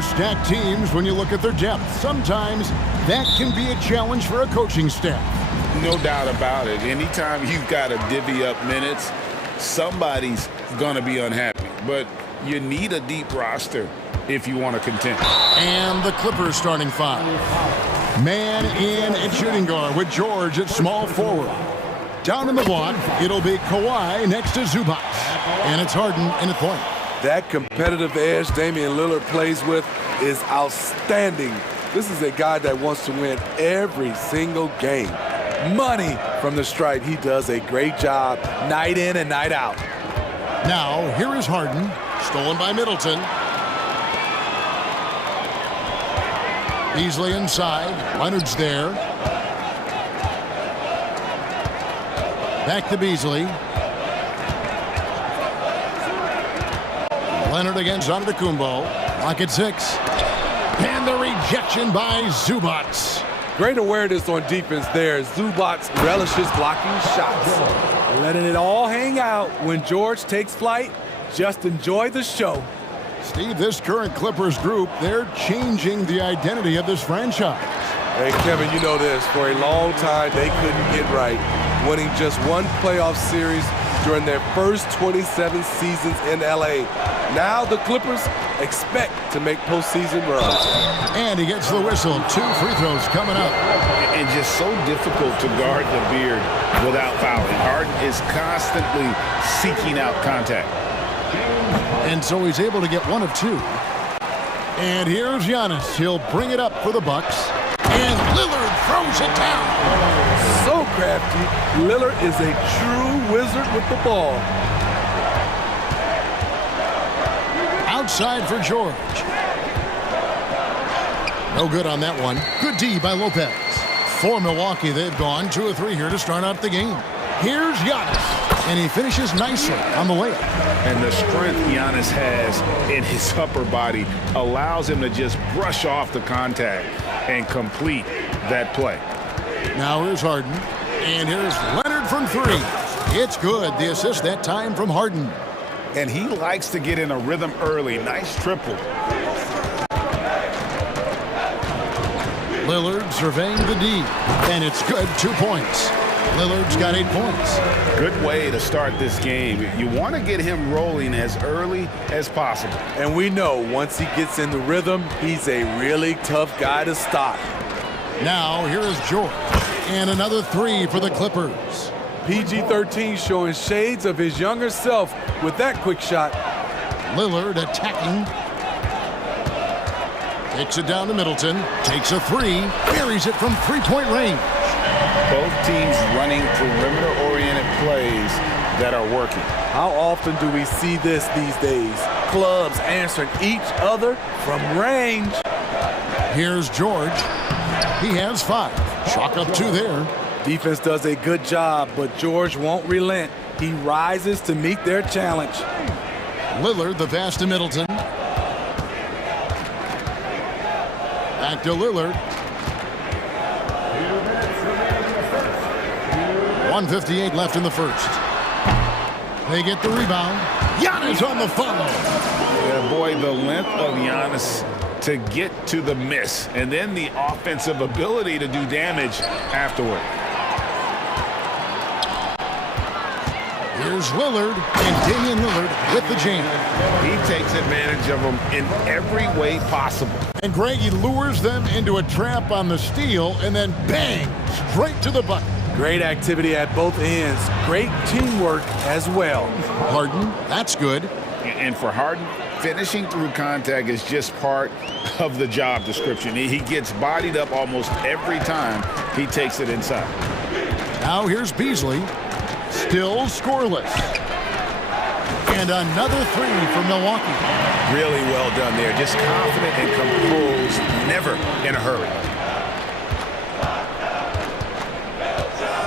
are stacked teams when you look at their depth. Sometimes that can be a challenge for a coaching staff. No doubt about it. Anytime you've got to divvy up minutes, somebody's going to be unhappy. But you need a deep roster if you want to contend. And the Clippers starting five. Man in at shooting guard with George at small forward. Down in the block, it'll be Kawhi next to Zubac. And it's Harden in the point. That competitive edge Damian Lillard plays with is outstanding. This is a guy that wants to win every single game. Money from the stripe. He does a great job night in and night out. Now, here is Harden. Stolen by Middleton. Beasley inside. Leonard's there. Back to Beasley. Leonard against Antetokounmpo. Lock at 6. And the rejection by Zubac. Great awareness on defense there. Zubac relishes blocking shots. Letting it all hang out when George takes flight. Just enjoy the show. Steve, this current Clippers group, they're changing the identity of this franchise. Hey, Kevin, you know this. For a long time, they couldn't get right, winning just one playoff series during their first 27 seasons in L.A. Now the Clippers expect to make postseason runs. And he gets the whistle. 2 free throws coming up. And just so difficult to guard the beard without fouling. Harden is constantly seeking out contact. And so he's able to get 1 of 2. And here's Giannis. He'll bring it up for the Bucks. And Lillard throws it down. So crafty. Lillard is a true wizard with the ball. Outside for George. No good on that one. Good D by Lopez. For Milwaukee, they've gone 2 of 3 here to start out the game. Here's Giannis. And he finishes nicely on the layup. And the strength Giannis has in his upper body allows him to just brush off the contact and complete that play. Now here's Harden. And here's Leonard from 3. It's good. The assist that time from Harden. And he likes to get in a rhythm early. Nice triple. Lillard surveying the D. And it's good. 2 points. Lillard's got 8 points. Good way to start this game. You want to get him rolling as early as possible. And we know once he gets in the rhythm, he's a really tough guy to stop. Now here is George. And another 3 for the Clippers. PG-13 showing shades of his younger self with that quick shot. Lillard attacking. Takes it down to Middleton. Takes a 3. Buries it from 3-point range. Both teams running perimeter-oriented plays that are working. How often do we see this these days? Clubs answering each other from range. Here's George. He has 5. Chalk up 2 there. Defense does a good job, but George won't relent. He rises to meet their challenge. Lillard, the pass to Middleton. Back to Lillard. 1:58 left in the first. They get the rebound. Giannis on the foul. Yeah, boy, the length of Giannis to get to the miss, and then the offensive ability to do damage afterward. Here's Lillard, and Damian Lillard with the jam. He takes advantage of them in every way possible. And Greg, he lures them into a trap on the steal, and then bang, straight to the bucket. Great activity at both ends. Great teamwork as well. Harden, that's good. And for Harden, finishing through contact is just part of the job description. He gets bodied up almost every time he takes it inside. Now here's Beasley. Still scoreless. And another 3 for Milwaukee. Really well done there. Just confident and composed, never in a hurry.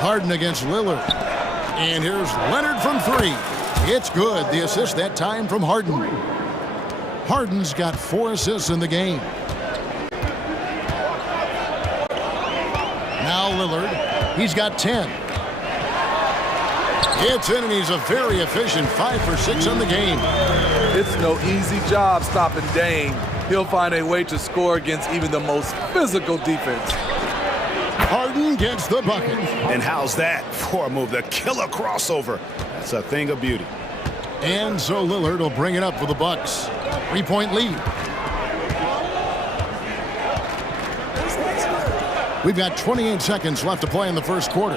Harden against Lillard. And here's Leonard from 3. It's good. The assist that time from Harden. Harden's got 4 assists in the game. Now Lillard. He's got 10. It's in, and he's a very efficient 5 for 6 on the game. It's no easy job stopping Dame. he'll find a way to score against even the most physical defense. Harden gets the bucket. And how's that for a move? The killer crossover. That's a thing of beauty. And so Lillard will bring it up for the Bucks. 3-point lead. We've got 28 seconds left to play in the first quarter.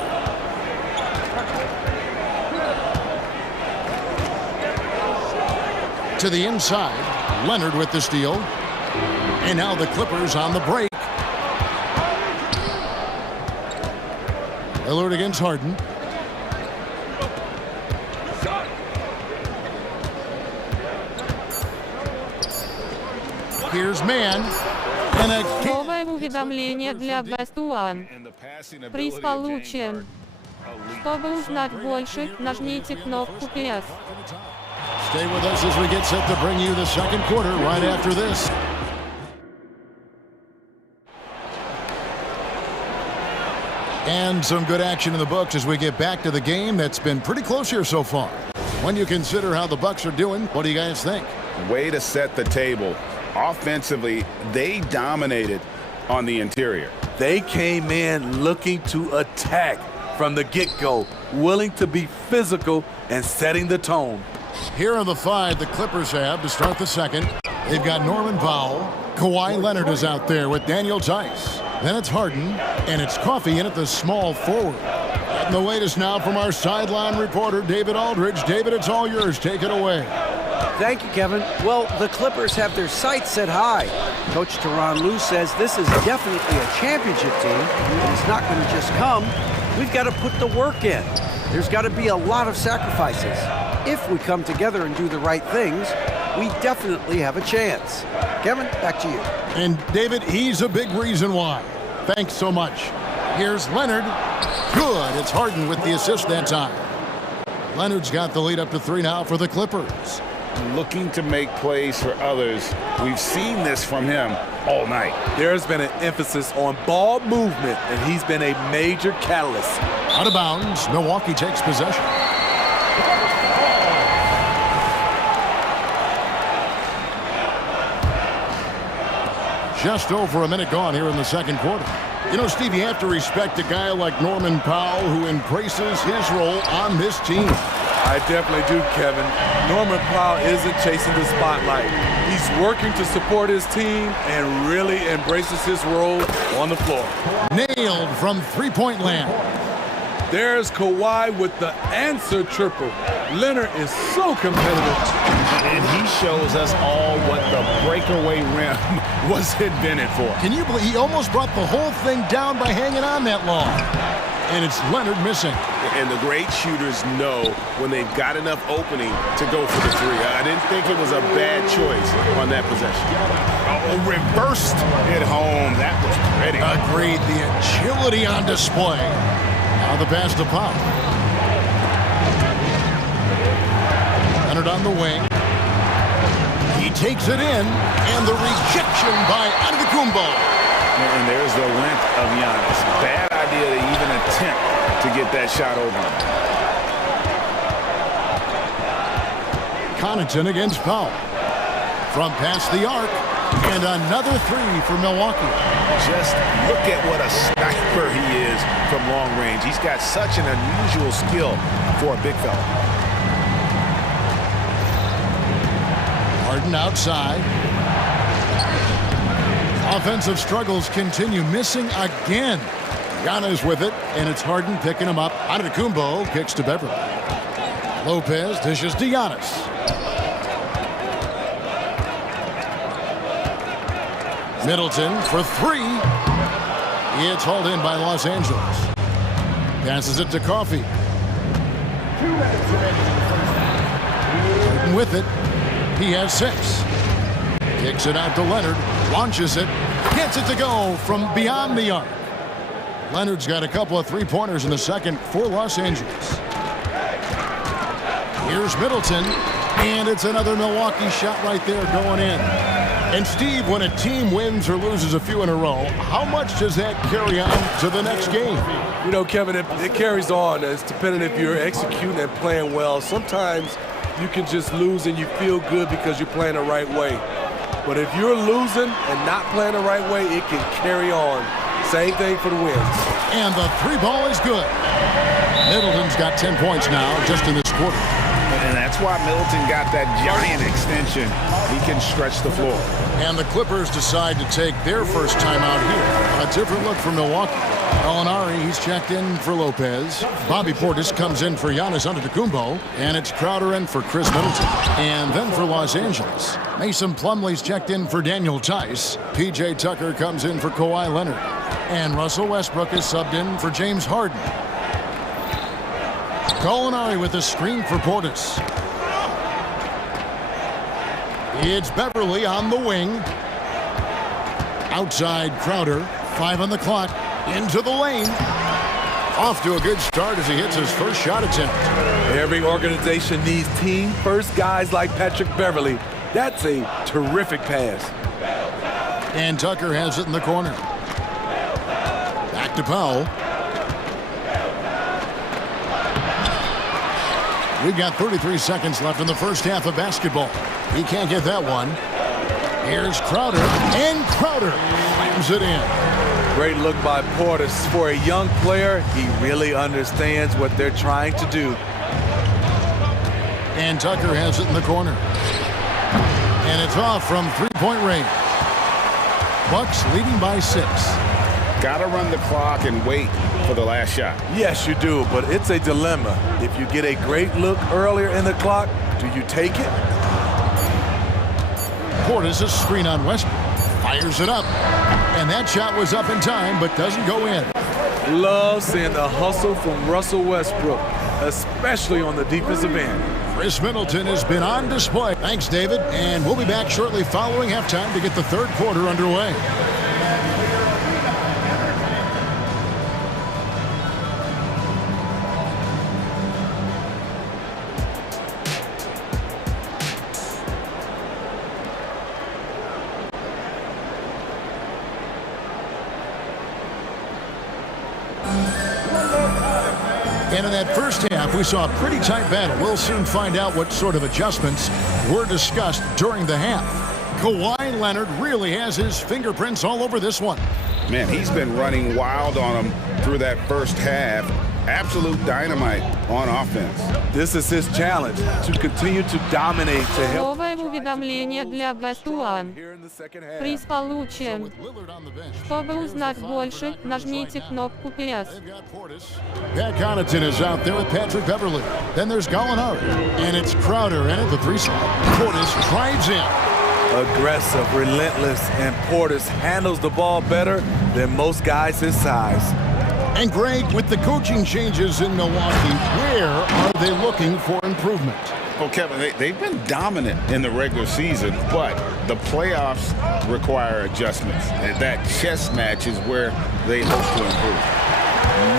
To the inside, Leonard with the steal. And now the Clippers on the break. Lillard against Harden. Here's man. And a Новое уведомление для Best One. Приз получен. Чтобы узнать больше, нажмите кнопку PS. Stay with us as we get set to bring you the second quarter right after this. And some good action in the books as we get back to the game that's been pretty close here so far. When you consider how the Bucks are doing, what do you guys think? Way to set the table. Offensively, they dominated on the interior. They came in looking to attack from the get-go, willing to be physical and setting the tone. Here are the five the Clippers have to start the second. They've got Norman Powell. Kawhi Leonard is out there with Daniel Tice. Then it's Harden, and it's Coffey in at the small forward. And the latest now from our sideline reporter, David Aldridge. David, it's all yours. Take it away. Thank you, Kevin. Well, the Clippers have their sights set high. Coach Tyronn Lue says this is definitely a championship team, and it's not going to just come. We've got to put the work in. There's got to be a lot of sacrifices. If we come together and do the right things, we definitely have a chance. Kevin, back to you. And David, he's a big reason why. Thanks so much. Here's Leonard. Good. It's Harden with the assist that time. Leonard's got the lead up to 3 now for the Clippers. Looking to make plays for others. We've seen this from him all night. There's been an emphasis on ball movement, and he's been a major catalyst. Out of bounds, Milwaukee takes possession. Just over a minute gone here in the second quarter. You know, Steve, you have to respect a guy like Norman Powell who embraces his role on this team. I definitely do, Kevin. Norman Powell isn't chasing the spotlight. He's working to support his team and really embraces his role on the floor. Nailed from three-point land. There's Kawhi with the answer triple. Leonard is so competitive. And he shows us all what the breakaway rim was invented for. Can you believe he almost brought the whole thing down by hanging on that long? And it's Leonard missing. And the great shooters know when they've got enough opening to go for the three. I didn't think it was a bad choice on that possession. Oh, reversed it home. That was pretty. Agreed. The agility on display. Now the pass to Powell. Leonard on the wing. He takes it in, and the rejection by Antetokounmpo. And there's the length of Giannis. Bad idea to even attempt to get that shot over. Connaughton against Powell. From past the arc, and another three for Milwaukee. Just look at what a sniper he is from long range. He's got such an unusual skill for a big fella. Harden outside. Offensive struggles continue, missing again. Giannis with it, and it's Harden picking him up. Antetokounmpo kicks to Beverly. Lopez dishes to Giannis. Middleton for three. It's hauled in by Los Angeles. Passes it to Coffey. Harden with it. He has 6. Kicks it out to Leonard. Launches it. Gets it to go from beyond the arc. Leonard's got a couple of three-pointers in the second for Los Angeles. Here's Middleton. And it's another Milwaukee shot right there going in. And Steve, when a team wins or loses a few in a row, how much does that carry on to the next game? You know, Kevin, it carries on. It's depending if you're executing and playing well. Sometimes you can just lose and you feel good because you're playing the right way. But if you're losing and not playing the right way, it can carry on. Same thing for the wins. And the three ball is good. Middleton's got 10 points now just in this quarter. And that's why Middleton got that giant extension. He can stretch the floor. And the Clippers decide to take their first time out here. A different look for Milwaukee. Gallinari, he's checked in for Lopez. Bobby Portis comes in for Giannis Antetokounmpo. And it's Crowder in for Chris Middleton. And then for Los Angeles, Mason Plumlee's checked in for Daniel Tice. P.J. Tucker comes in for Kawhi Leonard. And Russell Westbrook is subbed in for James Harden. Gallinari with a screen for Portis. It's Beverly on the wing. Outside Crowder. 5 on the clock. Into the lane. Off to a good start as he hits his first shot attempt. Every organization needs team-first guys like Patrick Beverly. That's a terrific pass. And Tucker has it in the corner. Back to Powell. We've got 33 seconds left in the first half of basketball. He can't get that one. Here's Crowder, and Crowder slams it in. Great look by Portis. For a young player, he really understands what they're trying to do. And Tucker has it in the corner. And it's off from three-point range. Bucks leading by 6. Got to run the clock and wait for the last shot. Yes, you do, but it's a dilemma. If you get a great look earlier in the clock, do you take it? Portis a screen on Westbrook. Fires it up. And that shot was up in time, but doesn't go in. Love seeing the hustle from Russell Westbrook, especially on the defensive end. Chris Middleton has been on display. Thanks, David. And we'll be back shortly following halftime to get the third quarter underway. And in that first half, we saw a pretty tight battle. We'll soon find out what sort of adjustments were discussed during the half. Kawhi Leonard really has his fingerprints all over this one. Man, he's been running wild on him through that first half. Absolute dynamite on offense. This is his challenge, to continue to dominate, to help. Новое уведомление для Best One. Приз получен. Чтобы узнать больше, нажмите кнопку PS. Pat Connaughton is out there with Patrick Beverly. Then there's Gallinari. And it's Crowder in at the 3 slot. Portis drives in. Aggressive, relentless, and Portis handles the ball better than most guys his size. And Greg, with the coaching changes in Milwaukee, where are they looking for improvement? Well, Kevin, they've been dominant in the regular season, but the playoffs require adjustments. And that chess match is where they hope to improve.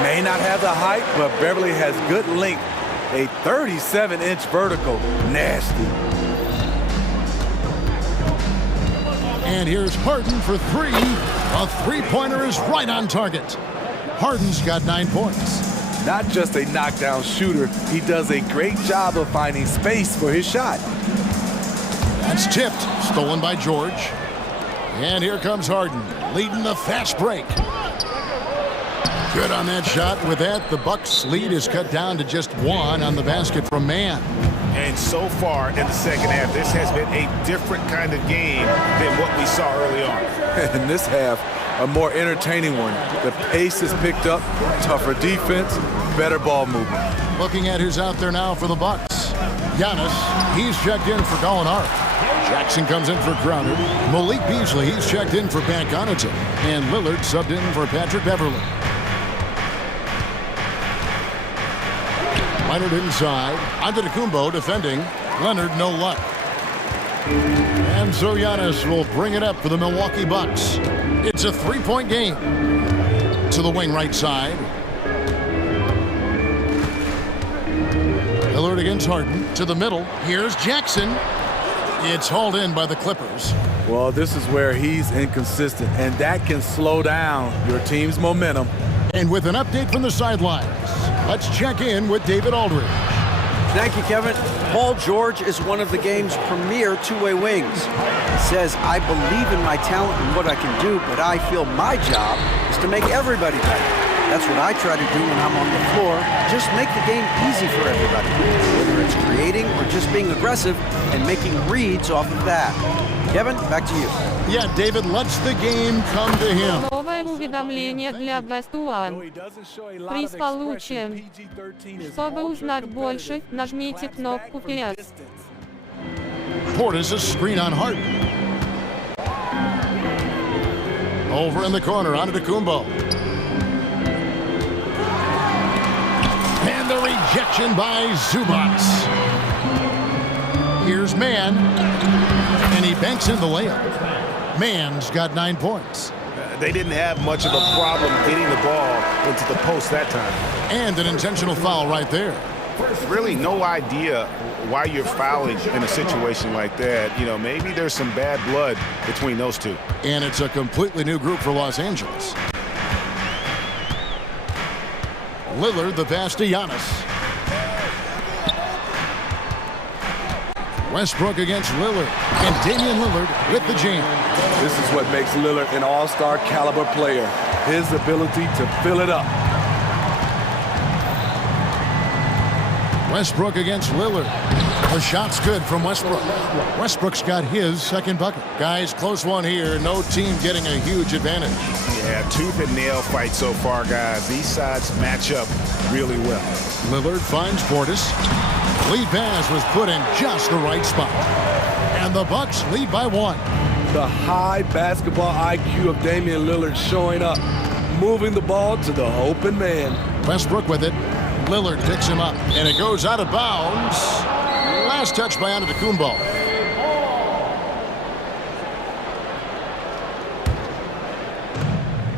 May not have the height, but Beverly has good length. A 37-inch vertical. Nasty. And here's Harden for 3. A three-pointer is right on target. Harden's got 9 points. Not just a knockdown shooter, he does a great job of finding space for his shot. That's tipped, stolen by George. And here comes Harden, leading the fast break. Good on that shot. With that, the Bucks' lead is cut down to just 1 on the basket from Mann. And so far in the second half, this has been a different kind of game than what we saw early on. In this half, a more entertaining one. The pace is picked up, tougher defense, better ball movement. Looking at who's out there now for the Bucks. Giannis, he's checked in for Gallinari. Jackson comes in for Crowder. Malik Beasley, he's checked in for Pat Connaughton. And Lillard subbed in for Patrick Beverly. Leonard inside. Antetokounmpo defending. Leonard no luck. And so Giannis will bring it up for the Milwaukee Bucks. It's a 3-point game. To the wing right side. Lillard against Harden. To the middle. Here's Jackson. It's hauled in by the Clippers. Well, this is where he's inconsistent, and that can slow down your team's momentum. And with an update from the sidelines, let's check in with David Aldridge. Thank you, Kevin. Paul George is one of the game's premier two-way wings. He says, I believe in my talent and what I can do, but I feel my job is to make everybody better. That's what I try to do when I'm on the floor. Just make the game easy for everybody, whether it's creating or just being aggressive and making reads off of that. Kevin, back to you. Yeah, David lets the game come to him. Новое уведомление для Best One. Приз получен. Чтобы узнать больше, нажмите кнопку «Yes». Portis a screen on Harden. Over in the corner, Antetokounmpo. And the rejection by Zubac. Here's Mann, and he banks in the layup. Mann's got 9 points. They didn't have much of a problem getting the ball into the post that time. And an intentional foul right there. Really no idea why you're fouling in a situation like that. You know, maybe there's some bad blood between those two. And it's a completely new group for Los Angeles. Lillard, the pass to Giannis. Westbrook against Lillard. And Damian Lillard with the jam. This is what makes Lillard an all-star caliber player. His ability to fill it up. Westbrook against Lillard. The shot's good from Westbrook. Westbrook's got his second bucket. Guys, close one here. No team getting a huge advantage. Yeah, tooth and nail fight so far, guys. These sides match up really well. Lillard finds Portis. Lead pass was put in just the right spot. And the Bucks lead by 1. The high basketball IQ of Damian Lillard showing up, moving the ball to the open man. Westbrook with it. Lillard picks him up, and it goes out of bounds. Last touch by Antetokounmpo.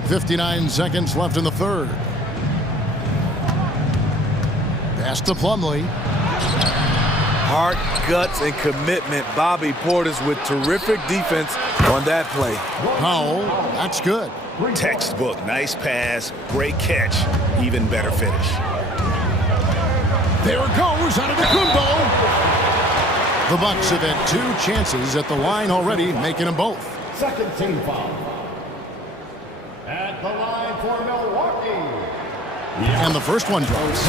.59 seconds left in the third. Pass to Plumlee. Heart, guts, and commitment. Bobby Portis with terrific defense on that play. Powell, that's good. Textbook, nice pass, great catch, even better finish. There it goes, Antetokounmpo. The Bucks have had 2 chances at the line already, making them both. Second team foul. At the line for Milwaukee. And the first one drops.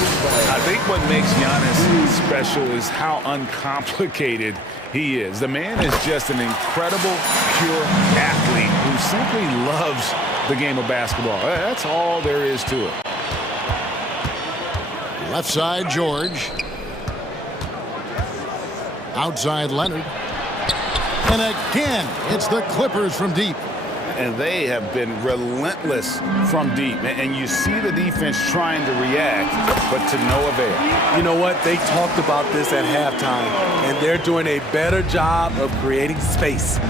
I think what makes Giannis special is how uncomplicated he is. The man is just an incredible, pure athlete who simply loves the game of basketball. That's all there is to it. Left side, George. Outside, Leonard. And again, it's the Clippers from deep. And they have been relentless from deep. And you see the defense trying to react, but to no avail. You know what? They talked about this at halftime, and they're doing a better job of creating space.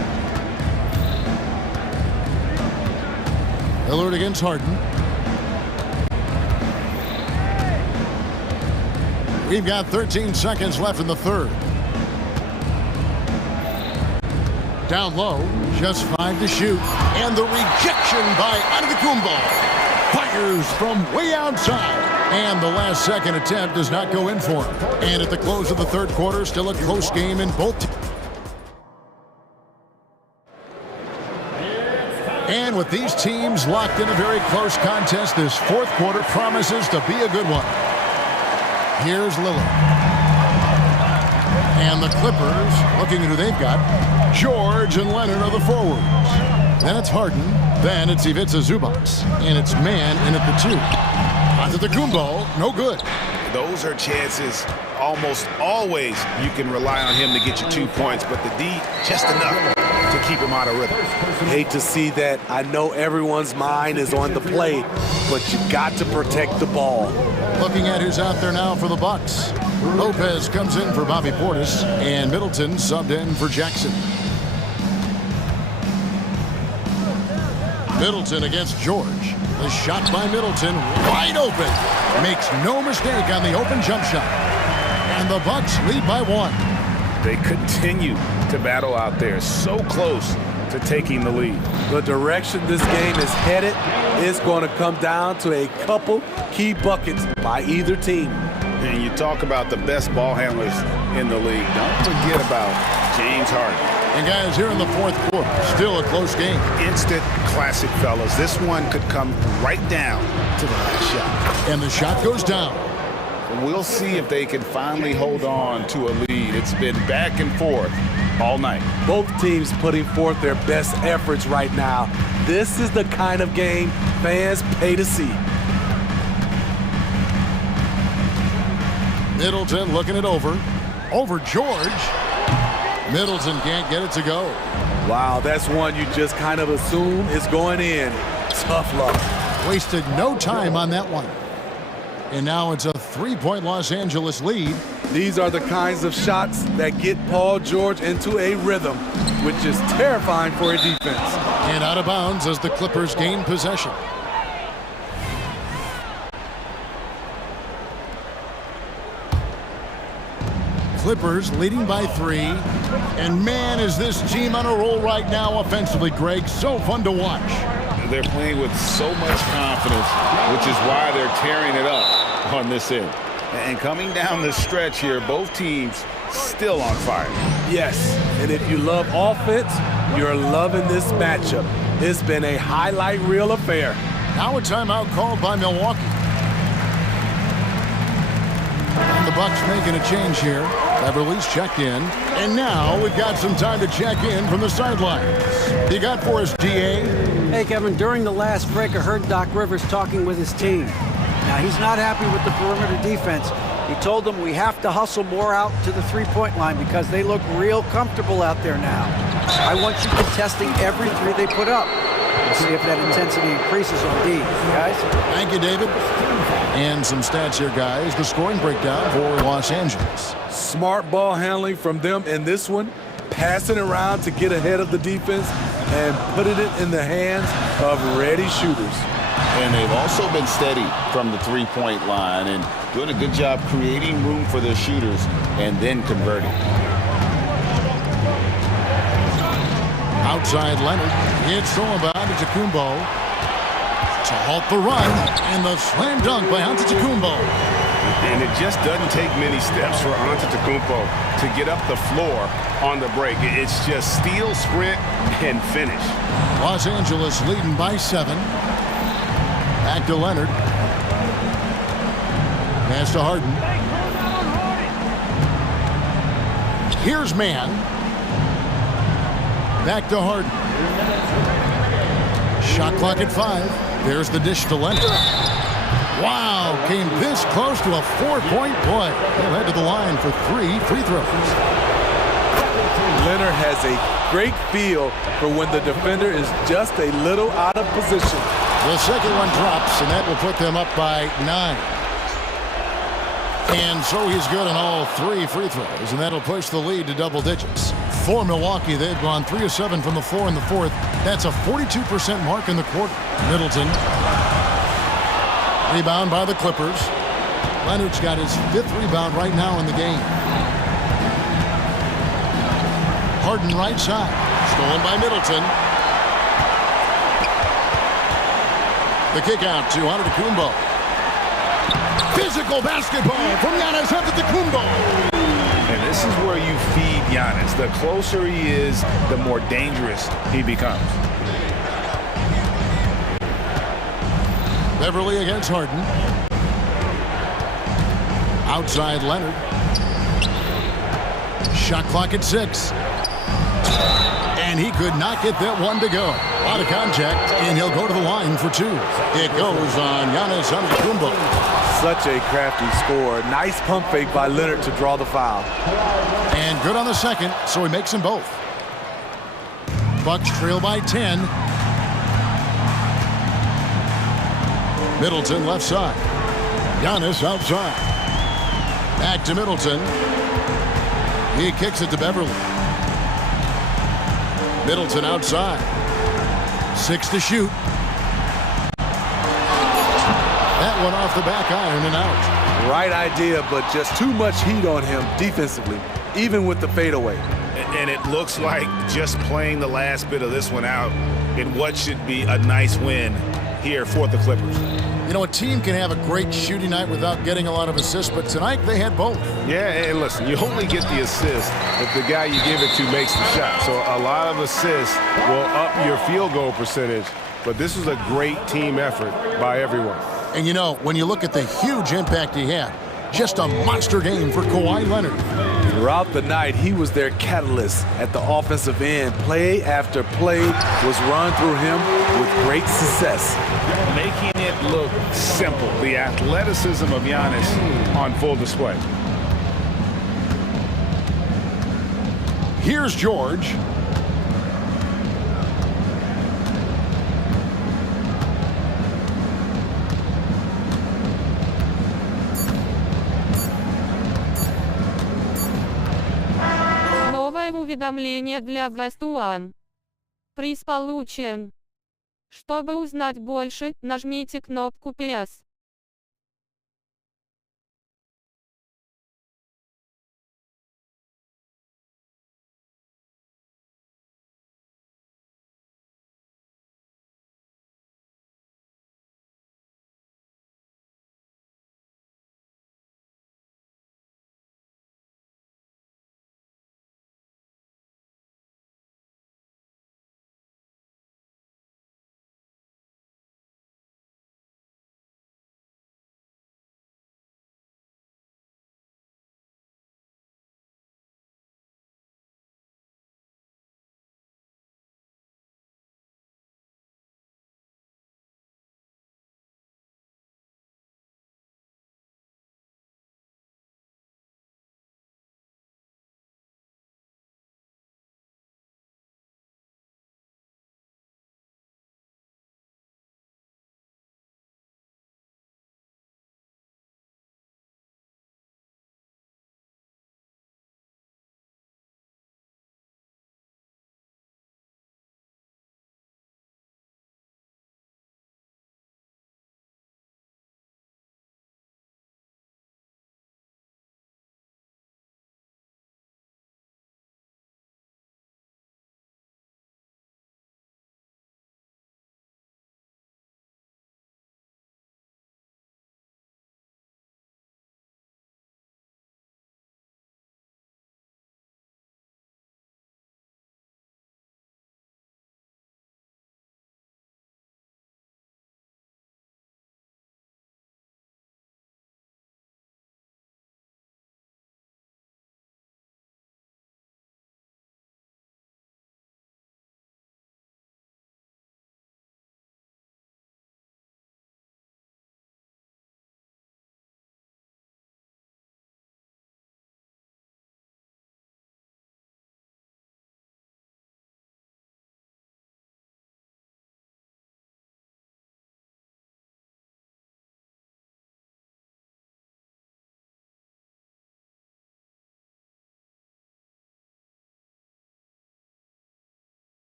Lillard against Harden. We've got 13 seconds left in the third. Down low, just 5 to shoot. And the rejection by Antetokounmpo. Fires from way outside. And the last second attempt does not go in for him. And at the close of the third quarter, still a close game in both teams. And with these teams locked in a very close contest, this fourth quarter promises to be a good one. Here's Lillard. And the Clippers, looking at who they've got, George and Leonard are the forwards. Then it's Harden. Then it's Ivica Zubac. And it's Mann in at the 2. Antetokounmpo, no good. Those are chances almost always you can rely on him to get you 2 points, but the D, just enough to keep him out of rhythm. Hate to see that. I know everyone's mind is on the play, but you got to protect the ball. Looking at who's out there now for the Bucks. Lopez comes in for Bobby Portis, and Middleton subbed in for Jackson. Middleton against George. The shot by Middleton, wide open. Makes no mistake on the open jump shot. And the Bucks lead by 1. They continue to battle out there, so close to taking the lead. The direction this game is headed is going to come down to a couple key buckets by either team. And you talk about the best ball handlers in the league. Don't forget about James Harden. And guys, here in the fourth quarter, still a close game. Instant classic, fellas. This one could come right down to the last shot. And the shot goes down. We'll see if they can finally hold on to a lead. It's been back and forth all night. Both teams putting forth their best efforts right now. This is the kind of game fans pay to see. Middleton looking it over. Over George. Middleton can't get it to go. Wow, that's one you just kind of assume is going in. Tough luck. Wasted no time on that one. And now it's a three-point Los Angeles lead. These are the kinds of shots that get Paul George into a rhythm, which is terrifying for a defense. And out of bounds as the Clippers gain possession. Clippers leading by 3. And man, is this team on a roll right now offensively, Greg. So fun to watch. They're playing with so much confidence, which is why they're tearing it up on this end. And coming down the stretch here, both teams still on fire. Yes, and if you love offense, you're loving this matchup. It's been a highlight reel affair. Now a timeout called by Milwaukee. And the Bucks making a change here. Beverly's checked in. And now we've got some time to check in from the sidelines. You got for us, DA? Hey, Kevin, during the last break, I heard Doc Rivers talking with his team. Now, he's not happy with the perimeter defense. He told them we have to hustle more out to the three-point line because they look real comfortable out there now. I want you contesting every three they put up. We'll see if that intensity increases on D, guys. Thank you, David. And some stats here, guys. The scoring breakdown for Los Angeles. Smart ball handling from them in this one. Passing around to get ahead of the defense and putting it in the hands of ready shooters. And they've also been steady from the three-point line and doing a good job creating room for their shooters and then converting. Outside Leonard. It's Solomon Antetokounmpo to halt the run. And the slam dunk by Antetokounmpo. And it just doesn't take many steps for Antetokounmpo to get up the floor on the break. It's just steal, sprint, and finish. Los Angeles leading by 7. Back to Leonard. Pass to Harden. Here's man. Back to Harden. Shot clock at 5. There's the dish to Leonard. Wow, came this close to a 4-point play. He'll head to the line for 3 free throws. Leonard has a great feel for when the defender is just a little out of position. The second one drops, and that will put them up by 9. And so he's good on all 3 free throws, and that'll push the lead to double digits. For Milwaukee, they've gone 3 of 7 from the floor in the fourth. That's a 42% mark in the quarter. Middleton. Rebound by the Clippers. Leonard's got his 5th rebound right now in the game. Harden right side. Stolen by Middleton. The kick out to Antetokounmpo. Physical basketball from Giannis Antetokounmpo. And this is where you feed Giannis. The closer he is, the more dangerous he becomes. Beverly against Harden. Outside Leonard. Shot clock at 6. And he could not get that one to go. Out of contact, and he'll go to the line for 2. It goes on Giannis Antetokounmpo. Such a crafty score. Nice pump fake by Leonard to draw the foul. And good on the second, so he makes them both. Bucks trail by 10. Middleton left side. Giannis outside. Back to Middleton. He kicks it to Beverly. Middleton outside. 6 to shoot. That one off the back iron and out. Right idea, but just too much heat on him defensively, even with the fadeaway. And it looks like just playing the last bit of this one out in what should be a nice win here for the Clippers. You know, a team can have a great shooting night without getting a lot of assists, but tonight they had both. Yeah, and listen, you only get the assist if the guy you give it to makes the shot. So a lot of assists will up your field goal percentage, but this was a great team effort by everyone. And you know, when you look at the huge impact he had, just a monster game for Kawhi Leonard. Throughout the night, he was their catalyst at the offensive end. Play after play was run through him with great success. Making it look simple. The athleticism of Giannis on full display. Here's George. Новое уведомление для Best One. Приз получен. Чтобы узнать больше, нажмите кнопку PS.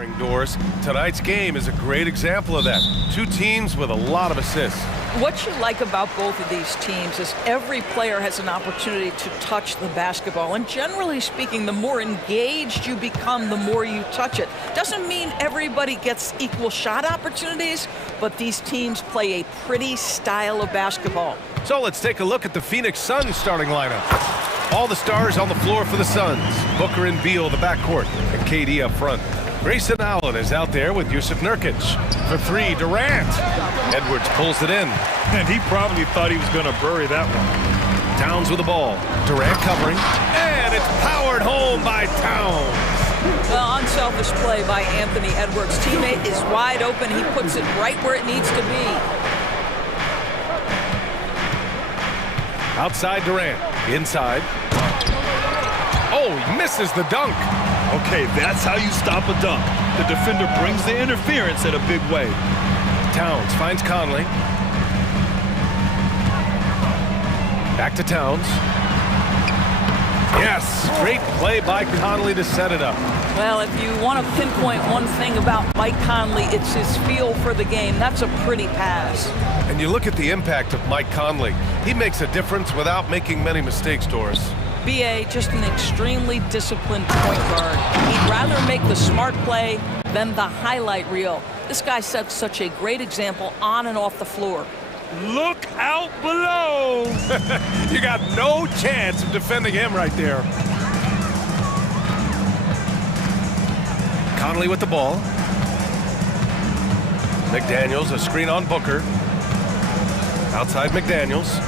Doors. Tonight's game is a great example of that. Two teams with a lot of assists. What you like about both of these teams is every player has an opportunity to touch the basketball. And generally speaking, the more engaged you become, the more you touch it. Doesn't mean everybody gets equal shot opportunities, but these teams play a pretty style of basketball. So let's take a look at the Phoenix Suns starting lineup. All the stars on the floor for the Suns. Booker and Beal, the backcourt, and KD up front. Grayson Allen is out there with Yusuf Nurkic. For three, Durant. Edwards pulls it in. And he probably thought he was going to bury that one. Towns with the ball. Durant covering. And it's powered home by Towns. Well, unselfish play by Anthony Edwards. Teammate is wide open. He puts it right where it needs to be. Outside Durant. Inside. Oh, he misses the dunk. Okay, that's how you stop a dunk. The defender brings the interference in a big way. Towns finds Conley. Back to Towns. Yes, great play by Conley to set it up. Well, if you want to pinpoint one thing about Mike Conley, it's his feel for the game. That's a pretty pass. And you look at the impact of Mike Conley. He makes a difference without making many mistakes, Doris. BA, just an extremely disciplined point guard. He'd rather make the smart play than the highlight reel. This guy sets such a great example on and off the floor. Look out below! You got no chance of defending him right there. Conley with the ball. McDaniels, a screen on Booker. Outside McDaniels.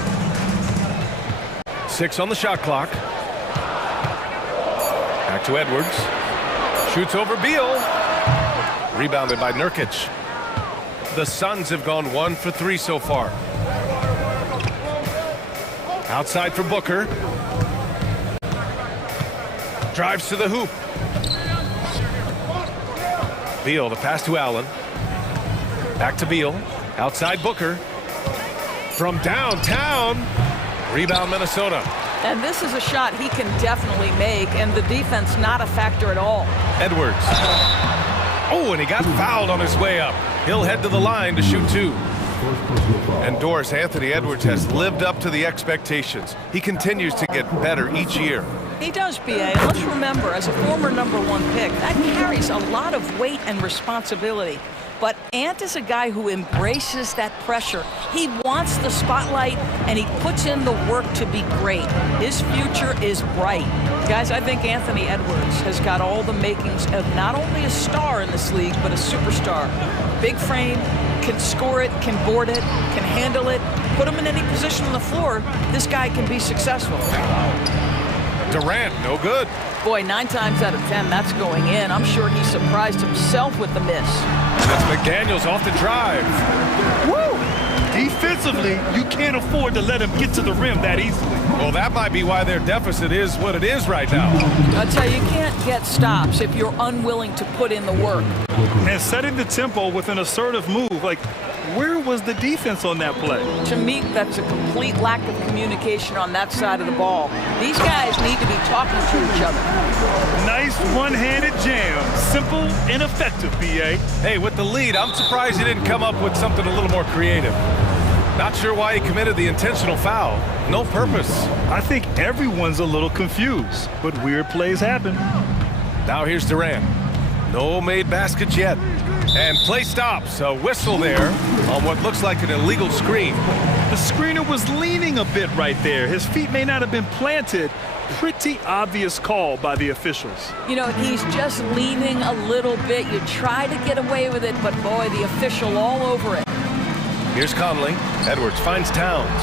6 on the shot clock. Back to Edwards. Shoots over Beal. Rebounded by Nurkic. The Suns have gone 1 for 3 so far. Outside for Booker. Drives to the hoop. Beal, the pass to Allen. Back to Beal. Outside Booker. From downtown. Rebound Minnesota. And this is a shot he can definitely make, and the defense not a factor at all. Edwards. Oh, and he got fouled on his way up. He'll head to the line to shoot 2. And Doris, Anthony Edwards has lived up to the expectations. He continues to get better each year. He does, BA. And let's remember, as a former #1 pick, that carries a lot of weight and responsibility. But Ant is a guy who embraces that pressure. He wants the spotlight, and he puts in the work to be great. His future is bright. Guys, I think Anthony Edwards has got all the makings of not only a star in this league, but a superstar. Big frame, can score it, can board it, can handle it. Put him in any position on the floor, this guy can be successful. Durant, no good. Boy, 9 times out of 10, that's going in. I'm sure he surprised himself with the miss. And that's McDaniels off the drive. Woo! Defensively, you can't afford to let him get to the rim that easily. Well, that might be why their deficit is what it is right now. I tell you, you can't get stops if you're unwilling to put in the work. And setting the tempo with an assertive move, like, where was the defense on that play? To me, that's a complete lack of communication on that side of the ball. These guys need to be talking to each other. Nice one-handed jam. Simple and effective, BA. Hey, with the lead, I'm surprised he didn't come up with something a little more creative. Not sure why he committed the intentional foul. No purpose. I think everyone's a little confused, but weird plays happen. Now here's Durant. No made baskets yet. And play stops. A whistle there on what looks like an illegal screen. The screener was leaning a bit right there. His feet may not have been planted. Pretty obvious call by the officials. You know, he's just leaning a little bit. You try to get away with it, but boy, the official all over it. Here's Conley. Edwards finds Towns.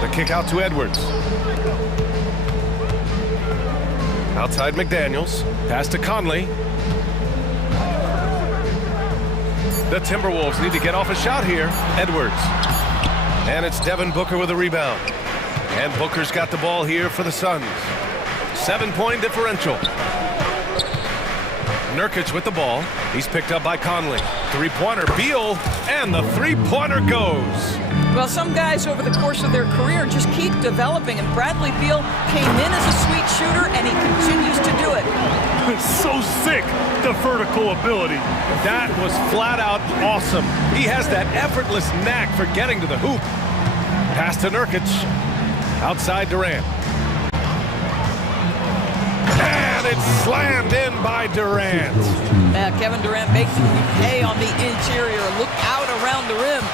The kick out to Edwards. Outside McDaniels. Pass to Conley. The Timberwolves need to get off a shot here. Edwards. And it's Devin Booker with a rebound. And Booker's got the ball here for the Suns. 7-point differential. Nurkic with the ball. He's picked up by Conley. Three-pointer, Beal, and the three-pointer goes. Well, some guys over the course of their career just keep developing, and Bradley Beal came in as a sweet shooter, and he continues to do it. So sick, the vertical ability. That was flat out awesome. He has that effortless knack for getting to the hoop. Pass to Nurkic. Outside Durant. And it's slammed in by Durant. Kevin Durant making you pay on the interior. Look out around the rim.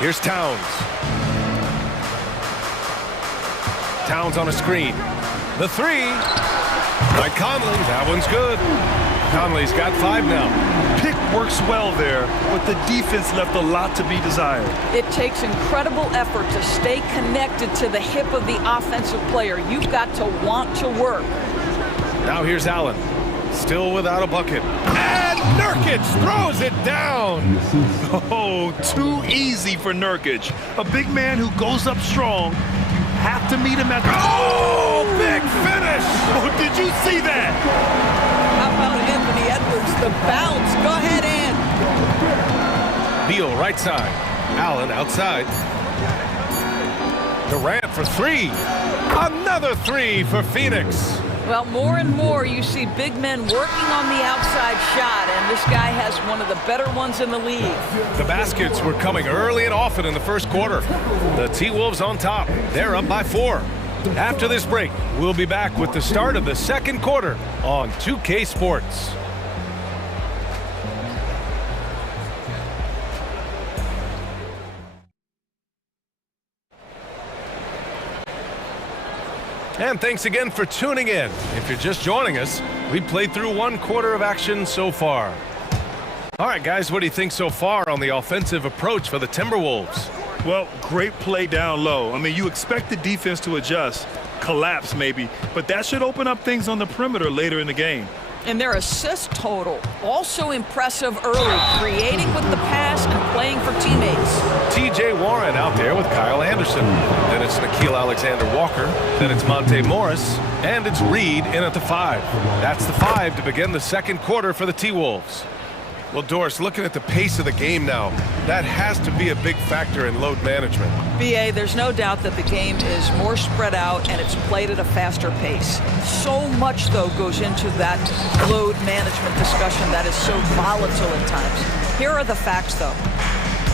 Here's Towns. Towns on a screen. The three by Conley. That one's good. Conley's got 5 now. Pick works well there, but the defense left a lot to be desired. It takes incredible effort to stay connected to the hip of the offensive player. You've got to want to work. Now here's Allen. Still without a bucket. And Nurkic throws it down. Oh, too easy for Nurkic. A big man who goes up strong. Have to meet him at the... Oh, big finish! Oh, did you see that? How about Anthony Edwards? The bounce. Go ahead, Ann. Beal right side. Allen outside. Durant for 3. Another 3 for Phoenix. Well, more and more you see big men working on the outside shot, and this guy has one of the better ones in the league. The baskets were coming early and often in the first quarter. The T-Wolves on top. They're up by 4. After this break, we'll be back with the start of the second quarter on 2K Sports. And thanks again for tuning in. If you're just joining us, we played through 1 quarter of action so far. All right, guys, what do you think so far on the offensive approach for the Timberwolves? Well, great play down low. I mean, you expect the defense to adjust, collapse maybe, but that should open up things on the perimeter later in the game. And their assist total, also impressive early, creating with the pass and playing for teammates. T.J. Warren out there with Kyle Anderson. Then it's Nickeil Alexander-Walker. Then it's Monte Morris. And it's Reed in at the 5. That's the 5 to begin the second quarter for the T-Wolves. Well, Doris, looking at the pace of the game now, that has to be a big factor in load management. B.A., there's no doubt that the game is more spread out and it's played at a faster pace. So much, though, goes into that load management discussion that is so volatile at times. Here are the facts, though.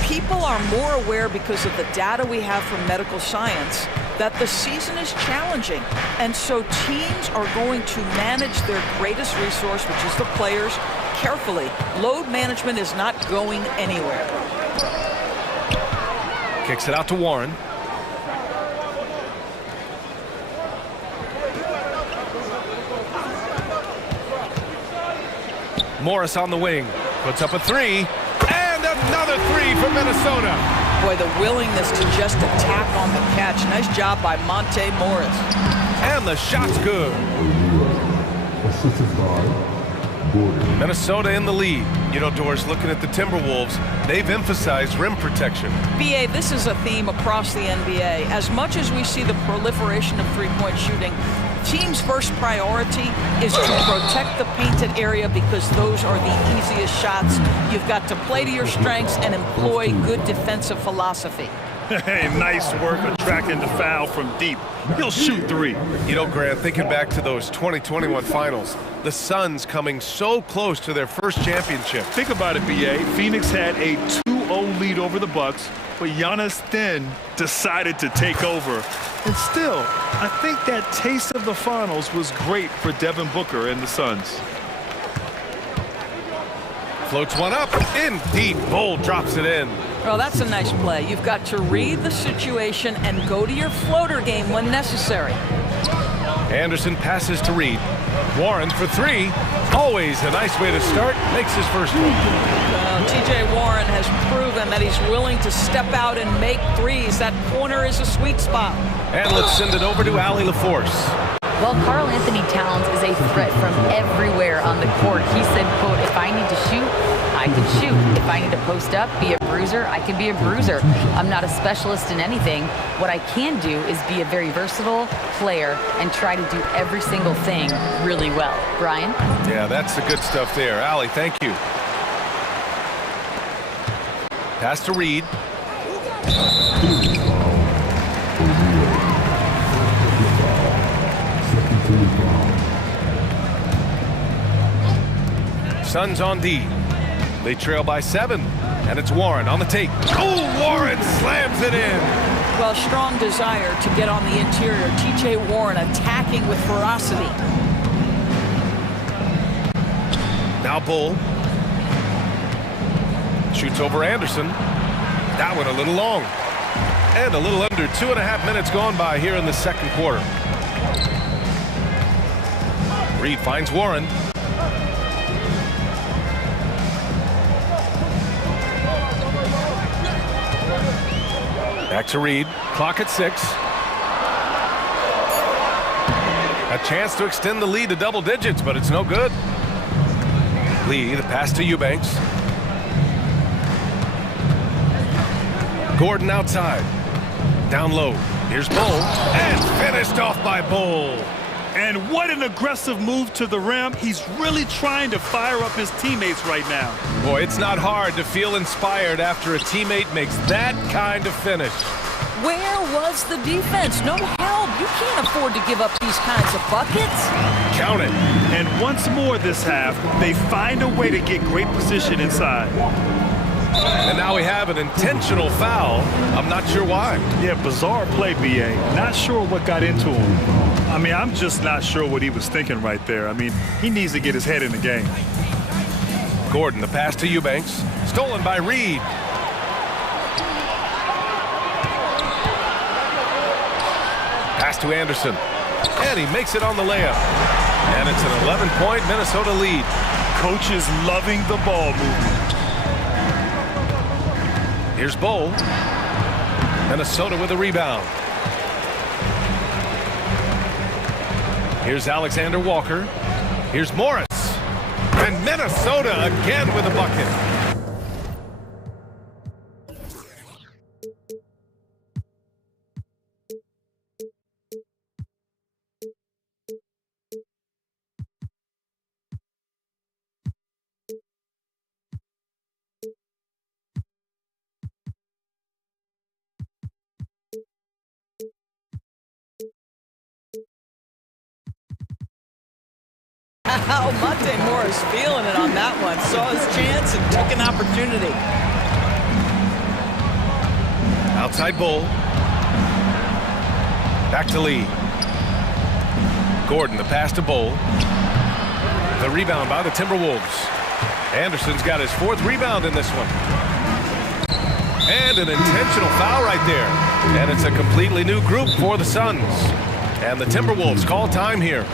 People are more aware because of the data we have from medical science that the season is challenging. And so teams are going to manage their greatest resource, which is the players, carefully. Load management is not going anywhere. Kicks it out to Warren. Morris on the wing. Puts up a 3. And another 3 for Minnesota. Boy, the willingness to just attack on the catch. Nice job by Monte Morris. And the shot's good. Minnesota in the lead. You know, Doris, looking at the Timberwolves, they've emphasized rim protection. B.A., this is a theme across the NBA. As much as we see the proliferation of three-point shooting, team's first priority is to protect the painted area because those are the easiest shots. You've got to play to your strengths and employ good defensive philosophy. Hey, nice work attracting the foul from deep. He'll shoot 3. You know, Grant, thinking back to those 2021 finals, the Suns coming so close to their first championship. Think about it, B.A. Phoenix had a 2-0 lead over the Bucks, but Giannis then decided to take over. And still, I think that taste of the finals was great for Devin Booker and the Suns. Floats one up. In deep. Bull drops it in. Well, that's a nice play. You've got to read the situation and go to your floater game when necessary. Anderson passes to Reed. Warren for 3. Always a nice way to start. Makes his first one. T.J. Warren has proven that he's willing to step out and make threes. That corner is a sweet spot. And let's send it over to Allie LaForce. Well, Karl Anthony Towns is a threat from everywhere on the court. He said, quote, if I need to shoot, I can shoot. If I need to post up, be a bruiser, I can be a bruiser. I'm not a specialist in anything. What I can do is be a very versatile player and try to do every single thing really well. Brian? Yeah, that's the good stuff there. Allie, thank you. Pass to Reed. Suns on D. They trail by 7, and it's Warren on the take. Oh, Warren slams it in. Well, strong desire to get on the interior. T.J. Warren attacking with ferocity. Now Bull. Shoots over Anderson. That one a little long. And a little under 2.5 minutes gone by here in the second quarter. Reed finds Warren. Back to Reed. Clock at 6. A chance to extend the lead to double digits, but it's no good. Lee, the pass to Eubanks. Gordon outside. Down low. Here's Bull. And finished off by Bull. And what an aggressive move to the rim. He's really trying to fire up his teammates right now. Boy, it's not hard to feel inspired after a teammate makes that kind of finish. Where was the defense? No help. You can't afford to give up these kinds of buckets. Count it. And once more this half, they find a way to get great position inside. And now we have an intentional foul. I'm not sure why. Yeah, bizarre play, B.A. Not sure what got into him. I mean, I'm just not sure what he was thinking right there. I mean, he needs to get his head in the game. Gordon, the pass to Eubanks. Stolen by Reed. Pass to Anderson. And he makes it on the layup. And it's an 11-point Minnesota lead. Coach is loving the ball movement. Here's Bull. Minnesota with a rebound. Here's Alexander Walker. Here's Morris. And Minnesota again with a bucket. How Monte Morris feeling it on that one. Saw his chance and took an opportunity. Outside Bull. Back to Lee. Gordon, the pass to Bull. The rebound by the Timberwolves. Anderson's got his 4th rebound in this one. And an intentional foul right there. And it's a completely new group for the Suns. And the Timberwolves call time here.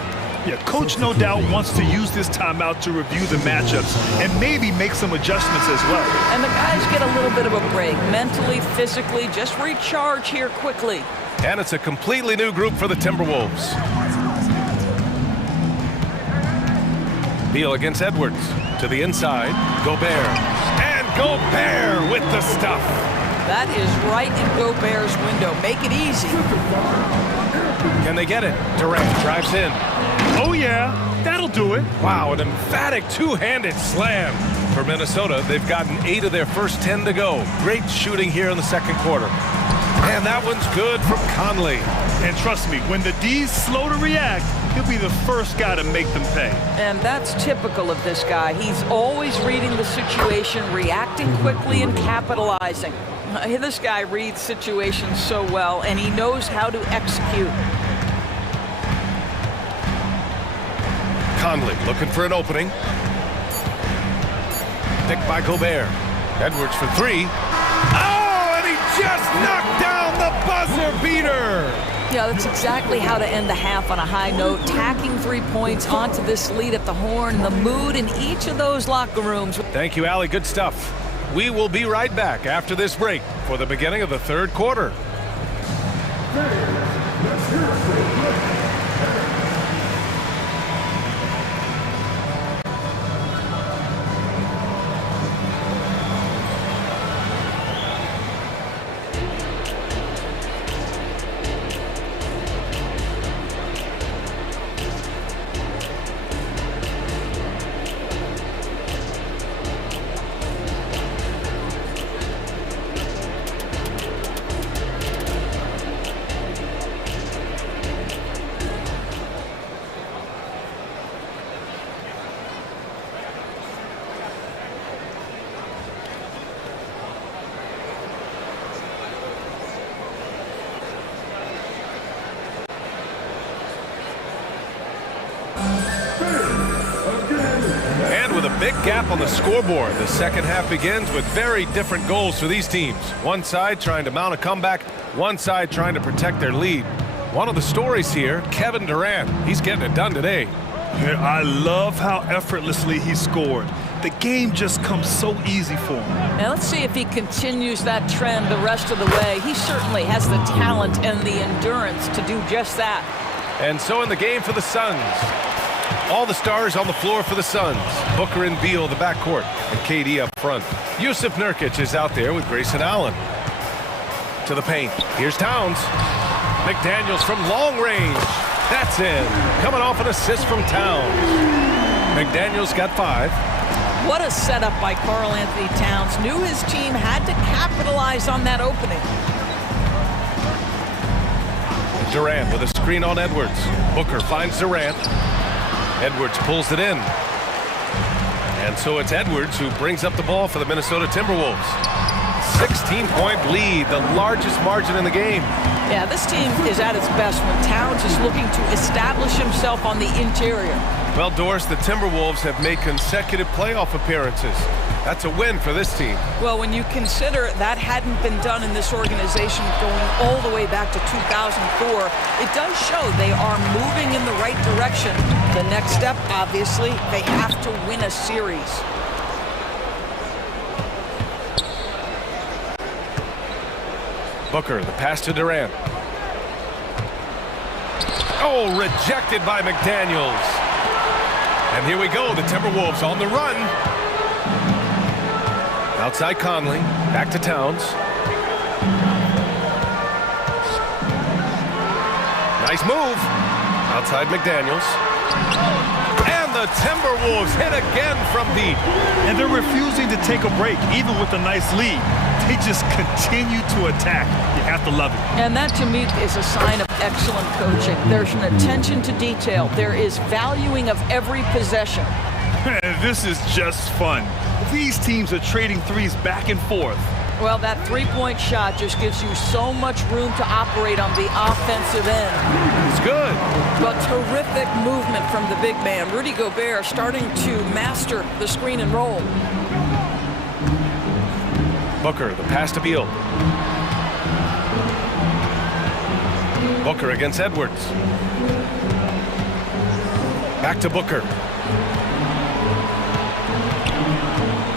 Yeah, Coach no doubt wants to use this timeout to review the matchups and maybe make some adjustments as well. And the guys get a little bit of a break, mentally, physically, just recharge here quickly. And it's a completely new group for the Timberwolves. Beal against Edwards. To the inside. Gobert. And Gobert with the stuff. That is right in Gobert's window. Make it easy. Can they get it? Durant drives in. Oh, yeah. That'll do it. Wow, an emphatic two-handed slam for Minnesota. They've gotten 8 of their first 10 to go. Great shooting here in the second quarter. And that one's good from Conley. And trust me, when the D's slow to react, he'll be the first guy to make them pay. And that's typical of this guy. He's always reading the situation, reacting quickly and capitalizing. This guy reads situations so well, and he knows how to execute. Conley looking for an opening. Picked by Gobert. Edwards for 3. Oh, and he just knocked down the buzzer beater. Yeah, that's exactly how to end the half on a high note. Tacking 3 points onto this lead at the horn. The mood in each of those locker rooms. Thank you, Allie. Good stuff. We will be right back after this break for the beginning of the third quarter. big gap on the scoreboard. The second half begins with very different goals for these teams. One side trying to mount a comeback, one side trying to protect their lead. One of the stories here, Kevin Durant. He's getting it done today. I love how effortlessly he scored. The game just comes so easy for him. Now let's see if he continues that trend the rest of the way. He certainly has the talent and the endurance to do just that. And so in the game for the Suns, all the stars on the floor for the Suns. Booker and Beal, the backcourt, and KD up front. Yusuf Nurkic is out there with Grayson Allen. To the paint. Here's Towns. McDaniels from long range. That's in. Coming off an assist from Towns. McDaniels got 5. What a setup by Karl Anthony Towns. Knew his team had to capitalize on that opening. Durant with a screen on Edwards. Booker finds Durant. Edwards pulls it in. And so it's Edwards who brings up the ball for the Minnesota Timberwolves. 16-point lead, the largest margin in the game. Yeah, this team is at its best when Towns is looking to establish himself on the interior. Well, Doris, the Timberwolves have made consecutive playoff appearances. That's a win for this team. Well, when you consider that hadn't been done in this organization going all the way back to 2004, it does show they are moving in the right direction. The next step, obviously, they have to win a series. Booker, the pass to Durant. Oh, rejected by McDaniels. And here we go, the Timberwolves on the run. Outside Conley, back to Towns. Nice move. Outside McDaniels. And the Timberwolves hit again from deep. And they're refusing to take a break, even with a nice lead. They just continue to attack. You have to love it. And that, to me, is a sign of excellent coaching. There's an attention to detail. There is valuing of every possession. This is just fun. These teams are trading threes back and forth. Well, that three-point shot just gives you so much room to operate on the offensive end. It's good. But terrific movement from the big man. Rudy Gobert starting to master the screen and roll. Booker, the pass to Beal. Booker against Edwards. Back to Booker.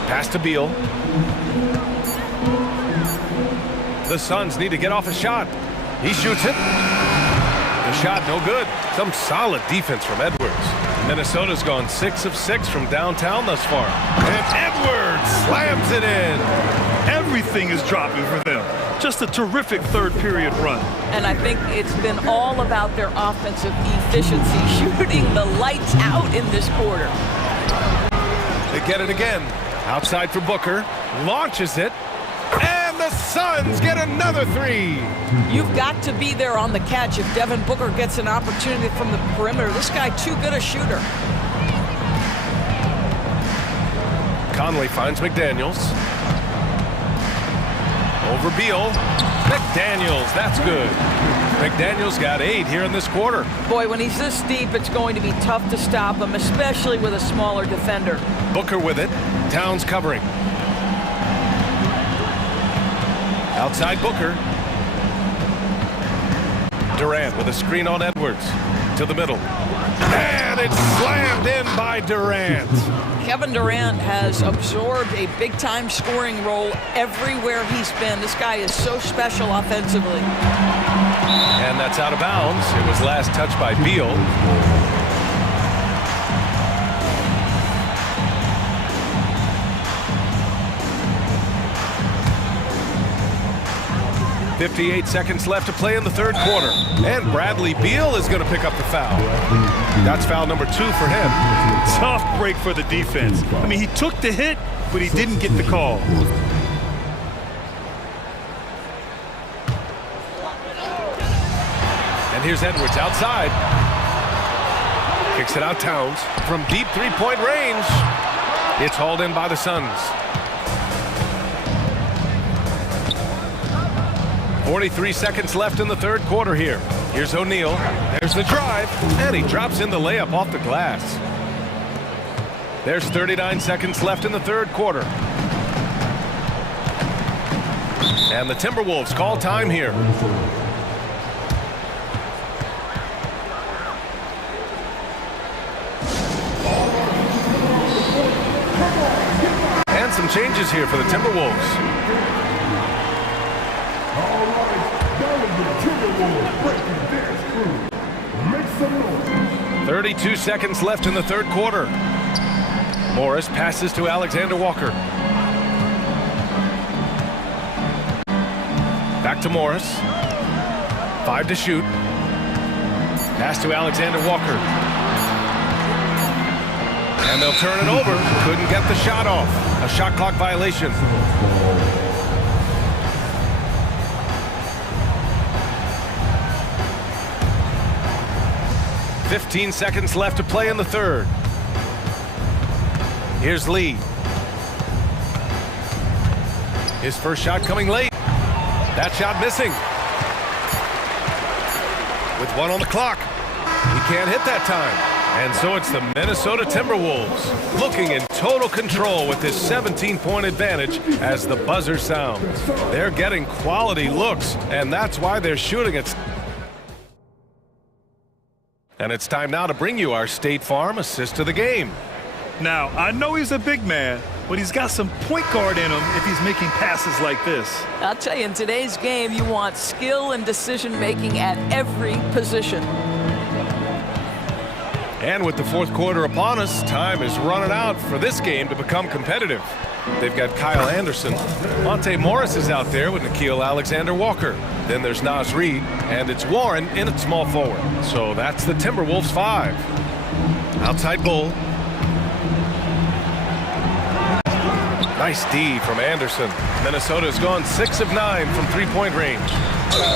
Pass to Beal. The Suns need to get off a shot. He shoots it. The shot no good. Some solid defense from Edwards. Minnesota's gone 6 of 6 from downtown thus far. And Edwards slams it in. Everything is dropping for them. Just a terrific third period run. And I think it's been all about their offensive efficiency, shooting the lights out in this quarter. They get it again. Outside for Booker. Launches it. And the Suns get another 3. You've got to be there on the catch if Devin Booker gets an opportunity from the perimeter. This guy too good a shooter. Conley finds McDaniels. Over Beal. McDaniels, that's good. McDaniels got 8 here in this quarter. Boy, when he's this deep, it's going to be tough to stop him, especially with a smaller defender. Booker with it. Towns covering. Outside Booker. Durant with a screen on Edwards. To the middle. And it's slammed in by Durant. Kevin Durant has absorbed a big-time scoring role everywhere he's been. This guy is so special offensively. And that's out of bounds. It was last touched by Beal. .58 seconds left to play in the third quarter. And Bradley Beal is going to pick up the foul. That's foul number 2 for him. Tough break for the defense. I mean, he took the hit, but he didn't get the call. And here's Edwards outside. Kicks it out Towns from deep three-point range. It's hauled in by the Suns. 43 seconds left in the third quarter here. Here's O'Neal. There's the drive. And he drops in the layup off the glass. There's 39 seconds left in the third quarter. And the Timberwolves call time here. And some changes here for the Timberwolves. 32 seconds left in the third quarter. Morris passes to Alexander Walker. Back to Morris. 5 to shoot. Pass to Alexander Walker. And they'll turn it over. Couldn't get the shot off. A shot clock violation. "15 seconds left to play in the third. Here's Lee. His first shot coming late. That shot missing. With 1 on the clock. He can't hit that time. And so it's the Minnesota Timberwolves looking in total control with this 17-point advantage as the buzzer sounds. They're getting quality looks, and that's why they're shooting it. And it's time now to bring you our State Farm assist of the game. Now, I know he's a big man, but he's got some point guard in him if he's making passes like this. I'll tell you, in today's game, you want skill and decision-making at every position. And with the fourth quarter upon us, time is running out for this game to become competitive. They've got Kyle Anderson. Monte Morris is out there with Nickeil Alexander-Walker. Then there's Naz Reid, and it's Warren in at small forward. So that's the Timberwolves 5. Outside Bull. Nice D from Anderson. Minnesota's gone 6 of 9 from three-point range.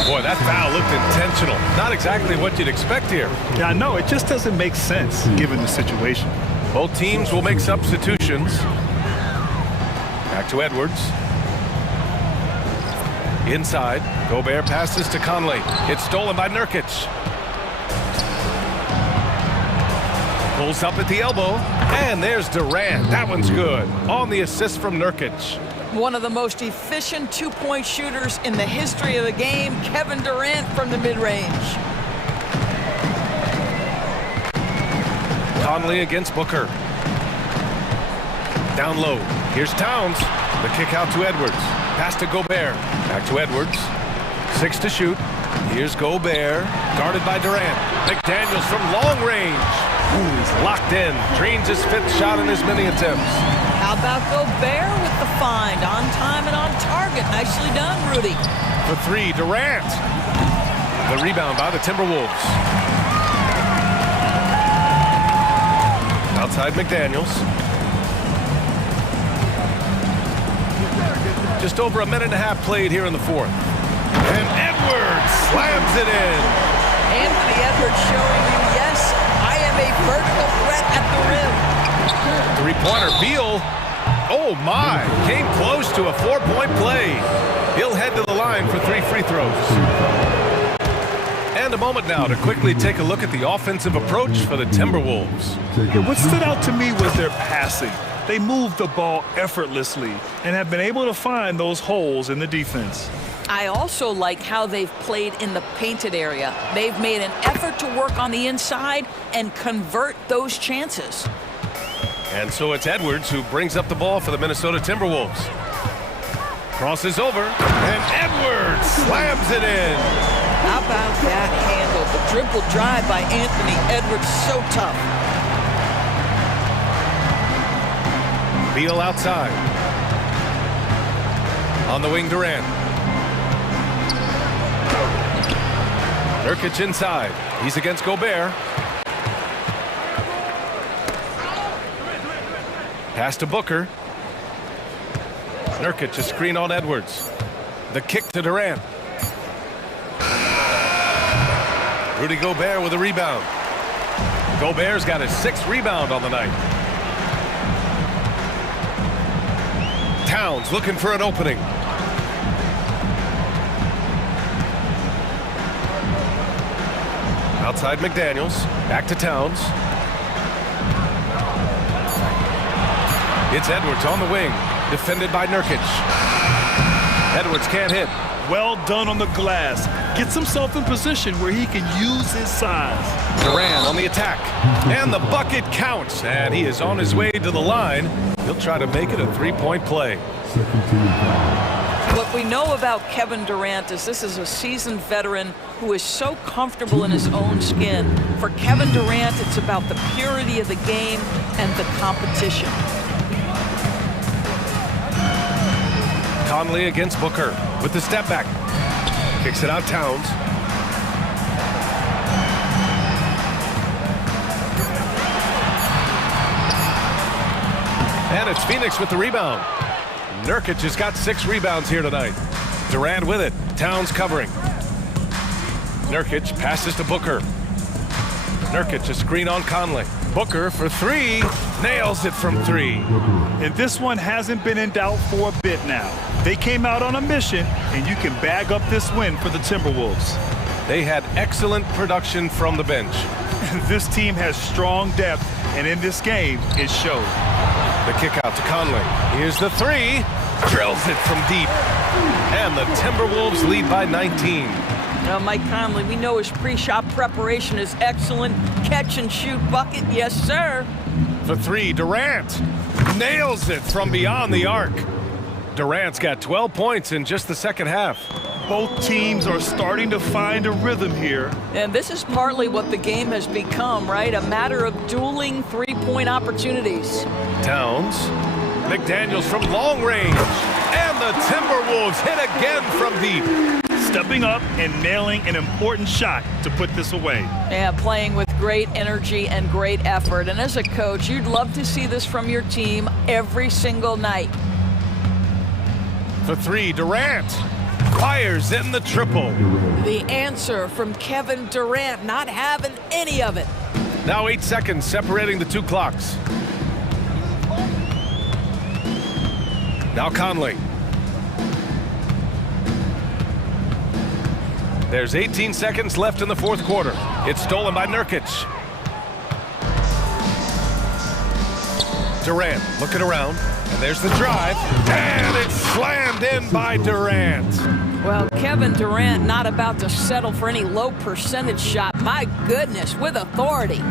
Boy, that foul looked intentional. Not exactly what you'd expect here. Yeah, I know. It just doesn't make sense given the situation. Both teams will make substitutions. Back to Edwards. Inside. Gobert passes to Conley. It's stolen by Nurkic. Pulls up at the elbow. And there's Durant. That one's good. On the assist from Nurkic. One of the most efficient two-point shooters in the history of the game, Kevin Durant from the mid-range. Conley against Booker. Down low. Here's Towns. The kick out to Edwards. Pass to Gobert. Back to Edwards. 6 to shoot. Here's Gobert. Guarded by Durant. McDaniels from long range. Ooh, he's locked in. Drains his 5th shot in his many attempts. How about Gobert with the find? On time and on target. Nicely done, Rudy. For 3, Durant. The rebound by the Timberwolves. Outside McDaniels. Just over a minute and a half played here in the fourth. And Edwards slams it in. Anthony Edwards showing you, yes, I am a vertical threat at the rim. Three-pointer, Beal. Oh, my. Came close to a 4-point play. He'll head to the line for 3 free throws. And a moment now to quickly take a look at the offensive approach for the Timberwolves. Yeah, what stood out to me was their passing. They moved the ball effortlessly and have been able to find those holes in the defense. I also like how they've played in the painted area. They've made an effort to work on the inside and convert those chances. And so it's Edwards who brings up the ball for the Minnesota Timberwolves. Crosses over, and Edwards slams it in. How about that handle? The dribble drive by Anthony Edwards, so tough. Beal outside. On the wing, Durant. Nurkic inside. He's against Gobert. Pass to Booker. Nurkic, a screen on Edwards. The kick to Durant. Rudy Gobert with a rebound. Gobert's got his 6th rebound on the night. Towns looking for an opening. Outside McDaniels. Back to Towns. It's Edwards on the wing, defended by Nurkic. Edwards can't hit. Well done on the glass. Gets himself in position where he can use his size. Durant on the attack. And the bucket counts. And he is on his way to the line. He'll try to make it a three-point play. What we know about Kevin Durant is this is a seasoned veteran who is so comfortable in his own skin. For Kevin Durant, it's about the purity of the game and the competition. Conley against Booker with the step back. Kicks it out Towns. And it's Phoenix with the rebound. Nurkic has got 6 rebounds here tonight. Durant with it. Towns covering. Nurkic passes to Booker. Nurkic a screen on Conley. Booker for 3. Nails it from 3. And this one hasn't been in doubt for a bit now. They came out on a mission, and you can bag up this win for the Timberwolves. They had excellent production from the bench. This team has strong depth, and in this game, it showed. The kick out to Conley. Here's the 3. Drills it from deep. And the Timberwolves lead by 19. Now, Mike Conley, we know his pre-shot preparation is excellent. Catch and shoot bucket, yes, sir. For 3, Durant nails it from beyond the arc. Durant's got 12 points in just the second half. Both teams are starting to find a rhythm here. And this is partly what the game has become, right? A matter of dueling three-point opportunities. Towns. McDaniels from long range. And the Timberwolves hit again from deep. Stepping up and nailing an important shot to put this away. Yeah, playing with great energy and great effort. And as a coach, you'd love to see this from your team every single night. For 3, Durant fires in the triple. The answer from Kevin Durant, not having any of it. Now 8 seconds separating the 2 clocks. Now Conley. There's 18 seconds left in the 4th quarter. It's stolen by Nurkic. Durant looking around, and there's the drive, and it's slammed in by Durant. Well, Kevin Durant not about to settle for any low percentage shot. My goodness, with authority.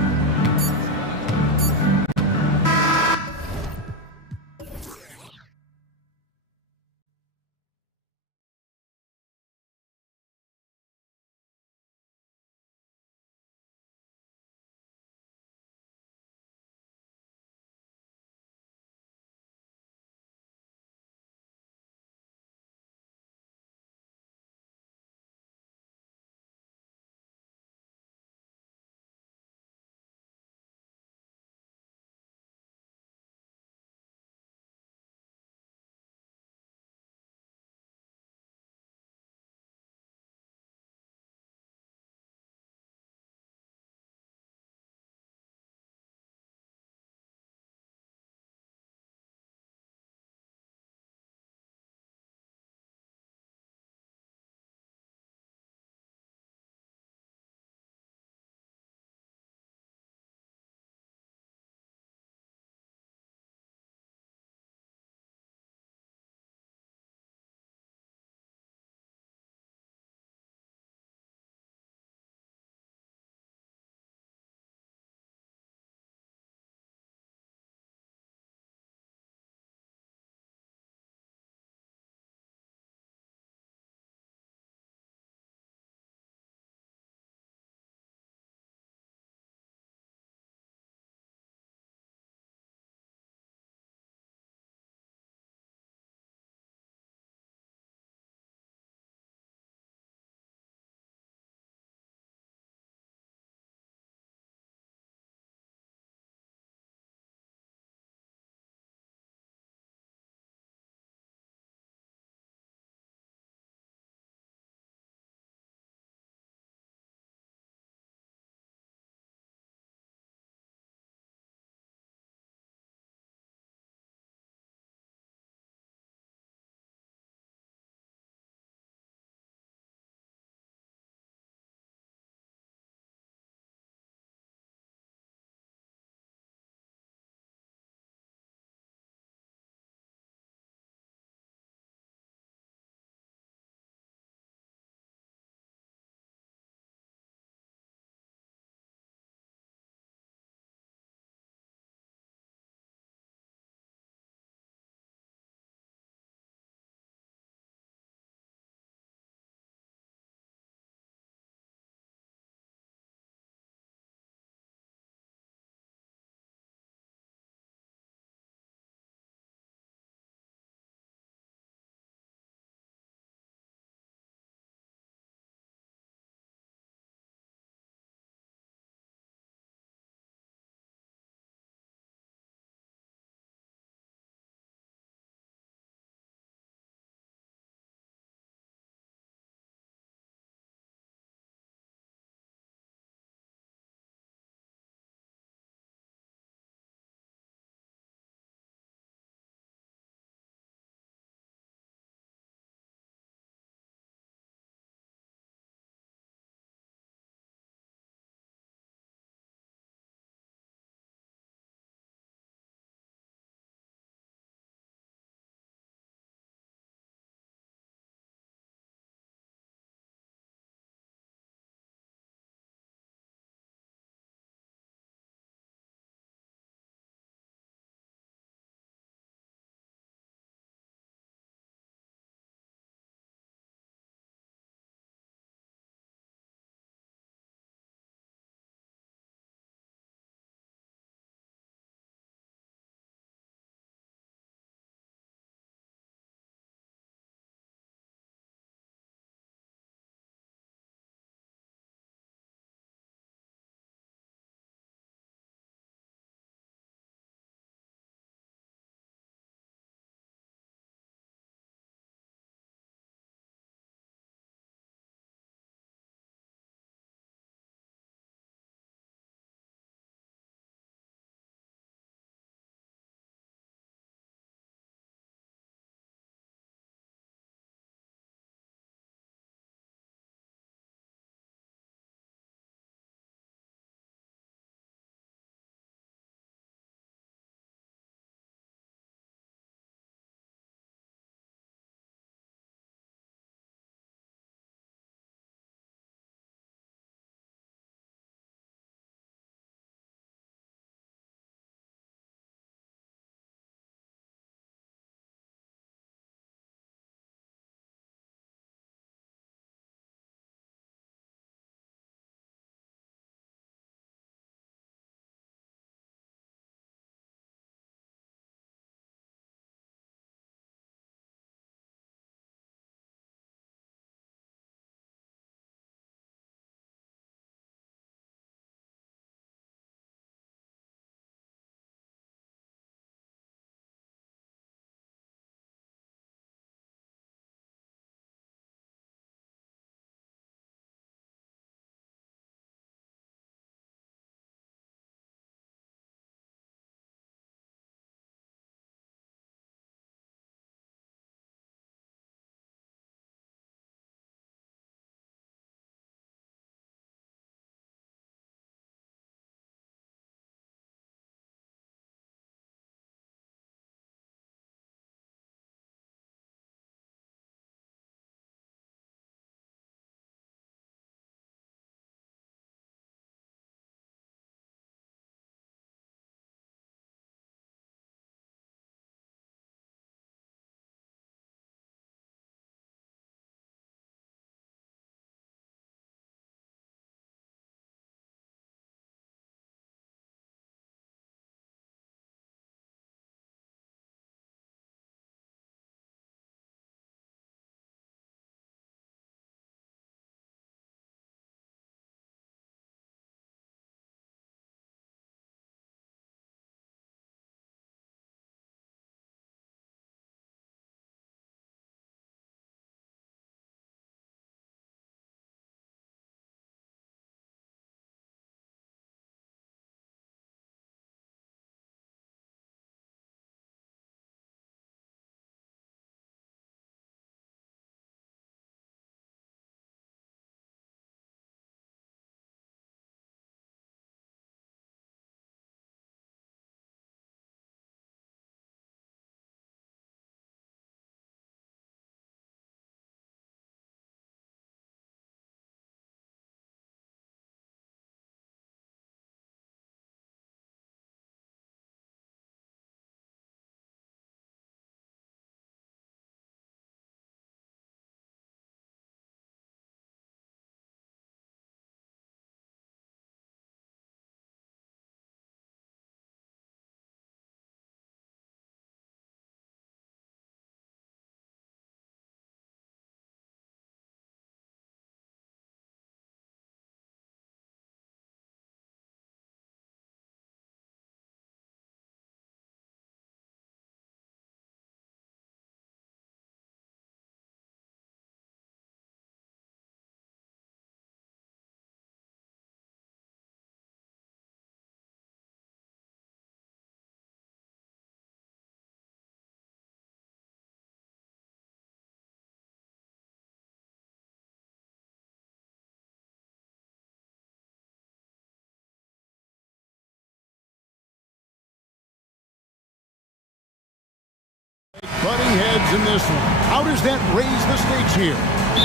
butting heads in this one. How does that raise the stakes here?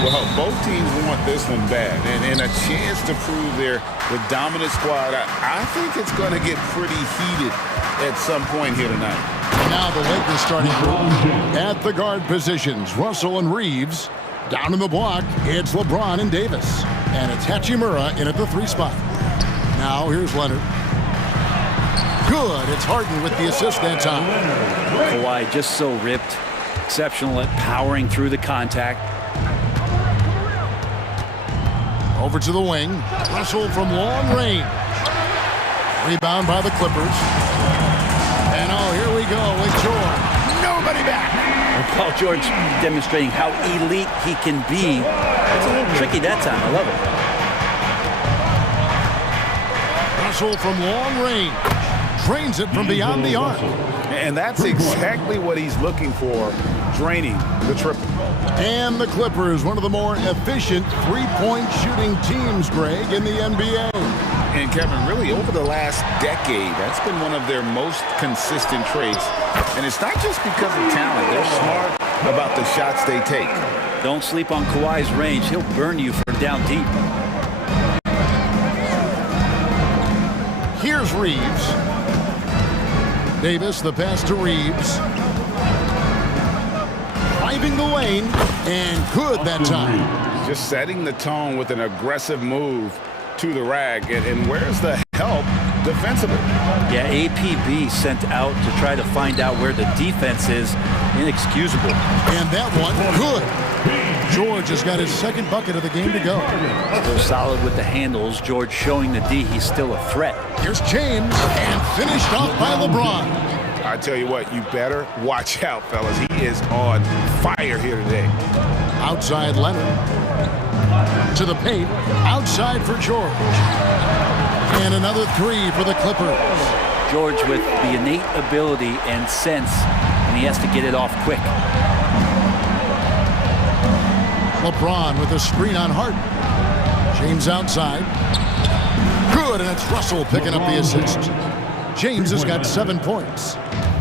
Well, both teams want this one bad, and a chance to prove they're the dominant squad. I think it's going to get pretty heated at some point here tonight. Now the Lakers starting at the guard positions. Russell and Reeves. Down in the block, it's LeBron and Davis. And it's Hachimura in at the 3 spot. Now here's Leonard. Good. It's Harden with the assist that time. Kawhi just so ripped. Exceptional at powering through the contact. Over to the wing. Russell from long range. Rebound by the Clippers. And here we go with George. Nobody back. Paul George demonstrating how elite he can be. It's a little tricky that time. I love it. Russell from long range. Drains it from beyond the arc. And that's exactly what he's looking for, draining the triple. And the Clippers, one of the more efficient three-point shooting teams, Greg, in the NBA. And Kevin, really over the last decade, that's been one of their most consistent traits. And it's not just because of talent. They're smart about the shots they take. Don't sleep on Kawhi's range. He'll burn you from down deep. Here's Reeves. Davis, the pass to Reeves. Driving the lane, and good that time. Just setting the tone with an aggressive move to the rag. And where's the help defensively? Yeah, APB sent out to try to find out where the defense is. Inexcusable. And that one, good. George has got his second bucket of the game to go. Still solid with the handles. George showing the D he's still a threat. Here's James, and finished off by LeBron. I tell you what, you better watch out, fellas. He is on fire here today. Outside Leonard. To the paint. Outside for George. And another 3 for the Clippers. George with the innate ability and sense, and he has to get it off quick. LeBron with a screen on Harden. James outside. Good, and it's Russell picking up the assist. James has got 7 points.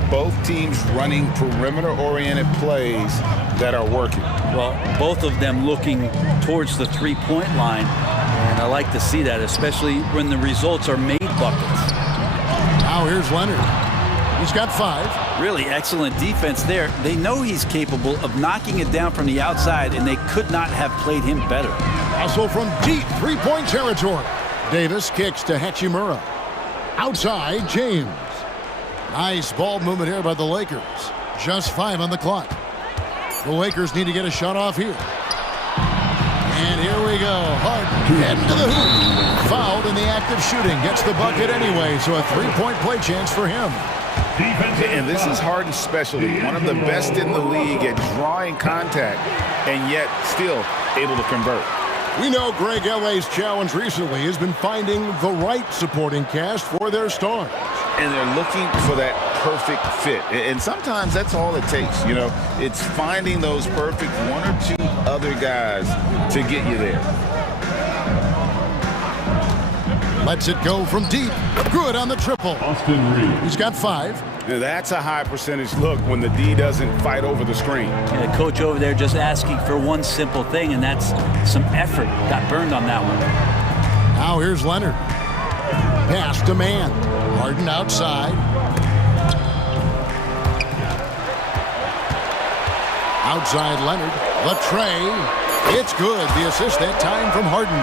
Both teams running perimeter-oriented plays that are working. Well, both of them looking towards the three-point line, and I like to see that, especially when the results are made buckets. Now here's Leonard. He's got 5. Really excellent defense there. They know he's capable of knocking it down from the outside, and they could not have played him better. Also from deep three-point territory. Davis kicks to Hachimura. Outside, James. Nice ball movement here by the Lakers. Just 5 on the clock. The Lakers need to get a shot off here. And here we go. Harden heading to the hoop. Fouled in the act of shooting. Gets the bucket anyway, so a 3-point play chance for him. And this is Harden's specialty. One of the best in the league at drawing contact and yet still able to convert. We know Greg LA's challenge recently has been finding the right supporting cast for their stars. And they're looking for that perfect fit. And sometimes that's all it takes. You know, it's finding those perfect 1 or 2 other guys to get you there. Lets it go from deep. Good on the triple. He's got 5. Now that's a high percentage look when the D doesn't fight over the screen. And the coach over there just asking for one simple thing, and that's some effort. Got burned on that one. Now here's Leonard. Pass to man. Harden outside. Outside Leonard. The tray. It's good. The assist that time from Harden.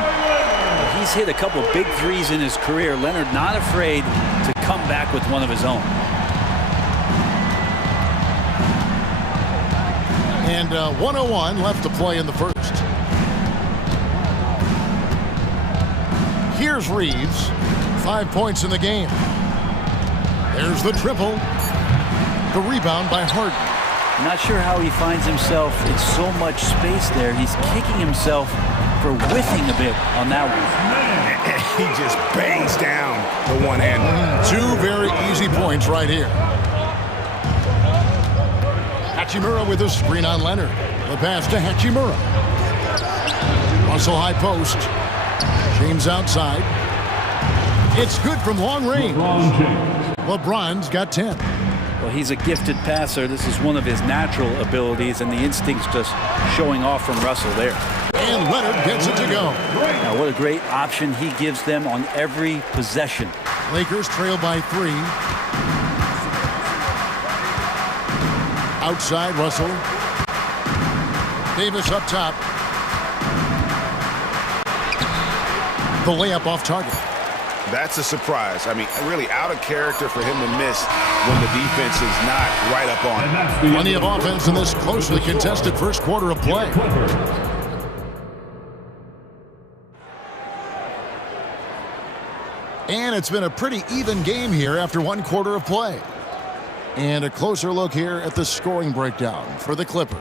He's hit a couple big threes in his career. Leonard not afraid to come back with one of his own. And 1:01 left to play in the first. Here's Reeves. 5 points in the game. There's the triple. The rebound by Harden. Not sure how he finds himself in so much space there. He's kicking himself for whiffing a bit on that one. He just bangs down the one-hander. 2 very easy points right here. Hachimura with a screen on Leonard. The pass to Hachimura. Russell high post. James outside. It's good from long range. LeBron's got 10. Well, he's a gifted passer. This is one of his natural abilities, and the instinct's just showing off from Russell there. And Leonard gets it to go. Now, what a great option he gives them on every possession. Lakers trail by 3. Outside, Russell. Davis up top. The layup off target. That's a surprise. I mean, really out of character for him to miss when the defense is not right up on him. Plenty of offense in this closely contested first quarter of play. And it's been a pretty even game here after one quarter of play. And a closer look here at the scoring breakdown for the Clippers.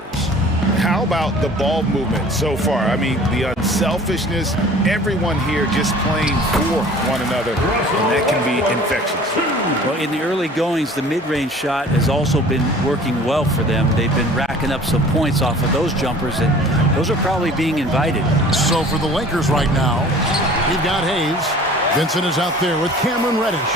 How about the ball movement so far? I mean, the unselfishness, everyone here just playing for one another, and that can be infectious. Well, in the early goings, the mid-range shot has also been working well for them. They've been racking up some points off of those jumpers, and those are probably being invited. So for the Lakers right now, we've got Hayes. Vincent is out there with Cameron Reddish.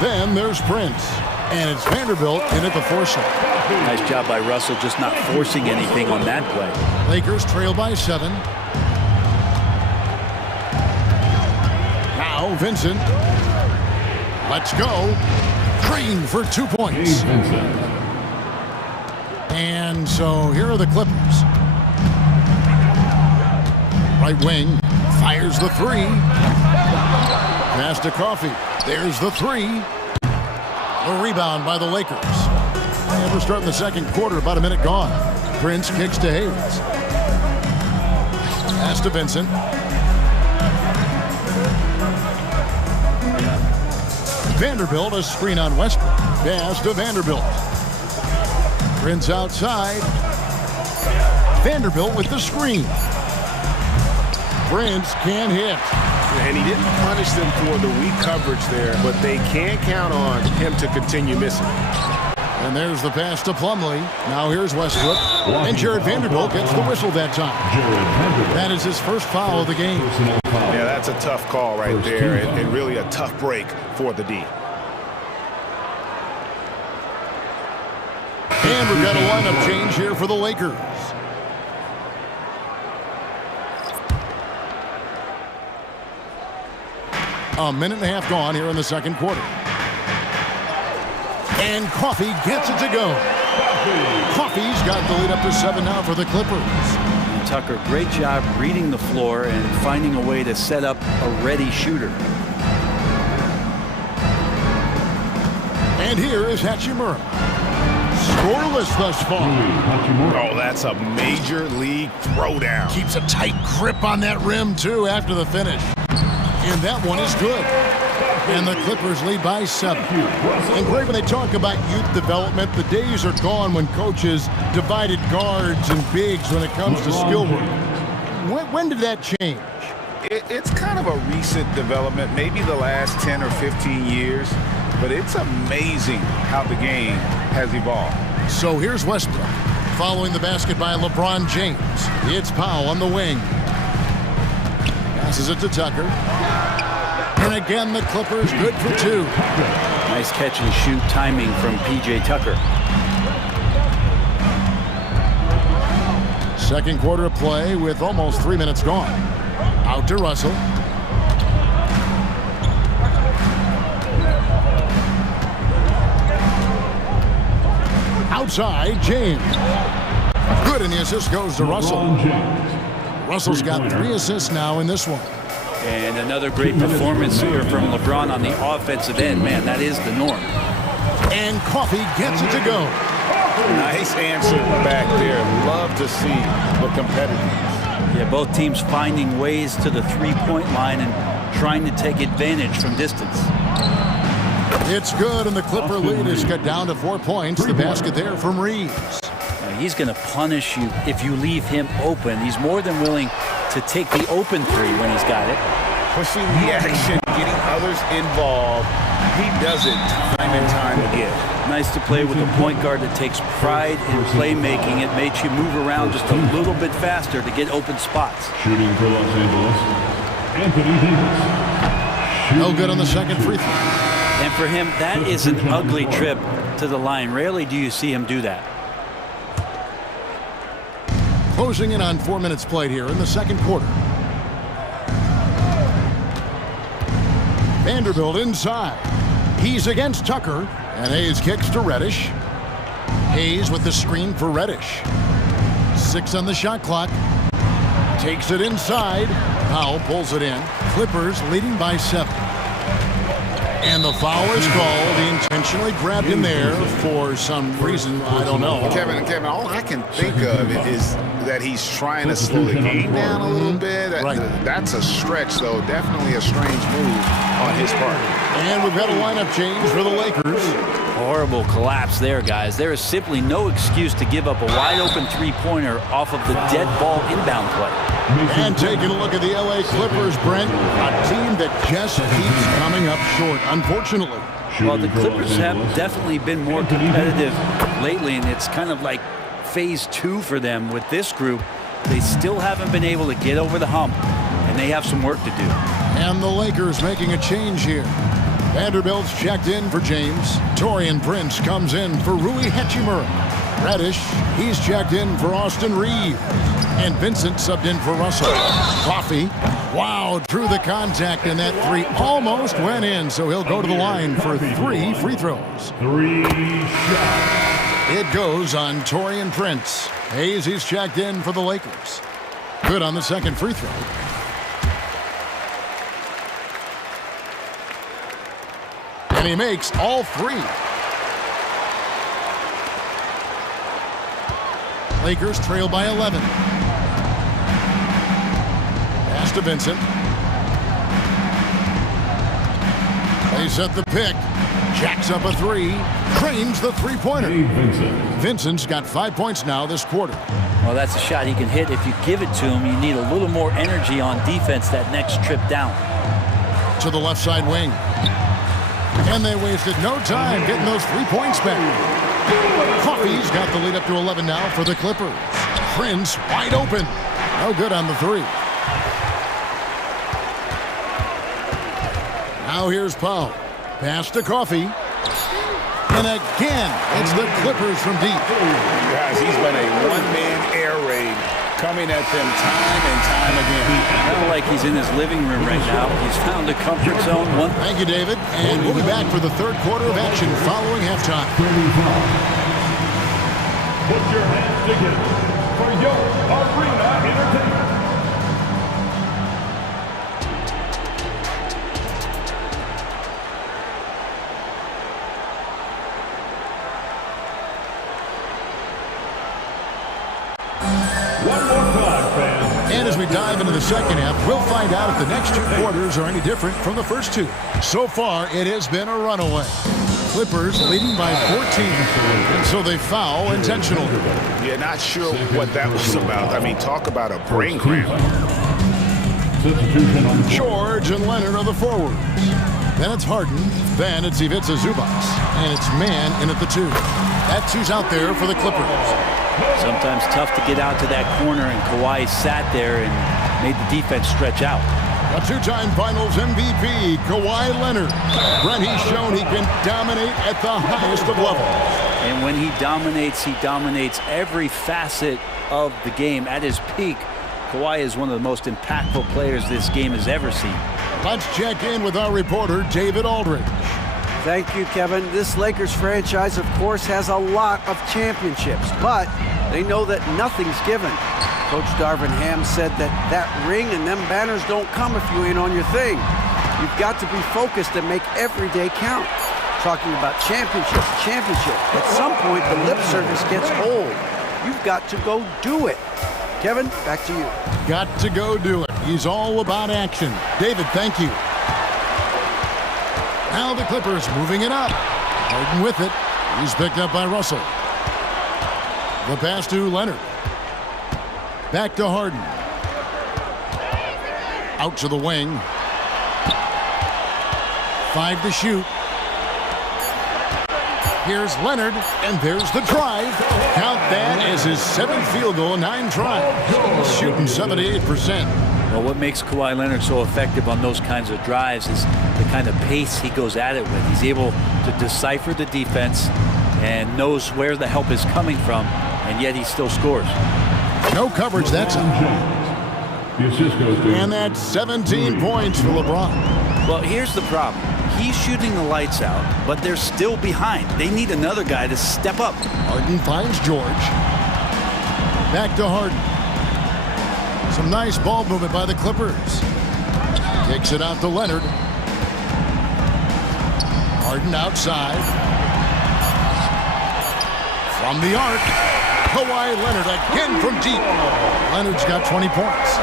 Then there's Prince. And it's Vanderbilt in at the force. Nice job by Russell just not forcing anything on that play. Lakers trail by 7. Now Vincent. Let's go. Green for 2 points. And so here are the Clippers. Right wing fires the 3. Pass to Coffee. There's the 3. A rebound by the Lakers. And we're starting the second quarter, about a minute gone. Prince kicks to Hayes. Pass to Vincent. Vanderbilt, a screen on Westbrook. Pass to Vanderbilt. Prince outside. Vanderbilt with the screen. Prince can't hit. And he didn't punish them for the weak coverage there, but they can count on him to continue missing. And there's the pass to Plumlee. Now here's Westbrook. And Jared Vanderbilt gets the whistle that time. That is his first foul of the game. Yeah, that's a tough call right there, and really a tough break for the D. And we've got a lineup change here for the Lakers. A minute and a half gone here in the second quarter. And Coffee gets it to go. Coffee's got the lead up to 7 now for the Clippers. And Tucker, great job reading the floor and finding a way to set up a ready shooter. And here is Hachimura. Scoreless thus far. Oh, that's a major league throwdown. Keeps a tight grip on that rim, too, after the finish. And that one is good. And the Clippers lead by 7. And great when they talk about youth development, the days are gone when coaches divided guards and bigs when it comes to skill work. When did that change? It's kind of a recent development, maybe the last 10 or 15 years, but it's amazing how the game has evolved. So here's Westbrook following the basket by LeBron James. It's Powell on the wing. Passes it to Tucker. And again, the Clippers good for 2. Nice catch and shoot timing from P.J. Tucker. Second quarter of play with almost 3 minutes gone. Out to Russell. Outside, James. Good, and the assist goes to Russell. Russell's got 3 assists now in this one. And another great performance here from LeBron on the offensive end. Man, that is the norm. And Coffee gets it to go. Nice answer back there. Love to see the competitiveness. Yeah, both teams finding ways to the three-point line and trying to take advantage from distance. It's good, and the Clipper lead is cut down to 4 points. The basket there from Reeves. He's going to punish you if you leave him open. He's more than willing to take the open 3 when he's got it. Pushing the action, getting others involved. He does it time and time again. Nice to play with a point guard that takes pride in playmaking. It makes you move around just a little bit faster to get open spots. Shooting for Los Angeles, Anthony Davis. No good on the second free throw. And for him, that is an ugly trip to the line. Rarely do you see him do that. Closing in on 4 minutes played here in the second quarter. Vanderbilt inside. He's against Tucker, and Hayes kicks to Reddish. Hayes with the screen for Reddish. 6 on the shot clock. Takes it inside. Powell pulls it in. Clippers leading by 7. And the foul is called. He intentionally grabbed him there for some reason. I don't know. Kevin, all I can think of is that he's trying to slow the game down a little bit. Right. That's a stretch, though. Definitely a strange move on his part. And we've got a lineup change for the Lakers. Horrible collapse there, guys. There is simply no excuse to give up a wide-open three-pointer off of the dead ball inbound play. And taking a look at the LA Clippers, Brent, a team that just keeps coming up short, unfortunately. Well, the Clippers have definitely been more competitive lately, and it's kind of like phase 2 for them with this group. They still haven't been able to get over the hump, and they have some work to do. And the Lakers making a change here. Vanderbilt's checked in for James. Taurean Prince comes in for Rui Hachimura. Reddish, he's checked in for Austin Reeves. And Vincent subbed in for Russell. Coffee, wow, drew the contact, and that 3 almost went in, so he'll go to the line for 3 free throws. 3 shots. It goes on Taurean Prince. Hayes, he's checked in for the Lakers. Good on the second free throw. And he makes all 3. Lakers trail by 11. Pass to Vincent. They set the pick. Jacks up a 3. Cranes the three-pointer. Vincent's got 5 points now this quarter. Well, that's a shot he can hit. If you give it to him, you need a little more energy on defense that next trip down. To the left side wing. And they wasted no time getting those 3 points back. Coffey's got the lead up to 11 now for the Clippers. Prince wide open. No good on the 3. Now here's Powell. Pass to Coffey. And again, it's the Clippers from deep. Guys, he's been a one-man air raid coming at them time and time again. Kind of like he's in his living room right now. He's found a comfort zone. Thank you, David. And we'll be back for the third quarter of action following halftime. Put your hands together for your arena entertainment. And as we dive into the second half, we'll find out if the next 2 quarters are any different from the first 2. So far, it has been a runaway. Clippers leading by 14, and so they foul intentionally. Yeah, not sure what that was about. I mean, talk about a brain cramp. George and Leonard are the forwards. Then it's Harden. Then it's Ivica Zubac. And it's man in at the 2. That's who's out there for the Clippers. Sometimes tough to get out to that corner, and Kawhi sat there and made the defense stretch out. A 2-time Finals MVP, Kawhi Leonard. Brent, he's shown he can dominate at the highest of levels. And when he dominates every facet of the game. At his peak, Kawhi is one of the most impactful players this game has ever seen. Let's check in with our reporter, David Aldridge. Thank you, Kevin. This Lakers franchise, of course, has a lot of championships, but they know that nothing's given. Coach Darvin Ham said that ring and them banners don't come if you ain't on your thing. You've got to be focused and make every day count. Talking about championship. At some point, the lip service gets old. You've got to go do it. Kevin, back to you. Got to go do it. He's all about action. David, thank you. Now the Clippers moving it up. Harden with it. He's picked up by Russell. The pass to Leonard. Back to Harden. Out to the wing. 5 to shoot. Here's Leonard, and there's the drive. Count that as his 7th field goal in 9 tries. Shooting 78%. Well, what makes Kawhi Leonard so effective on those kinds of drives is the kind of pace he goes at it with. He's able to decipher the defense and knows where the help is coming from, and yet he still scores. No coverage, that's it. The assist goes to... And that's 17 points for LeBron. Well, here's the problem. He's shooting the lights out, but they're still behind. They need another guy to step up. Harden finds George. Back to Harden. Some nice ball movement by the Clippers. Kicks it out to Leonard. Harden outside. From the arc, Kawhi Leonard again from deep. Leonard's got 20 points.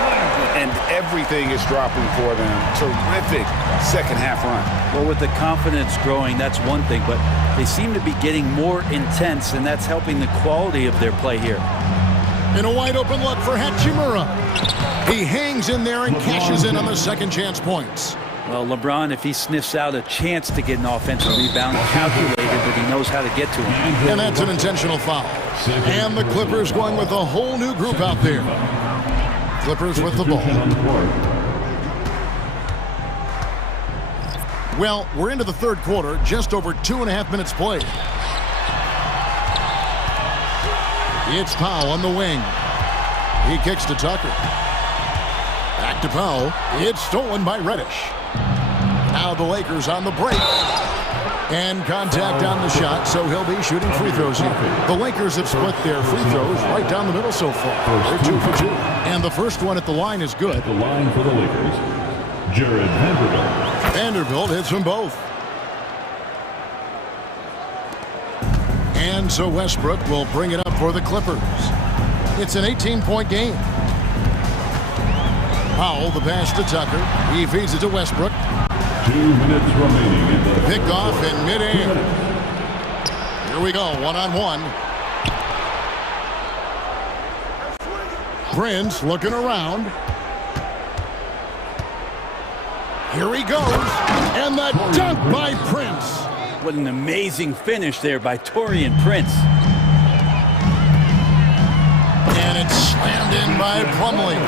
And everything is dropping for them. Terrific second half run. Well, with the confidence growing, that's one thing, but they seem to be getting more intense, and that's helping the quality of their play here. In a wide open look for Hachimura. He hangs in there and cashes in on the second chance points. Well, LeBron, if he sniffs out a chance to get an offensive rebound, calculated that he knows how to get to him. And that's an intentional foul. And the Clippers going with a whole new group out there. Clippers with the ball. Well, we're into the third quarter, just over 2.5 minutes played. It's Powell on the wing. He kicks to Tucker. Back to Powell. It's stolen by Reddish. Now the Lakers on the break. And contact on the shot, so he'll be shooting free throws here. The Lakers have split their free throws right down the middle so far. They're 2 for 2. And the first one at the line is good. At the line for the Lakers, Jared Vanderbilt. Vanderbilt hits them both. And so Westbrook will bring it up for the Clippers. It's an 18-point game. Powell, the pass to Tucker. He feeds it to Westbrook. 2 minutes remaining in the... Picked off in midair. Here we go, one-on-one. Prince looking around. Here he goes. And the dunk by Prince. What an amazing finish there by Taurean Prince. And it's slammed in by Plumlee.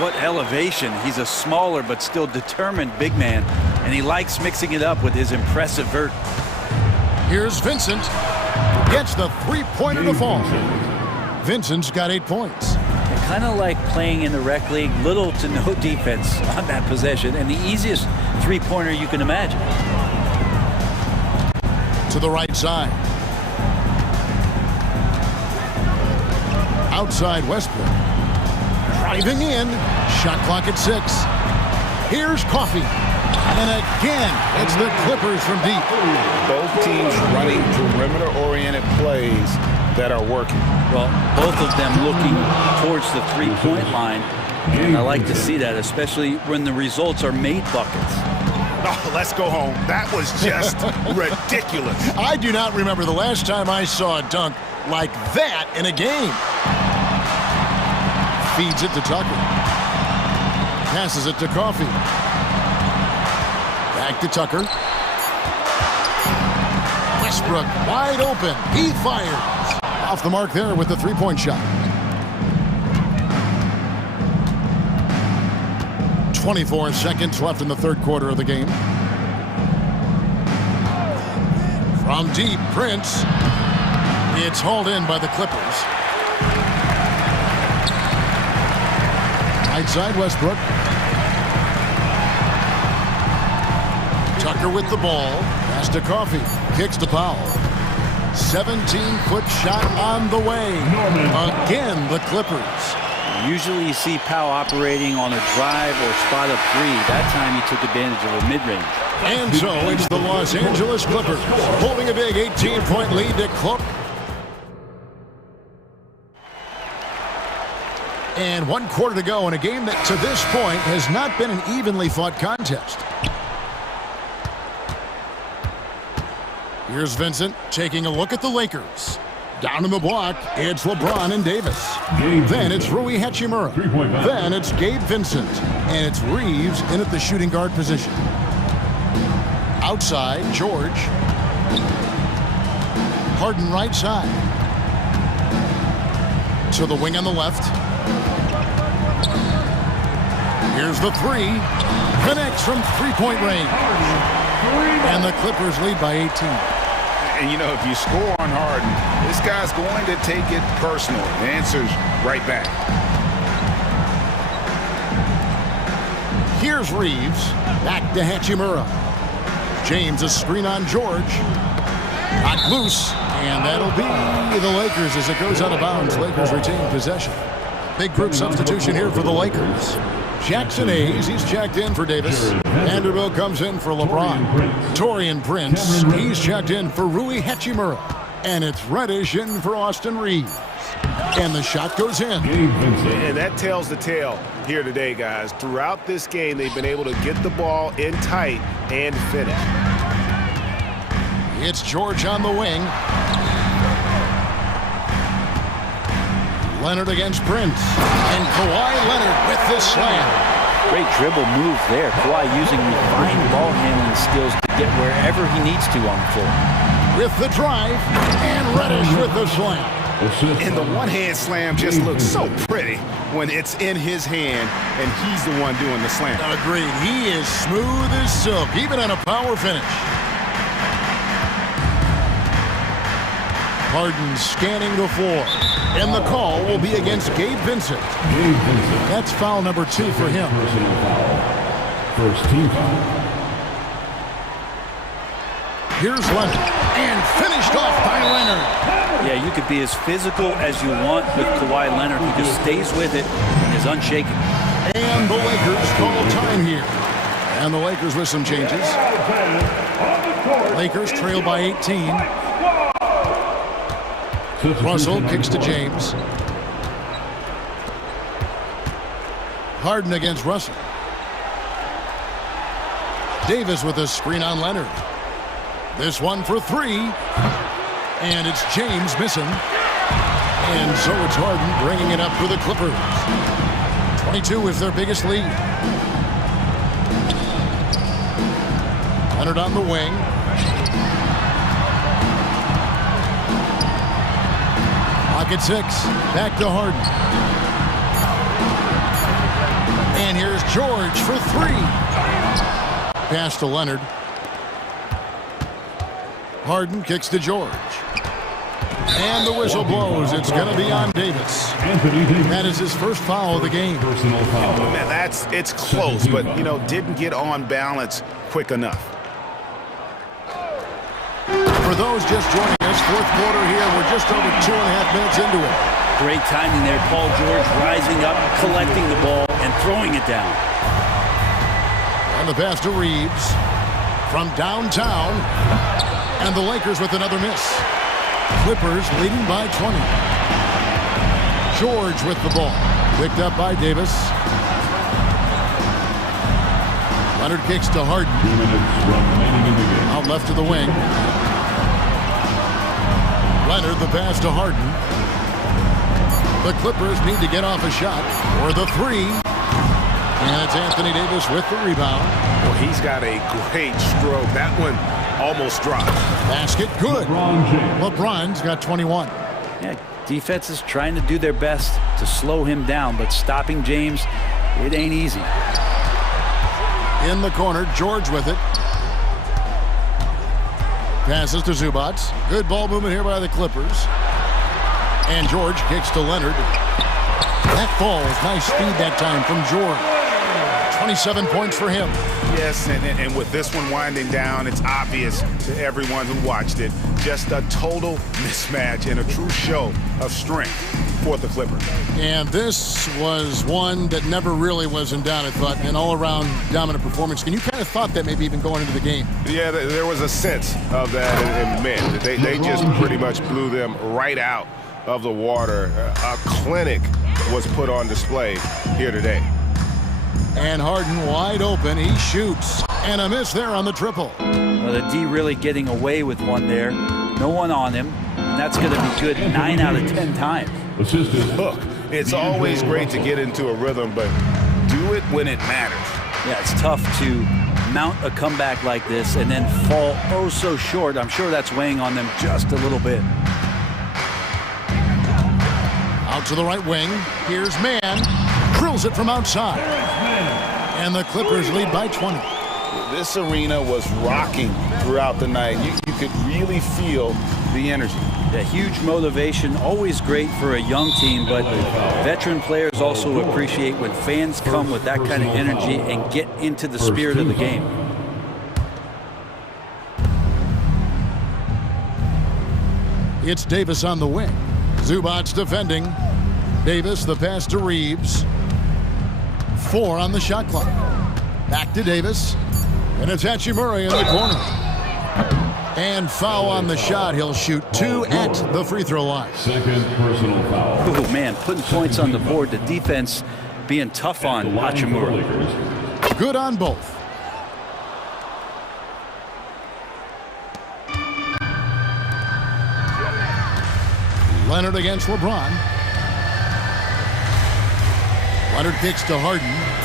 What elevation. He's a smaller but still determined big man, and he likes mixing it up with his impressive vert. Here's Vincent. Gets the three-pointer to fall. Vincent's got 8 points. Kind of like playing in the rec league, little to no defense on that possession, and the easiest three-pointer you can imagine. To the right side. Outside Westbrook. Driving in. Shot clock at 6. Here's Coffey. And again, it's the Clippers from deep. Both teams running perimeter-oriented plays that are working. Well, both of them looking towards the three-point line. And I like to see that, especially when the results are made buckets. Oh, let's go home. That was just ridiculous. I do not remember the last time I saw a dunk like that in a game. Feeds it to Tucker. Passes it to Coffey. Back to Tucker. Westbrook wide open. He fires. Off the mark there with the three-point shot. 24 seconds left in the third quarter of the game. From deep, Prince. It's hauled in by the Clippers. Right side, Westbrook. Tucker with the ball. Pass to Coffey. Kicks to Powell. 17-foot shot on the way. Again, the Clippers. Usually you see Powell operating on a drive or spot up three. That time he took advantage of a mid-range. And so it's the Los Angeles Clippers holding a big 18-point lead to close. And 1 quarter to go in a game that to this point has not been an evenly fought contest. Here's Vincent taking a look at the Lakers. Down in the block, it's LeBron and Davis. Then it's Rui Hachimura. Then it's Gabe Vincent. And it's Reeves in at the shooting guard position. Outside, George. Harden right side. To the wing on the left. Here's the three. Connects from three-point range. And the Clippers lead by 18. And, you know, if you score on Harden, this guy's going to take it personal. The answer's right back. Here's Reeves. Back to Hachimura. James, a screen on George. Knocked loose. And that'll be the Lakers as it goes out of bounds. Lakers retain possession. Big group substitution here for the Lakers. Jackson Hayes, he's checked in for Davis. Vanderbilt comes in for LeBron. Taurean Prince, he's checked in for Rui Hachimura. And it's Reddish in for Austin Reeves. And the shot goes in. And that tells the tale here today, guys. Throughout this game, they've been able to get the ball in tight and finish. It's George on the wing. Leonard against Prince. And Kawhi Leonard with the slam. Great dribble move there. Kawhi using refined ball handling skills to get wherever he needs to on the floor. With the drive, and Reddish with the slam. And the one-hand slam just looks so pretty when it's in his hand and he's the one doing the slam. Agreed. He is smooth as silk, even on a power finish. Harden scanning the floor. And the call will be against Gabe Vincent. That's foul number 2 for him. First team foul. Here's Leonard. And finished off by Leonard. Yeah, you could be as physical as you want with Kawhi Leonard. He just stays with it and is unshaken. And the Lakers call time here. And the Lakers with some changes. Lakers trail by 18. Russell kicks to James. Harden against Russell. Davis with a screen on Leonard. This one for 3. And it's James missing. And so it's Harden bringing it up for the Clippers. 22 is their biggest lead. Leonard on the wing. Pocket 6. Back to Harden. And here's George for 3. Pass to Leonard. Harden kicks to George. And the whistle blows. It's going to be on Davis. That is his first foul of the game. Personal foul. Man, it's close, but, you know, didn't get on balance quick enough. For those just joining us, fourth quarter here. We're just over 2.5 minutes into it. Great timing there. Paul George rising up, collecting the ball, and throwing it down. And the pass to Reeves from downtown. And the Lakers with another miss. Clippers leading by 20. George with the ball. Picked up by Davis. Leonard kicks to Harden. 2 minutes remaining in the game. Out left to the wing. Leonard the pass to Harden. The Clippers need to get off a shot or the 3. And it's Anthony Davis with the rebound. Well, he's got a great stroke. That one almost dropped. Basket good. LeBron's got 21. Yeah, defense is trying to do their best to slow him down, but stopping James, it ain't easy. In the corner, George with it. Passes to Zubac. Good ball movement here by the Clippers. And George kicks to Leonard. That falls. Nice speed that time from George. 27 points for him. Yes, and with this one winding down, it's obvious to everyone who watched it. Just a total mismatch and a true show of strength for the Clippers. And this was one that never really was in doubt, I thought, an all-around dominant performance. And you kind of thought that maybe even going into the game. Yeah, there was a sense of that in men. They just pretty much blew them right out of the water. A clinic was put on display here today. And Harden wide open. He shoots. And a miss there on the triple. Well, the D really getting away with one there. No one on him. And that's going to be good 9 out of 10 times. Look, it's always great to get into a rhythm, but do it when it matters. Yeah, it's tough to mount a comeback like this and then fall oh so short. I'm sure that's weighing on them just a little bit. Out to the right wing. Here's Mann. Drills it from outside. And the Clippers lead by 20. This arena was rocking throughout the night. You could really feel the energy. The huge motivation, always great for a young team, but veteran players also appreciate when fans come with that kind of energy and get into the spirit of the game. It's Davis on the wing. Zubac's defending. Davis, the pass to Reeves. 4 on the shot clock. Back to Davis. And it's Hachimura in the corner. And foul on the shot. He'll shoot 2 at the free throw line. Second personal foul. Oh, man, putting points on the board. The defense being tough on Hachimura. Good on both. Leonard against LeBron. Leonard kicks to Harden.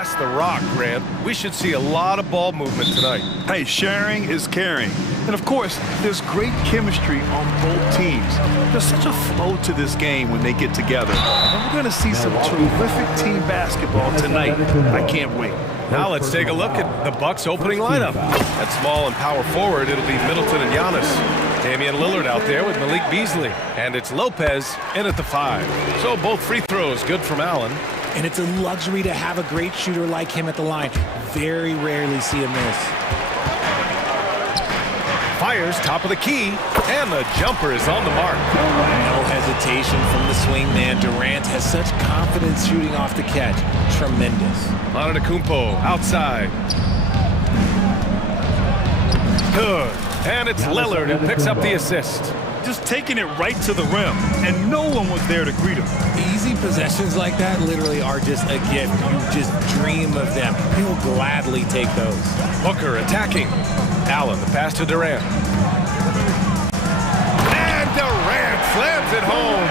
pass the rock, Grant. We should see a lot of ball movement tonight. Hey, sharing is caring. And of course, there's great chemistry on both teams. There's such a flow to this game when they get together. And we're going to see some terrific team basketball tonight. I can't wait. Now let's take a look at the Bucks' opening lineup. At small and power forward, it'll be Middleton and Giannis. Damian Lillard out there with Malik Beasley. And it's Lopez in at the 5. So both free throws good from Allen. And it's a luxury to have a great shooter like him at the line. Very rarely see him miss. Fires top of the key, and the jumper is on the mark. No hesitation from the swing man. Durant has such confidence shooting off the catch. Tremendous. Antetokounmpo outside. Good. And it's Lillard who picks up the assist. Just taking it right to the rim, and no one was there to greet him. Easy possessions like that literally are just a gift. You just dream of them. He'll gladly take those. Booker attacking. Allen, the pass to Durant. And Durant slams it home.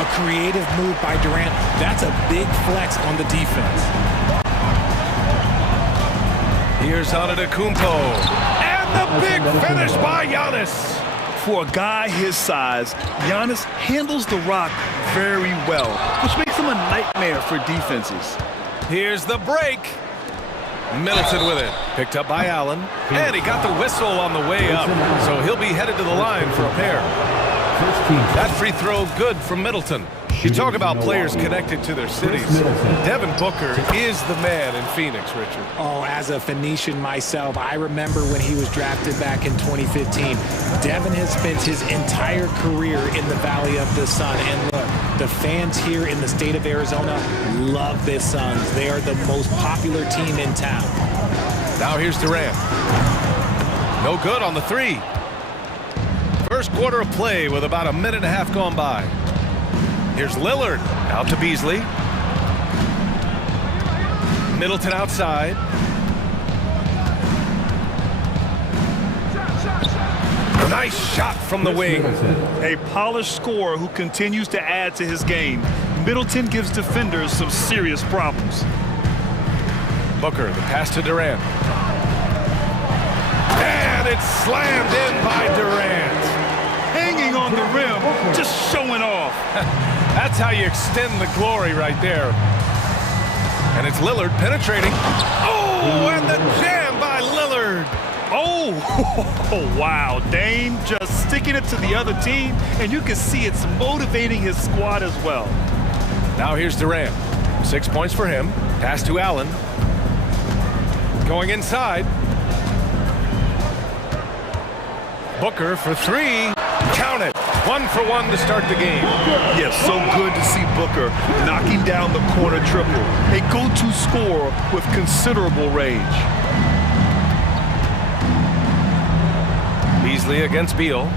A creative move by Durant. That's a big flex on the defense. Here's Antetokounmpo. And the big finish by Giannis. For a guy his size, Giannis handles the rock very well, which makes him a nightmare for defenses. Here's the break. Middleton with it. Picked up by Allen. And he got the whistle on the way up. So he'll be headed to the line for a pair. That free throw good from Middleton. You talk about players connected to their cities. Devin Booker is the man in Phoenix, Richard. Oh, as a Phoenician myself, I remember when he was drafted back in 2015. Devin has spent his entire career in the Valley of the Sun. And look, the fans here in the state of Arizona love the Suns. They are the most popular team in town. Now here's Durant. No good on the 3. First quarter of play with about a minute and a half gone by. Here's Lillard out to Beasley. Middleton outside. Nice shot from the wing. A polished scorer who continues to add to his game. Middleton gives defenders some serious problems. Booker, the pass to Durant. And it's slammed in by Durant. Hanging on the rim, just showing off. That's how you extend the glory right there. And it's Lillard penetrating. Oh, and the jam by Lillard. Oh, wow. Dame just sticking it to the other team, and you can see it's motivating his squad as well. Now here's Durant. 6 points for him. Pass to Allen. Going inside. Booker for 3. Count it. 1 for 1 to start the game. Yes, so good to see Booker knocking down the corner triple. A go-to scorer with considerable range. Beasley against Beal.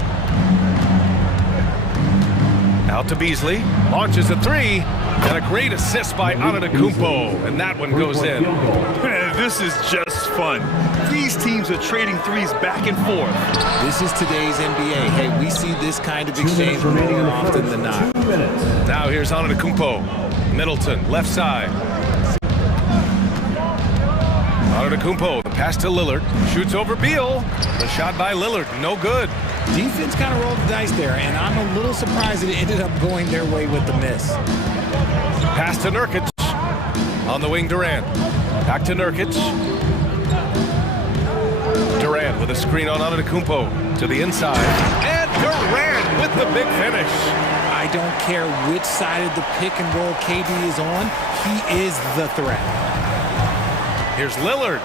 Out to Beasley. Launches a 3. And a great assist by Antetokounmpo. And that one goes in. Man, this is just fun. These teams are trading threes back and forth. This is today's NBA. Hey, we see this kind of exchange more often than not. Now here's Antetokounmpo. Middleton, left side. Antetokounmpo, the pass to Lillard. Shoots over Beal. The shot by Lillard, no good. Defense kind of rolled the dice there, and I'm a little surprised it ended up going their way with the miss. Pass to Nurkic. On the wing, Durant. Back to Nurkic. Durant with a screen on Antetokounmpo to the inside. And Durant with the big finish. I don't care which side of the pick and roll KD is on. He is the threat. Here's Lillard.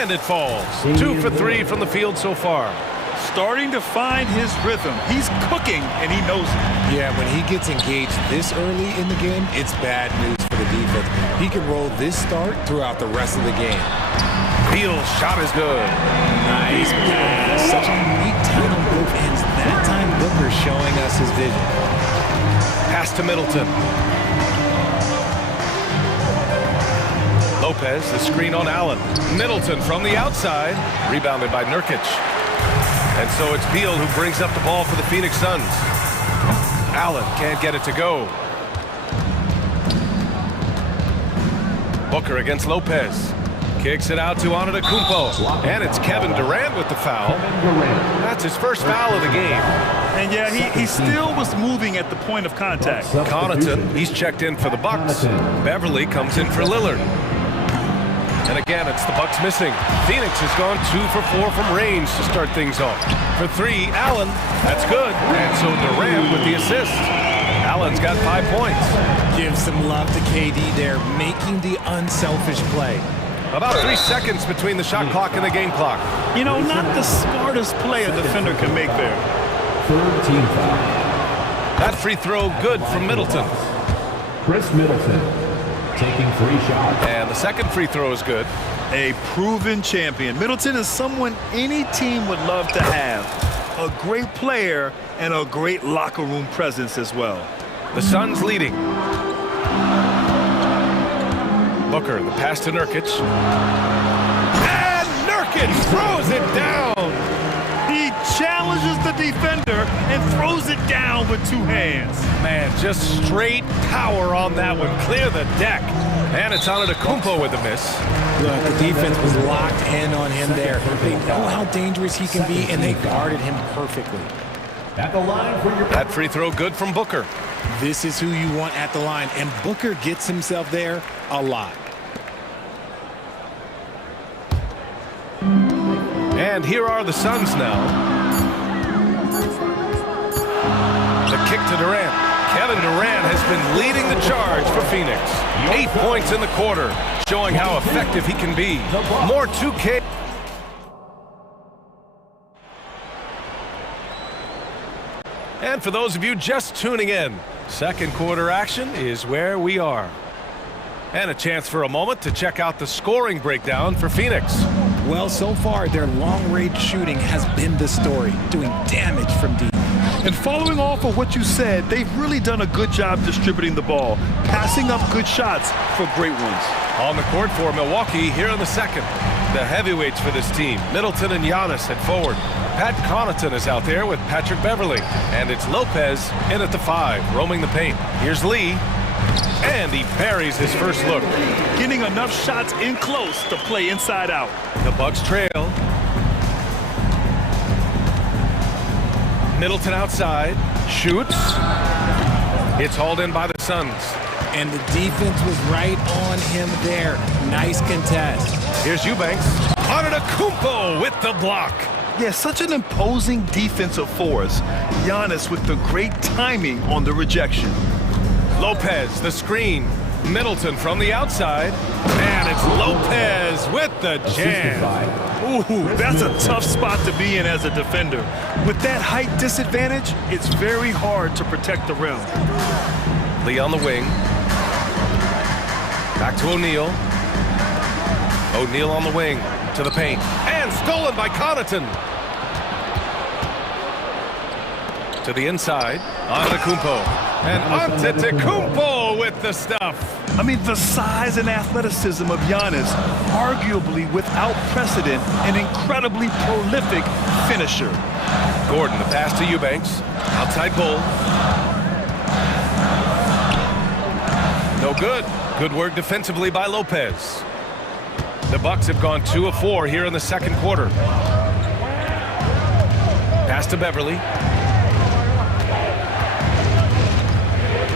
And it falls. 2 for 3 from the field so far. Starting to find his rhythm. He's cooking, and he knows it. Yeah, when he gets engaged this early in the game, it's bad news for the defense. He can roll this start throughout the rest of the game. Beal's shot is good. Nice pass. Such a unique time on both ends. That time, Booker showing us his vision. Pass to Middleton. Lopez, the screen on Allen. Middleton from the outside. Rebounded by Nurkic. And so it's Beal who brings up the ball for the Phoenix Suns. Allen can't get it to go. Booker against Lopez. Kicks it out to Antetokounmpo. And it's Kevin Durant with the foul. That's his first foul of the game. And yeah, he still was moving at the point of contact. Connaughton, he's checked in for the Bucks. Beverly comes in for Lillard. And again, it's the Bucks missing. Phoenix has gone 2 for 4 from range to start things off. For 3, Allen. That's good. And so Durant with the assist. Allen's got 5 points. Give some love to KD there, making the unselfish play. About 3 seconds between the shot clock and the game clock. You know, not the smartest play a defender can make there. Third team foul. That free throw good from Middleton. Chris Middleton taking 3 shots. And the second free throw is good. A proven champion. Middleton is someone any team would love to have. A great player and a great locker room presence as well. The Suns leading. Booker, the pass to Nurkic. And Nurkic throws it down. He challenges the defender and throws it down with 2 hands. Man, just straight power on that one. Clear the deck. And it's Antetokounmpo with the miss. Look, the defense was locked in on him there. They know how dangerous he can be, and they guarded him perfectly. At the line for your... That free throw good from Booker. This is who you want at the line, and Booker gets himself there a lot. And here are the Suns now. The kick to Durant. Kevin Durant has been leading the charge for Phoenix. 8 points in the quarter, showing how effective he can be. More 2K. And for those of you just tuning in, second quarter action is where we are. And a chance for a moment to check out the scoring breakdown for Phoenix. Well, so far, their long-range shooting has been the story, doing damage from deep. And following off of what you said, they've really done a good job distributing the ball, passing up good shots for great ones. On the court for Milwaukee here in the second. The heavyweights for this team, Middleton and Giannis at forward. Pat Connaughton is out there with Patrick Beverly. And it's Lopez in at the 5, roaming the paint. Here's Lee. And he parries his first look. Getting enough shots in close to play inside out. The Bucks trail. Middleton outside. Shoots. It's hauled in by the Suns. And the defense was right on him there. Nice contest. Here's Eubanks. Antetokounmpo with the block. Yeah, such an imposing defensive force. Giannis with the great timing on the rejection. Lopez, the screen. Middleton from the outside. And it's Lopez with the jam. Ooh, that's a tough spot to be in as a defender. With that height disadvantage, it's very hard to protect the rim. Lee on the wing. Back to O'Neal. O'Neal on the wing to the paint. And stolen by Connaughton. To the inside. Antetokounmpo. And Antetokounmpo with the stuff. I mean, the size and athleticism of Giannis, arguably without precedent, an incredibly prolific finisher. Gordon, the pass to Eubanks. Outside goal. No good. Good work defensively by Lopez. The Bucks have gone 2 of 4 here in the second quarter. Pass to Beverly.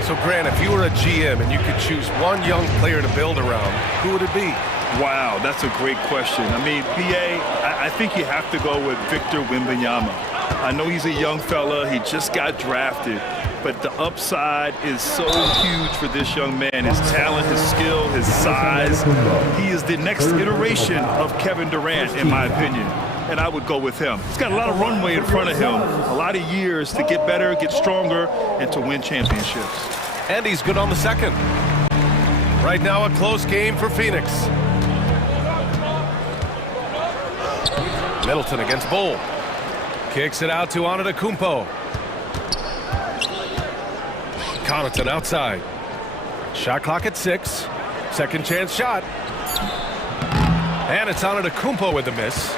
So, Grant, if you were a GM and you could choose one young player to build around, who would it be? Wow, that's a great question. I mean, I think you have to go with Victor Wembanyama. I know he's a young fella. He just got drafted. But the upside is so huge for this young man. His talent, his skill, his size. He is the next iteration of Kevin Durant, in my opinion. And I would go with him. He's got a lot of runway in front of him. A lot of years to get better, get stronger, and to win championships. And he's good on the second. Right now, a close game for Phoenix. Middleton against Bull. Kicks it out to Antetokounmpo. Connaughton outside. Shot clock at 6. Second chance shot. And it's Antetokounmpo with the miss.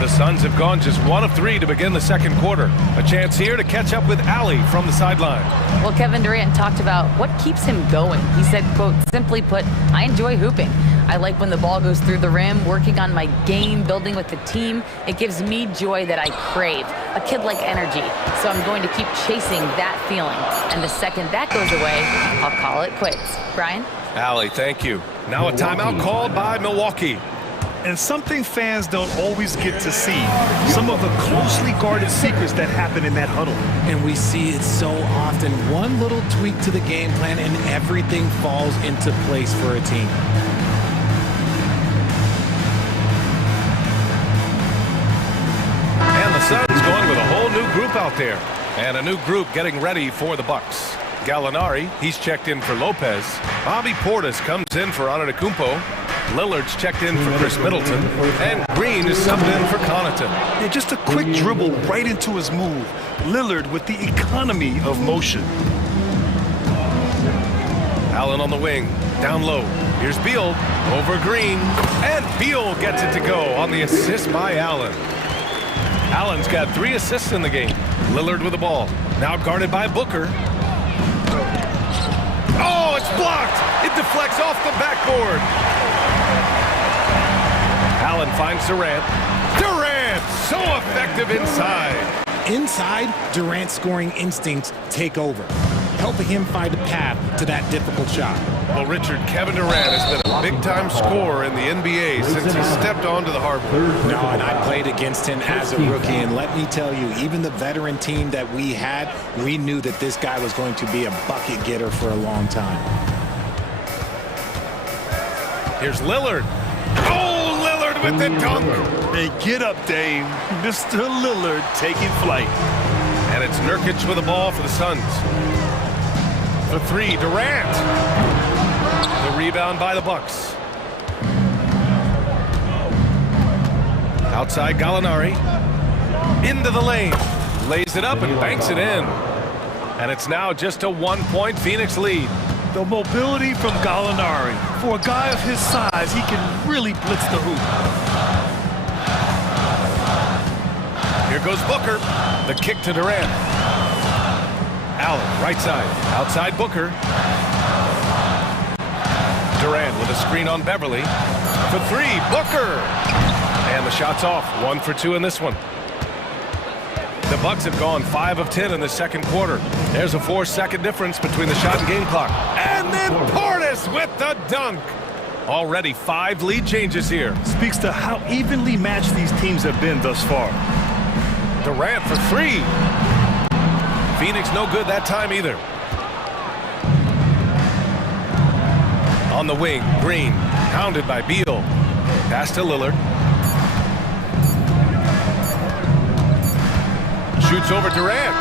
The Suns have gone just 1 of 3 to begin the second quarter. A chance here to catch up with Allie from the sideline. Well, Kevin Durant talked about what keeps him going. He said, quote, simply put, I enjoy hooping. I like when the ball goes through the rim, working on my game, building with the team. It gives me joy that I crave, a kid-like energy. So I'm going to keep chasing that feeling. And the second that goes away, I'll call it quits. Brian? Allie, thank you. Now a timeout called by Milwaukee. And something fans don't always get to see, some of the closely guarded secrets that happen in that huddle. And we see it so often. One little tweak to the game plan and everything falls into place for a team. And the Suns going with a whole new group out there. And a new group getting ready for the Bucks. Gallinari, he's checked in for Lopez. Bobby Portis comes in for Antetokounmpo. Lillard's checked in for Chris Middleton. And Green is subbed in for Connaughton. And just a quick dribble right into his move. Lillard with the economy of motion. Allen on the wing, down low. Here's Beal, over Green. And Beal gets it to go on the assist by Allen. Allen's got 3 assists in the game. Lillard with the ball, now guarded by Booker. Oh, it's blocked! It deflects off the backboard. Allen finds Durant. Durant, so effective inside. Inside, Durant's scoring instincts take over, helping him find a path to that difficult shot. Well, Richard, Kevin Durant has been a big-time scorer in the NBA since he stepped onto the hardwood. No, and I played against him as a rookie, and let me tell you, even the veteran team that we had, we knew that this guy was going to be a bucket getter for a long time. Here's Lillard. Oh, Lillard with the dunk. Hey, get up, Dame. Mr. Lillard taking flight. And it's Nurkic with the ball for the Suns. For 3, Durant. The rebound by the Bucks. Outside Gallinari. Into the lane. Lays it up and banks it in. And it's now just a 1-point Phoenix lead. The mobility from Gallinari. For a guy of his size, he can really blitz the hoop. Here goes Booker. The kick to Durant. Allen, right side. Outside Booker. Durant with a screen on Beverly. For 3, Booker. And the shot's off. 1 for 2 in this one. The Bucks have gone 5 of 10 in the second quarter. There's a 4-second difference between the shot and game clock. And then Portis with the dunk. Already 5 lead changes here. Speaks to how evenly matched these teams have been thus far. Durant for 3. Phoenix no good that time either. On the wing, Green, pounded by Beal. Pass to Lillard. Shoots over Durant.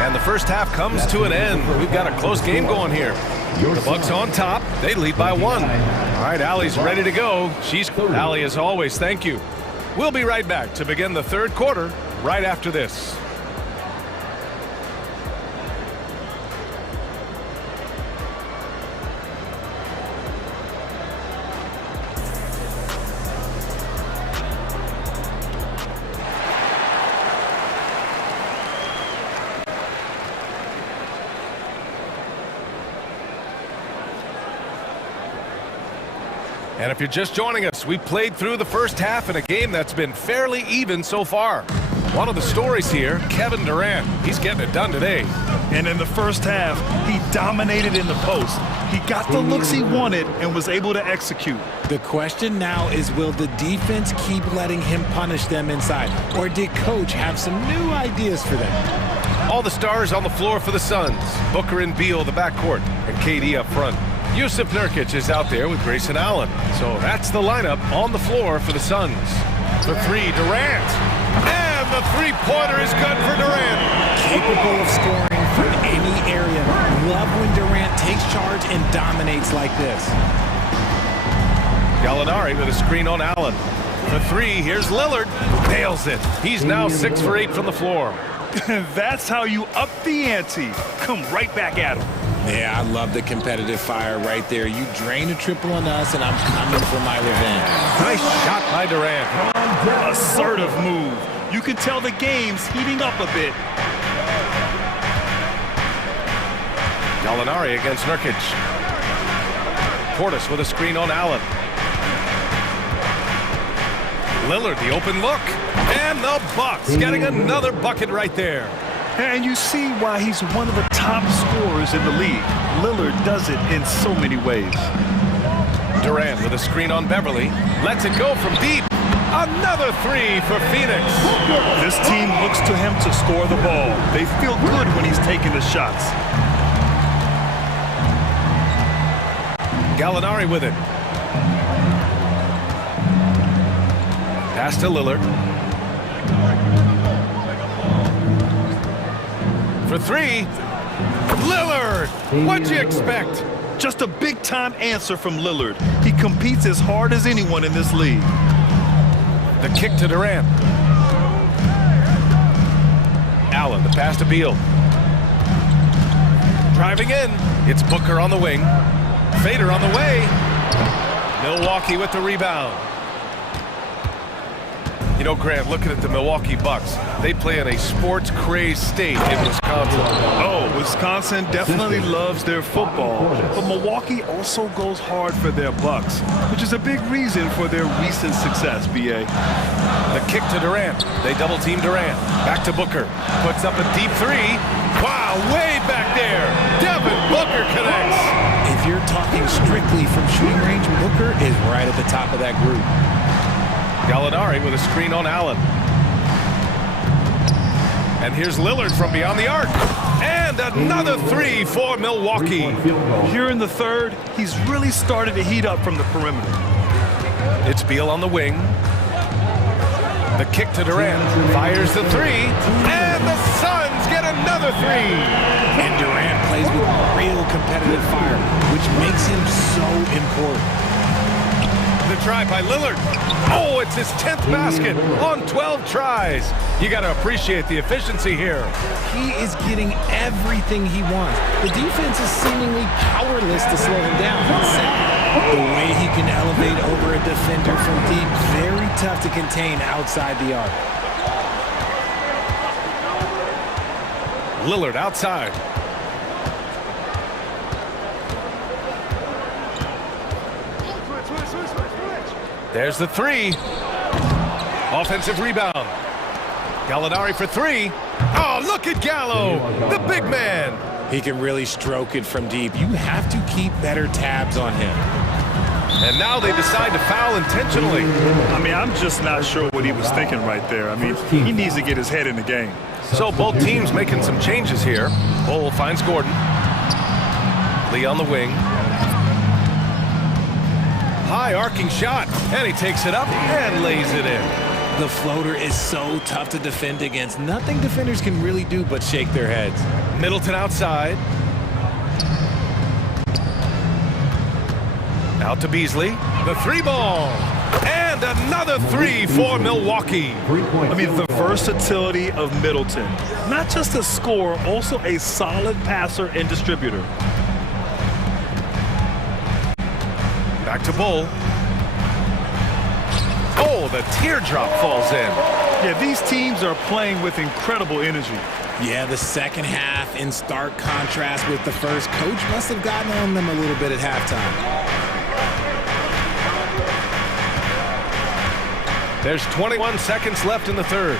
And the first half comes to an end. We've got a close game going here. The Bucks on top. They lead by 1. All right, Allie's ready to go. She's Allie, as always, thank you. We'll be right back to begin the third quarter right after this. And if you're just joining us, we played through the first half in a game that's been fairly even so far. One of the stories here, Kevin Durant. He's getting it done today. And in the first half, he dominated in the post. He got the looks he wanted and was able to execute. The question now is, will the defense keep letting him punish them inside? Or did Coach have some new ideas for them? All the stars on the floor for the Suns. Booker and Beal, the backcourt, and KD up front. Yusuf Nurkic is out there with Grayson Allen. So that's the lineup on the floor for the Suns. For 3, Durant. And the three-pointer is good for Durant. Capable of scoring from any area. Love when Durant takes charge and dominates like this. Gallinari with a screen on Allen. For 3, here's Lillard. Nails it. He's now 6 for 8 from the floor. That's how you up the ante. Come right back at him. Yeah, I love the competitive fire right there. You drain a triple on us, and I'm coming for my revenge. Nice shot by Durant. Assertive move. You can tell the game's heating up a bit. Gallinari against Nurkic. Portis with a screen on Allen. Lillard, the open look. And the Bucks getting another bucket right there. And you see why he's one of the top scorers in the league. Lillard does it in so many ways. Durant with a screen on Beverly. Lets it go from deep. Another three for Phoenix. This team looks to him to score the ball. They feel good when he's taking the shots. Gallinari with it. Pass to Lillard. For three. Lillard! What'd you expect? Just a big-time answer from Lillard. He competes as hard as anyone in this league. The kick to Durant. Allen, the pass to Beal. Driving in. It's Booker on the wing. Fader on the way. Milwaukee with the rebound. You know, Grant, looking at the Milwaukee Bucks, they play in a sports-crazed state in Wisconsin. Oh, Wisconsin definitely loves their football, but Milwaukee also goes hard for their Bucks, which is a big reason for their recent success, B.A. The kick to Durant. They double-team Durant. Back to Booker. Puts up a deep three. Wow, way back there. Devin Booker connects. If you're talking strictly from shooting range, Booker is right at the top of that group. Gallinari with a screen on Allen. And here's Lillard from beyond the arc. And another three for Milwaukee. Here in the third, he's really started to heat up from the perimeter. It's Beal on the wing. The kick to Durant. Fires the three. And the Suns get another three. And Durant plays with real competitive fire, which makes him so important. The try by Lillard. Oh, it's his 10th basket on 12 tries. You got to appreciate the efficiency here. He is getting everything he wants. The defense is seemingly powerless to slow him down. The way he can elevate over a defender from deep, very tough to contain outside the arc. Lillard outside. There's the three. Offensive rebound. Gallinari for three. Oh, look at Gallo, the big man. He can really stroke it from deep. You have to keep better tabs on him. And now they decide to foul intentionally. I mean, I'm just not sure what he was thinking right there. I mean, he needs to get his head in the game. So both teams making some changes here. Bull finds Gordon. Lee on the wing. High arcing shot, and he takes it up and lays it in. The floater is so tough to defend against. Nothing defenders can really do but shake their heads. Middleton outside. Out to Beasley. The three ball. And another three for Milwaukee. I mean, the versatility of Middleton. Not just a scorer, also a solid passer and distributor. Back to Bull. Oh, the teardrop falls in. Yeah, these teams are playing with incredible energy. Yeah, the second half in stark contrast with the first. Coach must have gotten on them a little bit at halftime. There's 21 seconds left in the third.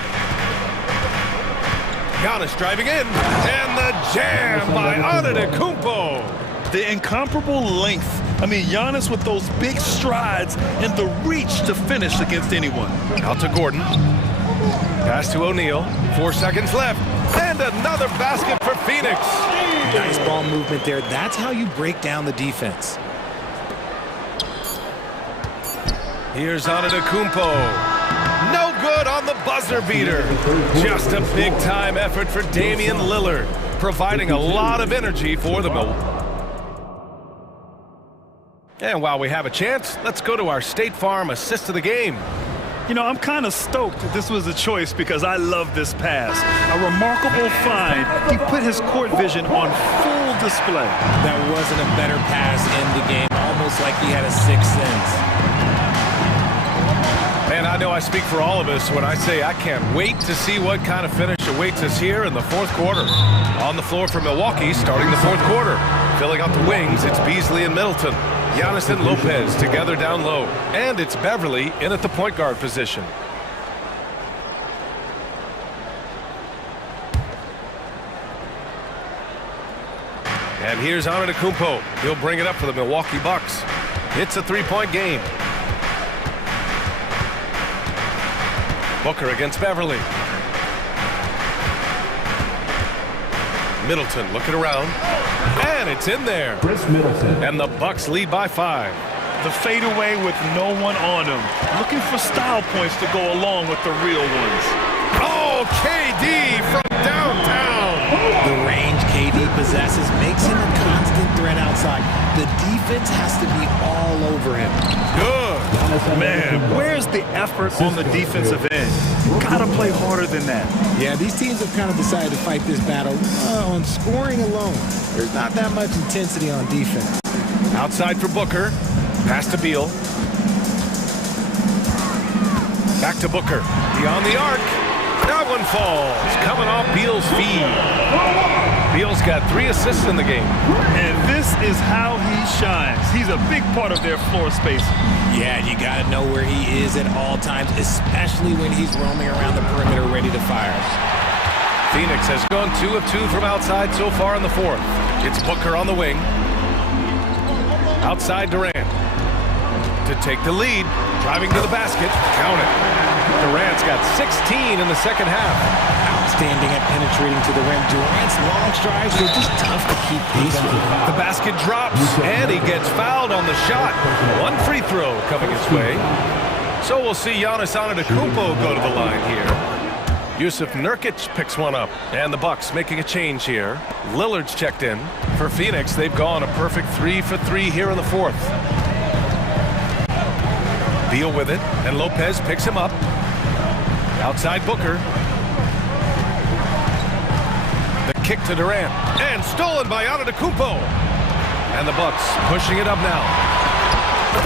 Giannis driving in. And the jam by Antetokounmpo. The incomparable length. I mean, Giannis with those big strides and the reach to finish against anyone. Out to Gordon. Pass to O'Neal. 4 seconds left. And another basket for Phoenix. Nice ball movement there. That's how you break down the defense. Here's Antetokounmpo. No good on the buzzer beater. Just a big-time effort for Damian Lillard, providing a lot of energy for the Milwaukee. And while we have a chance, let's go to our State Farm assist of the game. You know, I'm kind of stoked that this was a choice because I love this pass. A remarkable find. He put his court vision on full display. That wasn't a better pass in the game, almost like he had a sixth sense. Man, I know I speak for all of us when I say I can't wait to see what kind of finish awaits us here in the fourth quarter. On the floor for Milwaukee, starting the fourth quarter. Filling out the wings, it's Beasley and Middleton. Giannis and Lopez together down low. And it's Beverly in at the point guard position. And here's Antetokounmpo. He'll bring it up for the Milwaukee Bucks. It's a three-point game. Booker against Beverly. Middleton looking around. And it's in there. Chris Middleton. And the Bucks lead by 5. The fadeaway with no one on him. Looking for style points to go along with the real ones. Oh, KD from downtown. The range KD possesses makes him a constant threat outside. The defense has to be all over him. Good. Man, where's the effort on the defensive end? Gotta play harder than that. Yeah, these teams have kind of decided to fight this battle on scoring alone. There's not that much intensity on defense. Outside for Booker. Pass to Beal. Back to Booker. Beyond the arc. That one falls. Coming off Beal's feed. Beal's got 3 assists in the game. And this is how he shines. He's a big part of their floor space. Yeah, you got to know where he is at all times, especially when he's roaming around the perimeter ready to fire. Phoenix has gone 2 of 2 from outside so far in the fourth. It's Booker on the wing. Outside Durant. To take the lead. Driving to the basket. Count it. Durant's got 16 in the second half. Outstanding at penetrating to the rim. Durant's long strides are just tough to keep pace with. The basket drops, and he gets fouled on the shot. 1 free throw coming his way. So we'll see Giannis Antetokounmpo go to the line here. Yusuf Nurkic picks one up, and the Bucks making a change here. Lillard's checked in. For Phoenix, they've gone a perfect 3 for 3 here in the fourth. Beal with it, and Lopez picks him up. Outside Booker. The kick to Durant, and stolen by Antetokounmpo. And the Bucks pushing it up now.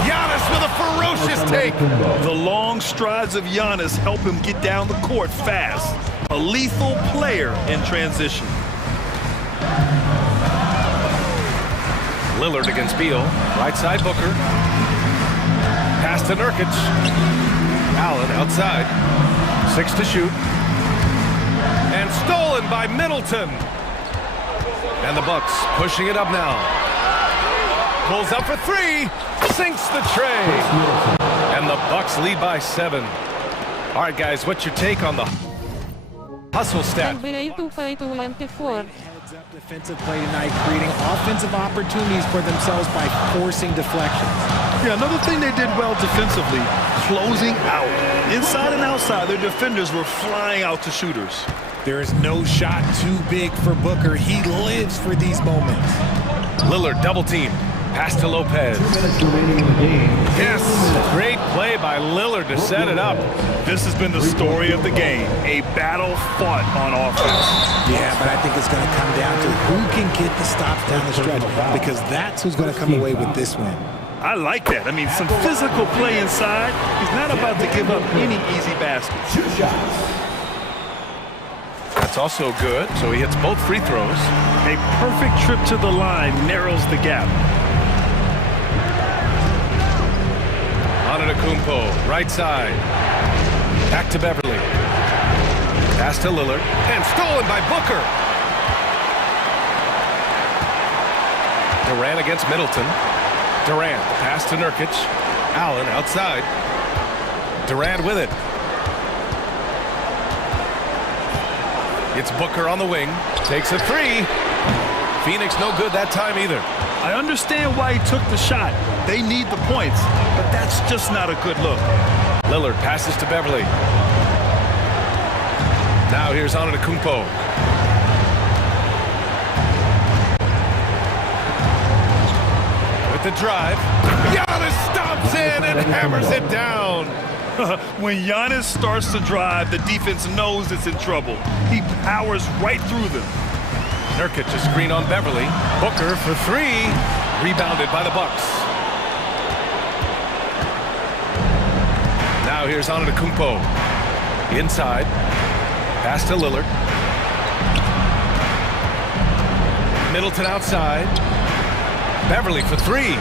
Giannis with a ferocious take. The long strides of Giannis help him get down the court fast. A lethal player in transition. Lillard against Beal. Right side Booker. Pass to Nurkic. Allen outside. 6 to shoot. And stolen by Middleton. And the Bucks pushing it up now. Pulls up for 3. Sinks the tray. And the Bucks lead by 7. All right, guys, what's your take on the hustle stat? Heads up defensive play tonight, creating offensive opportunities for themselves by forcing deflections. Yeah, another thing they did well defensively, closing out. Inside and outside, their defenders were flying out to shooters. There is no shot too big for Booker. He lives for these moments. Lillard double team. Pass to Lopez. Yes, great play by Lillard to set it up. This has been the story of the game, a battle fought on offense. Yeah, but I think it's going to come down to who can get the stops down the stretch, because that's who's going to come away with this win. I like that. I mean, some physical play inside. He's not about to give up any easy baskets. That's also good, so he hits both free throws. A perfect trip to the line narrows the gap. Antetokounmpo, right side. Back to Beverly. Pass to Lillard. And stolen by Booker. Durant against Middleton. Durant, pass to Nurkic. Allen outside. Durant with it. It's Booker on the wing. Takes a 3. Phoenix no good that time either. I understand why he took the shot. They need the points, but that's just not a good look. Lillard passes to Beverly. Now here's Antetokounmpo. With the drive. Giannis stops in and hammers it down. When Giannis starts to drive, the defense knows it's in trouble. He powers right through them. Nurkic a screen on Beverly. Booker for 3. Rebounded by the Bucks. Now Now here's Antetokounmpo. Inside. Pass to Lillard. Middleton outside. Beverly for three.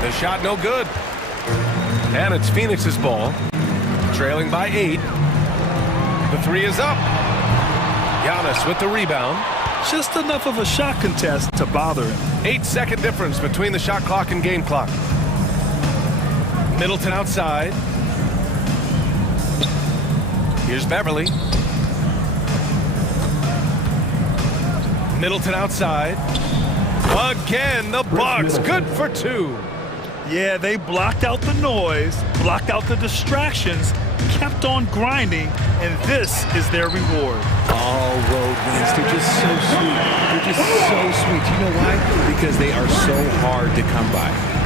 The shot no good. And it's Phoenix's ball. Trailing by 8. The three is up. Giannis with the rebound. Just enough of a shot contest to bother him. 8-second difference between the shot clock and game clock. Middleton outside. Here's Beverly. Middleton outside. Again, the Bucks. Good for 2. Yeah, they blocked out the noise, blocked out the distractions, kept on grinding, and this is their reward. All road wins. They're just so sweet. They're just so sweet. You know why? Because they are so hard to come by.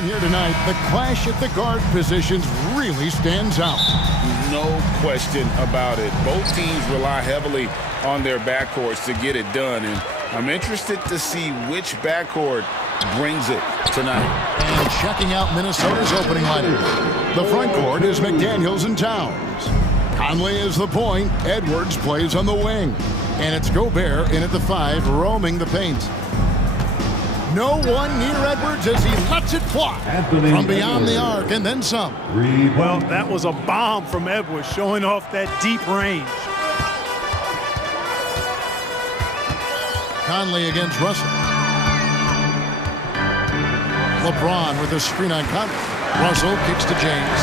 And here tonight, the clash at the guard positions really stands out. No question about it. Both teams rely heavily on their backcourts to get it done, and I'm interested to see which backcourt brings it tonight. And checking out Minnesota's opening lineup. The front court is McDaniels and Towns. Conley is the point. Edwards plays on the wing. And it's Gobert in at the 5, roaming the paint. No one near Edwards as he lets it fly from beyond the arc and then some. Well, that was a bomb from Edwards, showing off that deep range. Conley against Russell. LeBron with a screen on Conley. Russell kicks to James.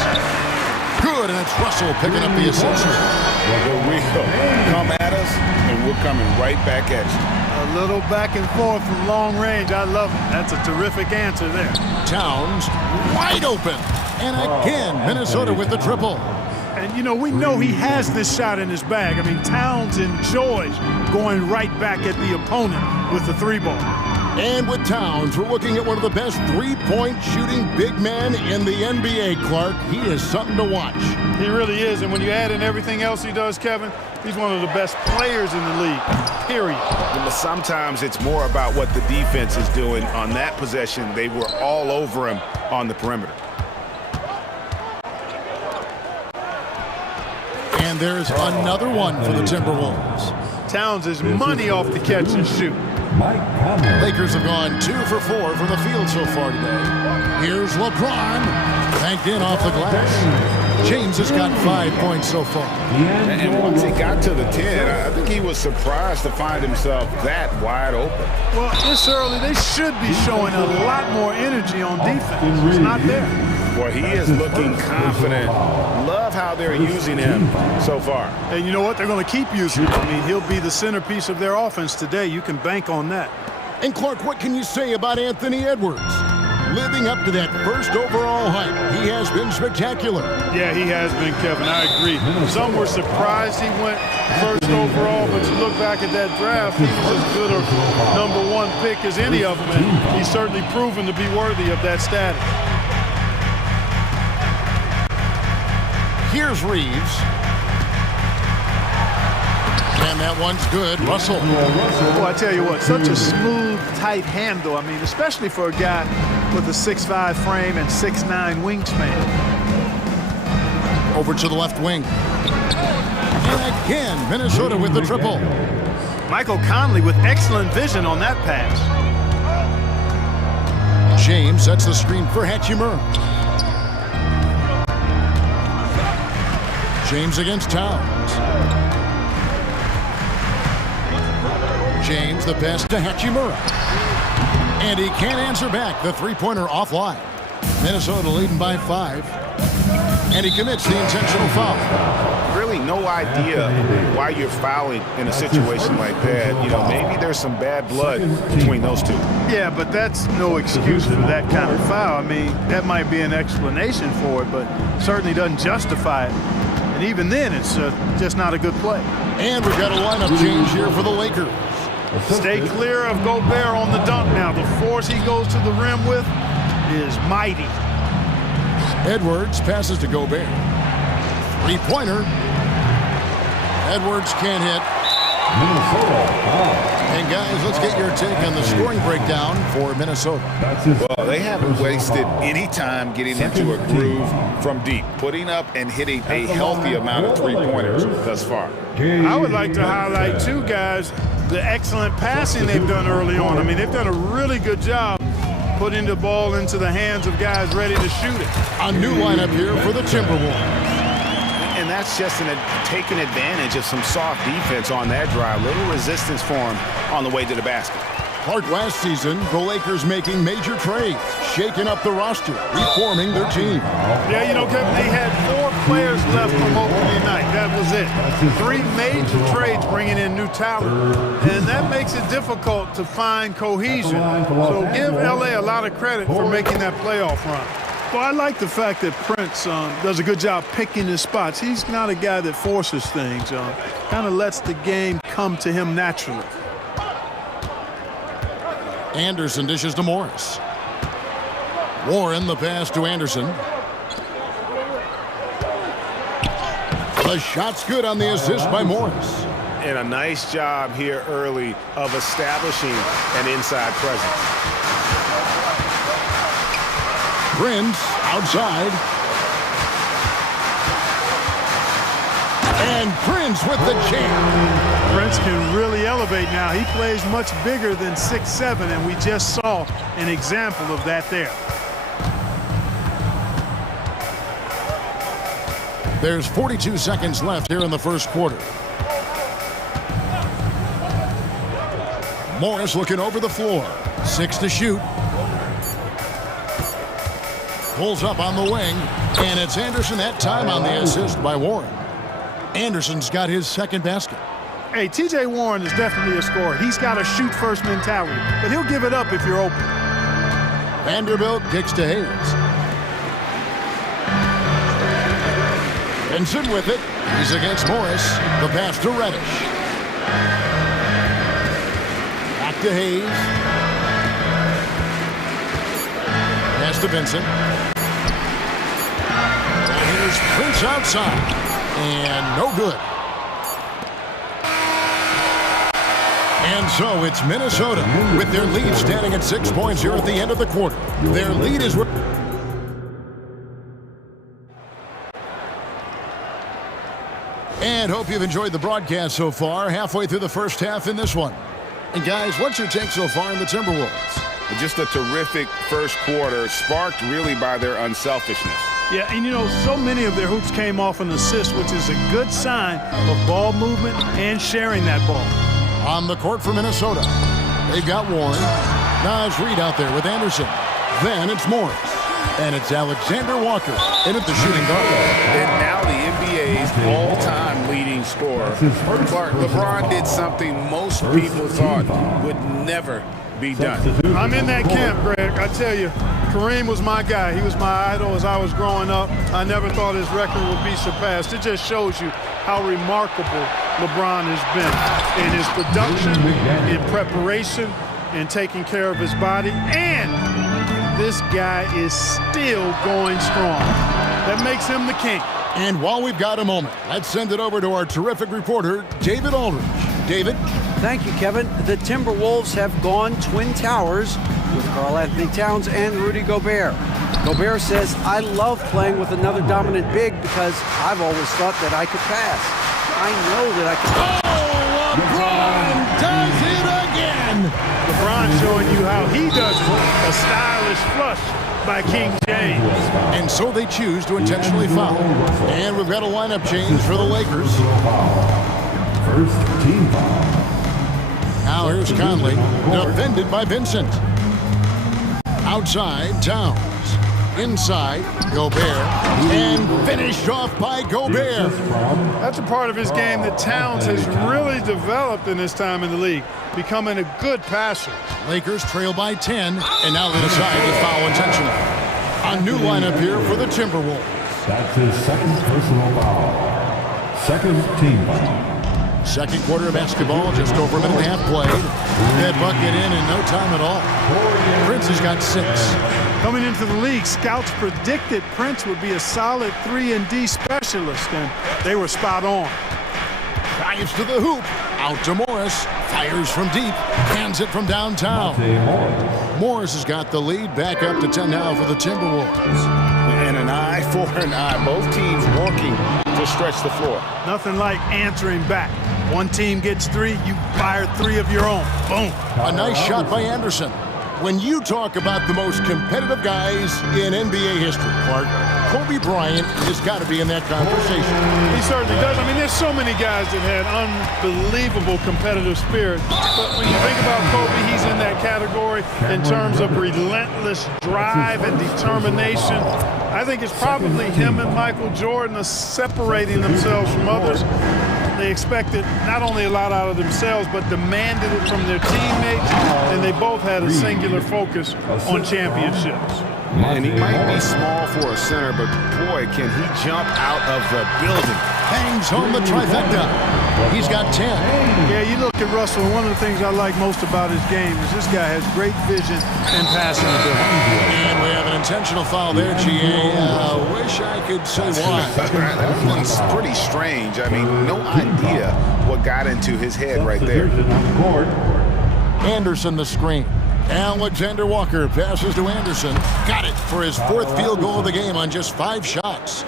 Good, and it's Russell picking up the assist. Well, we come at us, and we're coming right back at you. A little back and forth from long range. I love it. That's a terrific answer there. Towns wide open. And again, Minnesota with the triple. And, you know, we know he has this shot in his bag. I mean, Towns enjoys going right back at the opponent with the 3-ball. And with Towns, we're looking at one of the best three-point shooting big men in the NBA, Clark. He is something to watch. He really is. And when you add in everything else he does, Kevin, he's one of the best players in the league, period. But sometimes it's more about what the defense is doing. On that possession, they were all over him on the perimeter. And there's another one for the Timberwolves. Towns is money off the catch and shoot. Lakers have gone 2 for 4 from the field so far today. Here's LeBron, banked in off the glass. James has got 5 points so far. And once he got to the 10, I think he was surprised to find himself that wide open. Well, this early, they should be showing a lot more energy on defense. It's not there. Well, he is looking confident. Love how they're using him so far. And you know what? They're going to keep using him. I mean, he'll be the centerpiece of their offense today. You can bank on that. And Clark, what can you say about Anthony Edwards? Living up to that first overall hype, he has been spectacular. Yeah, he has been, Kevin. I agree. Some were surprised he went first overall, but you look back at that draft, he was as good a #1 pick as any of them, and he's certainly proven to be worthy of that status. Here's Reeves. And that one's good. Russell. Well, I tell you what, such a smooth, tight handle. I mean, especially for a guy with a 6'5" frame and 6'9" wingspan. Over to the left wing. And again, Minnesota with the triple. Michael Conley with excellent vision on that pass. James sets the screen for Hachimura. James against Towns. James the pass to Hachimura. And he can't answer back. The three-pointer offline. Minnesota leading by 5. And he commits the intentional foul. Really no idea why you're fouling in a situation like that. You know, maybe there's some bad blood between those two. Yeah, but that's no excuse for that kind of foul. I mean, that might be an explanation for it, but certainly doesn't justify it. And even then, it's just not a good play. And we've got a lineup change here for the Lakers. Stay clear of Gobert on the dunk now. The force he goes to the rim with is mighty. Edwards passes to Gobert. Three-pointer. Edwards can't hit. And guys, let's get your take on the scoring breakdown for Minnesota. Well, they haven't wasted any time getting into a groove from deep, putting up and hitting a healthy amount of three-pointers thus far. I would like to highlight, too, guys, the excellent passing they've done early on. I mean, they've done a really good job putting the ball into the hands of guys ready to shoot it. A new lineup here for the Timberwolves. And that's just taking advantage of some soft defense on that drive. Little resistance for him on the way to the basket. Clark, last season, the Lakers making major trades, shaking up the roster, reforming their team. Yeah, you know, Kevin, they had 4 players left from opening night. That was it. 3 major trades bringing in new talent. And that makes it difficult to find cohesion. So give LA a lot of credit for making that playoff run. Well, I like the fact that Prince does a good job picking his spots. He's not a guy that forces things. Kind of lets the game come to him naturally. Anderson dishes to Morris. Warren the pass to Anderson. The shot's good on the assist by Morris. And a nice job here early of establishing an inside presence. Prince outside. And Prince with the jam. Prince can really elevate now. He plays much bigger than 6'7", and we just saw an example of that there. There's 42 seconds left here in the first quarter. Morris looking over the floor. 6 to shoot. Pulls up on the wing, and it's Anderson that time on the assist by Warren. Anderson's got his second basket. Hey, T.J. Warren is definitely a scorer. He's got a shoot-first mentality, but he'll give it up if you're open. Vanderbilt kicks to Hayes. Benson with it. He's against Morris. The pass to Reddish. Back to Hayes. Pass to Benson. And here's Prince outside. And no good. And so it's Minnesota with their lead standing at 6 points here at the end of the quarter. Their lead is... And hope you've enjoyed the broadcast so far. Halfway through the first half in this one. And guys, what's your take so far in the Timberwolves? Just a terrific first quarter, sparked really by their unselfishness. Yeah, and you know, so many of their hoops came off an assist, which is a good sign of ball movement and sharing that ball. On the court for Minnesota, they've got Warren. Now it's Reed out there with Anderson. Then it's Morris. And it's Alexander Walker in at the shooting guard. And now the NBA's all-time leading scorer. Clark, LeBron did something most people thought would never be done. I'm in that camp, Greg. I tell you, Kareem was my guy. He was my idol as I was growing up. I never thought his record would be surpassed. It just shows you how remarkable LeBron has been in his production, in preparation, in taking care of his body, and this guy is still going strong. That makes him the king. And while we've got a moment, let's send it over to our terrific reporter, David Aldridge. David? Thank you, Kevin. The Timberwolves have gone Twin Towers with Karl-Anthony Towns and Rudy Gobert. Gobert says, I love playing with another dominant big because I've always thought that I could pass. I know that I can... Oh, LeBron does it again! LeBron showing you how he does it. A stylish flush by King James. And so they choose to intentionally foul. And we've got a lineup change for the Lakers. First team foul. Now here's Conley, defended by Vincent. Outside, Towns. Inside, Gobert. And finished off by Gobert. That's a part of his game that Towns has really developed in his time in the league, becoming a good passer. Lakers trail by 10, and now they decide to foul intentionally. A new lineup here for the Timberwolves. That's his second personal foul. Second team foul. Second quarter of basketball, just over a minute and a half played. That bucket in no time at all. Prince has got 6. Coming into the league, scouts predicted Prince would be a solid 3-and-D specialist, and they were spot on. Drives to the hoop. Out to Morris. Fires from deep. Hands it from downtown. Morris has got the lead. Back up to 10 now for the Timberwolves. And an eye for an eye. Both teams working to stretch the floor. Nothing like answering back. One team gets 3, you fire 3 of your own. Boom. A nice shot by Anderson. When you talk about the most competitive guys in NBA history, Clark, Kobe Bryant has got to be in that conversation. He certainly does. I mean, there's so many guys that had unbelievable competitive spirit. But when you think about Kobe, he's in that category in terms of relentless drive and determination. I think it's probably him and Michael Jordan are separating themselves from others. They expected not only a lot out of themselves, but demanded it from their teammates, and they both had a singular focus on championships. And he might be small for a center, but boy, can he jump out of the building. Bangs home the trifecta. He's got 10. Yeah, you look at Russell, and one of the things I like most about his game is this guy has great vision and passing ability. And we have an intentional foul there, GA. Wish I could say why. That one's pretty strange. I mean, no idea what got into his head right there. Anderson the screen. Alexander Walker passes to Anderson. Got it for his 4th field goal of the game on just 5 shots.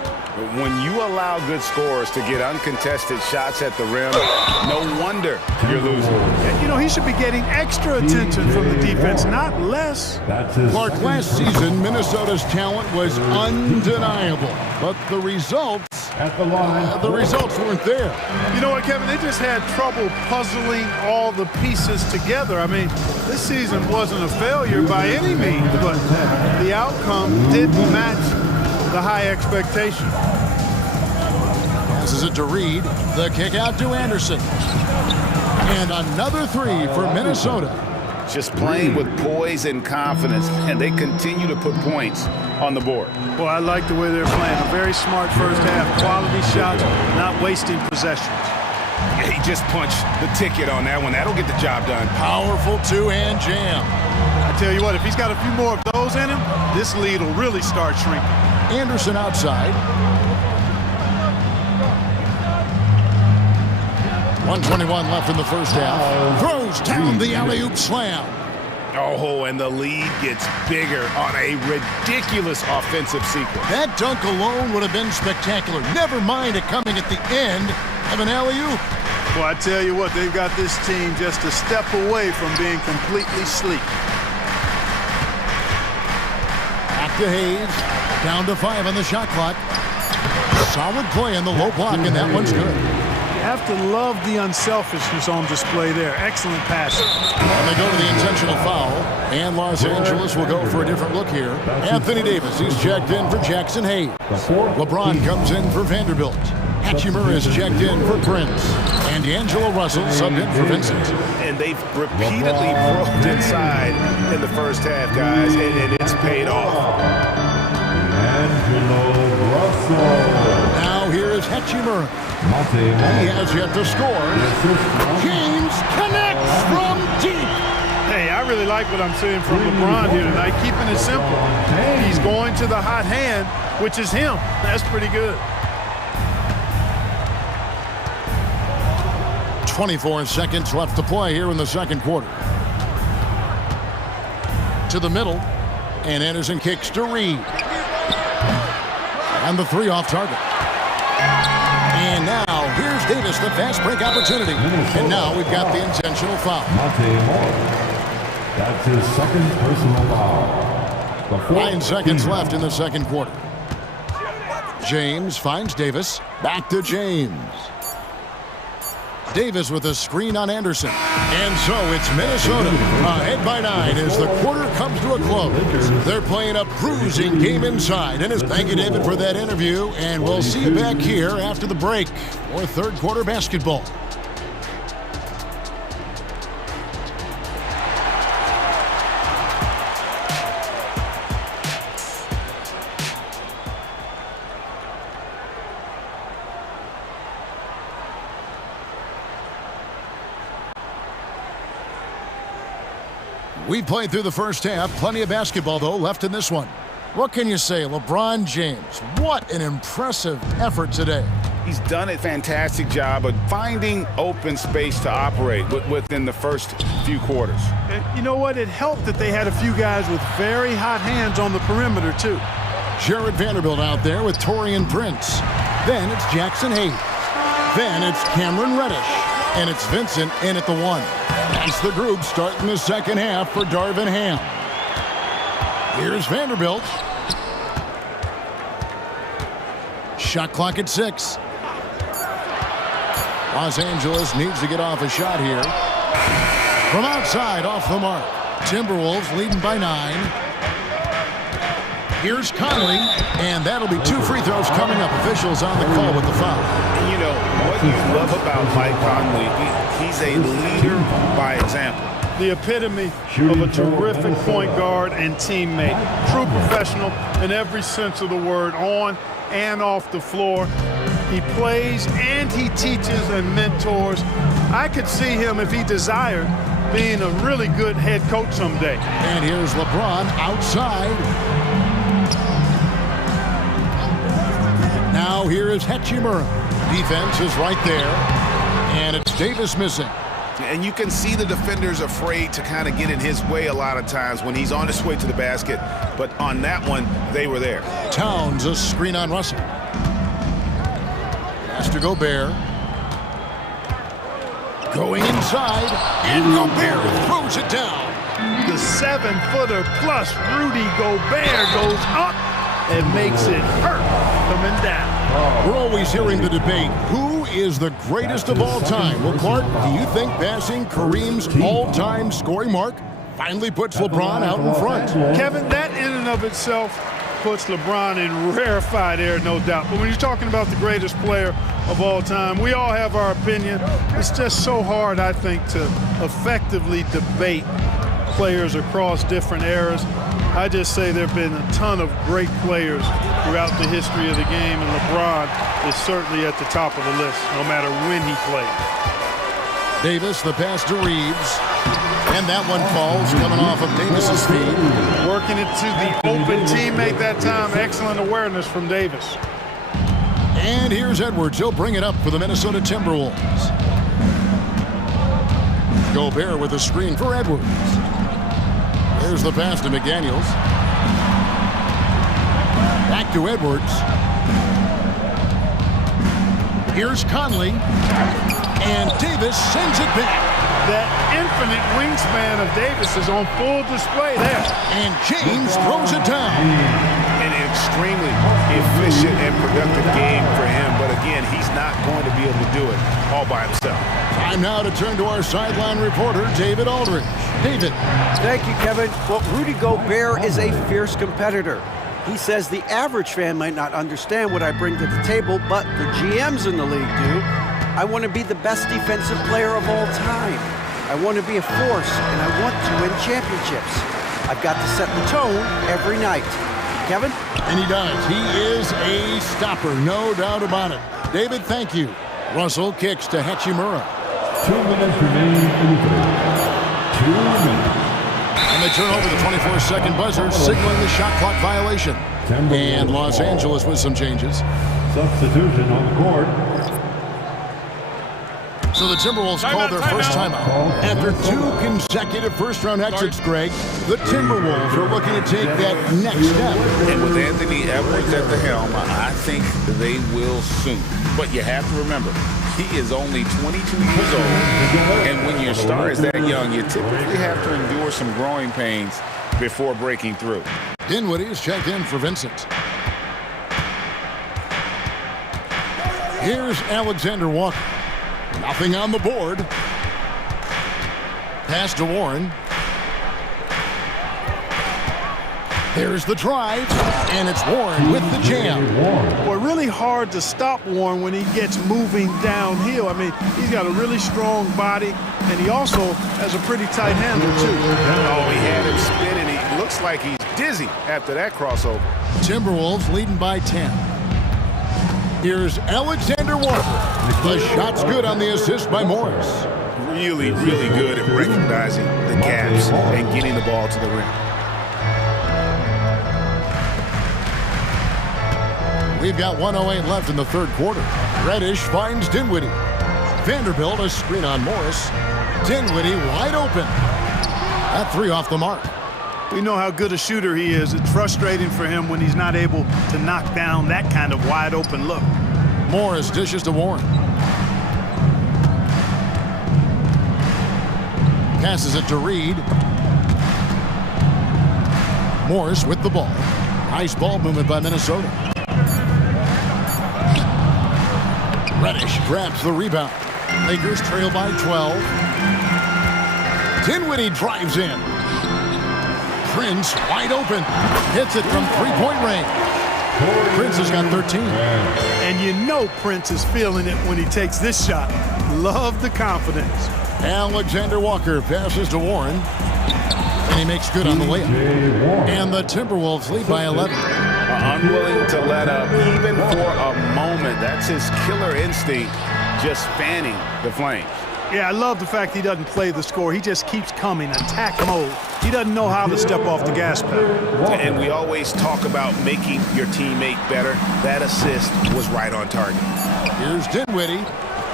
When you allow good scorers to get uncontested shots at the rim, no wonder you're losing. You know, he should be getting extra attention from the defense, not less. Clark, last season, Minnesota's talent was undeniable, but the results weren't there. You know what, Kevin? They just had trouble puzzling all the pieces together. I mean, this season wasn't a failure by any means, but the outcome didn't match the high expectation. Passes it to Reed. The kick out to Anderson. And another 3 for Minnesota. Just playing with poise and confidence, and they continue to put points on the board. Well, I like the way they're playing. A very smart first half. Quality shots, not wasting possessions. He just punched the ticket on that one. That'll get the job done. Powerful two-hand jam. I tell you what, if he's got a few more of those in him, this lead will really start shrinking. Anderson outside. 1:21 left in the first half. Throws down the alley-oop slam. Oh, and the lead gets bigger on a ridiculous offensive sequence. That dunk alone would have been spectacular. Never mind it coming at the end of an alley-oop. Well, I tell you what, they've got this team just a step away from being completely sleek. Back to Hayes. Down to 5 on the shot clock. Solid play in the low block, and that one's good. You have to love the unselfishness on display there. Excellent passing. And they go to the intentional foul, and Los Angeles will go for a different look here. Anthony Davis, he's checked in for Jackson Hayes. LeBron comes in for Vanderbilt. Hachimura is checked in for Prince. And D'Angelo Russell subbed in for Vincent. And they've repeatedly broke inside in the first half, guys, and it's paid off. Now here is Hachimura. He has yet to score. James connects from deep. Hey, I really like what I'm seeing from LeBron here tonight, keeping it simple. He's going to the hot hand, which is him. That's pretty good. 24 seconds left to play here in the second quarter. To the middle, and Anderson kicks to Reed. And the 3 off target. And now, here's Davis, the fast break opportunity. And now we've got the intentional foul. That's his second personal foul. 9 seconds left in the second quarter. James finds Davis. Back to James. Davis with a screen on Anderson. And so it's Minnesota ahead by 9 as the quarter comes to a close. They're playing a bruising game inside. And thank you, David, for that interview. And we'll see you back here after the break for third quarter basketball. We played through the first half. Plenty of basketball, though, left in this one. What can you say? LeBron James, what an impressive effort today. He's done a fantastic job of finding open space to operate within the first few quarters. And you know what? It helped that they had a few guys with very hot hands on the perimeter, too. Jared Vanderbilt out there with Taurean Prince. Then it's Jackson Hayes. Then it's Cameron Reddish. And it's Vincent in at the 1. That's the group starting the second half for Darvin Ham. Here's Vanderbilt. Shot clock at 6. Los Angeles needs to get off a shot here. From outside, off the mark. Timberwolves leading by 9. Here's Conley, and that'll be 2 free throws coming up. Officials on the call with the foul. And you know, what you love about Mike Conley, he's a leader by example. The epitome of a terrific point guard and teammate. True professional in every sense of the word, on and off the floor. He plays and he teaches and mentors. I could see him, if he desired, being a really good head coach someday. And here's LeBron outside. Now here is Hachimura. Defense is right there. And it's Davis missing. And you can see the defenders afraid to kind of get in his way a lot of times when he's on his way to the basket. But on that one, they were there. Towns, a screen on Russell. Has to Gobert. Going inside. And Gobert throws it down. The 7-footer plus Rudy Gobert goes up and makes it hurt coming down. We're always hearing the debate, who is the greatest of all time? Well, Clark, do you think passing Kareem's all-time scoring mark finally puts LeBron out in front? Kevin, that in and of itself puts LeBron in rarefied air, no doubt. But when you're talking about the greatest player of all time, we all have our opinion. It's just so hard, I think, to effectively debate players across different eras. I just say there have been a ton of great players throughout the history of the game, and LeBron is certainly at the top of the list, no matter when he played. Davis, the pass to Reeves. And that one falls, coming off of Davis's feet. Working it to the open teammate that time. Excellent awareness from Davis. And here's Edwards. He'll bring it up for the Minnesota Timberwolves. Gobert with a screen for Edwards. There's the pass to McDaniels. Back to Edwards. Here's Conley. And Davis sends it back. That infinite wingspan of Davis is on full display there. And James throws it down. An extremely efficient and productive game for him. But again, he's not going to be able to do it all by himself. Time now to turn to our sideline reporter, David Aldridge. David. Thank you, Kevin. Well, Rudy Gobert is a fierce competitor. He says the average fan might not understand what I bring to the table, but the GMs in the league do. I want to be the best defensive player of all time. I want to be a force, and I want to win championships. I've got to set the tone every night. Kevin? And he does. He is a stopper, no doubt about it. David, thank you. Russell kicks to Hachimura. 2 minutes remaining in the third. 2 minutes. And they turn over the 24-second buzzer, signaling the shot clock violation. And Los Angeles with some changes. Substitution on the court. So the Timberwolves call their first timeout. After 2 consecutive first-round exits, Greg, the Timberwolves are looking to take that next step. And with Anthony Edwards at the helm, I think they will soon. But you have to remember, he is only 22 years old. And when your star is that young, you typically have to endure some growing pains before breaking through. Dinwiddie's checked in for Vincent. Here's Alexander Walker. Nothing on the board. Pass to Warren. There's the drive, and it's Warren with the jam. Boy, really hard to stop Warren when he gets moving downhill. I mean, he's got a really strong body, and he also has a pretty tight handle, too. Oh, he had him spinning. He looks like he's dizzy after that crossover. Timberwolves leading by 10. Here's Alexander Walker. The shot's good on the assist by Morris. Really, really good at recognizing the gaps and getting the ball to the rim. We've got 1:08 left in the third quarter. Reddish finds Dinwiddie. Vanderbilt a screen on Morris. Dinwiddie wide open. That 3 off the mark. We know how good a shooter he is. It's frustrating for him when he's not able to knock down that kind of wide open look. Morris dishes to Warren. Passes it to Reed. Morris with the ball. Nice ball movement by Minnesota. Reddish grabs the rebound. Lakers trail by 12. Dinwiddie drives in. Prince wide open. Hits it from three-point range. Prince has got 13. And you know Prince is feeling it when he takes this shot. Love the confidence. Alexander Walker passes to Warren. And he makes good on the layup. And the Timberwolves lead by 11. unwilling to let up, even for a moment. That's his killer instinct, just fanning the flames. Yeah, I love the fact he doesn't play the score. He just keeps coming, attack mode. He doesn't know how to step off the gas pedal. And we always talk about making your teammate better. That assist was right on target. Here's Dinwiddie.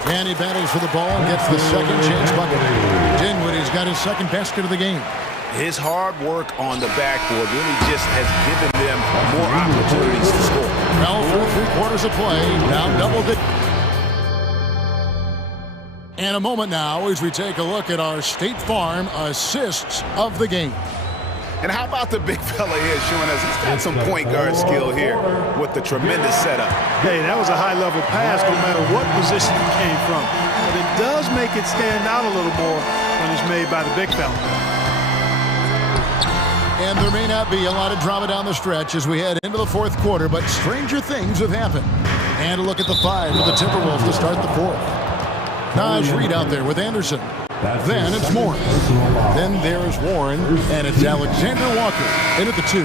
And he battles for the ball and gets the second chance bucket. Dinwiddie's got his second basket of the game. His hard work on the backboard really just has given them more opportunities to score. Well, through 3 quarters of play, now double digits. And a moment now as we take a look at our State Farm assists of the game. And how about the big fella here showing us he's got some point guard skill here with the tremendous setup. Hey, that was a high-level pass no matter what position it came from. But it does make it stand out a little more when it's made by the big fella. And there may not be a lot of drama down the stretch as we head into the fourth quarter, but stranger things have happened. And a look at the 5 for the Timberwolves to start the fourth. Naj Reed out there with Anderson. Then it's Morris. Then there's Warren, and it's Alexander Walker in at the 2.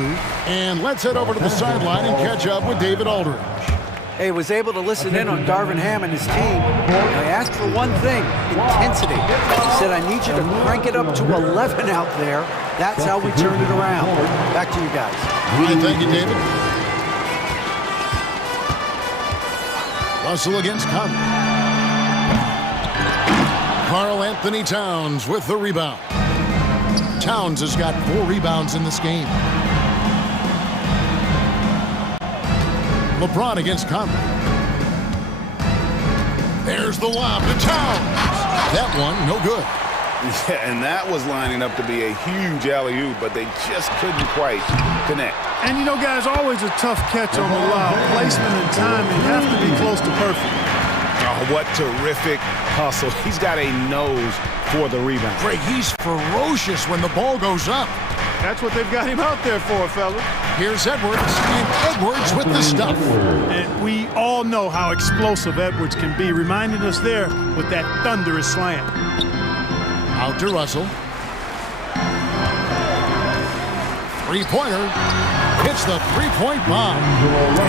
And let's head over to the sideline and catch up with David Aldridge. Hey, was able to listen in on Darvin Ham and his team. I asked for one thing, intensity. He said, I need you to crank it up to 11 out there. That's how we turn it around. Back to you guys. All right, thank you, David. Russell against Conley. Karl Anthony Towns with the rebound. Towns has got 4 rebounds in this game. LeBron against Conley. There's the lob to Towns. That one, no good. Yeah, and that was lining up to be a huge alley-oop, but they just couldn't quite connect. And you know, guys, always a tough catch on the lob. Placement and timing have to be close to perfect. Oh, what terrific hustle. He's got a nose for the rebound. Greg, he's ferocious when the ball goes up. That's what they've got him out there for, fellas. Here's Edwards, and Edwards with the stuff. And we all know how explosive Edwards can be, reminding us there with that thunderous slam. Out to Russell. Three-pointer. Hits the three-point bomb.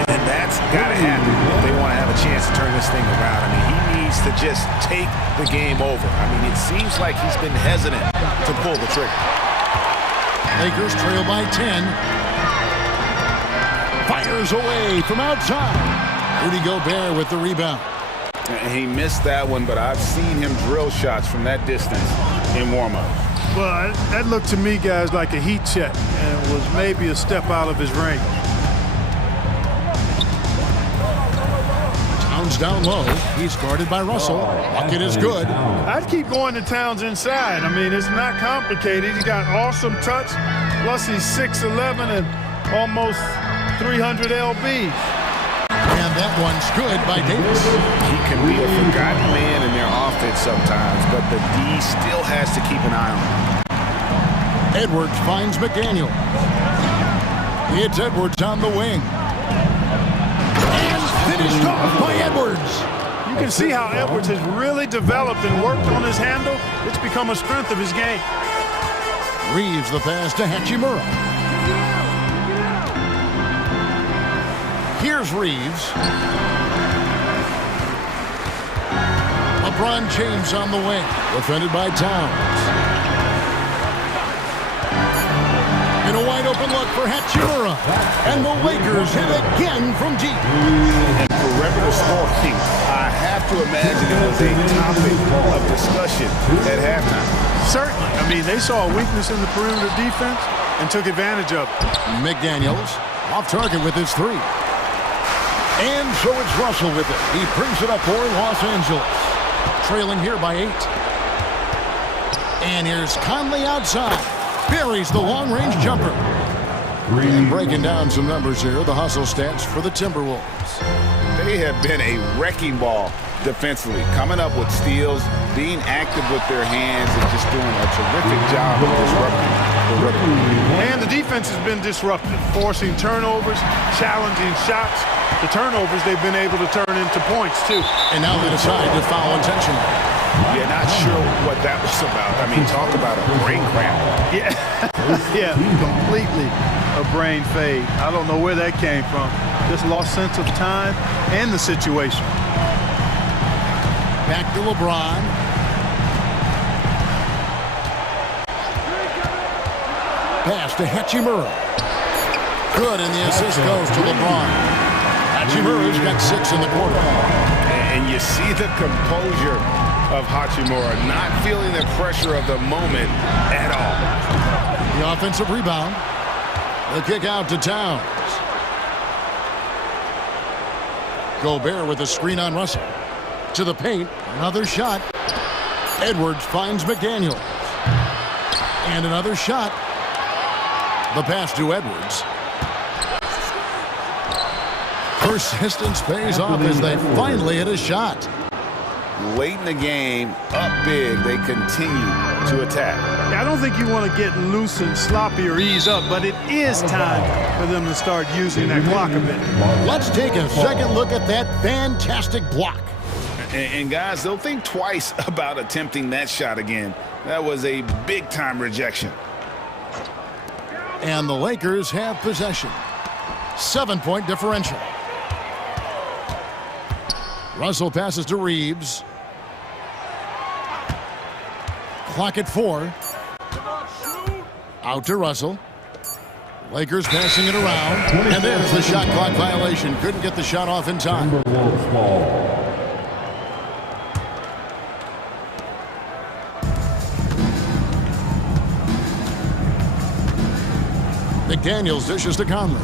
And that's got to happen if they want to have a chance to turn this thing around. I mean, he needs to just take the game over. I mean, it seems like he's been hesitant to pull the trigger. Lakers trail by 10. Fires away from outside. Rudy Gobert with the rebound. He missed that one, but I've seen him drill shots from that distance in warm-up. Well, that looked to me, guys, like a heat check, and was maybe a step out of his range. Towns down low. He's guarded by Russell. Bucket is good. I'd keep going to Towns inside. I mean, it's not complicated. He's got awesome touch. Plus, he's 6'11" and almost 300 lbs. And that one's good by Davis. He can be a forgotten man in their offense sometimes, but the D still has to keep an eye on him. Edwards finds McDaniel. It's Edwards on the wing. And finished off by Edwards. You can see how Edwards has really developed and worked on his handle. It's become a strength of his game. Reeves the pass to Hachimura. Here's Reeves. LeBron James on the wing. Defended by Towns. And a wide open look for Hachimura. And the Lakers hit again from deep. And perimeter scoring, I have to imagine it was a topic of discussion at halftime. Certainly. I mean, they saw a weakness in the perimeter defense and took advantage of it. McDaniels off target with his 3. And so it's Russell with it. He brings it up for Los Angeles. Trailing here by 8. And here's Conley outside. Buries the long-range jumper. And breaking down some numbers here, the hustle stats for the Timberwolves. They have been a wrecking ball defensively, coming up with steals, being active with their hands, and just doing a terrific job of disrupting the rhythm. And the defense has been disrupted, forcing turnovers, challenging shots. The turnovers they've been able to turn into points, too. And now they decide to foul intentionally. Yeah, not sure what that was about. I mean, talk about a brain cramp. Yeah, yeah, completely a brain fade. I don't know where that came from. Just lost sense of time and the situation. Back to LeBron. Pass to Hachimura. Good, and the assist goes to LeBron. Hachimura's got 6 in the quarter. And you see the composure of Hachimura, not feeling the pressure of the moment at all. The offensive rebound. The kick out to Towns. Gobert with a screen on Russell. To the paint, another shot. Edwards finds McDaniels. And another shot. The pass to Edwards. Persistence pays off as they finally hit a shot. Late in the game, up big, they continue to attack. I don't think you want to get loose and sloppy or ease up, but it is time for them to start using that clock a bit. Let's take a second look at that fantastic block. And guys, they'll think twice about attempting that shot again. That was a big-time rejection. And the Lakers have possession. 7-point differential. Russell passes to Reeves. Clock at 4. Out to Russell. Lakers passing it around. And there's the shot clock violation. Couldn't get the shot off in time. Timberwolves ball. McDaniels dishes to Conley.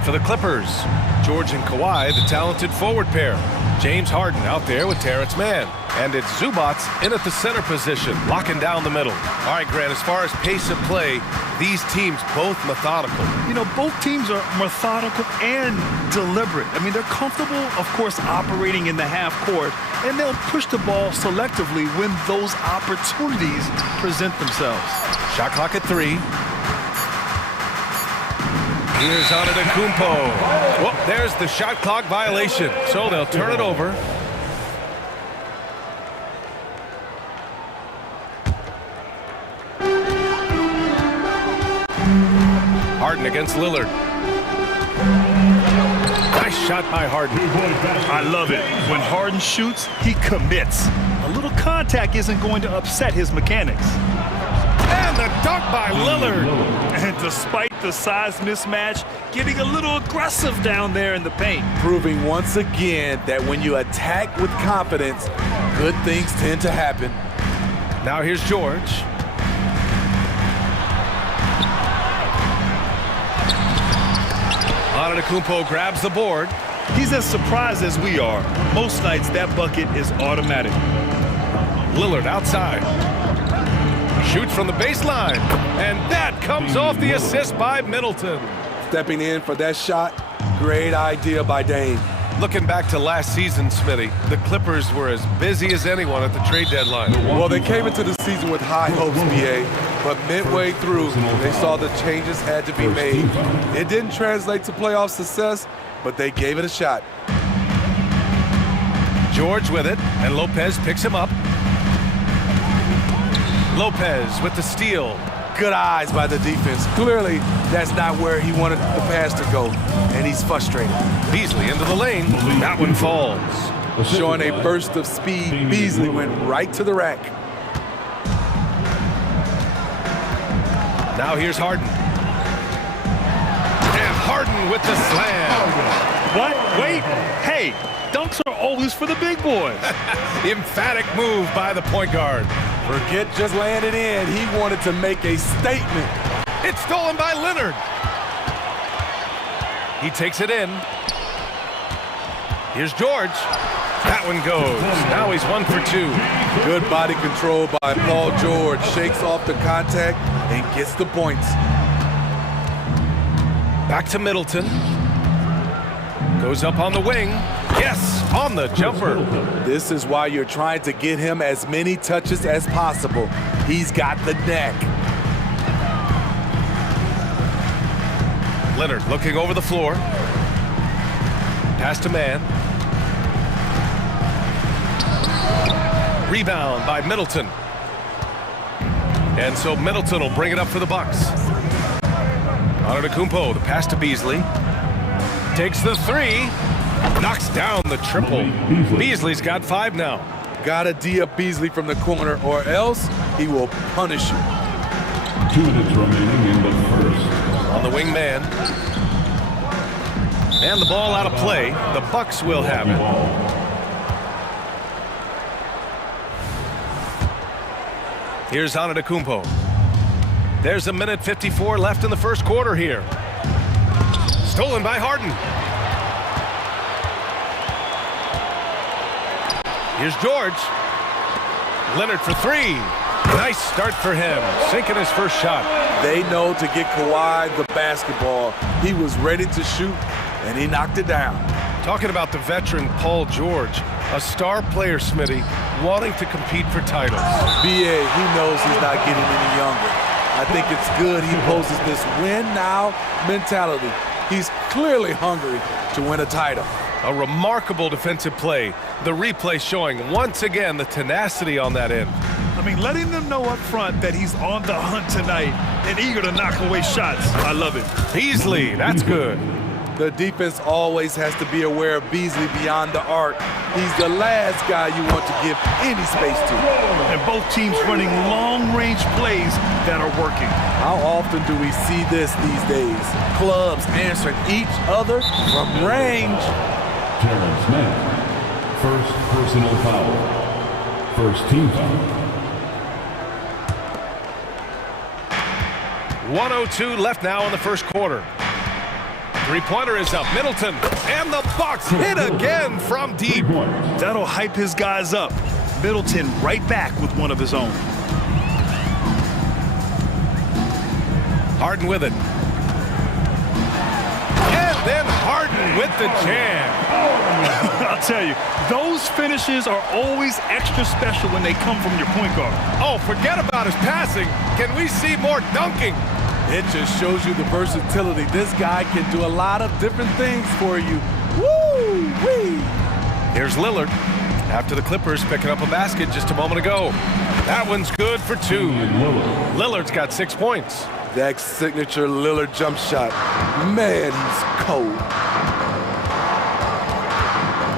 And for the Clippers, George and Kawhi, the talented forward pair. James Harden out there with Terrence Mann. And it's Zubac in at the center position, locking down the middle. All right, Grant, as far as pace of play, these teams both methodical. You know, both teams are methodical and deliberate. I mean, they're comfortable, of course, operating in the half court, and they'll push the ball selectively when those opportunities present themselves. Shot clock at 3. Here's Antetokounmpo. Well, there's the shot clock violation, so they'll turn it over. Harden against Lillard. Nice shot by Harden. I love it. When Harden shoots, he commits. A little contact isn't going to upset his mechanics. And the dunk by Lillard. And despite the size mismatch, getting a little aggressive down there in the paint. Proving once again that when you attack with confidence, good things tend to happen. Now here's George. Antetokounmpo grabs the board. He's as surprised as we are. Most nights that bucket is automatic. Lillard outside. Shoots from the baseline. And that comes off the assist by Middleton. Stepping in for that shot, great idea by Dame. Looking back to last season, Smitty, the Clippers were as busy as anyone at the trade deadline. Well, they came into the season with high hopes, BA, but midway through, they saw the changes had to be made. It didn't translate to playoff success, but they gave it a shot. George with it, and Lopez picks him up. Lopez with the steal. Good eyes by the defense. Clearly, that's not where he wanted the pass to go, and he's frustrated. Beasley into the lane. That one falls. Showing a burst of speed, Beasley went right to the rack. Now here's Harden. And Harden with the slam. What? Wait. Hey, dunks are always for the big boys. Emphatic move by the point guard. Forget just laying it in. He wanted to make a statement. It's stolen by Leonard. He takes it in. Here's George. That one goes. Now he's 1 for 2. Good body control by Paul George. Shakes off the contact and gets the points. Back to Middleton. Goes up on the wing. Yes, on the jumper. This is why you're trying to get him as many touches as possible. He's got the neck. Leonard looking over the floor. Pass to Mann. Rebound by Middleton. And so Middleton will bring it up for the Bucks. Antetokounmpo, the pass to Beasley. Takes the 3. Knocks down the triple. Beasley's got 5 now. Gotta D up Beasley from the corner, or else he will punish you. 2 minutes remaining in the first. On the wing man. And the ball out of play. The Bucks will have it. Here's Antetokounmpo. There's 1:54 left in the first quarter here. Stolen by Harden. Here's George. Leonard for 3. Nice start for him. Sinking his first shot. They know to get Kawhi the basketball. He was ready to shoot, and he knocked it down. Talking about the veteran Paul George, a star player, Smitty, wanting to compete for titles. BA, he knows he's not getting any younger. I think it's good he poses this win-now mentality. He's clearly hungry to win a title. A remarkable defensive play. The replay showing once again the tenacity on that end. I mean, letting them know up front that he's on the hunt tonight and eager to knock away shots. I love it. Beasley, that's good. The defense always has to be aware of Beasley beyond the arc. He's the last guy you want to give any space to. And both teams running long-range plays that are working. How often do we see this these days? Clubs answering each other from range. Terrence Mann, first personal foul. First team foul. 1:02 left now in the first quarter. Three-pointer is up. Middleton, and the Bucks hit again from deep. That'll hype his guys up. Middleton right back with one of his own. Harden with it. And then Harden with the jam. I'll tell you, those finishes are always extra special when they come from your point guard. Oh, forget about his passing. Can we see more dunking? It just shows you the versatility. This guy can do a lot of different things for you. Woo-wee! Here's Lillard. After the Clippers picking up a basket just a moment ago. That one's good for 2. Lillard's got 6 points. That signature Lillard jump shot. Man, he's cold.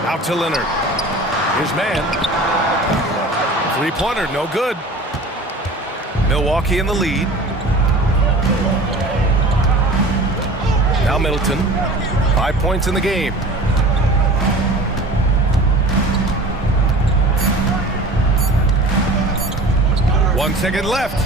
Out to Leonard. Here's man. Three-pointer, no good. Milwaukee in the lead. Now Middleton. 5 points in the game. One second left.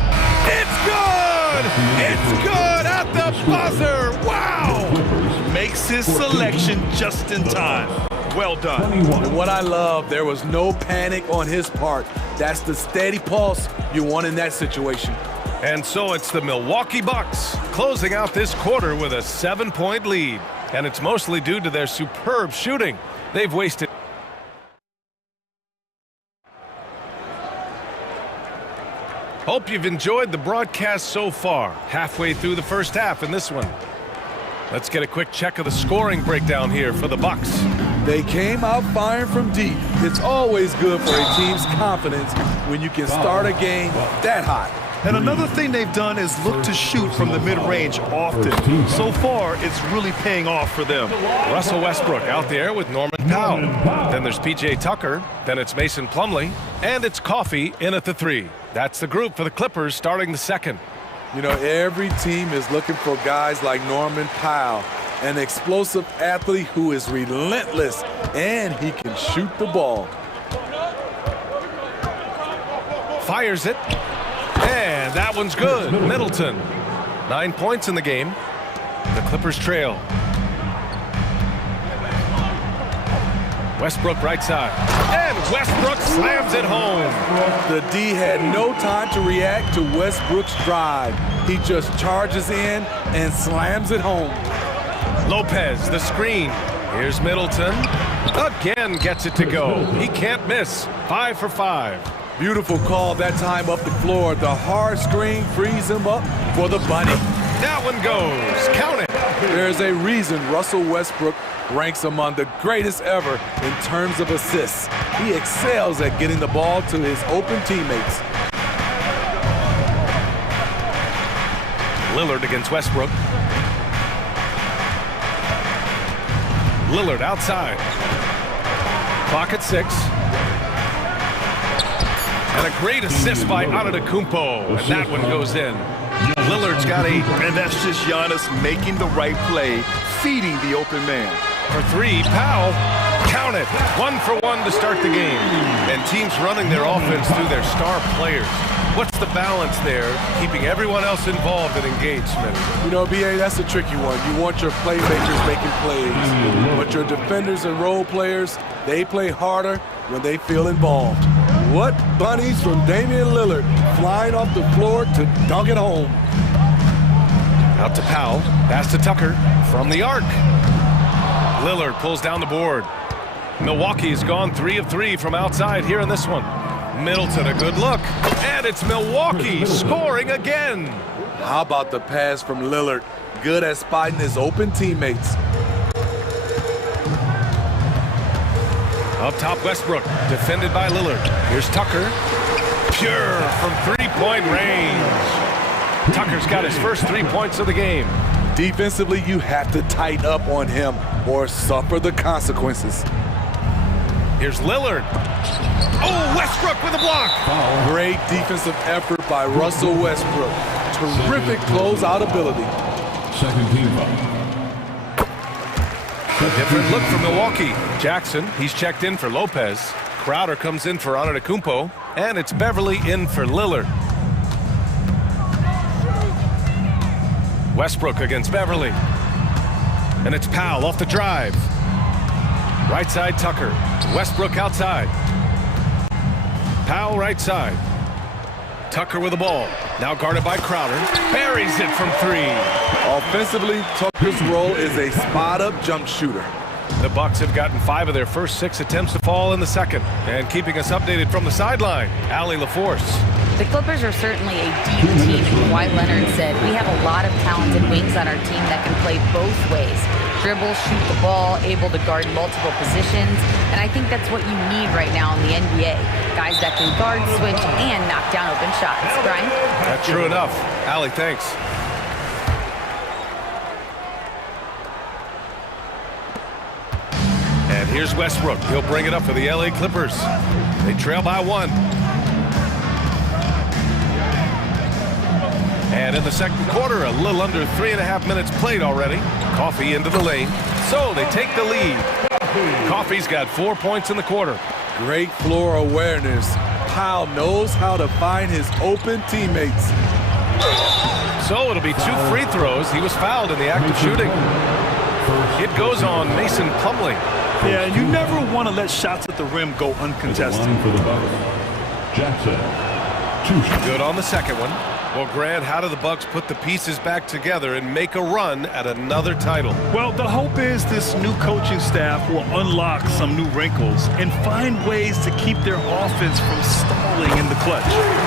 It's good! It's good at the buzzer! Wow! Makes his selection just in time. Well done. And what I love, there was no panic on his part. That's the steady pulse you want in that situation. And so it's the Milwaukee Bucks closing out this quarter with a 7-point lead. And it's mostly due to their superb shooting. They've wasted. Hope you've enjoyed the broadcast so far. Halfway through the first half in this one. Let's get a quick check of the scoring breakdown here for the Bucks. They came out firing from deep. It's always good for a team's confidence when you can start a game that hot. And another thing they've done is look to shoot from the mid-range often. So far, it's really paying off for them. Russell Westbrook out there with Norman Powell. Then there's P.J. Tucker. Then it's Mason Plumlee. And it's Coffey in at the 3. That's the group for the Clippers starting the second. You know, every team is looking for guys like Norman Powell, an explosive athlete who is relentless, and he can shoot the ball. Fires it. And that one's good. Middleton. 9 points in the game. The Clippers trail. Westbrook right side. And Westbrook slams it home. The D had no time to react to Westbrook's drive. He just charges in and slams it home. Lopez, the screen. Here's Middleton. Again gets it to go. He can't miss. 5 for 5. Beautiful call that time up the floor. The hard screen frees him up for the bunny. That one goes. Count it. There's a reason Russell Westbrook ranks among the greatest ever in terms of assists. He excels at getting the ball to his open teammates. Lillard against Westbrook. Lillard outside. Clock at 6. And a great assist by Antetokounmpo. And that one goes in. Lillard's got 8. And that's just Giannis making the right play, feeding the open man. For 3, Powell. Count it. 1 for 1 to start the game. And teams running their offense through their star players. What's the balance there, keeping everyone else involved and engaged, Smitty? You know, B.A., that's a tricky one. You want your playmakers making plays. But your defenders and role players, they play harder when they feel involved. What bunnies from Damian Lillard, flying off the floor to dunk it home. Out to Powell, pass to Tucker from the arc. Lillard pulls down the board. Milwaukee's gone 3 of 3 from outside here in this one. Middleton, a good look. And it's Milwaukee scoring again. How about the pass from Lillard? Good at spotting his open teammates. Up top, Westbrook, defended by Lillard. Here's Tucker. Pure from 3-point range. Tucker's got his first 3 points of the game. Defensively, you have to tighten up on him or suffer the consequences. Here's Lillard. Oh, Westbrook with a block. Great defensive effort by Russell Westbrook. Terrific closeout ability. Second team foul. A different look for Milwaukee. Jackson, he's checked in for Lopez. Crowder comes in for Antetokounmpo. And it's Beverly in for Lillard. Westbrook against Beverly. And it's Powell off the drive. Right side, Tucker. Westbrook outside. Powell right side. Tucker with the ball. Now guarded by Crowder. Buries it from 3. Offensively, Tucker's role is a spot-up jump shooter. The Bucks have gotten 5 of their first 6 attempts to fall in the second. And keeping us updated from the sideline, Allie LaForce. The Clippers are certainly a deep team. Kawhi Leonard said, we have a lot of talented wings on our team that can play both ways. Dribble, shoot the ball, able to guard multiple positions. And I think that's what you need right now in the NBA. Guys that can guard, switch, and knock down open shots. Brian? That's true enough. Allie, thanks. And here's Westbrook. He'll bring it up for the LA Clippers. They trail by 1. And in the second quarter, a little under 3.5 minutes played already. Coffee into the lane. So they take the lead. Coffee's got 4 points in the quarter. Great floor awareness. Powell knows how to find his open teammates. So it'll be 2 free throws. He was fouled in the act of shooting. It goes on Mason Plumlee. Yeah, and you never want to let shots at the rim go uncontested. For the Bucks, Jackson. Good on the second one. Well, Grant, how do the Bucks put the pieces back together and make a run at another title? Well, the hope is this new coaching staff will unlock some new wrinkles and find ways to keep their offense from stalling in the clutch.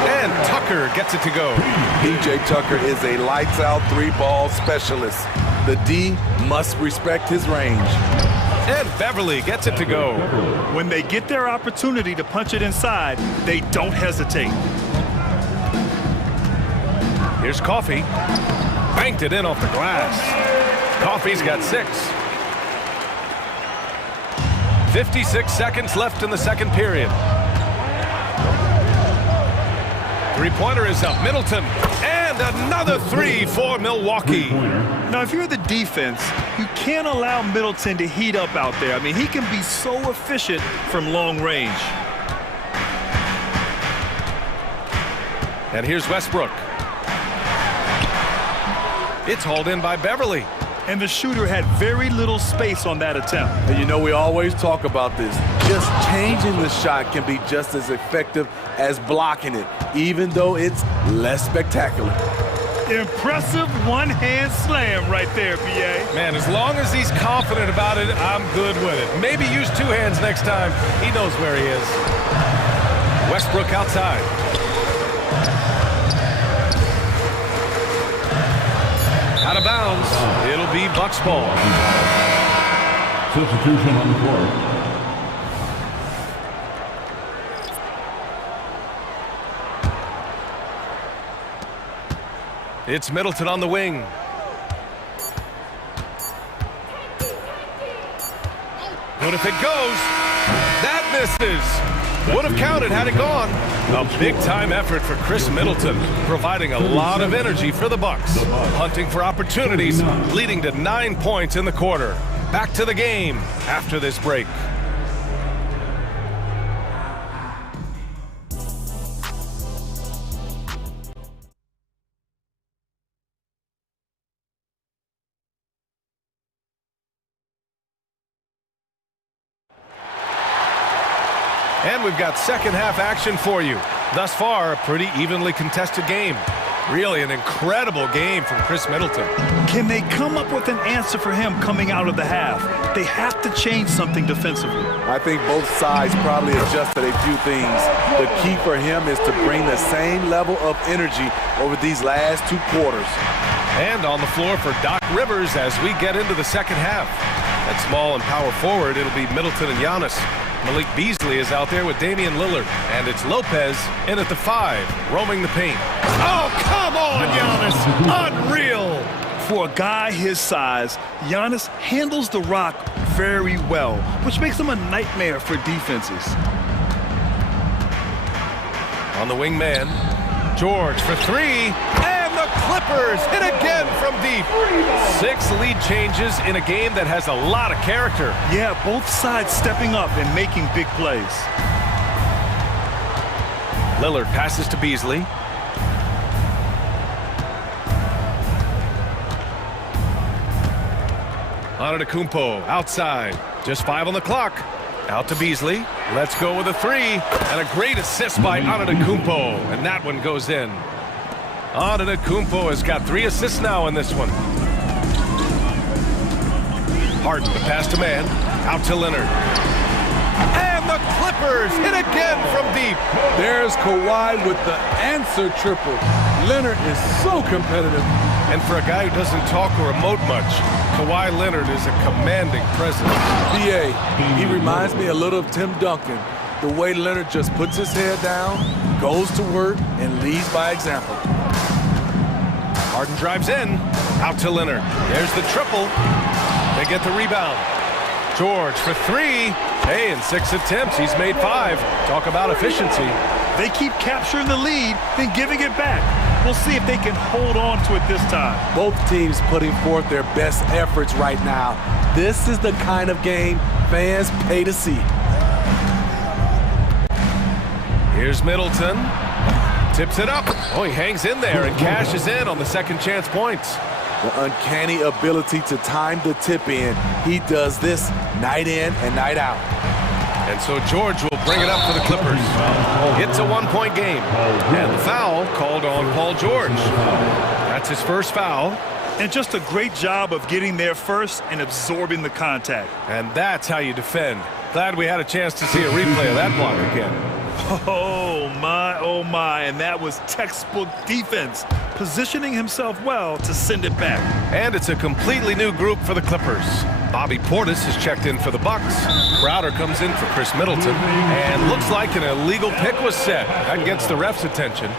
And Tucker gets it to go. PJ Tucker is a lights-out 3-ball specialist. The D must respect his range. And Beverly gets it to go. When they get their opportunity to punch it inside, they don't hesitate. Here's Coffee. Banked it in off the glass. Coffee's got 6. 56 seconds left in the second period. Three-pointer is up. Middleton. And another 3 for Milwaukee. Now, if you're the defense, you can't allow Middleton to heat up out there. I mean, he can be so efficient from long range. And here's Westbrook. It's hauled in by Beverly. And the shooter had very little space on that attempt. And you know, we always talk about this. Just changing the shot can be just as effective as blocking it, even though it's less spectacular. Impressive one-hand slam right there, B.A. Man, as long as he's confident about it, I'm good with it. Maybe use 2 hands next time. He knows where he is. Westbrook outside. Out of bounds. It'll be Bucks ball. Substitution on the court. It's Middleton on the wing. But if it goes, that misses. Would have counted had it gone. A big-time effort for Chris Middleton, providing a lot of energy for the Bucks. Hunting for opportunities, leading to 9 points in the quarter. Back to the game after this break. And we've got second half action for you. Thus far, a pretty evenly contested game. Really an incredible game from Chris Middleton. Can they come up with an answer for him coming out of the half? They have to change something defensively. I think both sides probably adjusted a few things. The key for him is to bring the same level of energy over these last 2 quarters. And on the floor for Doc Rivers as we get into the second half. At small and power forward, it'll be Middleton and Giannis. Malik Beasley is out there with Damian Lillard. And it's Lopez in at the 5, roaming the paint. Oh, come on, Giannis! Unreal! For a guy his size, Giannis handles the rock very well, which makes him a nightmare for defenses. On the wing man, George for 3. And the Clippers hit again from deep. 6 lead changes in a game that has a lot of character. Yeah, both sides stepping up and making big plays. Lillard passes to Beasley. Antetokounmpo outside. Just 5 on the clock. Out to Beasley. Let's go with a 3. And a great assist by Antetokounmpo. And that one goes in. Antetokounmpo has got 3 assists now in this one. Harden, the pass to man. Out to Leonard. And the Clippers hit again from deep. There's Kawhi with the answer triple. Leonard is so competitive. And for a guy who doesn't talk or emote much, Kawhi Leonard is a commanding presence. BA, he reminds me a little of Tim Duncan. The way Leonard just puts his head down, goes to work, and leads by example. Harden drives in. Out to Leonard. There's the triple. They get the rebound. George for 3. Hey, in 6 attempts, he's made 5. Talk about efficiency. They keep capturing the lead, then giving it back. We'll see if they can hold on to it this time. Both teams putting forth their best efforts right now. This is the kind of game fans pay to see. Here's Middleton. Tips it up. Oh, he hangs in there and cashes in on the second chance points. The uncanny ability to time the tip in. He does this night in and night out. And so George will bring it up for the Clippers. It's a 1-point game. And the foul called on Paul George. That's his first foul. And just a great job of getting there first and absorbing the contact. And that's how you defend. Glad we had a chance to see a replay of that block again. Oh my, and that was textbook defense, positioning himself well to send it back. And it's a completely new group for the Clippers. Bobby Portis has checked in for the Bucks. Crowder comes in for Chris Middleton, and looks like an illegal pick was set. That gets the ref's attention.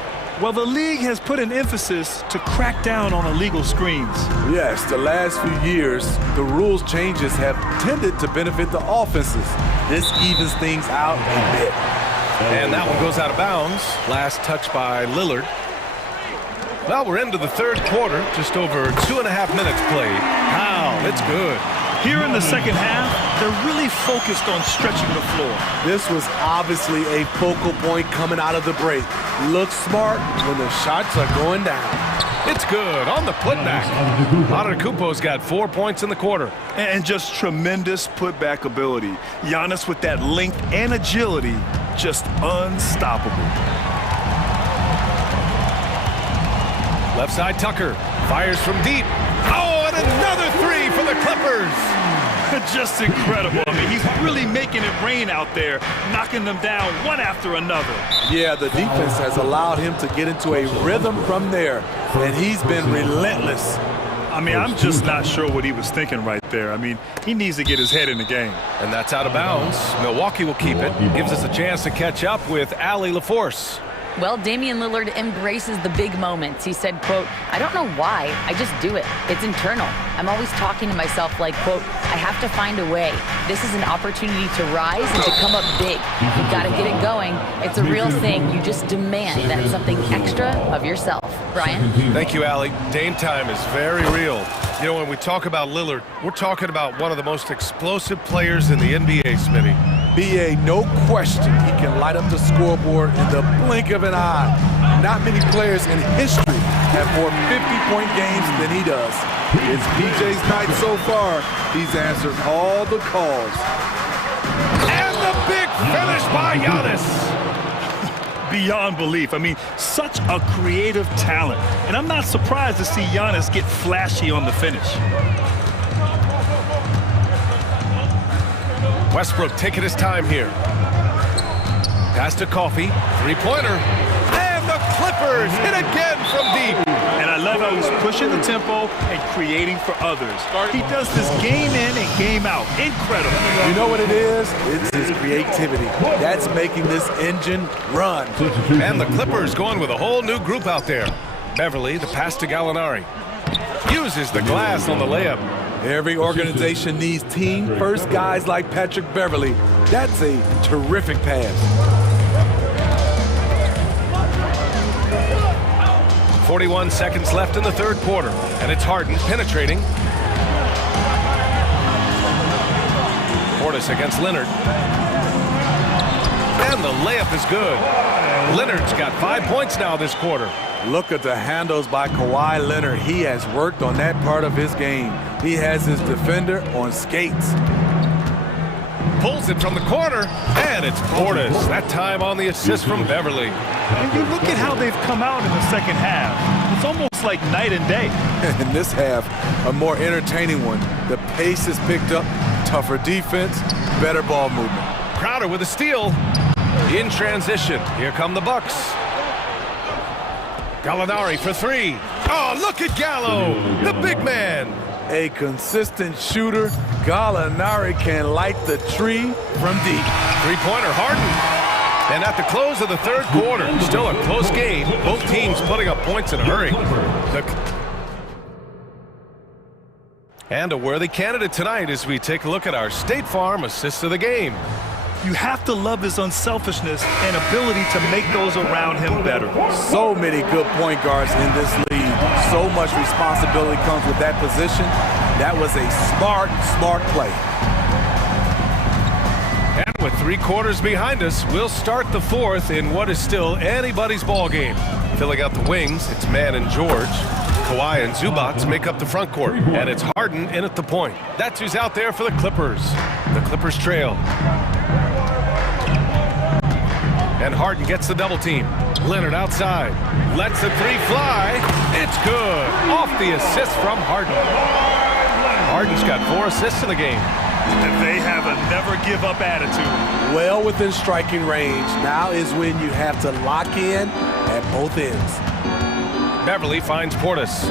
Well, the league has put an emphasis to crack down on illegal screens. Yes, the last few years, the rules changes have tended to benefit the offenses. This evens things out a bit. And that one goes out of bounds. Last touch by Lillard. Well, we're into the third quarter. Just over 2.5 minutes played. Wow, it's good. Here in the second half, they're really focused on stretching the floor. This was obviously a focal point coming out of the break. Looks smart when the shots are going down. It's good on the putback. Antetokounmpo's got 4 points in the quarter. And just tremendous putback ability. Giannis with that length and agility, just unstoppable. Left side Tucker fires from deep. Oh, and another 3 for the Clippers. Just incredible. I mean, he's really making it rain out there, knocking them down one after another. Yeah, the defense has allowed him to get into a rhythm from there, and he's been relentless. I mean, I'm just not sure what he was thinking right there. I mean, he needs to get his head in the game. And that's out of bounds. Milwaukee will keep it. Gives us a chance to catch up with Allie LaForce. Well, Damian Lillard embraces the big moments. He said, quote, "I don't know why, I just do it. It's internal. I'm always talking to myself like, quote, I have to find a way. This is an opportunity to rise and to come up big. You've got to get it going. It's a real thing. You just demand that something extra of yourself." Brian? Thank you, Allie. Dame time is very real. You know, when we talk about Lillard, we're talking about one of the most explosive players in the NBA, Smitty. BA, no question, he can light up the scoreboard in the blink of an eye. Not many players in history have more 50-point games than he does. It's PJ's night so far. He's answered all the calls. And the big finish by Giannis. Beyond belief. I mean, such a creative talent. And I'm not surprised to see Giannis get flashy on the finish. Westbrook taking his time here. Pass to Coffey. 3-pointer. And the Clippers hit again from deep. And I love how he's pushing the tempo and creating for others. He does this game in and game out. Incredible. You know what it is? It's his creativity. That's making this engine run. And the Clippers going with a whole new group out there. Beverly, the pass to Gallinari. Uses the glass on the layup. Every organization needs team-first guys like Patrick Beverly. That's a terrific pass. 41 seconds left in the third quarter, and it's Harden penetrating. Portis against Leonard. And the layup is good. Leonard's got 5 points now this quarter. Look at the handles by Kawhi Leonard. He has worked on that part of his game. He has his defender on skates. Pulls it from the corner, and it's Portis. That time on the assist from Beverly. And you look at how they've come out in the second half. It's almost like night and day. In this half, a more entertaining one. The pace is picked up, tougher defense, better ball movement. Crowder with a steal. In transition, here come the Bucks. Gallinari for three. Oh, look at Gallo, the big man. A consistent shooter, Gallinari can light the tree from deep. Three-pointer, Harden. And at the close of the third quarter, still a close game. Both teams putting up points in a hurry. And a worthy candidate tonight as we take a look at our State Farm assist of the game. You have to love his unselfishness and ability to make those around him better. So many good point guards in this league. So much responsibility comes with that position. That was a smart play. And with 3 quarters behind us, we'll start the fourth in what is still anybody's ball game. Filling out the wings, it's Mann and George. Kawhi and Zubac make up the front court, and it's Harden in at the point. That's who's out there for the Clippers. The Clippers trail. And Harden gets the double team. Leonard outside. Lets the three fly. It's good. Off the assist from Harden. Harden's got 4 assists in the game. And they have a never-give-up attitude. Well within striking range. Now is when you have to lock in at both ends. Beverly finds Portis.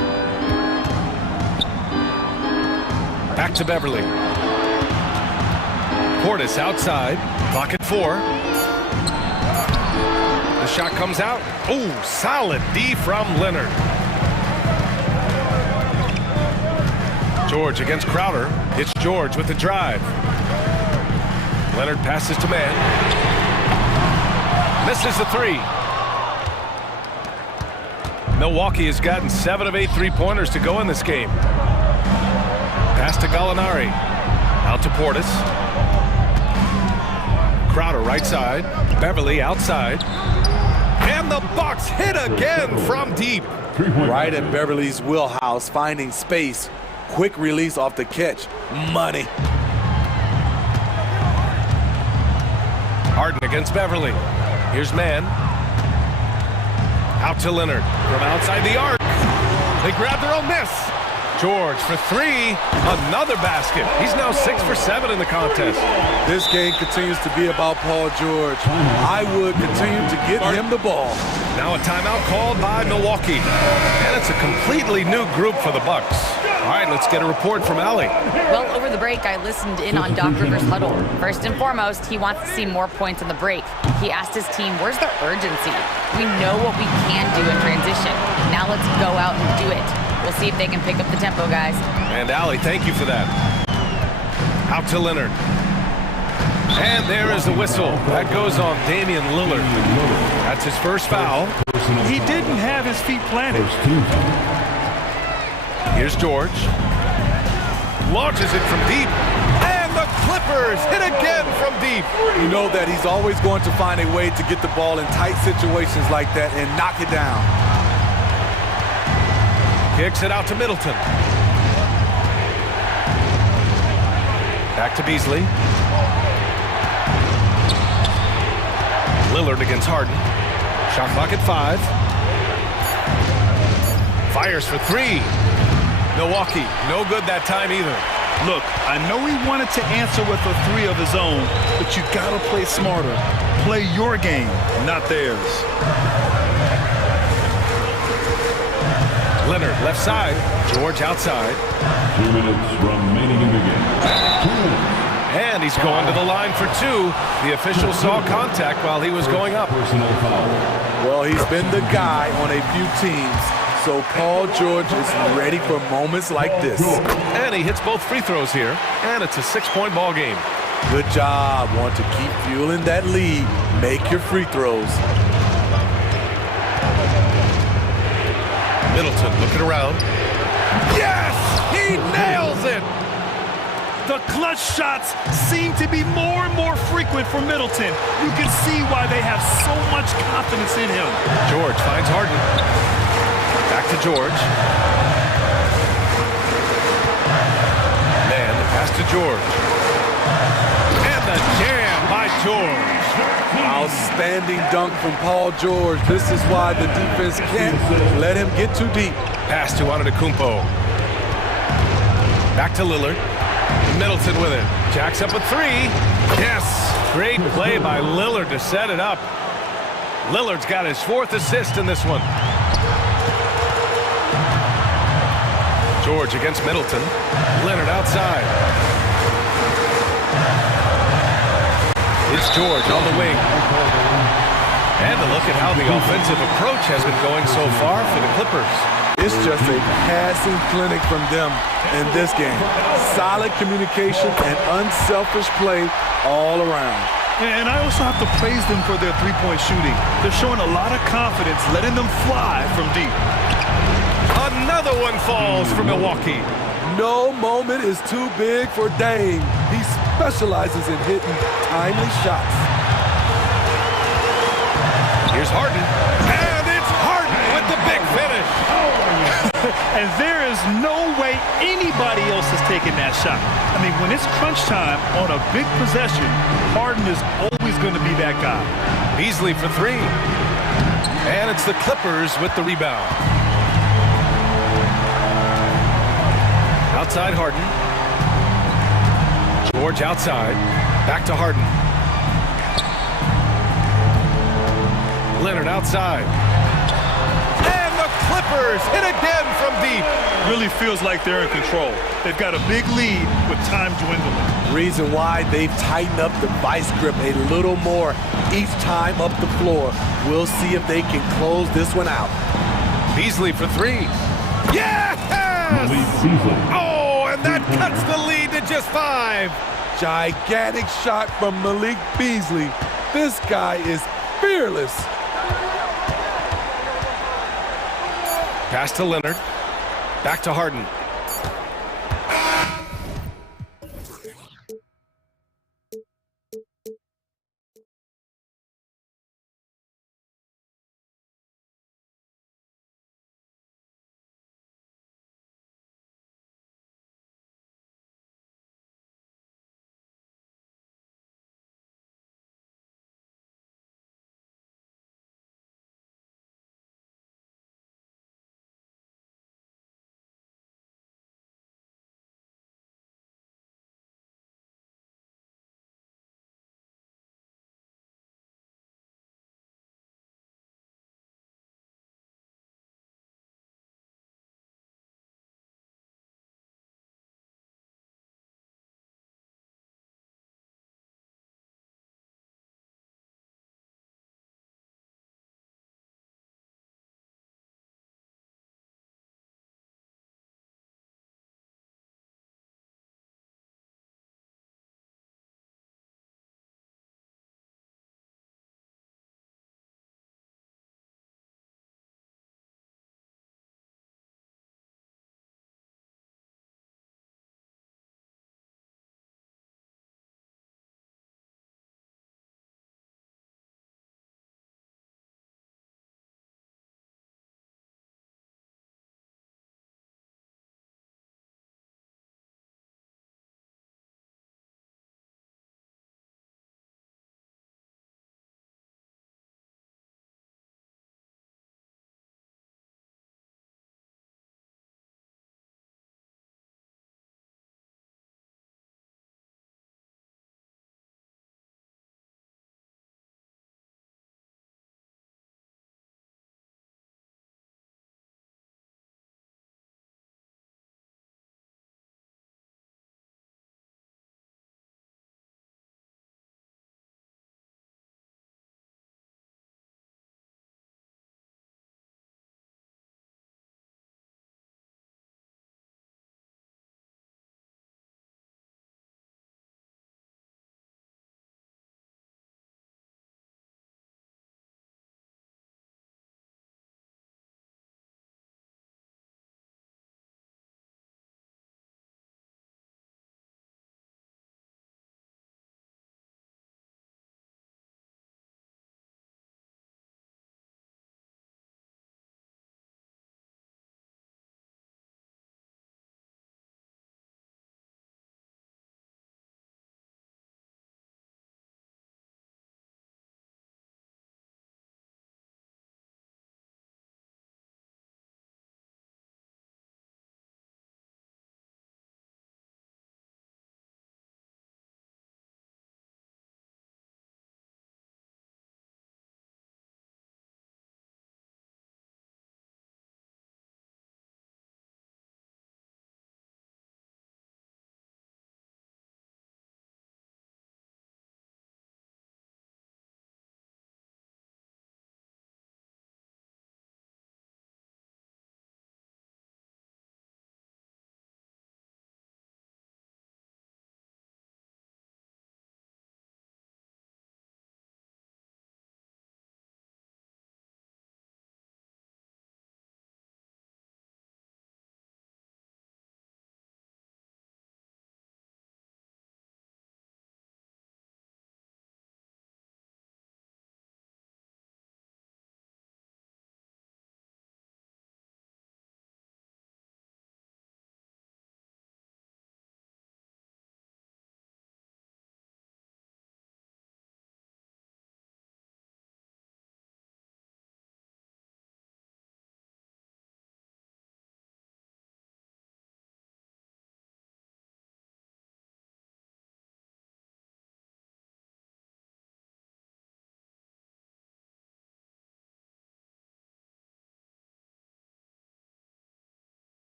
Back to Beverly. Portis outside. Clock at 4. The shot comes out. Oh, solid D from Leonard. George against Crowder. It's George with the drive. Leonard passes to Mann. Misses the 3. Milwaukee has gotten 7 of 8 3-pointers to go in this game. Pass to Gallinari. Out to Portis. Crowder right side. Beverly outside. And the Bucks hit again from deep. Right at Beverly's wheelhouse, finding space. Quick release off the catch. Money. Harden against Beverly. Here's Mann. Out to Leonard from outside the arc. They grab their own miss. George for 3. Another basket. He's now 6 for 7 in the contest. This game continues to be about Paul George. I would continue to get him the ball. Now a timeout called by Milwaukee. And it's a completely new group for the Bucks. All right, let's get a report from Allie. Well, over the break, I listened in on Doc Rivers' huddle. First and foremost, he wants to see more points on the break. He asked his team, where's the urgency? We know what we can do in transition. Now let's go out and do it. We'll see if they can pick up the tempo, guys. And Allie, thank you for that. Out to Leonard. And there is the whistle. That goes on Damian Lillard. That's his first foul. He didn't have his feet planted. Here's George. Launches it from deep. And the Clippers hit again from deep. You know that he's always going to find a way to get the ball in tight situations like that and knock it down. Kicks it out to Middleton. Back to Beasley. Lillard against Harden. Shot clock at 5. Fires for 3. Milwaukee, no good that time either. Look, I know he wanted to answer with a 3 of his own, but you gotta play smarter. Play your game, not theirs. Leonard left side. George outside. 2 minutes remaining in the game. And he's going to the line for 2. The official saw contact while he was going up. Personal foul. Well, he's been the guy on a few teams, so Paul George is ready for moments like this. And he hits both free throws here, and it's a 6-point ball game. Good job. Want to keep fueling that lead. Make your free throws. Middleton looking around. Yes! He nails it! The clutch shots seem to be more and more frequent for Middleton. You can see why they have so much confidence in him. George finds Harden. Back to George. to George. And the jam by George. Outstanding dunk from Paul George. This is why the defense can't let him get too deep. Pass to Antetokounmpo. Back to Lillard. Middleton with it. Jacks up a three. Yes. Great play by Lillard to set it up. Lillard's got his 4th assist in this one. George against Middleton. Leonard outside. It's George on the wing. And a look at how the offensive approach has been going so far for the Clippers. It's just a passing clinic from them in this game. Solid communication and unselfish play all around. And I also have to praise them for their three-point shooting. They're showing a lot of confidence, letting them fly from deep. Another one falls for Milwaukee. No moment is too big for Dame. He specializes in hitting timely shots. Here's Harden. And it's Harden with the big finish. And there is no way anybody else is taking that shot. I mean, when it's crunch time on a big possession, Harden is always going to be that guy. Beasley for three. And it's the Clippers with the rebound. Outside Harden. George outside. Back to Harden. Leonard outside. And the Clippers hit again from deep. Really feels like they're in control. They've got a big lead with time dwindling. Reason why they've tightened up the vice grip a little more each time up the floor. We'll see if they can close this one out. Beasley for three. Yes! Oh, and that cuts the lead to just 5. Gigantic shot from Malik Beasley. This guy is fearless. Pass to Leonard. Back to Harden.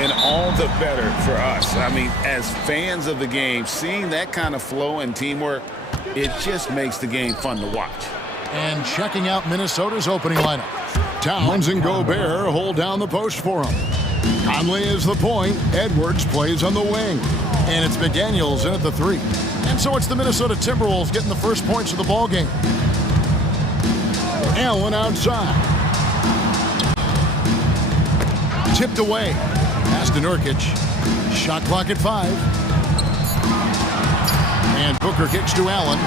And all the better for us. I mean, as fans of the game, seeing that kind of flow and teamwork, it just makes the game fun to watch. And checking out Minnesota's opening lineup. Towns and Gobert hold down the post for him. Conley is the point. Edwards plays on the wing. And it's McDaniels in at the 3. And so it's the Minnesota Timberwolves getting the first points of the ball game. Allen outside. Tipped away. Pass to Nurkic. Shot clock at 5. And Booker kicks to Allen.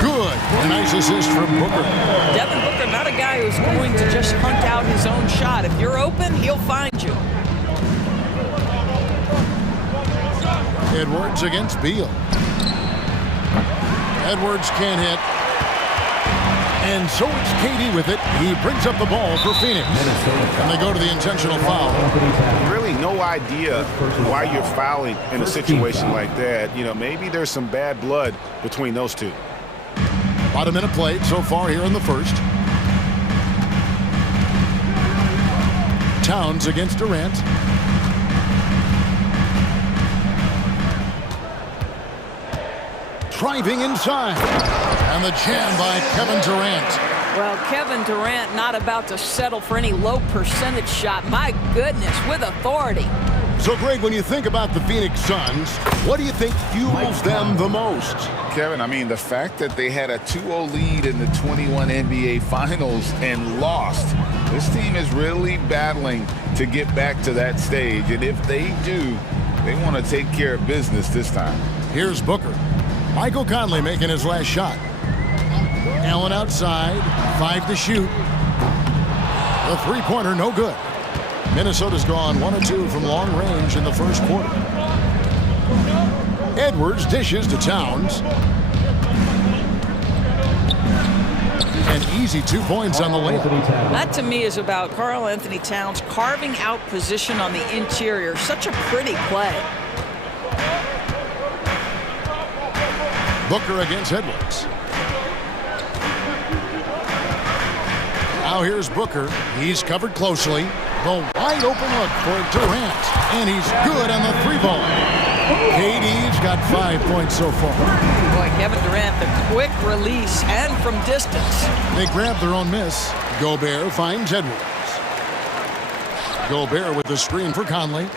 Good. A nice assist from Booker. Devin Booker, not a guy who's going to just hunt out his own shot. If you're open, he'll find you. Edwards against Beal. Edwards can't hit. And so it's KD with it. He brings up the ball for Phoenix. And they go to the intentional foul. Really no idea why you're fouling in a situation like that. You know, maybe there's some bad blood between those two. About a minute played so far here in the first. Towns against Durant. Driving inside. And the jam by Kevin Durant. Well, Kevin Durant not about to settle for any low percentage shot. My goodness, with authority. So, Greg, when you think about the Phoenix Suns, what do you think fuels them the most? Kevin, I mean, the fact that they had a 2-0 lead in the 21 NBA Finals and lost. This team is really battling to get back to that stage. And if they do, they want to take care of business this time. Here's Booker. Michael Conley making his last shot. Allen outside. 5 to shoot. The three-pointer, no good. Minnesota's gone 1 of 2 from long range in the first quarter. Edwards dishes to Towns. An easy 2 points on the layup. That to me is about Karl Anthony Towns carving out position on the interior. Such a pretty play. Booker against Edwards. Now here's Booker. He's covered closely. The wide open look for Durant. And he's good on the 3-ball. KD's got 5 points so far. Boy, Kevin Durant, the quick release and from distance. They grab their own miss. Gobert finds Edwards. Gobert with the screen for Conley.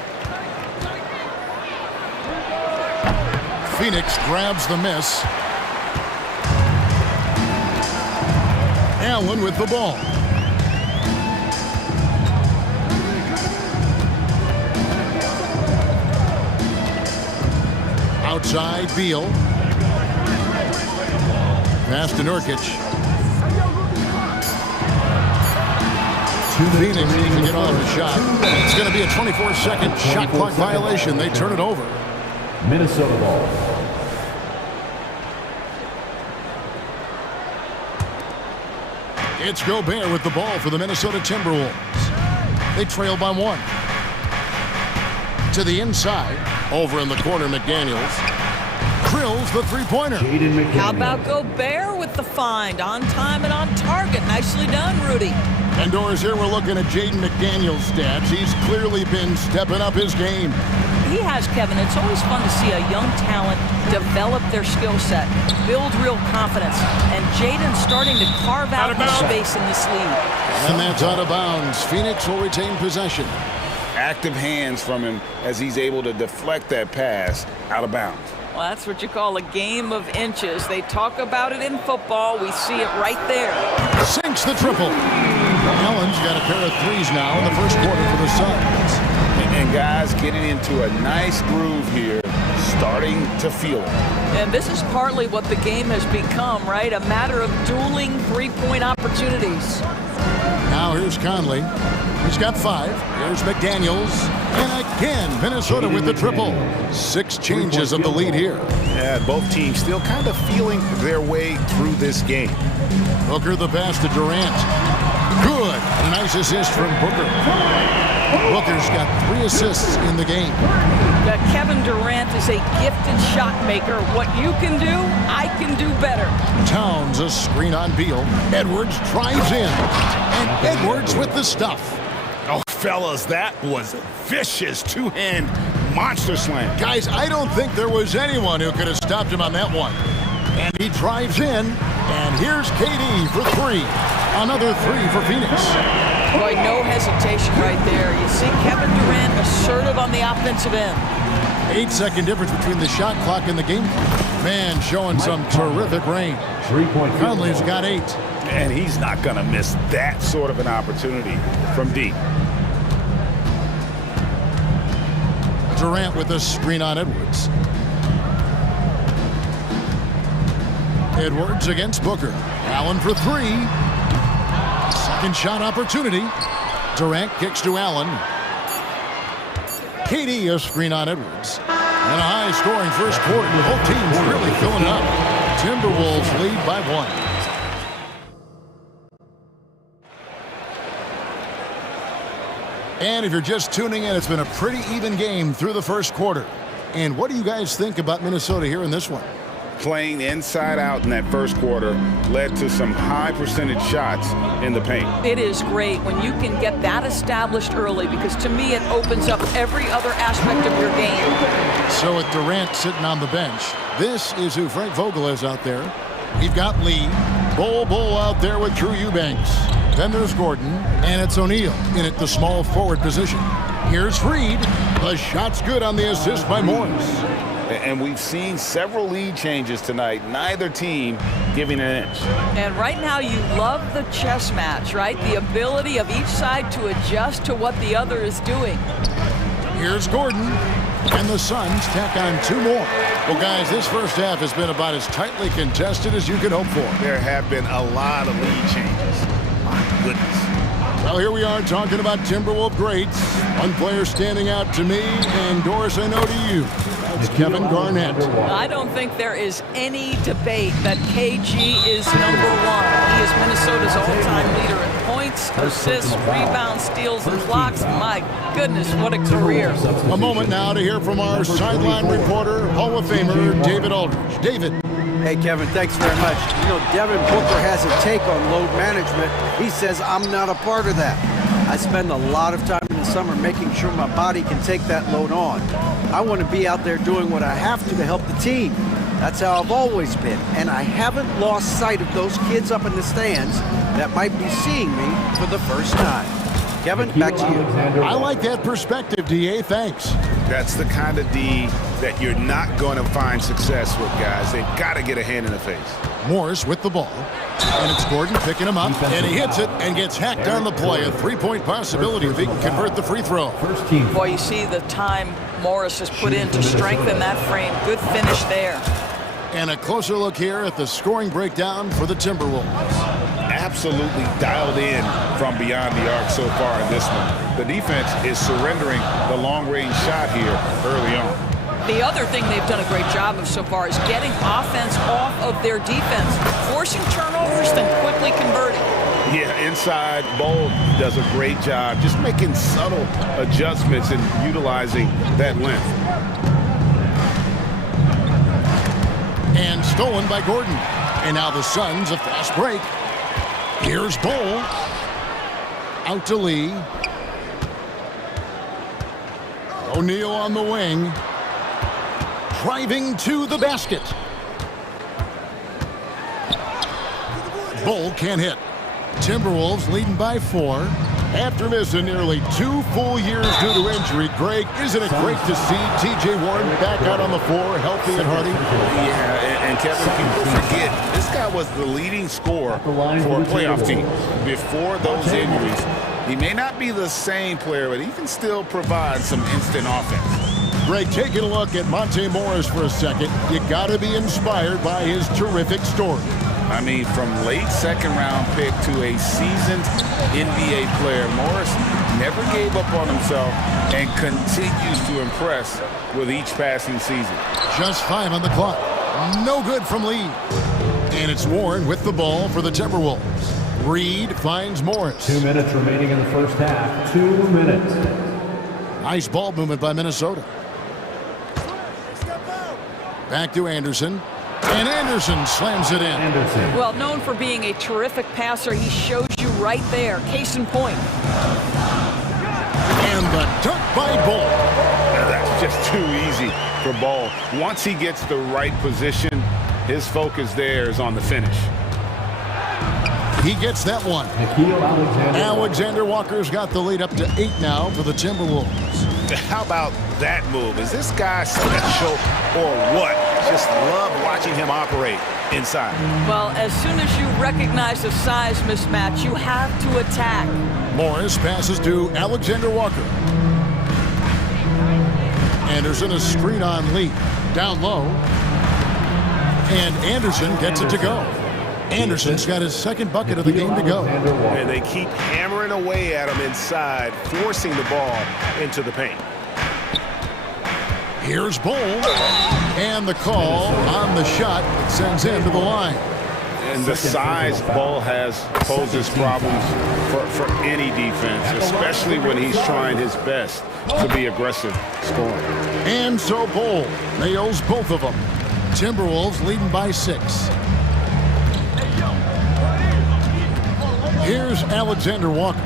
Phoenix grabs the miss. Allen with the ball. Outside, Beal. Pass to Nurkic. Phoenix needs to get on the shot. It's going to be a 24-second shot clock violation. They turn it over. Minnesota ball. It's Gobert with the ball for the Minnesota Timberwolves. They trail by 1. To the inside. Over in the corner, McDaniels. Drills the three-pointer. How about Gobert with the find? On time and on target. Nicely done, Rudy. Indoors here, we're looking at Jaden McDaniels' stats. He's clearly been stepping up his game. He has, Kevin. It's always fun to see a young talent develop their skill set, build real confidence, and Jaden's starting to carve out his space in this league. And that's out of bounds. Phoenix will retain possession. Active hands from him as he's able to deflect that pass out of bounds. Well, that's what you call a game of inches. They talk about it in football. We see it right there. Sinks the triple. Allen's got a pair of threes now in the first quarter for the Suns. And guys getting into a nice groove here, starting to feel it. And this is partly what the game has become, right? A matter of dueling three-point opportunities. Now here's Conley. He's got 5. Here's McDaniels. And again, Minnesota with the triple. 6 changes of the lead here. Yeah, both teams still kind of feeling their way through this game. Booker the pass to Durant. Good. A nice assist from Booker. Booker's got 3 assists in the game. Kevin Durant is a gifted shot maker. What you can do, I can do better. Towns a screen on Beal. Edwards drives in. And Edwards with the stuff. Oh, fellas, that was a vicious two-hand monster slam. Guys, I don't think there was anyone who could have stopped him on that one. And he drives in, and here's KD for three. Another three for Phoenix. Boy, no hesitation right there. You see Kevin Durant assertive on the offensive end. 8-second difference between the shot clock and the game clock. Man showing some terrific range. Conley's got 8. And he's not going to miss that sort of an opportunity from deep. Durant with a screen on Edwards. Edwards against Booker. Allen for three. Second shot opportunity. Durant kicks to Allen. KD a screen on Edwards. And a high-scoring first quarter. Both teams really filling it up. Timberwolves lead by 1. And if you're just tuning in, it's been a pretty even game through the first quarter. And what do you guys think about Minnesota here in this one? Playing inside out in that first quarter led to some high percentage shots in the paint. It is great when you can get that established early, because to me it opens up every other aspect of your game. So with Durant sitting on the bench, this is who Frank Vogel is out there. We've got Lee, Bull out there with Drew Eubanks. Then there's Gordon, and it's O'Neal in at the small forward position. Here's Reed. The shot's good on the assist by Morris. And we've seen several lead changes tonight, neither team giving an inch. And right now you love the chess match, right? The ability of each side to adjust to what the other is doing. Here's Gordon, and the Suns tack on 2 more. Well, guys, this first half has been about as tightly contested as you could hope for. There have been a lot of lead changes. My goodness. Well, here we are talking about Timberwolves greats. One player standing out to me, and Doris, I know to you. It's Kevin Garnett. I don't think there is any debate that KG is #1. He is Minnesota's all-time leader in points, assists, rebounds, steals, and blocks. My goodness, what a career. A moment now to hear from our sideline reporter, Hall of Famer David Aldridge. David. Hey, Kevin, thanks very much. You know, Devin Booker has a take on load management. He says, I'm not a part of that. I spend a lot of time in the summer making sure my body can take that load on. I want to be out there doing what I have to help the team. That's how I've always been. And I haven't lost sight of those kids up in the stands that might be seeing me for the first time. Kevin, back to you. I like that perspective, DA. Thanks. That's the kind of D that you're not going to find success with, guys. They've got to get a hand in the face. Morris with the ball. And it's Gordon picking him up. And he hits it and gets hacked on the play. A 3-point possibility if he can convert the free throw. Boy, you see the time Morris has put in to strengthen that frame. Good finish there. And a closer look here at the scoring breakdown for the Timberwolves. Absolutely dialed in from beyond the arc so far in this one. The defense is surrendering the long-range shot here early on. The other thing they've done a great job of so far is getting offense off of their defense, forcing turnovers, then quickly converting. Yeah, inside, Bull does a great job just making subtle adjustments and utilizing that length. And stolen by Gordon. And now the Suns, a fast break. Here's Bull. Out to Lee. O'Neal on the wing. Driving to the basket. Bull can't hit. Timberwolves leading by 4. After missing nearly 2 full years due to injury, Greg, isn't it great to see T.J. Warren back out on the floor, healthy and hearty? Yeah, and Kevin, people forget, this guy was the leading scorer for a playoff team before those injuries. He may not be the same player, but he can still provide some instant offense. Greg, taking a look at Monte Morris for a second, you got to be inspired by his terrific story. I mean, from late second-round pick to a seasoned NBA player, Morris never gave up on himself and continues to impress with each passing season. Just 5 on the clock. No good from Lee. And it's Warren with the ball for the Timberwolves. Reed finds Morris. 2 minutes remaining in the first half. 2 minutes. Nice ball movement by Minnesota. Back to Anderson. And Anderson slams it in. Well, known for being a terrific passer, he shows you right there. Case in point. The dunk by Bull. That's just too easy for Ball. Once he gets the right position, his focus there is on the finish. He gets that one. Alexander Walker's got the lead up to 8 now for the Timberwolves. How about that move? Is this guy special or what? Just love watching him operate inside. Well, as soon as you recognize the size mismatch, you have to attack. Morris passes to Alexander Walker. Anderson a screen on Lee. Down low. And Anderson gets it to go. Anderson's got his second bucket of the game to go. And they keep hammering away at him inside, forcing the ball into the paint. Here's Bull. And the call on the shot that sends him to the line. And the size Bull has poses problems for any defense, especially when he's trying his best to be aggressive scoring. And so Bull nails both of them. Timberwolves leading by 6. Here's Alexander Walker.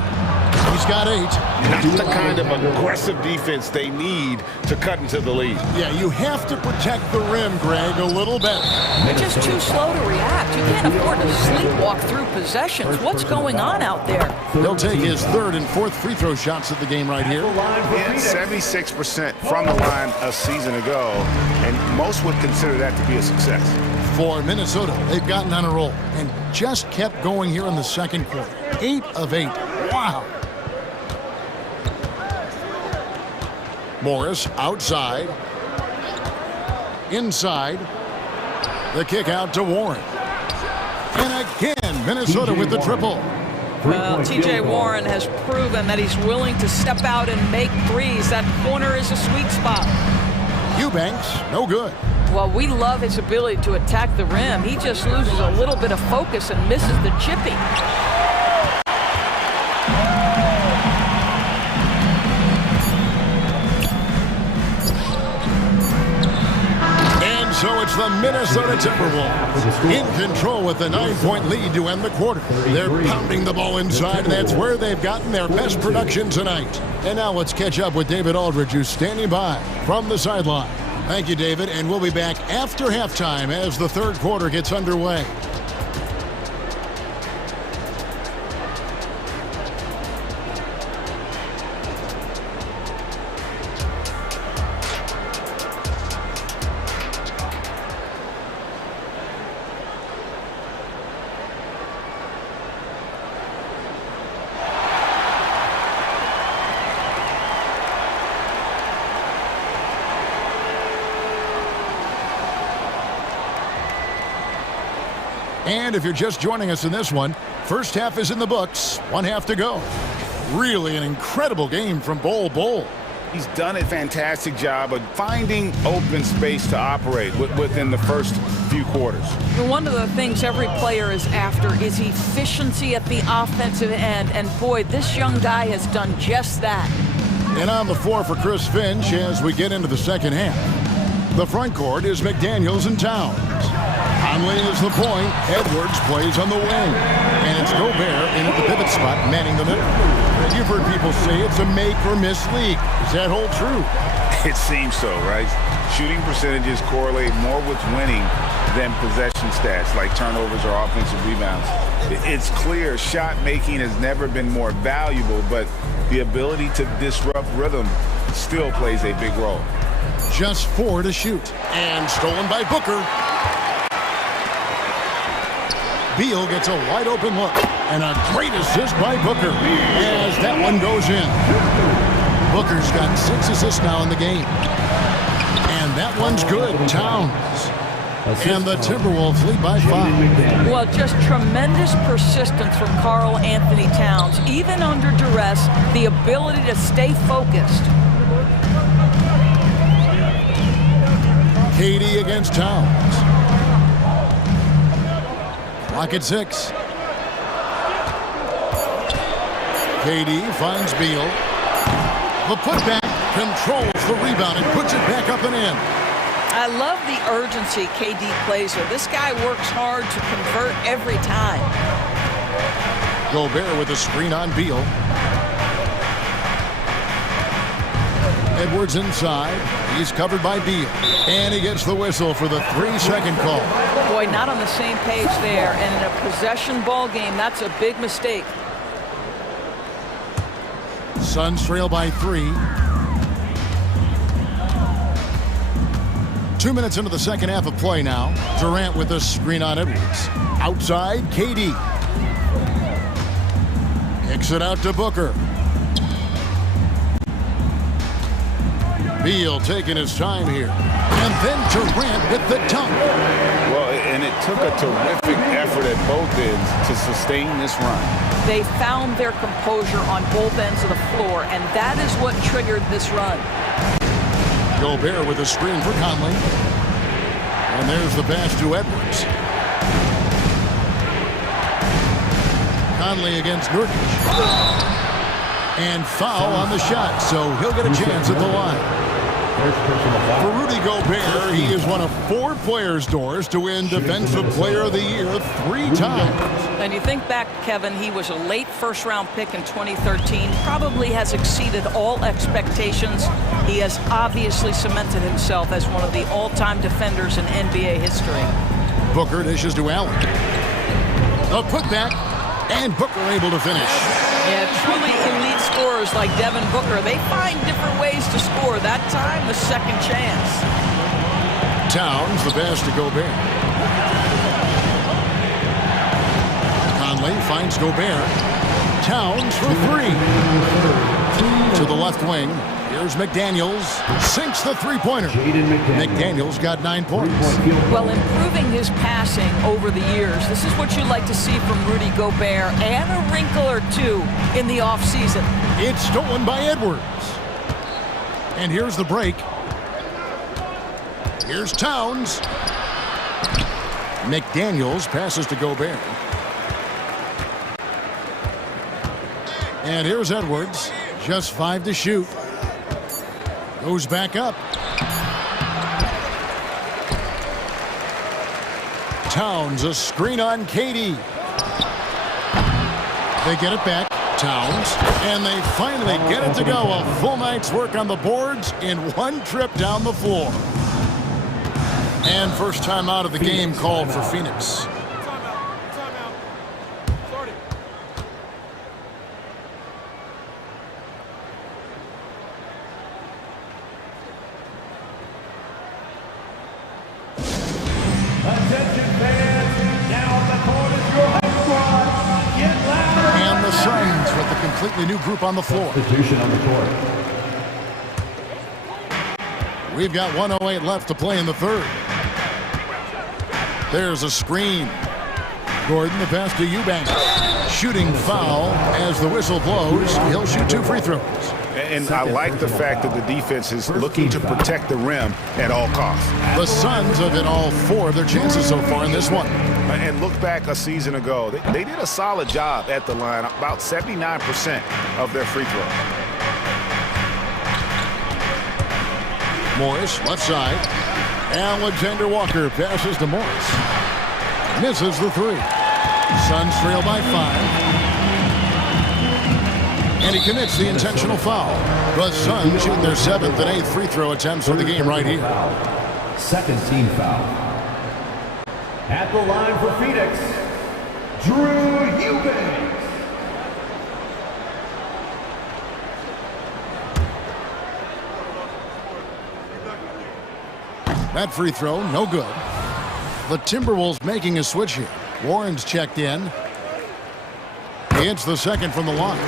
He's got 8. Not the kind of aggressive defense they need to cut into the lead. Yeah, you have to protect the rim, Greg, a little better. They're just too slow to react. You can't afford to sleepwalk through possessions. What's going on out there? He'll take his 3rd and 4th free throw shots of the game right here. Yeah, 76% from the line a season ago, and most would consider that to be a success. For Minnesota, they've gotten on a roll and just kept going here in the second quarter. 8 of 8. Wow. Morris outside. Inside. The kick out to Warren. And again, Minnesota with the triple. Well, T.J. Warren has proven that he's willing to step out and make threes. That corner is a sweet spot. Eubanks, no good. Well, we love his ability to attack the rim. He just loses a little bit of focus and misses the chippy. And so it's the Minnesota Timberwolves in control with a 9-point lead to end the quarter. They're pounding the ball inside, and that's where they've gotten their best production tonight. And now let's catch up with David Aldridge, who's standing by from the sideline. Thank you, David, and we'll be back after halftime as the third quarter gets underway. And if you're just joining us in this one, first half is in the books, 1 half to go. Really an incredible game from Bull. He's done a fantastic job of finding open space to operate within the first few quarters. One of the things every player is after is efficiency at the offensive end. And boy, this young guy has done just that. And on the floor for Chris Finch as we get into the second half. The front court is McDaniels and Towns. Conley is the point. Edwards plays on the wing. And it's Gobert in at the pivot spot, manning the middle. You've heard people say it's a make-or-miss league. Does that hold true? It seems so, right? Shooting percentages correlate more with winning than possession stats like turnovers or offensive rebounds. It's clear shot making has never been more valuable, but the ability to disrupt rhythm still plays a big role. Just 4 to shoot. And stolen by Booker. Beal gets a wide open look. And a great assist by Booker as that one goes in. Booker's got 6 assists now in the game. And that one's good. Towns. And the Timberwolves lead by 5. Well, just tremendous persistence from Karl Anthony Towns. Even under duress, the ability to stay focused. KD against Towns. Clock at 6. KD finds Beal. The putback controls the rebound and puts it back up and in. I love the urgency KD plays with. This guy works hard to convert every time. Gobert with a screen on Beal. Edwards inside. He's covered by Beal. And he gets the whistle for the 3-second call. Boy, not on the same page there. And in a possession ball game, that's a big mistake. Suns trail by 3. 2 minutes into the second half of play now. Durant with the screen on Edwards. Outside, KD. Kicks it out to Booker. Beal taking his time here. And then Durant with the dunk. Well, and it took a terrific effort at both ends to sustain this run. They found their composure on both ends of the floor, and that is what triggered this run. Gobert with a screen for Conley. And there's the pass to Edwards. Conley against Nurkic. And foul on the shot, so he'll get a chance at the line. For Rudy Gobert, he is one of 4 players, Doris, to win Defensive Player of the Year 3 times. And you think back, Kevin, he was a late first-round pick in 2013, probably has exceeded all expectations. He has obviously cemented himself as one of the all-time defenders in NBA history. Booker dishes to Allen. A putback, and Booker able to finish. Yeah, truly elite scorers like Devin Booker, they find different ways to score. That time, the second chance. Towns, the pass to Gobert. Conley finds Gobert. Towns for 3. To the left wing. Here's McDaniels. Sinks the three-pointer. McDaniels got 9 points. Well, improving his passing over the years, this is what you like to see from Rudy Gobert, and a wrinkle or 2 in the offseason. It's stolen by Edwards. And here's the break. Here's Towns. McDaniels passes to Gobert. And here's Edwards. Just 5 to shoot. Goes back up. Towns, a screen on KD. They get it back. Towns. And they finally get it to go. A full night's work on the boards in 1 trip down the floor. And first time out of the game called for Phoenix. Completely new group on the floor. We've got 1:08 left to play in the third. There's a screen. Gordon, the pass to Eubanks. Shooting foul as the whistle blows. He'll shoot 2 free throws. And I like the fact that the defense is looking to protect the rim at all costs. The Suns have hit all 4 of their chances so far in this one. And look back a season ago. They did a solid job at the line, about 79% of their free throw. Morris, left side. Alexander Walker passes to Morris. Misses the 3. Suns trail by 5. And he commits the intentional foul. The Suns shoot their 7th and 8th free throw attempts for the game right here. Second team foul. At the line for Phoenix, Drew Eubanks. That free throw, no good. The Timberwolves making a switch here. Warren's checked in. He hits the second from the line.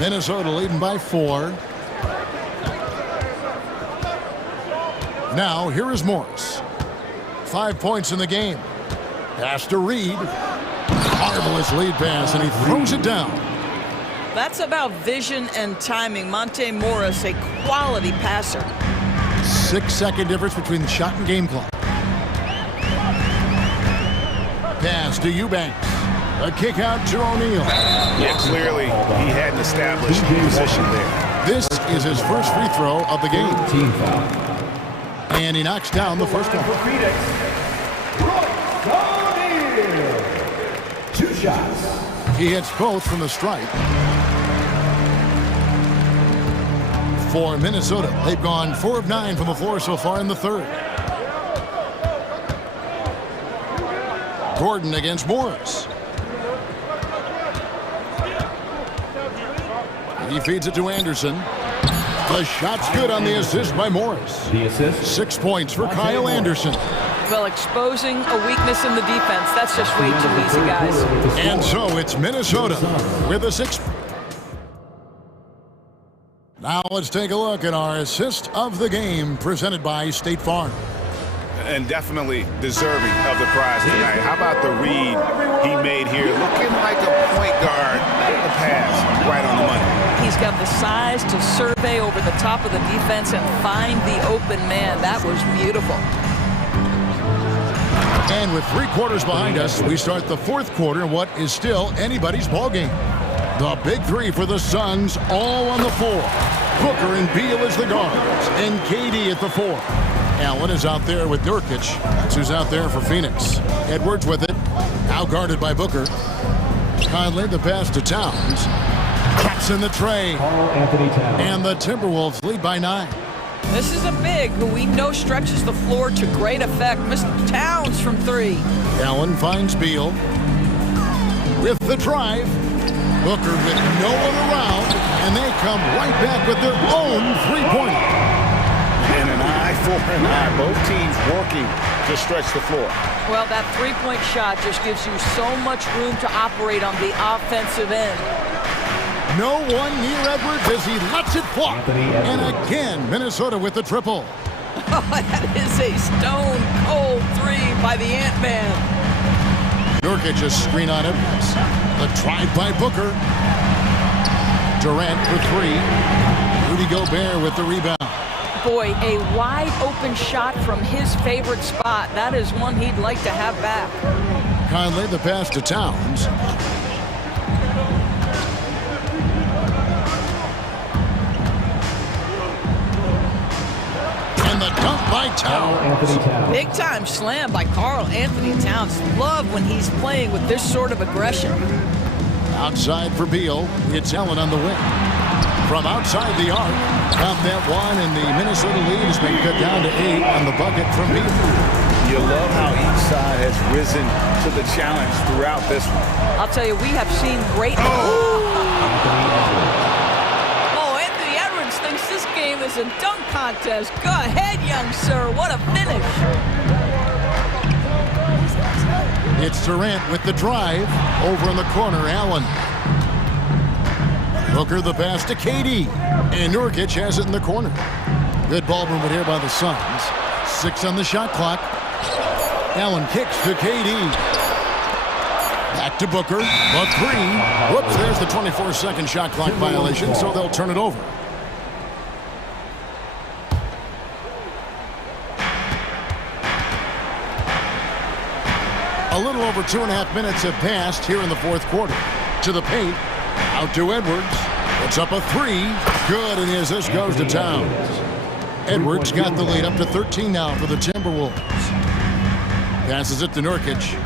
Minnesota leading by 4. Now, here is Morris. 5 points in the game. Pass to Reed. Marvelous lead pass, and he throws it down. That's about vision and timing. Monte Morris, a quality passer. 6-second difference between the shot and game clock. Pass to Eubanks. A kick out to O'Neal. Yeah, clearly he had an established position there. This is his first free throw of the game. Team foul. And he knocks down the first one. For Phoenix, O'Neal. 2 shots. He hits both from the stripe. for Minnesota. They've gone 4 of 9 from the floor so far in the third. Gordon against Morris. He feeds it to Anderson. The shot's good on the assist by Morris. The assist. 6 points for Kyle Anderson. Well, exposing a weakness in the defense, that's just way too easy, guys. And so it's Minnesota with a 6. Now let's take a look at our assist of the game presented by State Farm. And definitely deserving of the prize tonight. How about the read he made here? Looking like a point guard. The pass right on the money. He's got the size to survey over the top of the defense and find the open man. That was beautiful. And with 3 quarters behind us, we start the 4th quarter in what is still anybody's ballgame. The big 3 for the Suns, all on the floor. Booker and Beal as the guards, and KD at the 4. Allen is out there with Nurkic. That's who's out there for Phoenix. Edwards with it. Now guarded by Booker. Conley the pass to Towns. Catch in the tray. And the Timberwolves lead by 9. This is a big who we know stretches the floor to great effect. Mr. Towns from 3. Allen finds Beal. With the drive. Booker with no one around. And they come right back with their own 3-pointer. And an eye for an eye. Both teams working to stretch the floor. Well, that 3-point shot just gives you so much room to operate on the offensive end. No one near Edwards as he lets it fly. And again, Minnesota with the triple. Oh, that is a stone-cold 3 by the Ant-Man. Nurkic a screen on Edwards. The drive by Booker. Durant for 3. Rudy Gobert with the rebound. Boy, a wide-open shot from his favorite spot. That is one he'd like to have back. Conley the pass to Towns. And the dunk by Towns. Big-time slam by Karl Anthony Towns. Love when he's playing with this sort of aggression. Outside for Beal. It's Allen on the wing. From outside the arc. Count that one, and the Minnesota lead has been cut down to 8 on the bucket from Beal. You love how each side has risen to the challenge throughout this one. I'll tell you, we have seen great... Oh, Anthony Edwards thinks this game is a dunk contest. Go ahead, young sir. What a finish. It's Durant with the drive. Over in the corner, Allen. Booker the pass to KD. And Nurkic has it in the corner. Good ball movement here by the Suns. 6 on the shot clock. Allen kicks to KD. Back to Booker. The 3. Whoops, there's the 24-second shot clock violation, so they'll turn it over. A little over 2.5 minutes have passed here in the 4th quarter. To the paint. Out to Edwards. It's up a 3. Good, and the assist goes to Towns. Edwards got the lead up to 13 now for the Timberwolves. Passes it to Nurkic.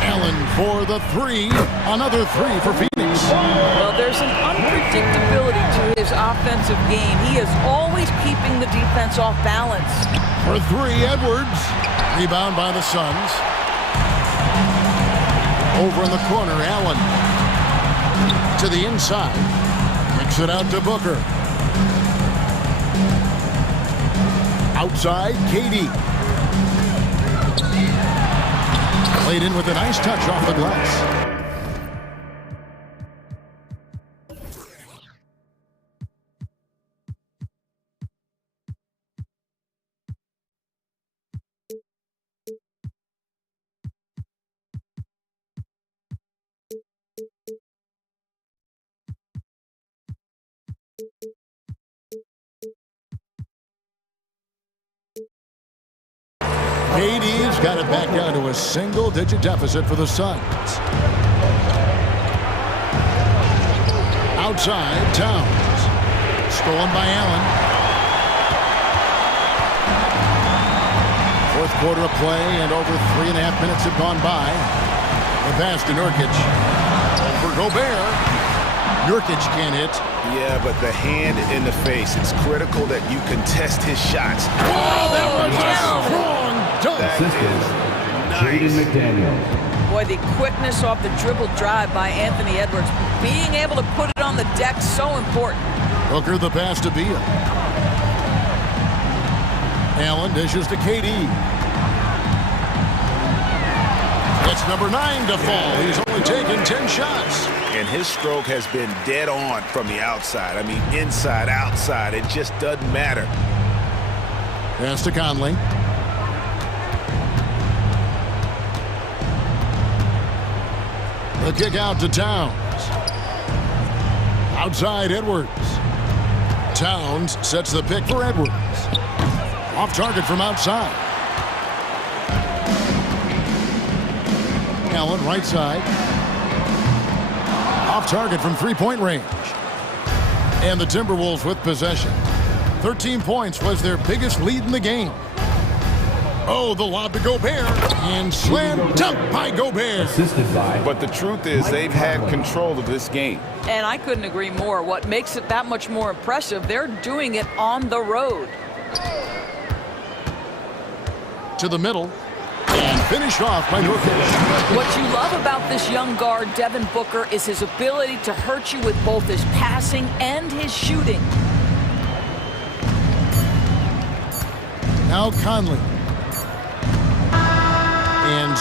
Allen for the 3. Another 3 for Phoenix. Well, there's an unpredictability to his offensive game. He is always keeping the defense off balance. For 3, Edwards. Rebound by the Suns. Over in the corner, Allen. To the inside. Kicks it out to Booker. Outside, KD. Played in with a nice touch off the glass. KD's got it back down to a single-digit deficit for the Suns. Outside, Towns. Stolen by Allen. 4th quarter of play, and over 3.5 minutes have gone by. The pass to Nurkic. For Gobert. Nurkic can't hit. Yeah, but the hand in the face, it's critical that you contest his shots. Oh, that was a strong dunk. That is nice. Boy, the quickness off the dribble drive by Anthony Edwards. Being able to put it on the deck, so important. Hooker the pass to Beal. Allen dishes to KD. It's number 9 to fall. He's only taken 10 shots. And his stroke has been dead on from the outside. I mean, inside, outside, it just doesn't matter. Pass to Conley. The kick out to Towns. Outside Edwards. Towns sets the pick for Edwards. Off target from outside. Allen right side. Off target from three-point range. And the Timberwolves with possession. 13 points was their biggest lead in the game. Oh, the lob to Gobert. And slam dunk by Gobert. But the truth is they've had control of this game. And I couldn't agree more. What makes it that much more impressive, they're doing it on the road. To the middle. And finished off by Nurkic. What you love about this young guard, Devin Booker, is his ability to hurt you with both his passing and his shooting. Now Conley. And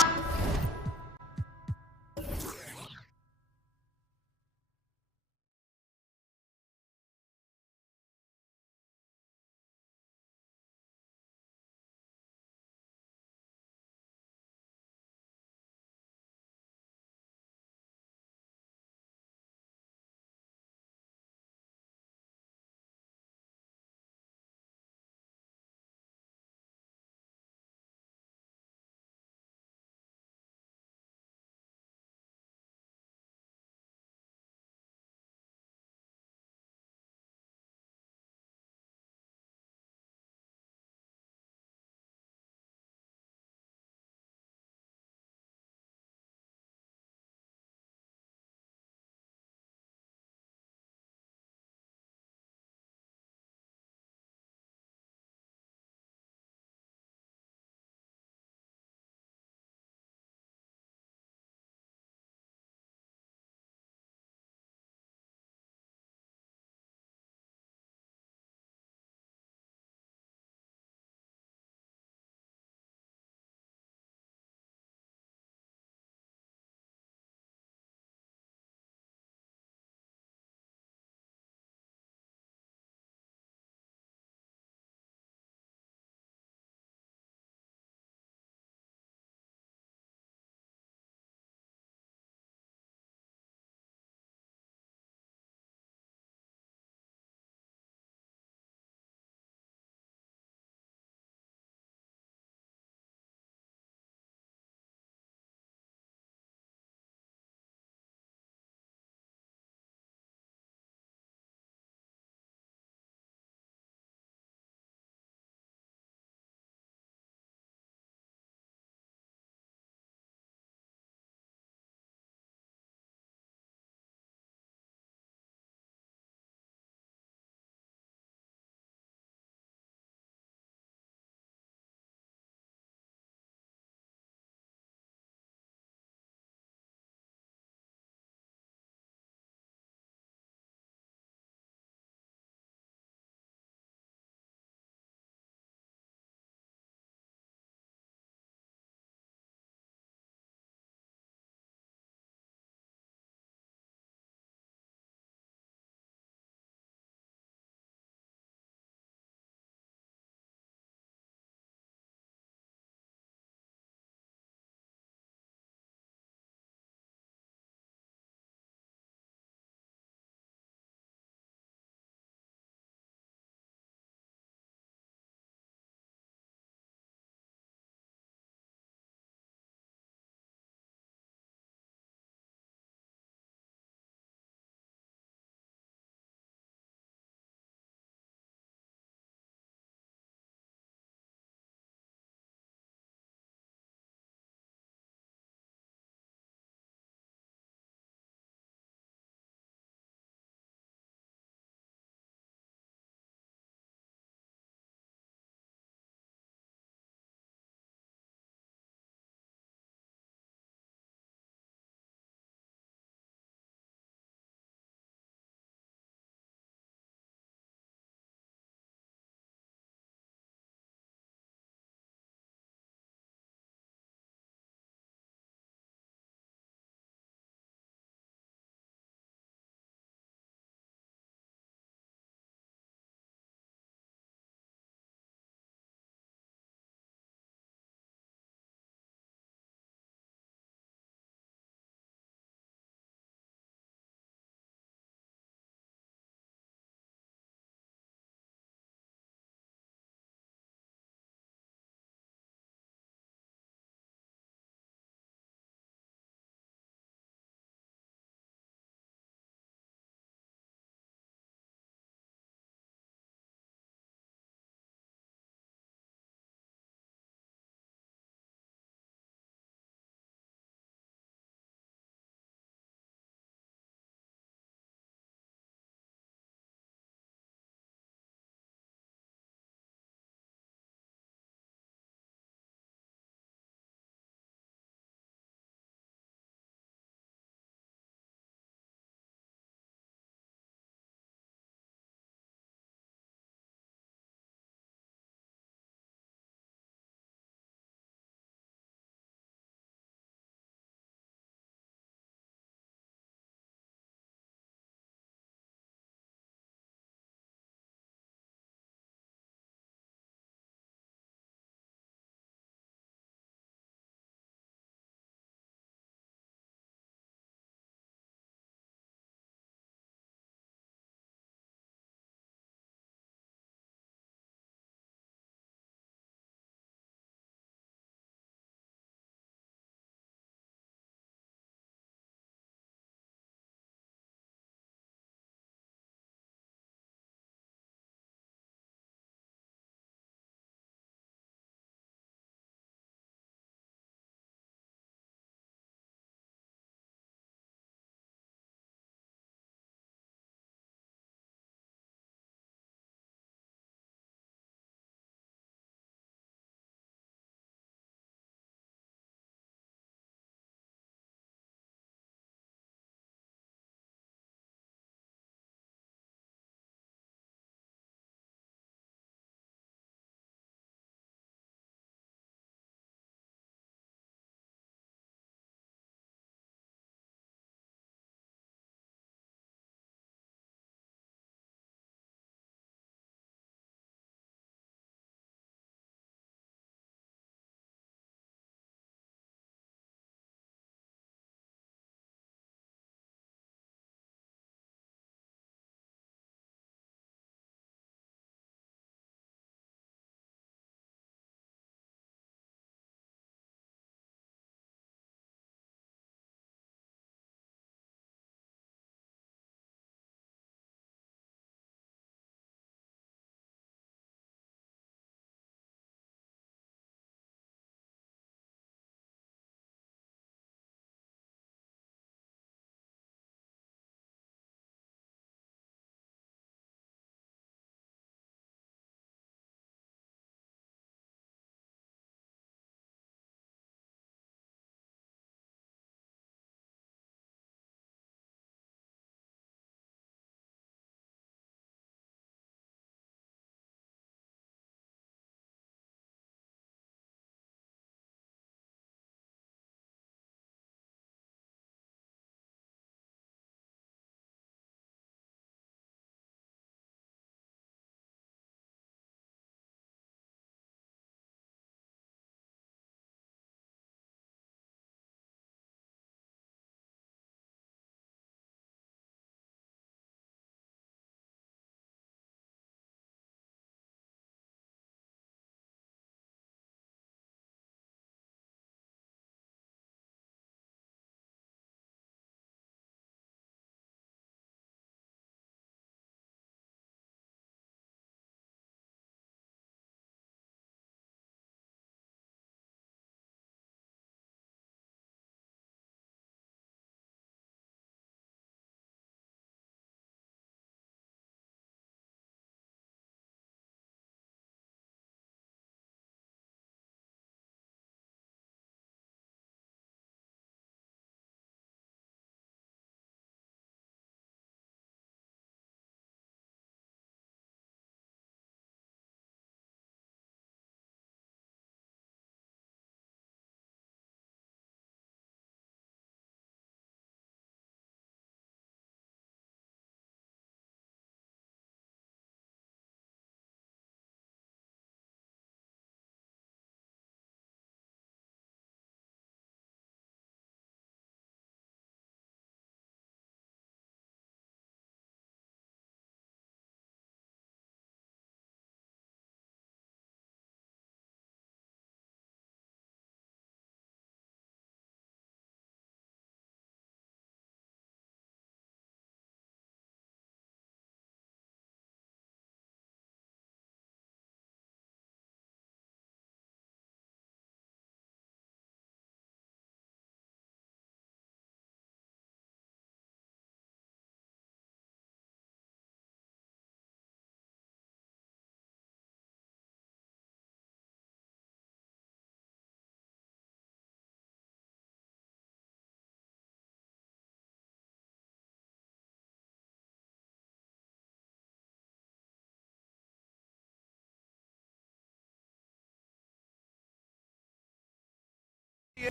Two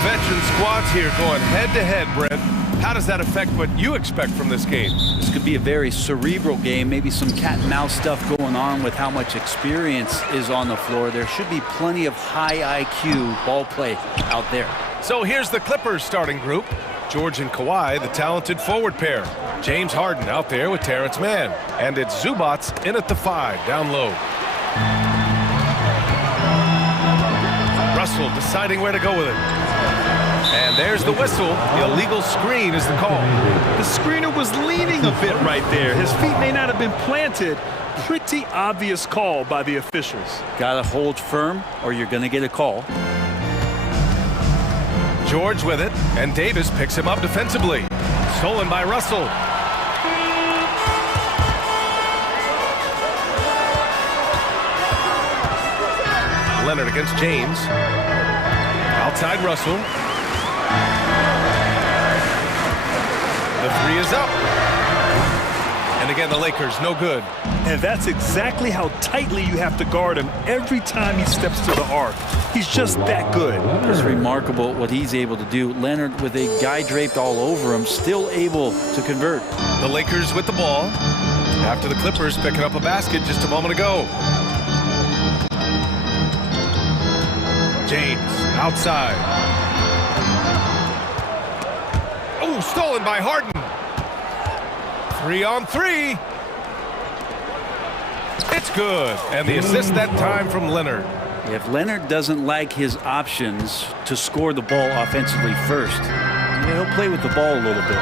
veteran squads here going head-to-head, Brent. How does that affect what you expect from this game? This could be a very cerebral game, maybe some cat and mouse stuff going on with how much experience is on the floor. There should be plenty of high IQ ball play out there. So here's the Clippers starting group. George and Kawhi, the talented forward pair. James Harden out there with Terrence Mann. And it's Zubats in at the 5, down low. Russell deciding where to go with it. And there's the whistle. The illegal screen is the call. The screener was leaning a bit right there. His feet may not have been planted. Pretty obvious call by the officials. Gotta hold firm or you're gonna get a call. George with it, and Davis picks him up defensively. Stolen by Russell. Leonard against James. Outside Russell. The 3 is up. And again, the Lakers, no good. And that's exactly how tightly you have to guard him every time he steps to the arc. He's just that good. It's remarkable what he's able to do. Leonard, with a guy draped all over him, still able to convert. The Lakers with the ball after the Clippers picking up a basket just a moment ago. James outside. Oh, stolen by Harden. 3-on-3. It's good. And the assist that time from Leonard. If Leonard doesn't like his options to score the ball offensively first, he'll play with the ball a little bit.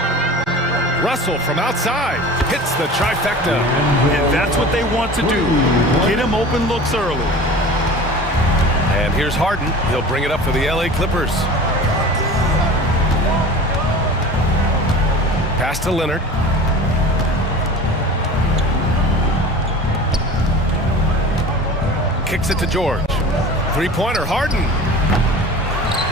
Russell from outside hits the trifecta. And that's what they want to do. Get him open looks early. And here's Harden. He'll bring it up for the LA Clippers. Pass to Leonard. Kicks it to George. Three-pointer, Harden.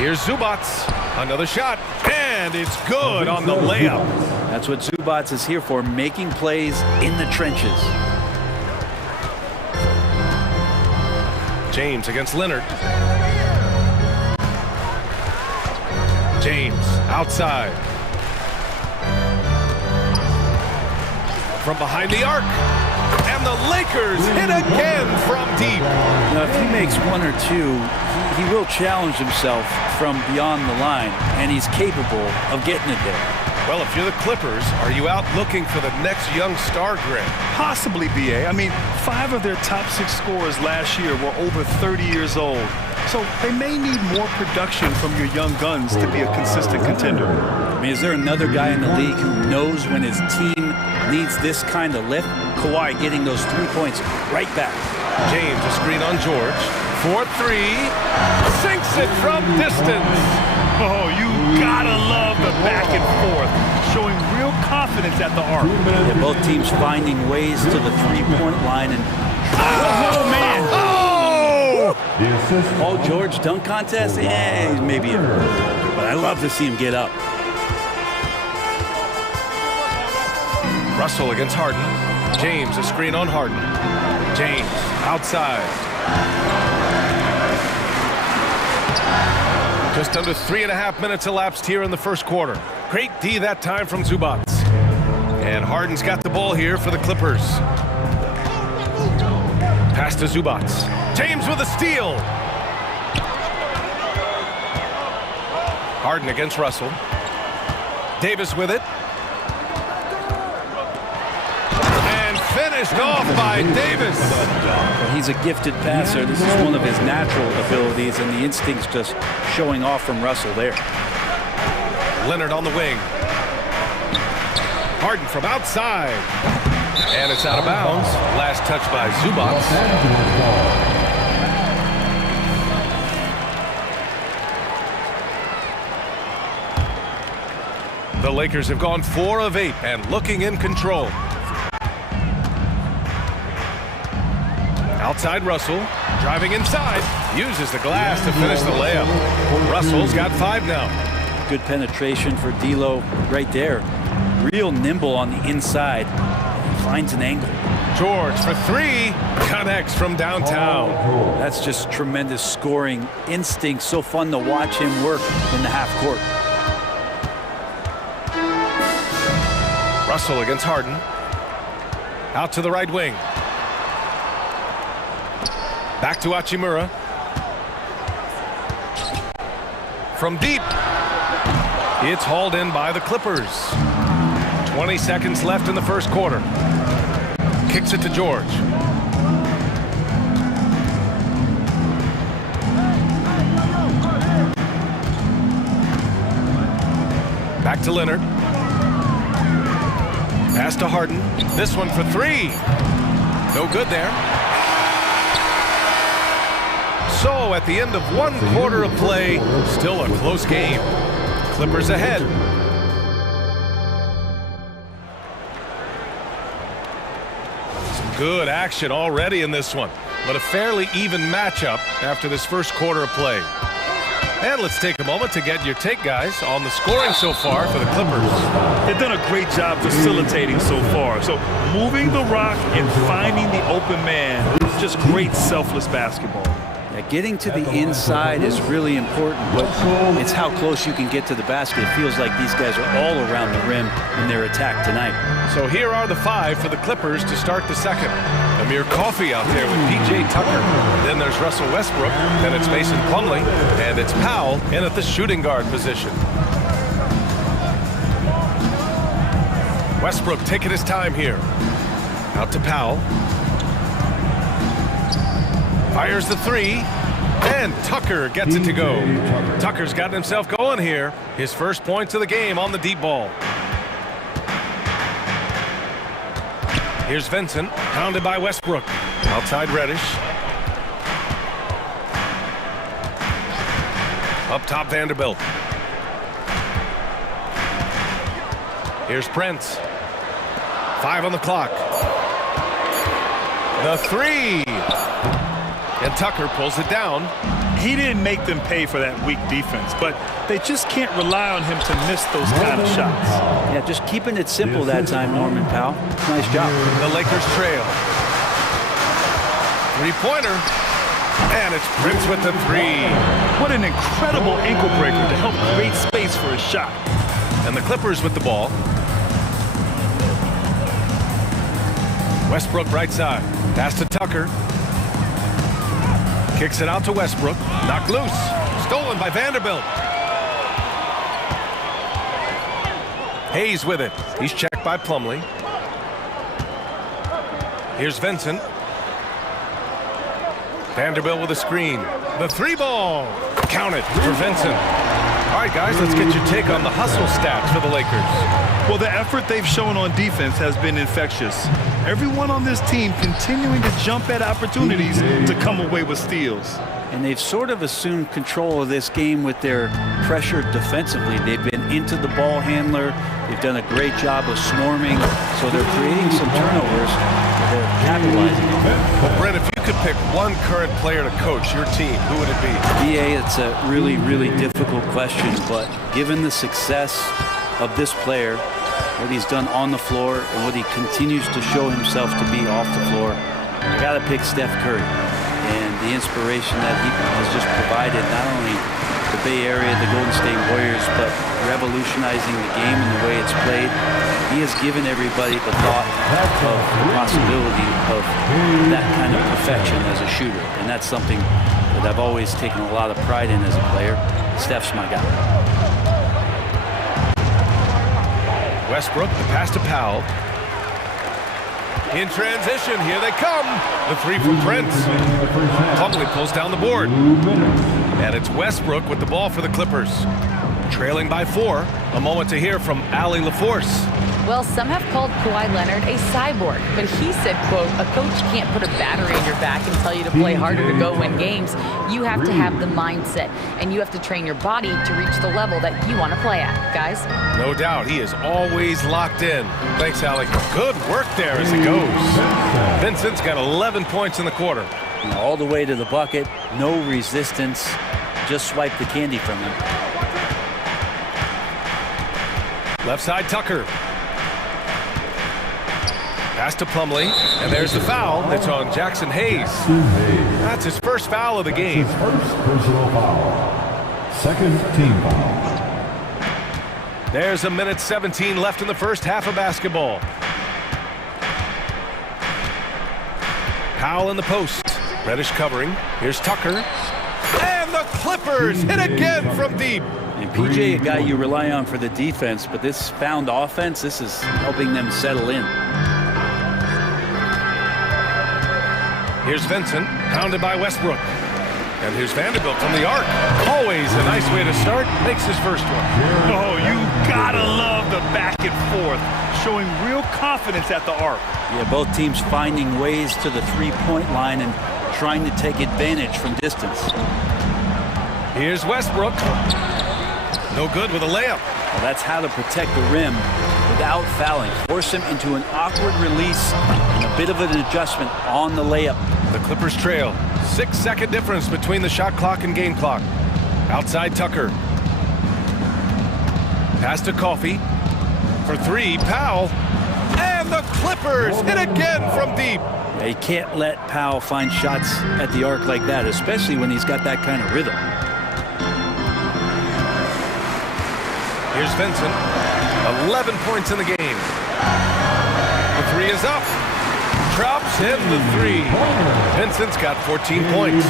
Here's Zubats. Another shot. And it's good on the layup. That's what Zubats is here for, making plays in the trenches. James against Leonard. James outside. From behind the arc. And the Lakers hit again from deep. Now, if he makes one or two, he will challenge himself from beyond the line, and he's capable of getting it there. Well, if you're the Clippers, are you out looking for the next young star grid? Possibly, BA. I mean, 5 of their top 6 scorers last year were over 30 years old. So they may need more production from your young guns to be a consistent contender. I mean, is there another guy in the league who knows when his team needs this kind of lift? Kawhi getting those 3 points right back. James, a screen on George. 4-3. Sinks it from distance. Oh, you gotta love the back and forth. Showing real confidence at the arc. Yeah, both teams finding ways to the three-point line. And oh, man. Oh, George dunk contest? Yeah, maybe. But I love to see him get up. Russell against Harden. James, a screen on Harden. James, outside. Just under 3.5 minutes elapsed here in the first quarter. Great D that time from Zubats. And Harden's got the ball here for the Clippers. Pass to Zubats. James with a steal. Harden against Russell. Davis with it. Finished off by Davis. Well, he's a gifted passer. This is one of his natural abilities, and the instinct's just showing off from Russell there. Leonard on the wing. Harden from outside. And it's out of bounds. Last touch by Zubats. The Lakers have gone 4 of 8 and looking in control. Outside Russell, driving inside, uses the glass to finish the layup. Russell's got 5 now. Good penetration for D'Lo right there. Real nimble on the inside. Finds an angle. George for three. Connects from downtown. That's just tremendous scoring instinct. So fun to watch him work in the half court. Russell against Harden. Out to the right wing. Back to Hachimura. From deep. It's hauled in by the Clippers. 20 seconds left in the first quarter. Kicks it to George. Back to Leonard. Pass to Harden. This one for three. No good there. So at the end of one quarter of play, still a close game. Clippers ahead. Some good action already in this one, but a fairly even matchup after this first quarter of play. And let's take a moment to get your take, guys, on the scoring so far for the Clippers. They've done a great job facilitating so far. So moving the rock and finding the open man, just great selfless basketball. Yeah, getting to the inside is really important, but it's how close you can get to the basket. It feels like these guys are all around the rim in their attack tonight. So here are the five for the Clippers to start the second. Amir Coffey out there with P.J. Tucker. Then there's Russell Westbrook. Then it's Mason Plumlee. And it's Powell in at the shooting guard position. Westbrook taking his time here. Out to Powell. Fires the three, and Tucker gets it to go. Tucker's gotten himself going here. His first points of the game on the deep ball. Here's Vincent, pounded by Westbrook. Outside Reddish. Up top Vanderbilt. Here's Prince. 5 on the clock. The three. And Tucker pulls it down. He didn't make them pay for that weak defense, but they just can't rely on him to miss those kind of shots. Yeah, just keeping it simple that time, Norman Powell. Nice job. The Lakers trail. Three-pointer. And it's Prince with the three. What an incredible ankle breaker to help create space for a shot. And the Clippers with the ball. Westbrook right side. Pass to Tucker. Kicks it out to Westbrook. Knocked loose. Stolen by Vanderbilt. Hayes with it. He's checked by Plumlee. Here's Vincent. Vanderbilt with a screen. The three ball. Count it for Vincent. All right, guys, let's get your take on the hustle stats for the Lakers. Well, the effort they've shown on defense has been infectious. Everyone on this team continuing to jump at opportunities to come away with steals. And they've sort of assumed control of this game with their pressure defensively. They've been into the ball handler. They've done a great job of swarming. So they're creating some turnovers. They're capitalizing on that. Well, Brent, if you could pick one current player to coach your team, who would it be? BA, it's a really, really difficult question. But given the success of this player, what he's done on the floor, and what he continues to show himself to be off the floor, I got to pick Steph Curry. And the inspiration that he has just provided, not only the Bay Area, the Golden State Warriors, but revolutionizing the game and the way it's played. He has given everybody the thought of the possibility of that kind of perfection as a shooter. And that's something that I've always taken a lot of pride in as a player. Steph's my guy. Westbrook, the pass to Powell. In transition, here they come. The three from Prince. Plumlee pulls down the board. And it's Westbrook with the ball for the Clippers. Trailing by 4. A moment to hear from Allie LaForce. Well, some have called Kawhi Leonard a cyborg, but he said, quote, a coach can't put a battery in your back and tell you to play harder to go win games. You have to have the mindset, and you have to train your body to reach the level that you want to play at, guys. No doubt, he is always locked in. Thanks, Allie. Good work there as it goes. Vincent's got 11 points in the quarter. All the way to the bucket, no resistance. Just swipe the candy from him. Left side, Tucker. Pass to Plumlee, and there's the foul. It's on Jackson Hayes. That's his first foul of the game. First personal foul. Second team foul. There's a minute 17 left in the first half of basketball. Powell in the post. Reddish covering. Here's Tucker. And the Clippers hit again from deep. And PJ, a guy you rely on for the defense, but this found offense, this is helping them settle in. Here's Vincent, pounded by Westbrook. And here's Vanderbilt from the arc. Always a nice way to start. Makes his first one. Oh, you gotta love the back and forth, showing real confidence at the arc. Yeah, both teams finding ways to the three-point line and trying to take advantage from distance. Here's Westbrook. No good with a layup. Well, that's how to protect the rim without fouling. Force him into an awkward release and a bit of an adjustment on the layup. The Clippers trail. 6-second difference between the shot clock and game clock. Outside Tucker. Pass to Coffey. For three, Powell. And the Clippers hit again from deep. Yeah, you can't let Powell find shots at the arc like that, especially when he's got that kind of rhythm. Here's Vincent. 11 points in the game. The three is up. Drops in the three. Vincent's got 14 points.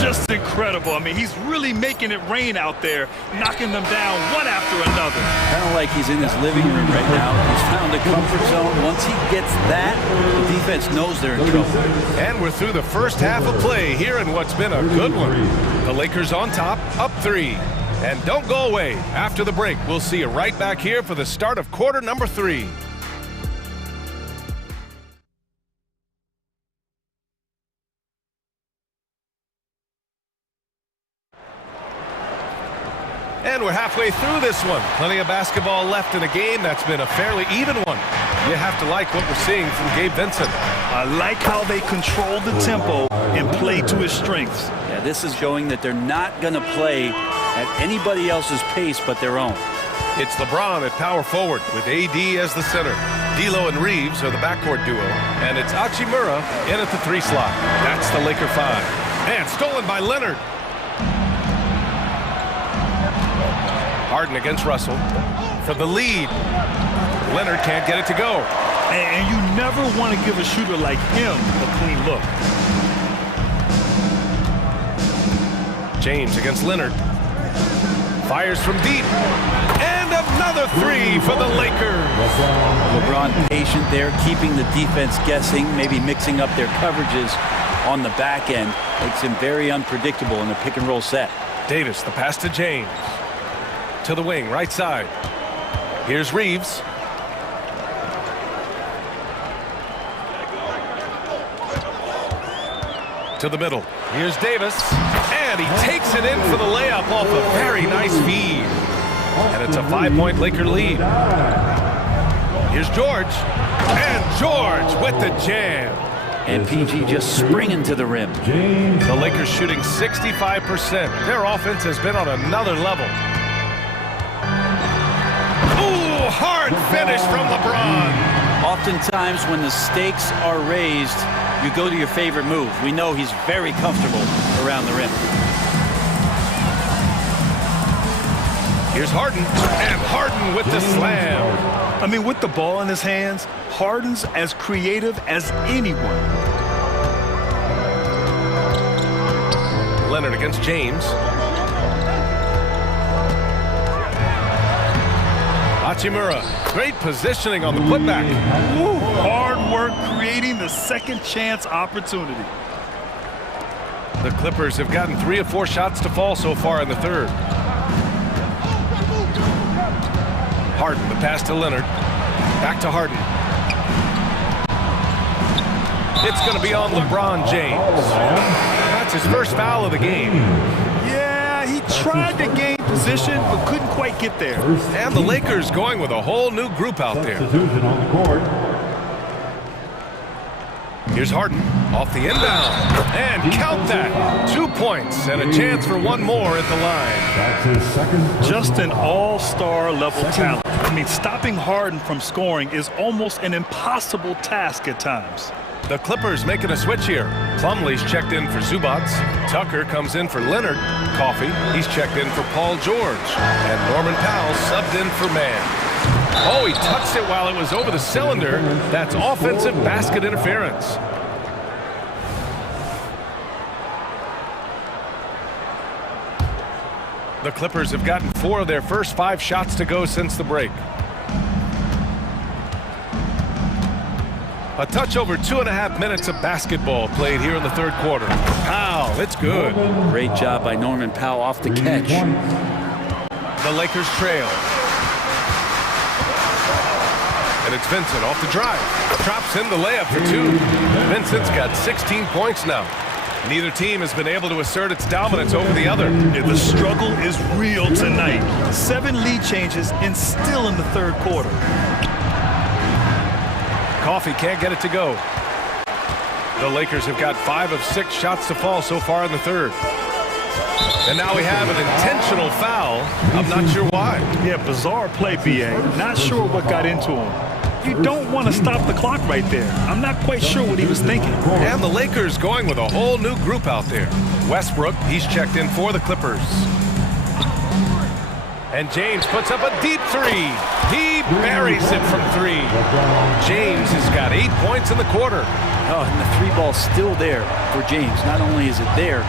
Just incredible. I mean, he's really making it rain out there, knocking them down one after another. Kind of like he's in his living room right now. He's found a comfort zone. Once he gets that, the defense knows they're in trouble. And we're through the first half of play here in what's been a good one. The Lakers on top, up 3. And don't go away. After the break, we'll see you right back here for the start of quarter number 3. And we're halfway through this one. Plenty of basketball left in a game that's been a fairly even one. You have to like what we're seeing from Gabe Vincent. I like how they control the tempo and play to his strengths. Yeah, this is showing that they're not going to play at anybody else's pace but their own. It's LeBron at power forward with AD as the center. D'Lo and Reeves are the backcourt duo. And it's Hachimura in at the 3 slot. That's the Laker 5. And stolen by Leonard. Harden against Russell for the lead. Leonard can't get it to go. And you never want to give a shooter like him a clean look. James against Leonard. Fires from deep. And another 3 for the Lakers. LeBron patient there, keeping the defense guessing, maybe mixing up their coverages on the back end. Makes him very unpredictable in a pick and roll set. Davis, the pass to James. To the wing, right side. Here's Reeves. To the middle. Here's Davis. And he takes it in for the layup off a very nice feed. And it's a 5-point Laker lead. Here's George. And George with the jam. And PG just springing to the rim. The Lakers shooting 65%. Their offense has been on another level. Ooh, hard finish from LeBron. Oftentimes when the stakes are raised, you go to your favorite move. We know he's very comfortable around the rim. Here's Harden, and Harden with the slam. I mean, with the ball in his hands, Harden's as creative as anyone. Leonard against James. Hachimura, great positioning on the putback. Ooh, hard work creating the second chance opportunity. The Clippers have gotten 3 of 4 shots to fall so far in the third. Harden, the pass to Leonard. Back to Harden. It's going to be on LeBron James. That's his first foul of the game. Yeah, he tried to gain position, but couldn't quite get there. And the Lakers going with a whole new group out there. Substitution on the court. Here's Harden off the inbound. And count that. 2 points and a chance for one more at the line. That's his second. Just an all-star level talent. I mean, stopping Harden from scoring is almost an impossible task at times. The Clippers making a switch here. Plumlee's checked in for Zubats. Tucker comes in for Leonard. Coffey, he's checked in for Paul George. And Norman Powell subbed in for Mann. Oh, he touched it while it was over the cylinder. That's offensive basket interference. The Clippers have gotten 4 of their first 5 shots to go since the break. A touch over 2.5 minutes of basketball played here in the third quarter. Powell, it's good. Great job by Norman Powell off the catch. The Lakers trail. And it's Vincent off the drive. Drops in the layup for 2. Vincent's got 16 points now. Neither team has been able to assert its dominance over the other. Yeah, the struggle is real tonight. 7 lead changes and still in the third quarter. Coffey can't get it to go. The Lakers have got 5 of 6 shots to fall so far in the third. And now we have an intentional foul. I'm not sure why. Yeah, bizarre play, BA. Not sure what got into him. You don't want to stop the clock right there. I'm not quite sure what he was thinking. And the Lakers going with a whole new group out there. Westbrook, he's checked in for the Clippers. And James puts up a deep 3. He buries it from 3. James has got 8 points in the quarter. Oh, and the 3 ball's still there for James. Not only is it there,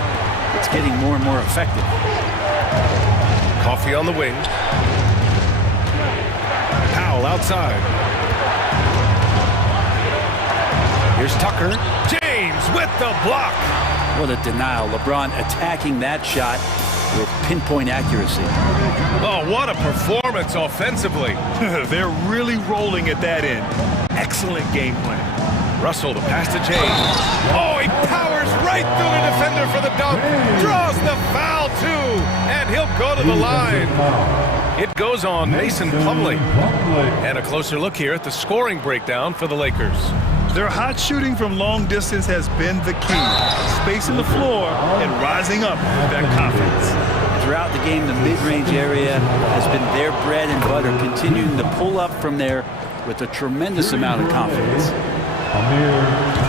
it's getting more and more effective. Coffey on the wing. Powell outside. Here's Tucker. James with the block. What a denial. LeBron attacking that shot with pinpoint accuracy. Oh, what a performance offensively. They're really rolling at that end. Excellent game plan. Russell to pass to James. Oh, he powers right through the defender for the dunk. Draws the foul, too. And he'll go to the line. It goes on Mason Plumlee. And a closer look here at the scoring breakdown for the Lakers. Their hot shooting from long distance has been the key. Spacing the floor and rising up with that confidence. Throughout the game, the mid-range area has been their bread and butter, continuing to pull up from there with a tremendous amount of confidence.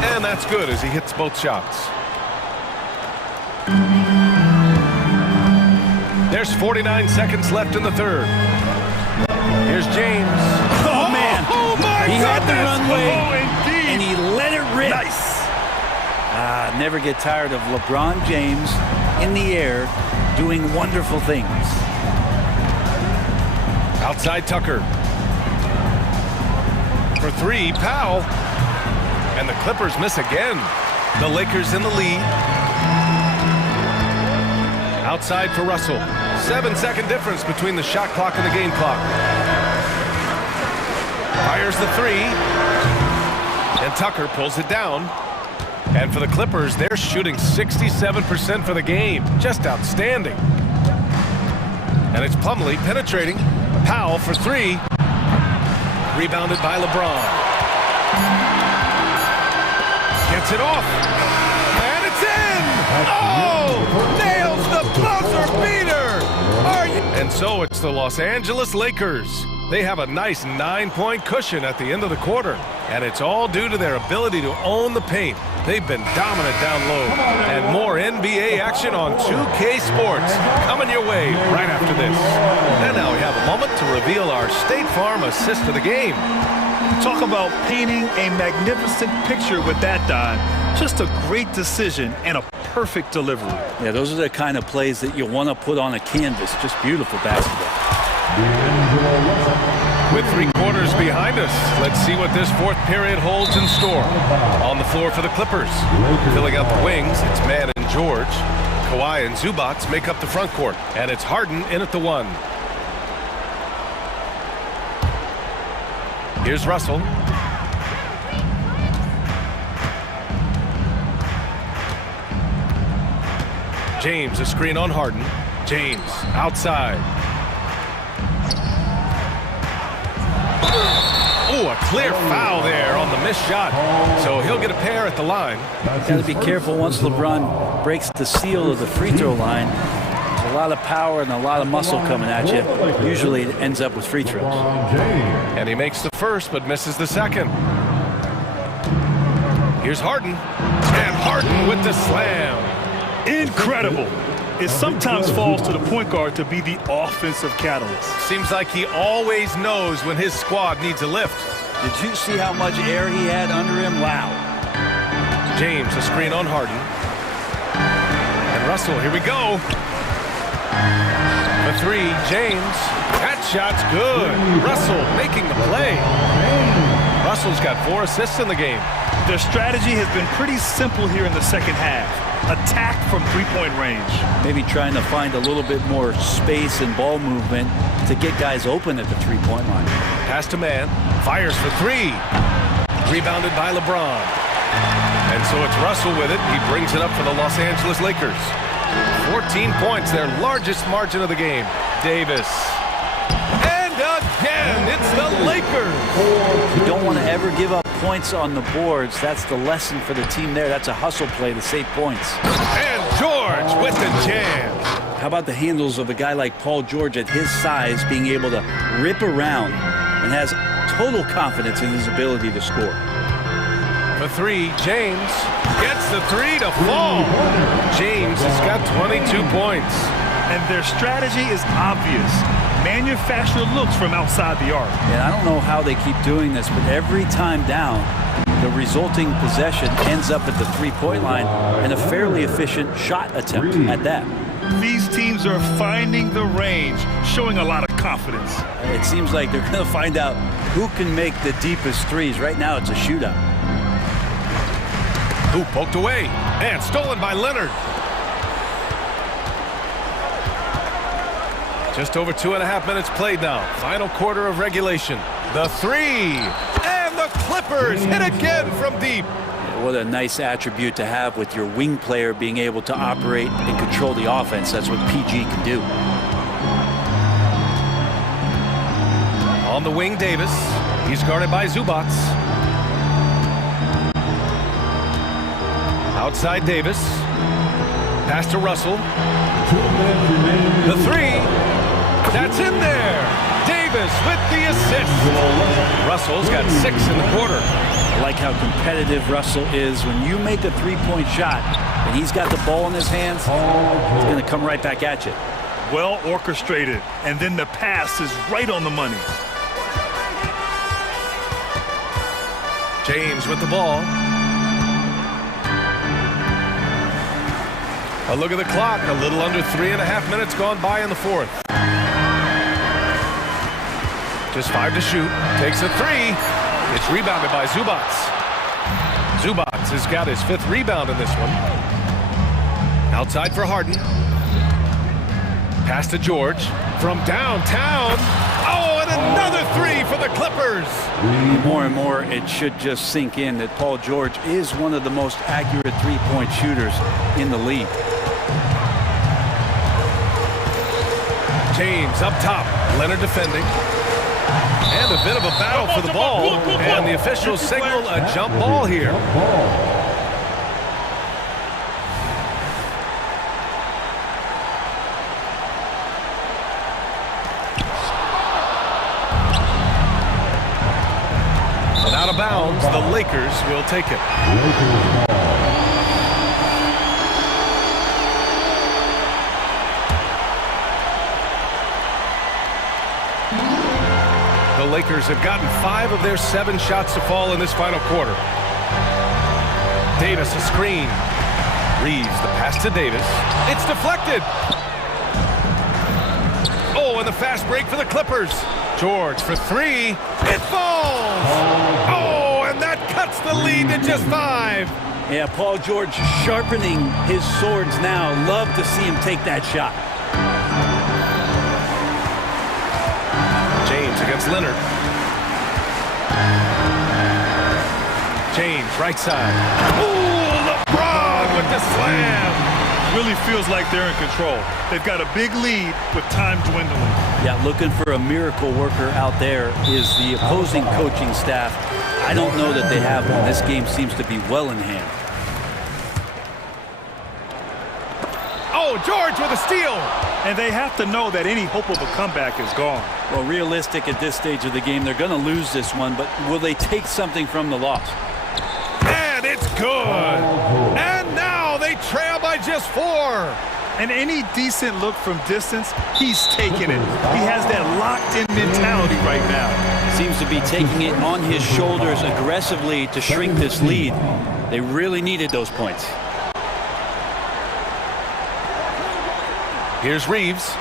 And that's good as he hits both shots. There's 49 seconds left in the third. Here's James. Oh, man. Oh, my He had the runway, indeed. and he let it rip. Nice. Never get tired of LeBron James in the air doing wonderful things. Outside Tucker. For 3, Powell. And the Clippers miss again. The Lakers in the lead. Outside for Russell. 7-second difference between the shot clock and the game clock. Fires the 3. And Tucker pulls it down. And for the Clippers, they're shooting 67% for the game. Just outstanding. And it's Plumlee penetrating. Powell for 3. Rebounded by LeBron. Gets it off. And it's in! Oh! Nails the buzzer beater! And so it's the Los Angeles Lakers. They have a nice 9-point cushion at the end of the quarter. And it's all due to their ability to own the paint. They've been dominant down low. And more NBA action on 2K Sports coming your way right after this. And now we have a moment to reveal our State Farm assist of the game. Talk about painting a magnificent picture with that dive. Just a great decision and a perfect delivery. Yeah, those are the kind of plays that you want to put on a canvas. Just beautiful basketball. With 3 quarters behind us, let's see what this fourth period holds in store. On the floor for the Clippers. Filling out the wings, it's Mann and George. Kawhi and Zubats make up the front court. And it's Harden in at the 1. Here's Russell. James, a screen on Harden. James, outside. Oh, a clear foul there on the missed shot. So he'll get a pair at the line. Got to be careful once LeBron breaks the seal of the free throw line. There's a lot of power and a lot of muscle coming at you. Usually it ends up with free throws. And he makes the first but misses the second. Here's Harden. And Harden with the slam. Incredible. It sometimes falls to the point guard to be the offensive catalyst. Seems like he always knows when his squad needs a lift. Did you see how much air he had under him? Wow. James, a screen on Harden. And Russell, here we go. The three, James. That shot's good. Russell making the play. Russell's got 4 assists in the game. Their strategy has been pretty simple here in the second half. Attack from three-point range. Maybe trying to find a little bit more space and ball movement to get guys open at the three-point line. Pass to man. Fires for 3. Rebounded by LeBron. And so it's Russell with it. He brings it up for the Los Angeles Lakers. 14 points, their largest margin of the game. Davis. And again, it's the Lakers. You don't want to ever give up points on the boards. That's the lesson for the team there. That's a hustle play to save points. And George with the jam. How about the handles of a guy like Paul George at his size being able to rip around and has total confidence in his ability to score. For 3, James gets the 3 to fall. James has got 22 points. And their strategy is obvious. Manufacture looks from outside the arc. And I don't know how they keep doing this, but every time down, the resulting possession ends up at the three-point line and a fairly efficient shot attempt at that. These teams are finding the range, showing a lot of confidence. It seems like they're going to find out who can make the deepest threes. Right now, it's a shootout. Who poked away and stolen by Leonard. Just over 2.5 minutes played now. Final quarter of regulation. The 3. And the Clippers hit again from deep. What a nice attribute to have with your wing player being able to operate and control the offense. That's what PG can do. On the wing, Davis. He's guarded by Zubats. Outside Davis. Pass to Russell. The 3. That's in there. Davis with the assist. Russell's got 6 in the quarter. I like how competitive Russell is. When you make a three-point shot and he's got the ball in his hands, he's going to come right back at you. Well orchestrated, and then the pass is right on the money. James with the ball. A look at the clock. A little under 3.5 minutes gone by in the fourth. Just 5 to shoot. Takes a 3. It's rebounded by Zubats. Zubats has got his 5th rebound in this one. Outside for Harden. Pass to George from downtown. Oh, and another 3 for the Clippers. More and more, it should just sink in that Paul George is one of the most accurate three-point shooters in the league. James up top. Leonard defending. And a bit of a battle for the ball. And the officials signal a jump ball here. But out of bounds, the Lakers will take it. The Lakers have gotten 5 of their 7 shots to fall in this final quarter. Davis a screen. Reeves the pass to Davis. It's deflected. Oh, and the fast break for the Clippers. George for 3. It falls. Oh, and that cuts the lead to just 5. Yeah, Paul George sharpening his swords now. Love to see him take that shot. Against Leonard. James, right side. Ooh, LeBron with the slam. really feels like they're in control. They've got a big lead with time dwindling. Yeah, looking for a miracle worker out there is the opposing coaching staff. I don't know that they have one. This game seems to be well in hand. Oh, George with a steal! And they have to know that any hope of a comeback is gone. Well, realistic at this stage of the game, they're going to lose this one, but will they take something from the loss? And it's good. And now they trail by just 4. And any decent look from distance, he's taking it. He has that locked-in mentality right now. Seems to be taking it on his shoulders aggressively to shrink this lead. They really needed those points. Here's Reeves.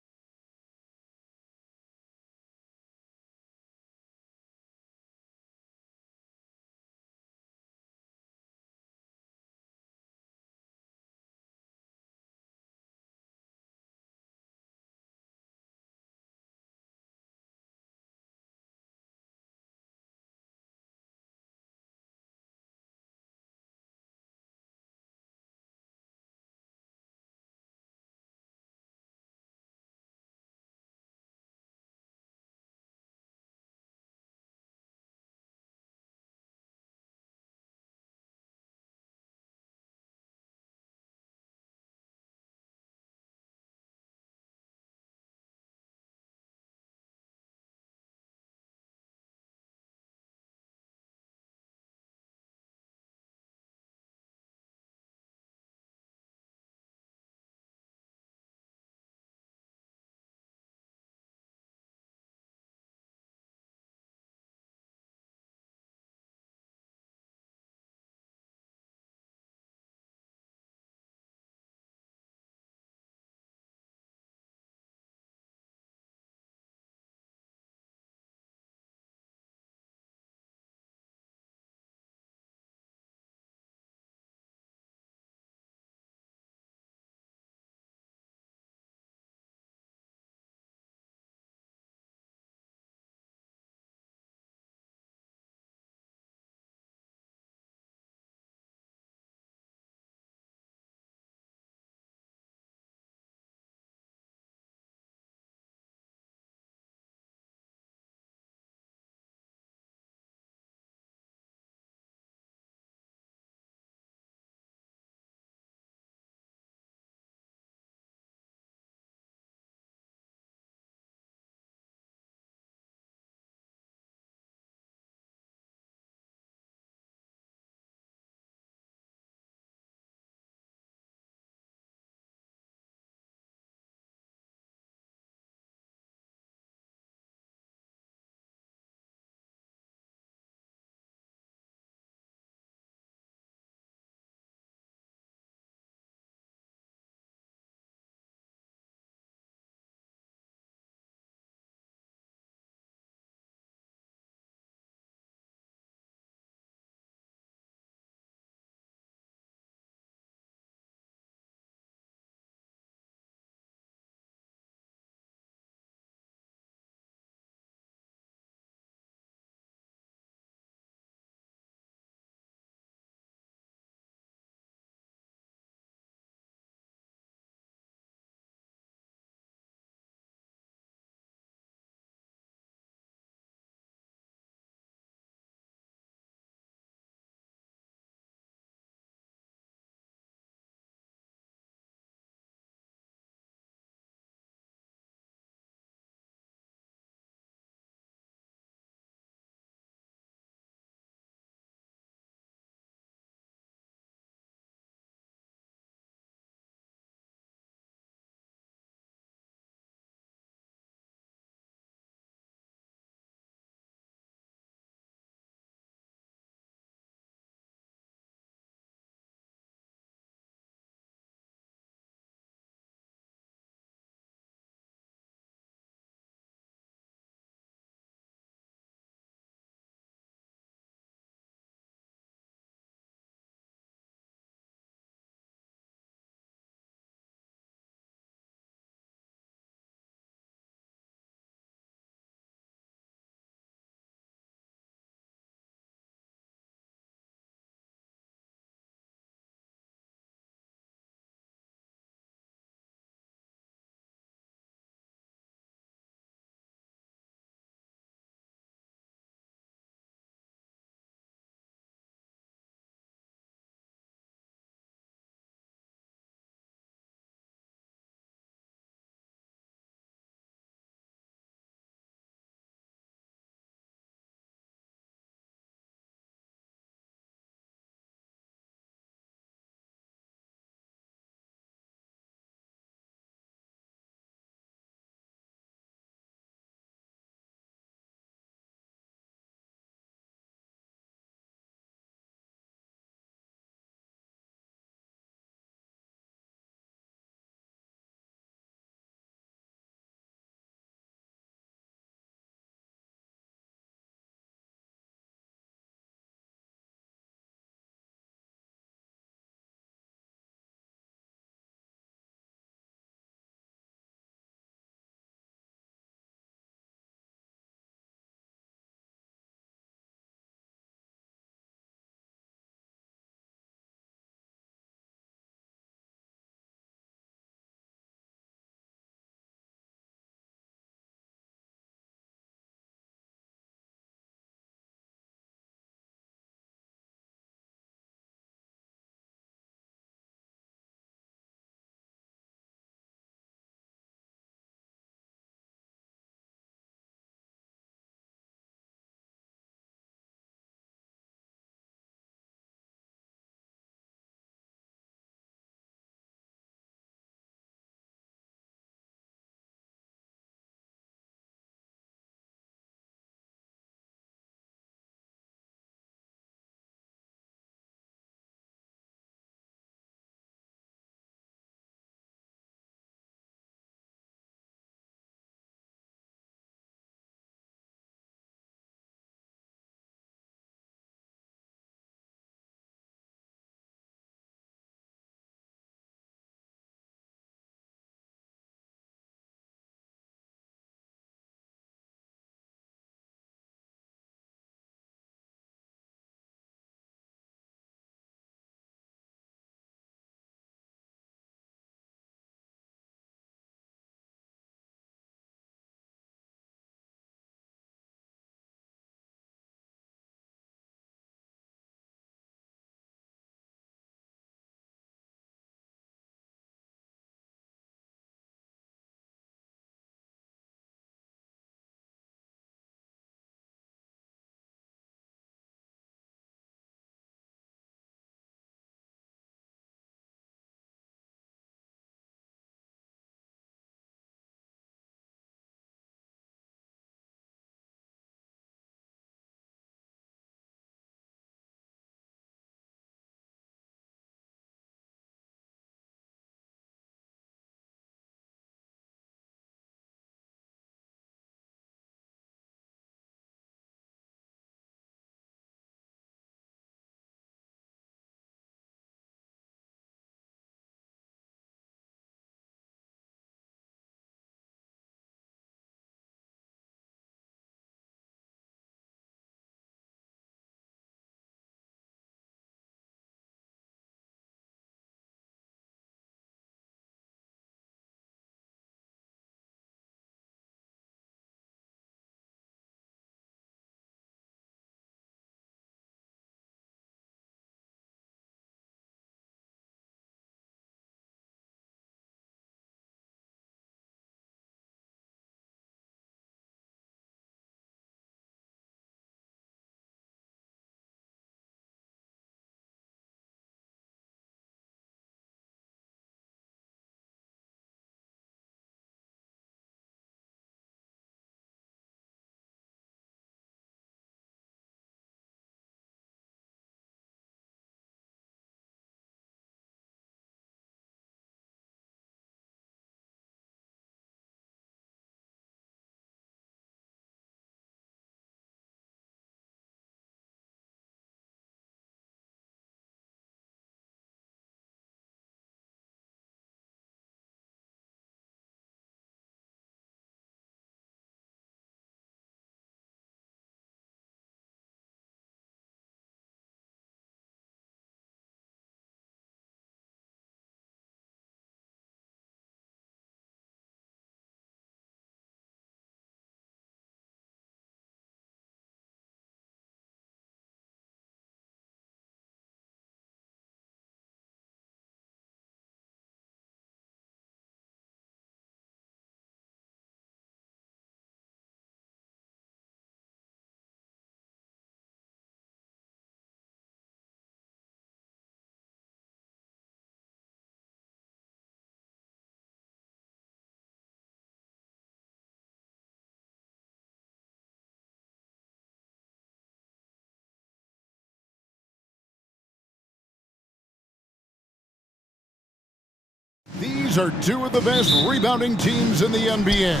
These are two of the best rebounding teams in the NBA.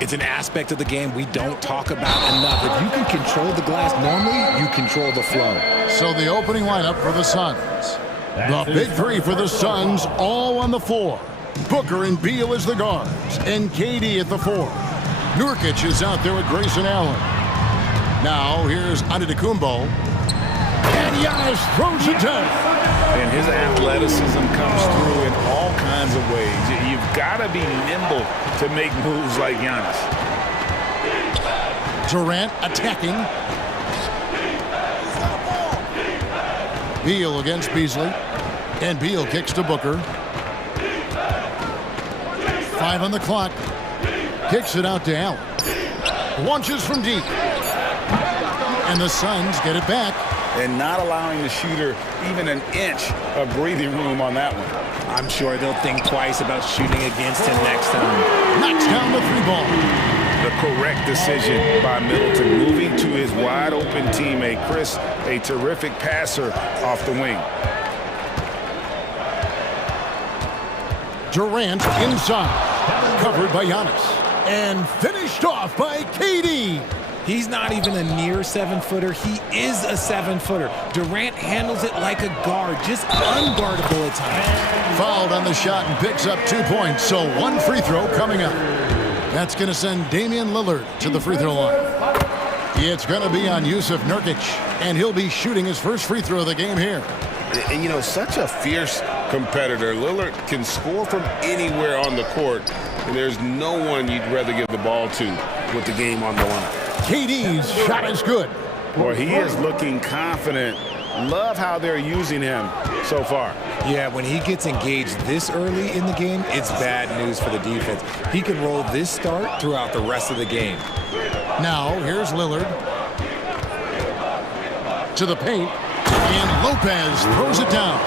It's an aspect of the game we don't talk about enough. If you can control the glass normally, you control the flow. So the opening lineup for the Suns. The big three for the Suns all on the floor. Booker and Beal as the guards, and KD at the 4. Nurkic is out there with Grayson Allen. Now here's Antetokounmpo. And Giannis throws it down. And his athleticism comes through in all kinds of ways. You've got to be nimble to make moves like Giannis. Durant attacking. Beal against Beasley. And Beal kicks to Booker. 5 on the clock. Kicks it out to Allen. Launches from deep. And the Suns get it back. And not allowing the shooter even an inch of breathing room on that one. I'm sure they'll think twice about shooting against him next time. Knocks down the 3-ball. The correct decision by Middleton, moving to his wide-open teammate. Chris, a terrific passer off the wing. Durant inside. Covered by Giannis. And finished off by KD. He's not even a near 7-footer. He is a 7-footer. Durant handles it like a guard, just unguardable at times. Fouled on the shot and picks up 2 points, so 1 free throw coming up. That's going to send Damian Lillard to the free throw line. It's going to be on Jusuf Nurkic, and he'll be shooting his first free throw of the game here. And, you know, such a fierce competitor. Lillard can score from anywhere on the court, and there's no one you'd rather give the ball to with the game on the line. KD's shot is good. Boy, he is looking confident. Love how they're using him so far. Yeah, when he gets engaged this early in the game, it's bad news for the defense. He can roll this start throughout the rest of the game. Now, here's Lillard. To the paint. And Lopez throws it down.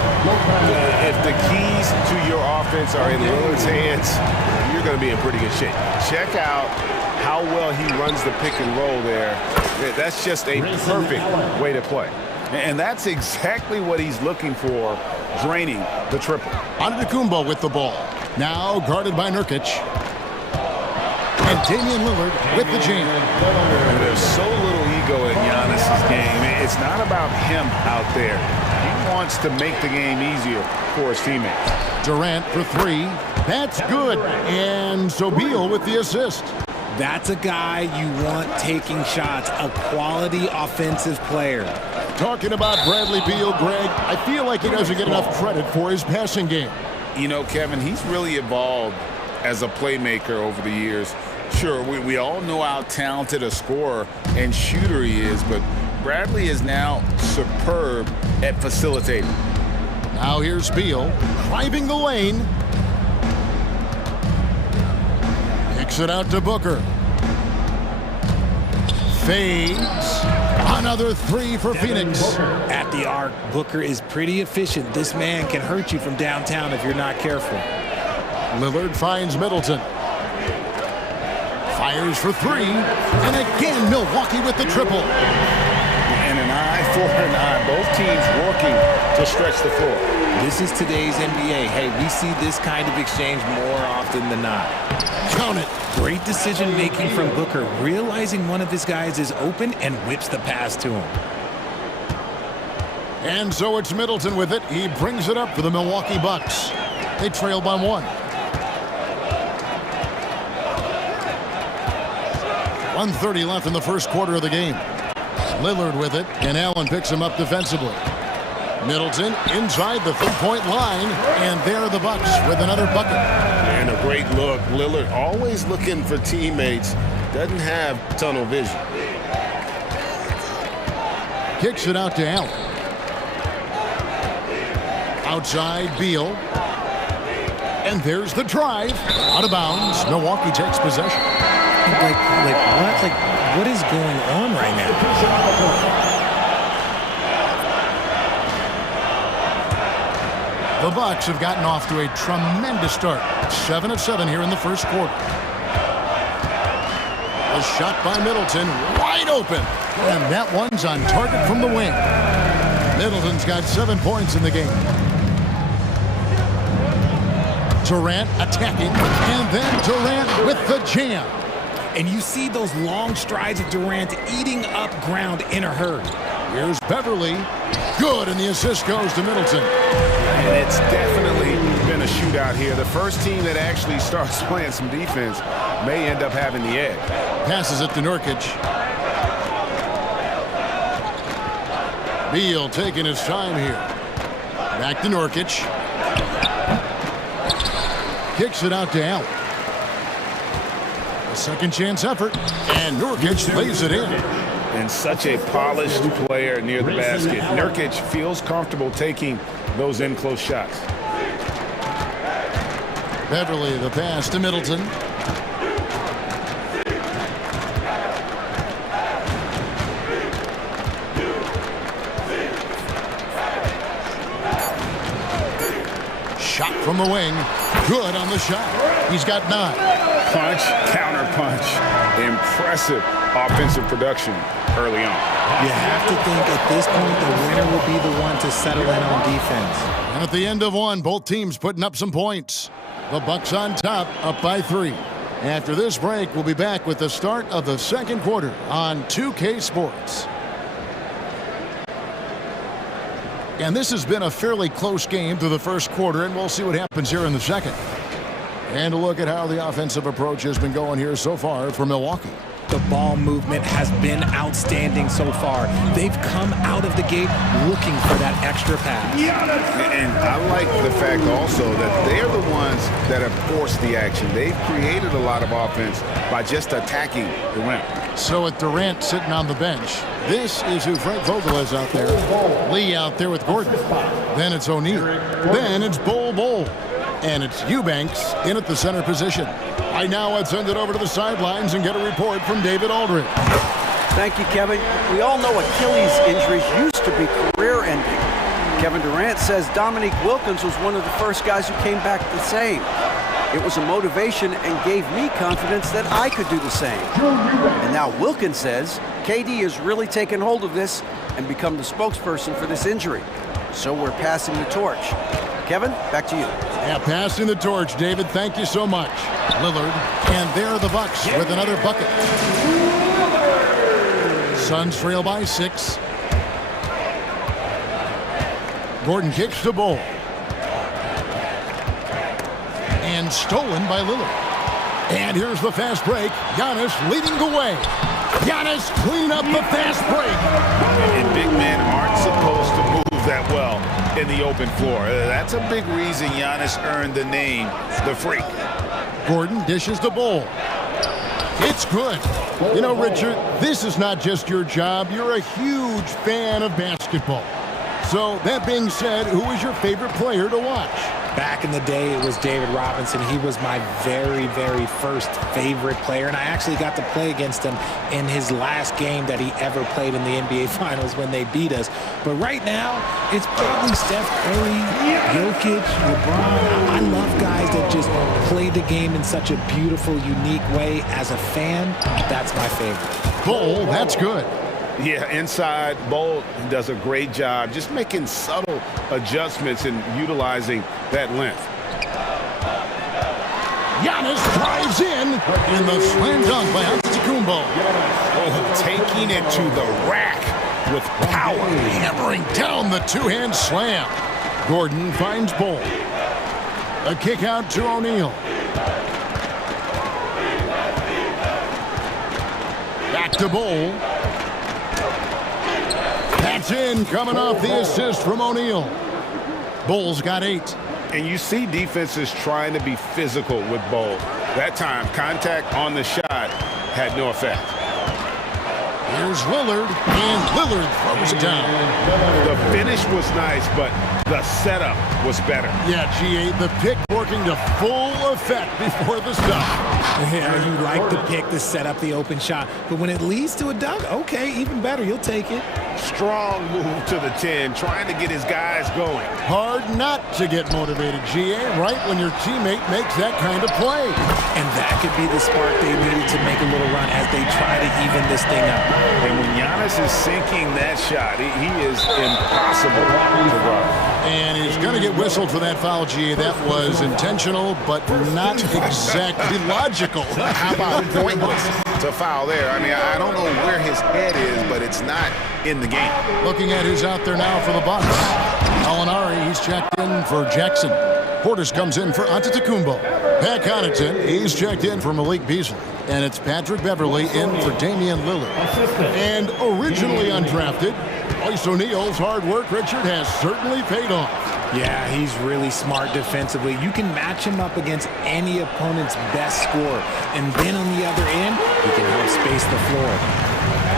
If the keys to your offense are in Lillard's hands, you're going to be in pretty good shape. Check out how well he runs the pick and roll there. That's just a perfect way to play. And that's exactly what he's looking for, draining the triple. Antetokounmpo with the ball. Now guarded by Nurkic. And Damian Lillard with the jam. There's so little ego in Giannis's game. It's not about him out there. He wants to make the game easier for his teammates. Durant for 3. That's good. And so Beal with the assist. That's a guy you want taking shots, a quality offensive player. Talking about Bradley Beal, Greg, I feel like he doesn't get enough credit for his passing game. You know, Kevin, he's really evolved as a playmaker over the years. Sure, we all know how talented a scorer and shooter he is, but Bradley is now superb at facilitating. Now here's Beal, driving the lane. Kicks it out to Booker. Fades. Another 3 for Phoenix. At the arc, Booker is pretty efficient. This man can hurt you from downtown if you're not careful. Lillard finds Middleton. Fires for 3. And again, Milwaukee with the triple. And an eye for an eye. Both teams working to stretch the floor. This is today's NBA. Hey, we see this kind of exchange more often than not. Count it. Great decision-making from Booker, realizing one of his guys is open and whips the pass to him. And so it's Middleton with it. He brings it up for the Milwaukee Bucks. They trail by 1. 1:30 left in the first quarter of the game. Lillard with it, and Allen picks him up defensively. Middleton inside the 3-point line, and there are the Bucks with another bucket. And a great look. Lillard always looking for teammates. Doesn't have tunnel vision. Kicks it out to Allen. Outside, Beal. And there's the drive. Out of bounds. Milwaukee takes possession. What is going on right now? The Bucks have gotten off to a tremendous start. 7 of 7 here in the first quarter. A shot by Middleton, wide open. And that one's on target from the wing. Middleton's got 7 points in the game. Durant attacking, and then Durant with the jam. And you see those long strides of Durant eating up ground in a hurry. Here's Beverly. Good, and the assist goes to Middleton. And it's definitely been a shootout here. The first team that actually starts playing some defense may end up having the edge. Passes it to Nurkic. Beal taking his time here. Back to Nurkic. Kicks it out to Allen. A second chance effort, and Nurkic lays it in. And such a polished player near the basket. Nurkic feels comfortable taking those in-close shots. Beverly, the pass to Middleton. Shot from the wing. Good on the shot. He's got 9. Punch, counter punch. Impressive offensive production early on. You have to think at this point the winner will be the one to settle in on defense. And at the end of one, both teams putting up some points. The Bucks on top, up by 3. After this break, we'll be back with the start of the second quarter on 2K Sports. And this has been a fairly close game through the first quarter, and we'll see what happens here in the second. And a look at how the offensive approach has been going here so far for Milwaukee. The ball movement has been outstanding so far. They've come out of the gate looking for that extra pass. And I like the fact also that they're the ones that have forced the action. They've created a lot of offense by just attacking the rim. So with Durant sitting on the bench, this is who Frank Vogel is out there. Lee out there with Gordon. Then it's O'Neal. Then it's Bol. And it's Eubanks in at the center position. Right now, let's send it over to the sidelines and get a report from David Aldridge. Thank you, Kevin. We all know Achilles injuries used to be career-ending. Kevin Durant says Dominique Wilkins was one of the first guys who came back the same. It was a motivation and gave me confidence that I could do the same. And now Wilkins says KD has really taken hold of this and become the spokesperson for this injury. So we're passing the torch. Kevin, back to you. Yeah, passing the torch, David. Thank you so much. Lillard, and there are the Bucks with another bucket. Suns trail by 6. Gordon kicks the ball. And stolen by Lillard. And here's the fast break. Giannis leading the way. Giannis cleaning up the fast break. And big men aren't supposed to move that well in the open floor. That's a big reason Giannis earned the name, the Freak. Gordon dishes the ball. It's good. You know, Richard, this is not just your job. You're a huge fan of basketball. So, that being said, who is your favorite player to watch? Back in the day, it was David Robinson. He was my very, very first favorite player, and I actually got to play against him in his last game that he ever played in the NBA Finals when they beat us. But right now, it's probably Steph Curry, Jokic, LeBron. I love guys that just play the game in such a beautiful, unique way. As a fan, that's my favorite. Bull, that's good. Yeah, inside, Bol does a great job just making subtle adjustments and utilizing that length. Giannis drives in the slam dunk by Antetokounmpo. Oh, taking it to the rack with power. Hammering down the two-hand slam. Gordon finds Bol. A kick out to O'Neal. Back to Bol. That's in, coming off the assist from O'Neal. Bol's got 8. And you see defenses trying to be physical with Bol. That time, contact on the shot had no effect. Here's Lillard, and Lillard throws it down. The finish was nice, but the setup was better. Yeah, G8, the pick working to full effect before the stop. Yeah, you like the pick to set up the open shot, but when it leads to a dunk, okay, even better, you'll take it. Strong move to the 10, trying to get his guys going. Hard not to get motivated, GA, right when your teammate makes that kind of play. And that could be the spark they needed to make a little run as they try to even this thing up. And when Giannis is sinking that shot, he is impossible to guard. And he's going to get whistled for that foul, G. That was intentional, but not exactly logical. How about pointless to foul there? I mean, I don't know where his head is, but it's not in the game. Looking at who's out there now for the Bucks. Alinari, he's checked in for Jackson. Portis comes in for Antetokounmpo. Pat Connaughton, he's checked in for Malik Beasley. And it's Patrick Beverley in for Damian Lillard. And originally undrafted, Royce O'Neal's hard work, Richard, has certainly paid off. Yeah, he's really smart defensively. You can match him up against any opponent's best scorer. And then on the other end, he can help space the floor.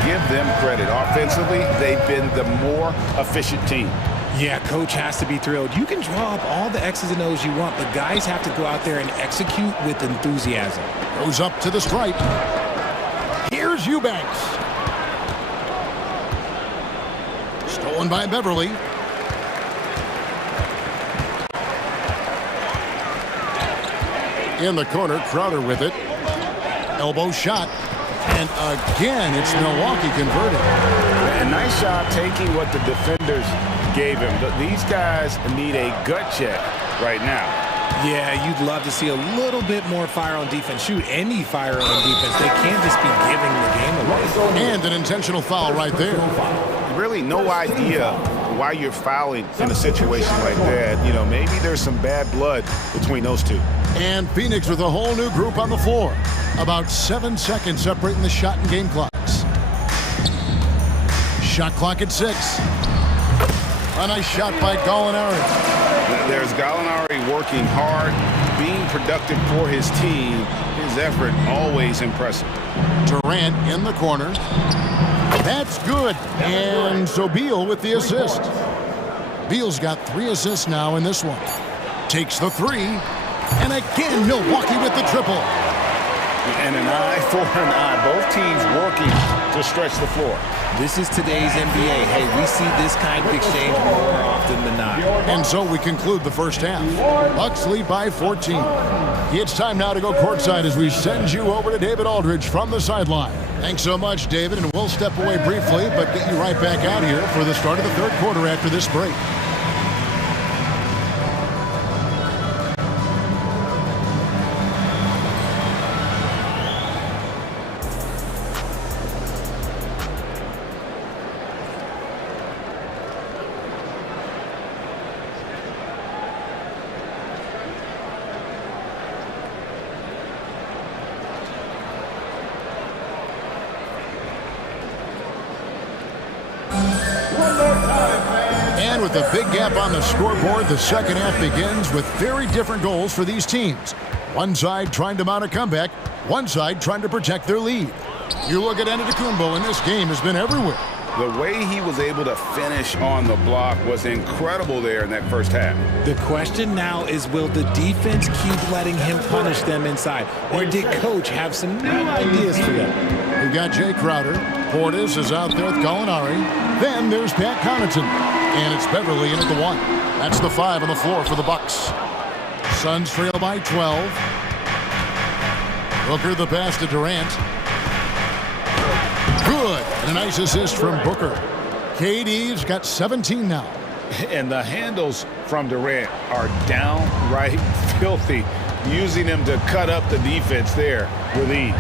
Give them credit. Offensively, they've been the more efficient team. Yeah, coach has to be thrilled. You can draw up all the X's and O's you want, but guys have to go out there and execute with enthusiasm. Goes up to the stripe. Here's Eubanks. Stolen by Beverly. In the corner, Crowder with it. Elbow shot. And again, it's Milwaukee converted. A nice job taking what the defenders gave him. These guys need a gut check right now. Yeah, you'd love to see a little bit more fire on defense. Shoot, any fire on defense. They can't just be giving the game away. And an intentional foul right there. Really no idea why you're fouling in a situation like that. You know, maybe there's some bad blood between those two. And Phoenix with a whole new group on the floor. About 7 seconds separating the shot and game clocks. Shot clock at 6. A nice shot by Gallinari. There's Gallinari working hard, being productive for his team. His effort always impressive. Durant in the corner. That's good. And so Beal with the assist. Beal's got 3 assists now in this one. Takes the 3. And again, Milwaukee with the triple. And an eye for an eye. Both teams working to stretch the floor. This is today's NBA. Hey, we see this kind of exchange more often than not. And so we conclude the first half. Bucks lead by 14. It's time now to go courtside as we send you over to David Aldridge from the sideline. Thanks so much, David, and we'll step away briefly, but get you right back out here for the start of the third quarter after this break. And with a big gap on the scoreboard, the second half begins with very different goals for these teams. One side trying to mount a comeback, one side trying to protect their lead. You look at Antetokounmpo, and this game has been everywhere. The way he was able to finish on the block was incredible there in that first half. The question now is, will the defense keep letting him punish them inside? Or did coach have some new ideas for them? We've got Jay Crowder. Portis is out there with Gallinari. Then there's Pat Connaughton. And it's Beverly in at the 1. That's the 5 on the floor for the Bucks. Suns trail by 12. Booker the pass to Durant. Good. And a nice assist from Booker. KD's got 17 now. And the handles from Durant are downright filthy, using him to cut up the defense there with ease.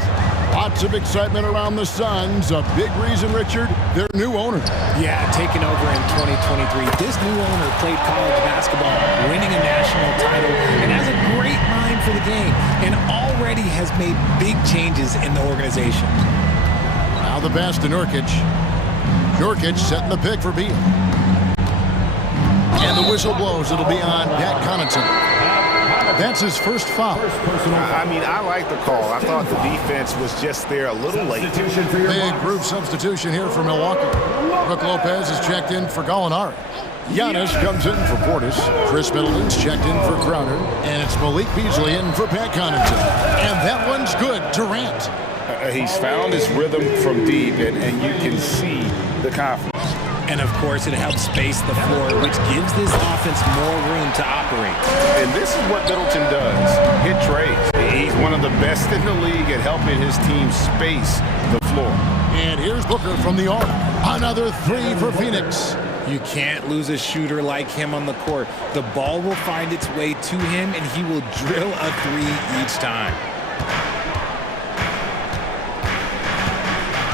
Lots of excitement around the Suns. A big reason, Richard, their new owner. Yeah, taking over in 2023. This new owner played college basketball, winning a national title, and has a great mind for the game, and already has made big changes in the organization. Now the pass to Nurkic. Nurkic setting the pick for Beal. And the whistle blows. It'll be on Pat Connaughton. That's his first foul. I mean, I like the call. I thought the defense was just there a little late. Big group substitution here for Milwaukee. Brook Lopez is checked in for Gallinari. Giannis comes in for Portis. Chris Middleton's checked in for Crowder. And it's Malik Beasley in for Pat Connaughton. And that one's good. Durant. He's found his rhythm from deep, and you can see the confidence. And, of course, it helps space the floor, which gives this offense more room to operate. And this is what Middleton does. Hit trades. He He's one of the best in the league at helping his team space the floor. And here's Booker from the arc. Another three for Phoenix. You can't lose a shooter like him on the court. The ball will find its way to him, and he will drill a three each time.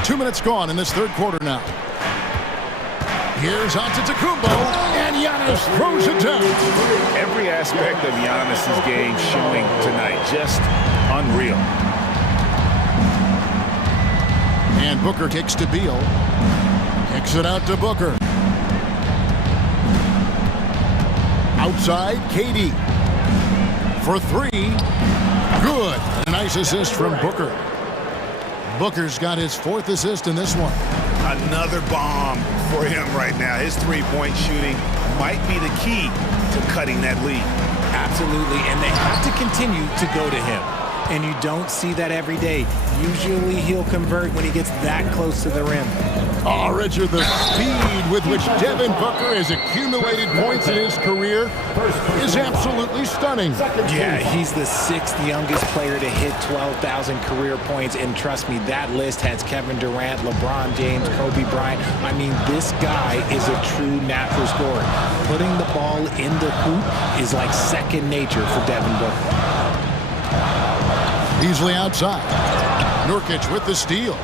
2 minutes gone in this third quarter now. Here's Antetokounmpo, and Giannis throws it down. Every aspect of Giannis's game showing tonight, just unreal. And Booker kicks to Beal. Kicks it out to Booker. Outside, KD. For three. Good. A nice assist from Booker. Booker's got his fourth assist in this one. Another bomb for him right now. His three-point shooting might be the key to cutting that lead. Absolutely, and they have to continue to go to him. And you don't see that every day. Usually he'll convert when he gets that close to the rim. Oh, Richard, the speed with which Devin Booker has accumulated points in his career is absolutely stunning. Yeah, he's the sixth youngest player to hit 12,000 career points. And trust me, that list has Kevin Durant, LeBron James, Kobe Bryant. I mean, this guy is a true natural scorer. Putting the ball in the hoop is like second nature for Devin Booker. Beasley outside. Nurkic with the steal.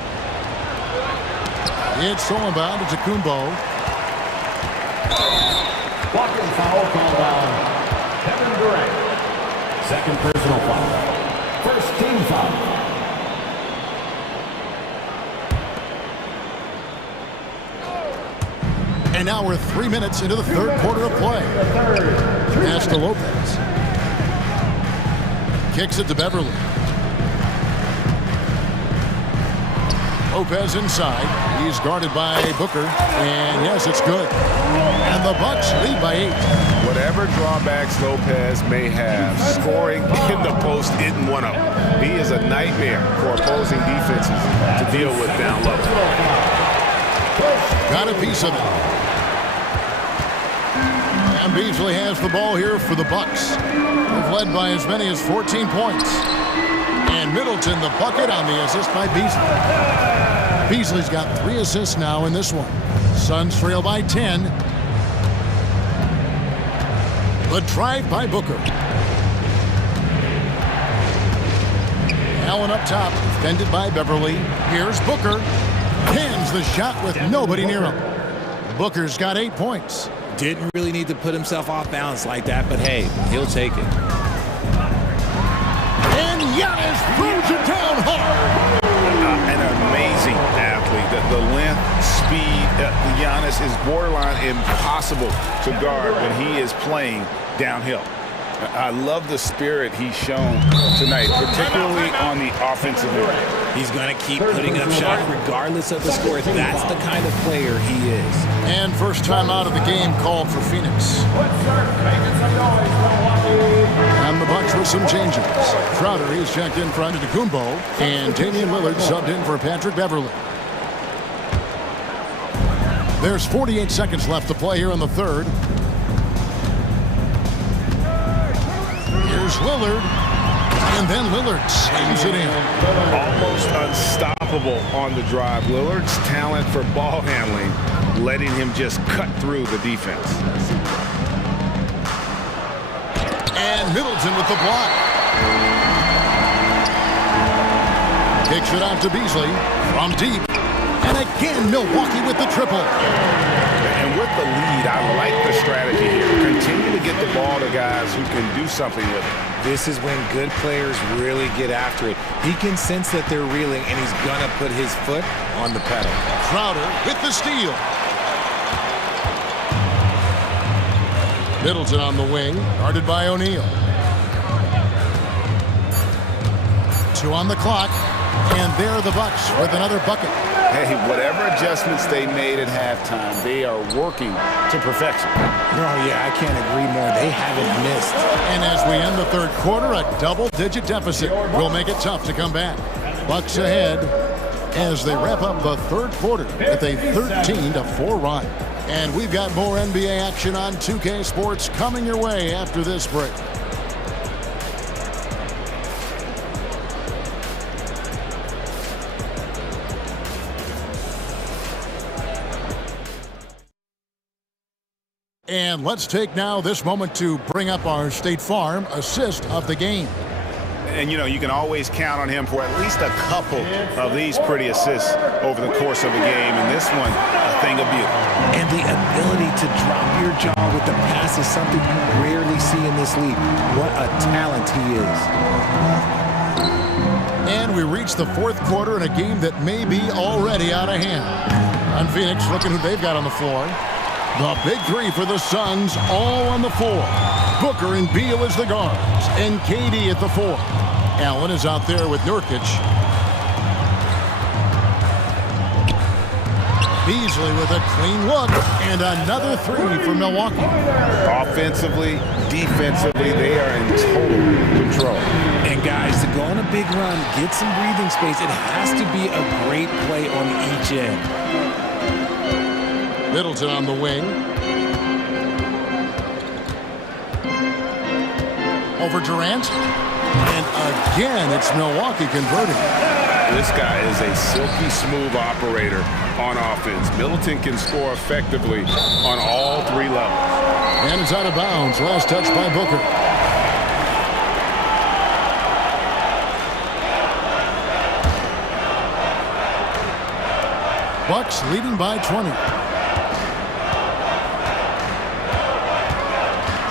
It's stolen by Antetokounmpo. Blocking foul called on Kevin Durant. Second personal foul. First team foul. And now we're 3 minutes into the third quarter of play. Pass to Lopez. Kicks it to Beverly. Lopez inside. He's guarded by Booker. And yes, it's good. And the Bucks lead by 8. Whatever drawbacks Lopez may have, scoring in the post isn't one of them. He is a nightmare for opposing defenses to deal with down low. Got a piece of it. And Beasley has the ball here for the Bucks. They've led by as many as 14 points. And Middleton the bucket on the assist by Beasley. Beasley's got 3 assists now in this one. Suns trail by 10. The drive by Booker. Allen up top, defended by Beverly. Here's Booker. Pins the shot with nobody near him. Booker's got 8 points. Didn't really need to put himself off balance like that, but hey, he'll take it. And Giannis throws it down hard. An amazing athlete. The length, speed, Giannis is borderline impossible to guard when he is playing downhill. I love the spirit he's shown tonight, particularly on the offensive end. He's going to keep putting up shots regardless of the score. That's the kind of player he is. And first time out of the game called for Phoenix. And the Bucks with some changes. Crowder is checked in for Antetokounmpo, and Damian Lillard subbed in for Patrick Beverly. There's 48 seconds left to play here in the third. Here's Lillard, and then Lillard slams it in. Almost unstoppable on the drive. Lillard's talent for ball handling, letting him just cut through the defense. And Middleton with the block. Kicks it out to Beasley from deep. And again, Milwaukee with the triple. And with the lead, I like the strategy here. Continue to get the ball to guys who can do something with it. This is when good players really get after it. He can sense that they're reeling, and he's going to put his foot on the pedal. Crowder with the steal. Middleton on the wing, guarded by O'Neal. 2 on the clock, and there are the Bucks with another bucket. Hey, whatever adjustments they made at halftime, they are working to perfection. Oh, yeah, I can't agree more. They haven't missed. And as we end the third quarter, a double-digit deficit will make it tough to come back. Bucks ahead as they wrap up the third quarter with a 13-4 run. And we've got more NBA action on 2K Sports coming your way after this break. And let's take now this moment to bring up our State Farm assist of the game. And, you know, you can always count on him for at least a couple of these pretty assists over the course of a game. And this one, a thing of beauty. And the ability to drop your jaw with the pass is something you rarely see in this league. What a talent he is. And we reach the fourth quarter in a game that may be already out of hand. On Phoenix, looking who they've got on the floor. The big three for the Suns, all on the floor. Booker and Beal as the guards, and KD at the 4. Allen is out there with Nurkic. Beasley with a clean look, and another three for Milwaukee. Offensively, defensively, they are in total control. And guys, to go on a big run, get some breathing space, it has to be a great play on each end. Middleton on the wing. Over Durant. And again, it's Milwaukee converting. This guy is a silky smooth operator on offense. Middleton can score effectively on all three levels. And it's out of bounds. Last touch by Booker. Bucks leading by 20.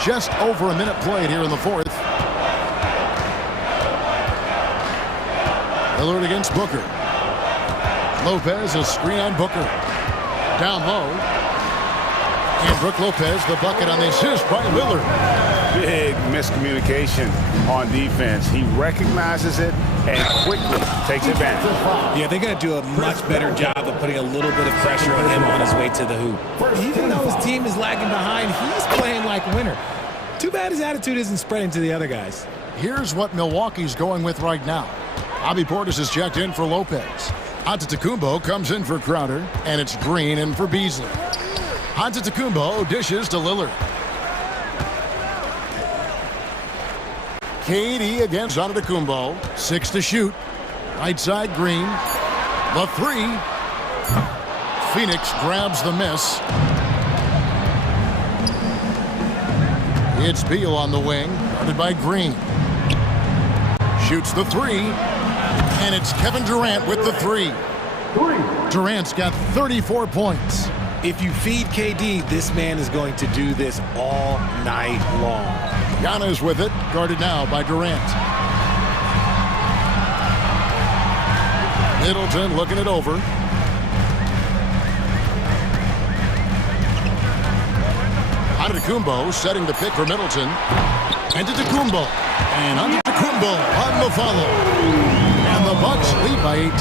Just over a minute played here in the fourth. Lillard against Booker. Lopez, a screen on Booker. Down low. And Brook Lopez, the bucket on the assist by Lillard. Big miscommunication on defense. He recognizes it and quickly takes advantage. Yeah, they're going to do a much better job of putting a little bit of pressure on him on his way to the hoop. Even though his team is lagging behind, he's playing like a winner. Too bad his attitude isn't spreading to the other guys. Here's what Milwaukee's going with right now. Bobby Portis is checked in for Lopez. Antetokounmpo comes in for Crowder, and it's Green in for Beasley. Antetokounmpo dishes to Lillard. KD against Antetokounmpo. 6 to shoot. Right side Green. The 3. Phoenix grabs the miss. It's Beal on the wing, guarded by Green. Shoots the 3. And it's Kevin Durant with the 3. Durant's got 34 points. If you feed KD, this man is going to do this all night long. Giannis with it, guarded now by Durant. Middleton looking it over. Antetokounmpo setting the pick for Middleton. Antetokounmpo. And Antetokounmpo on the follow. And the Bucks lead by 18.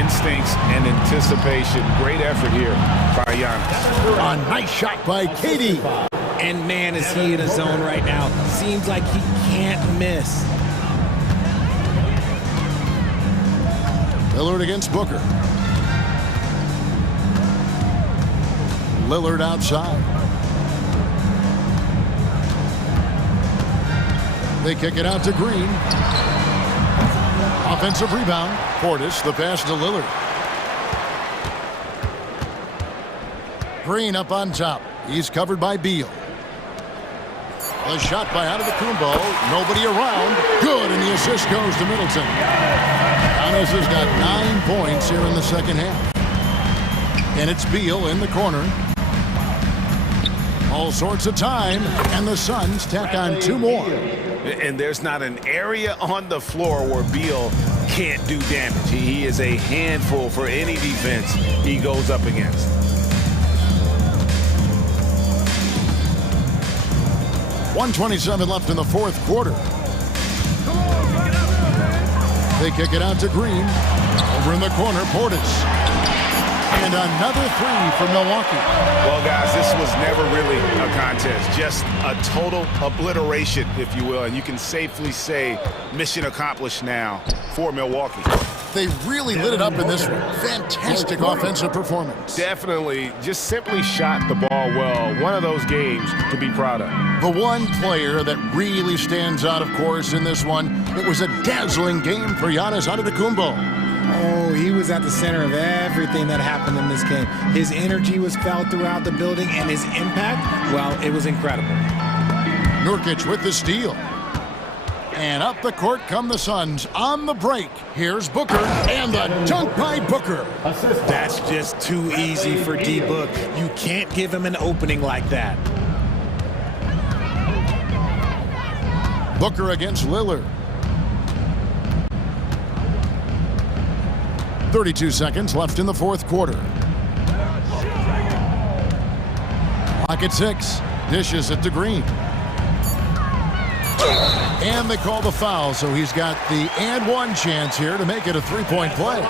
Instincts and anticipation. Great effort here by Giannis. A nice shot by KD. And man, is he in a zone right now. Seems like he can't miss. Lillard against Booker. Lillard outside. They kick it out to Green. Offensive rebound. Portis, the pass to Lillard. Green up on top. He's covered by Beal. The shot by Antetokounmpo. Nobody around. Good, and the assist goes to Middleton. Giannis has got 9 points here in the second half. And it's Beal in the corner. All sorts of time, and the Suns tack on 2 more. And there's not an area on the floor where Beal can't do damage. He is a handful for any defense he goes up against. .127 left in the fourth quarter. They kick it out to Green. Over in the corner, Portis. And another 3 for Milwaukee. Well, guys, this was never really a contest. Just a total obliteration, if you will. And you can safely say mission accomplished now for Milwaukee. They really lit it up in this one. Fantastic offensive performance. Definitely just simply shot the ball well. One of those games to be proud of. The one player that really stands out, of course, in this one, it was a dazzling game for Giannis Antetokounmpo. Oh, he was at the center of everything that happened in this game. His energy was felt throughout the building, and his impact, well, it was incredible. Nurkic with the steal. And up the court come the Suns on the break. Here's Booker, and the dunk by Booker. That's just too easy for D-Book. You can't give him an opening like that. Booker against Lillard. 32 seconds left in the fourth quarter. Clock at 6. Dishes it to Green. And they call the foul, so he's got the and one chance here to make it a three-point play.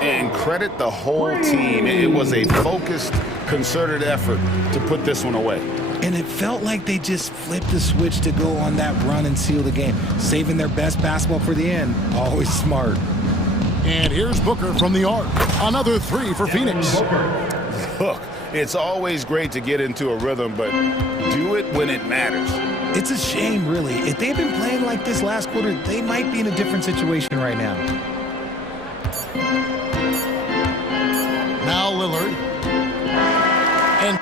And credit the whole team. It was a focused, concerted effort to put this one away. And it felt like they just flipped the switch to go on that run and seal the game, saving their best basketball for the end. Always smart. And here's Booker from the arc. Another three for Phoenix. Look, it's always great to get into a rhythm, but do it when it matters. It's a shame, really. If they'd been playing like this last quarter, they might be in a different situation right now. Now Lillard. And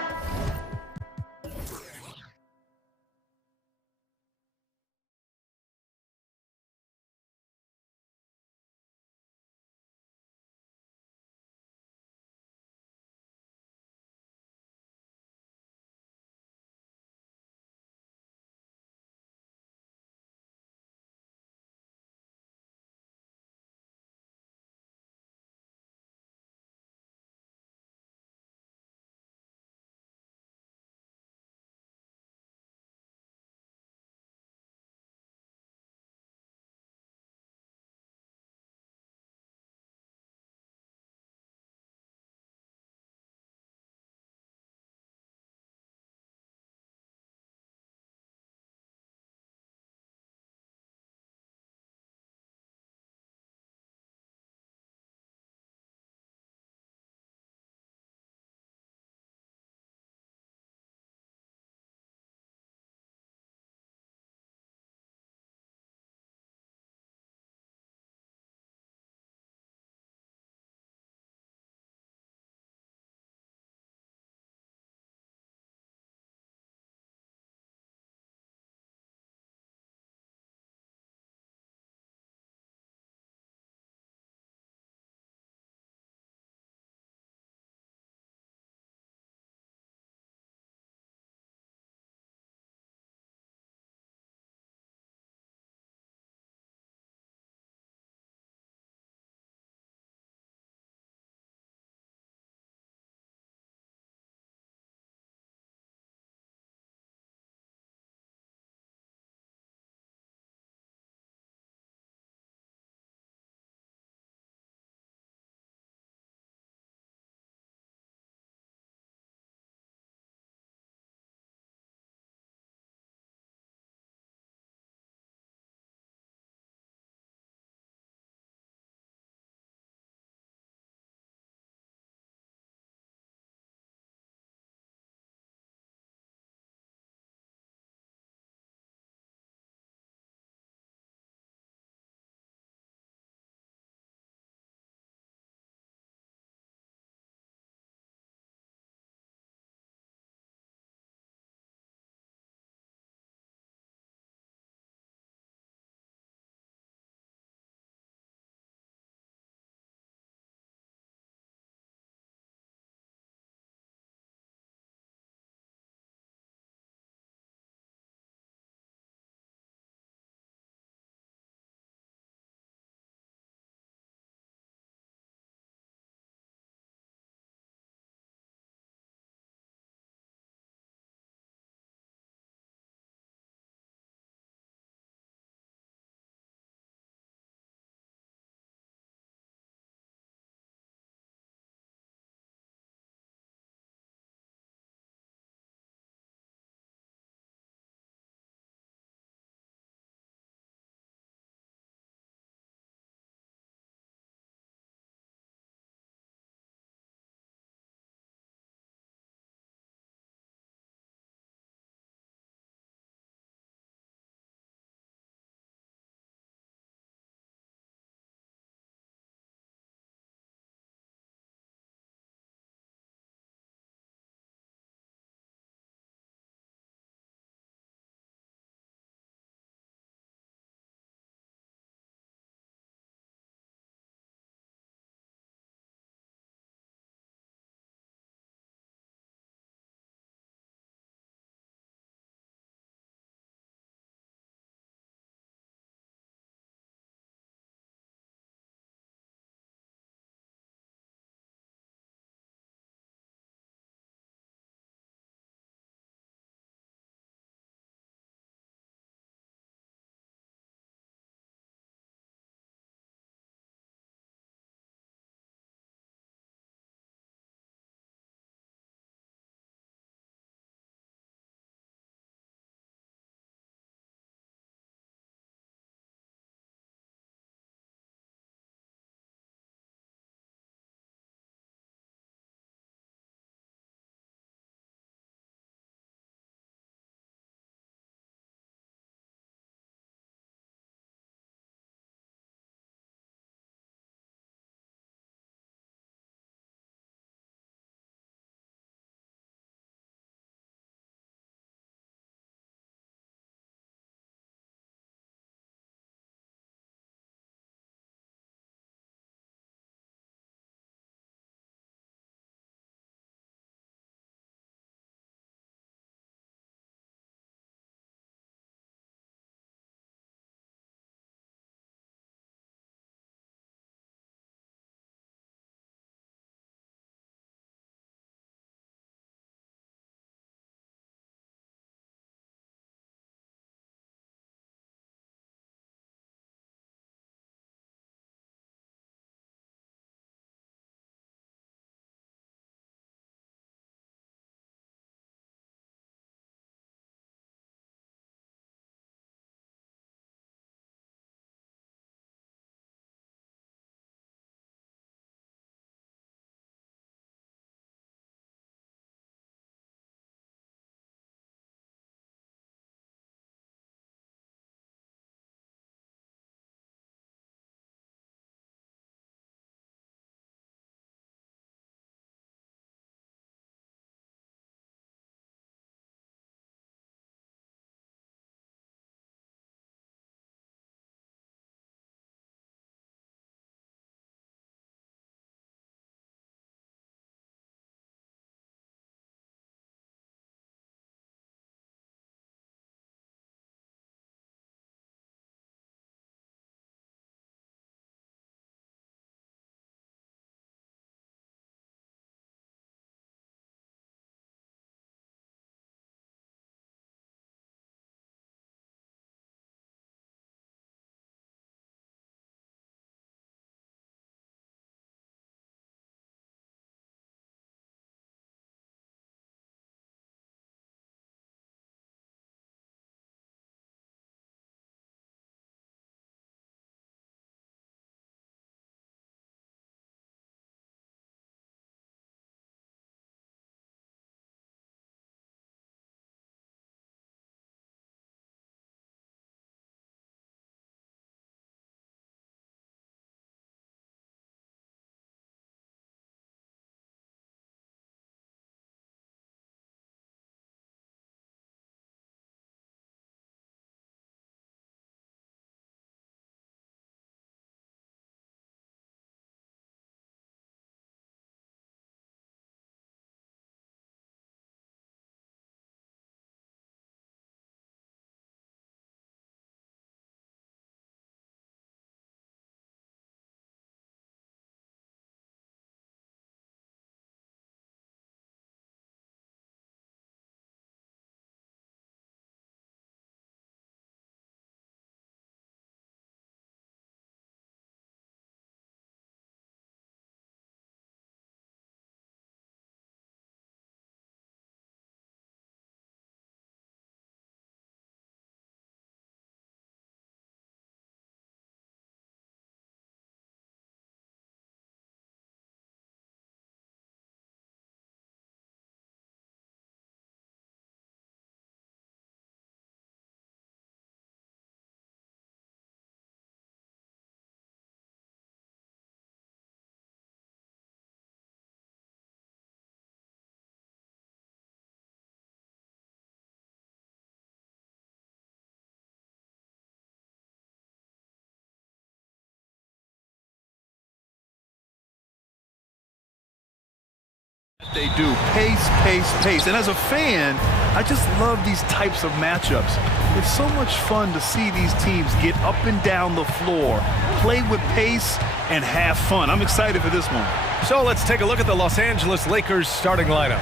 They do. Pace, pace, pace. And as a fan, I just love these types of matchups. It's so much fun to see these teams get up and down the floor, play with pace, and have fun. I'm excited for this one. So let's take a look at the Los Angeles Lakers starting lineup.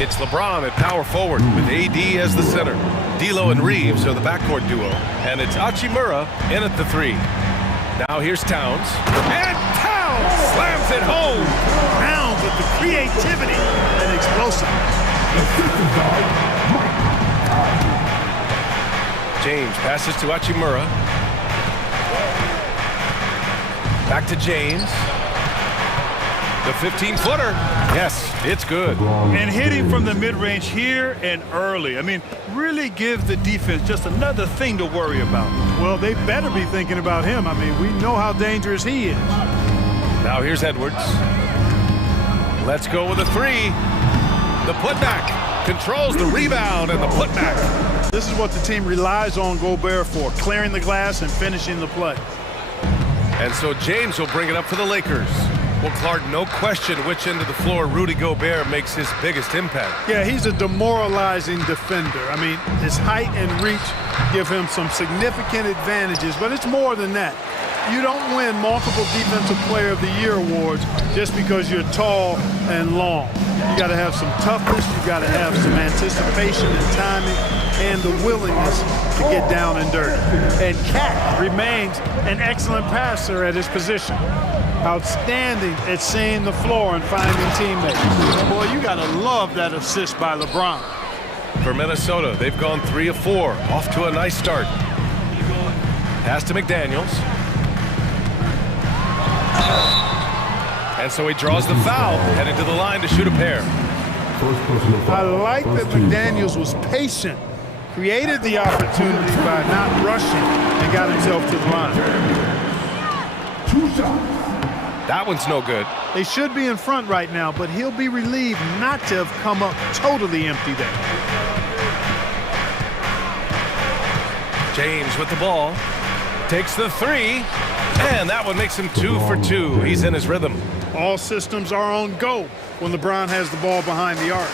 It's LeBron at power forward with AD as the center. D'Lo and Reeves are the backcourt duo. And it's Hachimura in at the 3. Now here's Towns. And Towns slams it home. Towns with the creativity and explosiveness. James passes to Hachimura. Back to James. The 15-footer. Yes, it's good. And hitting from the mid-range here and early. I mean, really give the defense just another thing to worry about. Well, they better be thinking about him. I mean, we know how dangerous he is. Now here's Edwards. Let's go with a 3. The putback controls the rebound and the putback. This is what the team relies on Gobert for, clearing the glass and finishing the play. And so James will bring it up for the Lakers. Well, Clark, no question which end of the floor Rudy Gobert makes his biggest impact. Yeah, he's a demoralizing defender. I mean, his height and reach give him some significant advantages, but it's more than that. You don't win multiple Defensive Player of the Year awards just because you're tall and long. You got to have some toughness, you got to have some anticipation and timing, and the willingness to get down and dirty. And Cat remains an excellent passer at his position. Outstanding at seeing the floor and finding teammates. Boy, you got to love that assist by LeBron. For Minnesota, they've gone 3 of 4, off to a nice start. Pass to McDaniels. And so he draws the foul, headed to the line to shoot a pair. I like that McDaniels was patient, created the opportunity by not rushing, and got himself to the line. 2 shots. That one's no good. They should be in front right now, but he'll be relieved not to have come up totally empty there. James with the ball. Takes the 3. And that one makes him 2 for 2. He's in his rhythm. All systems are on go when LeBron has the ball behind the arc.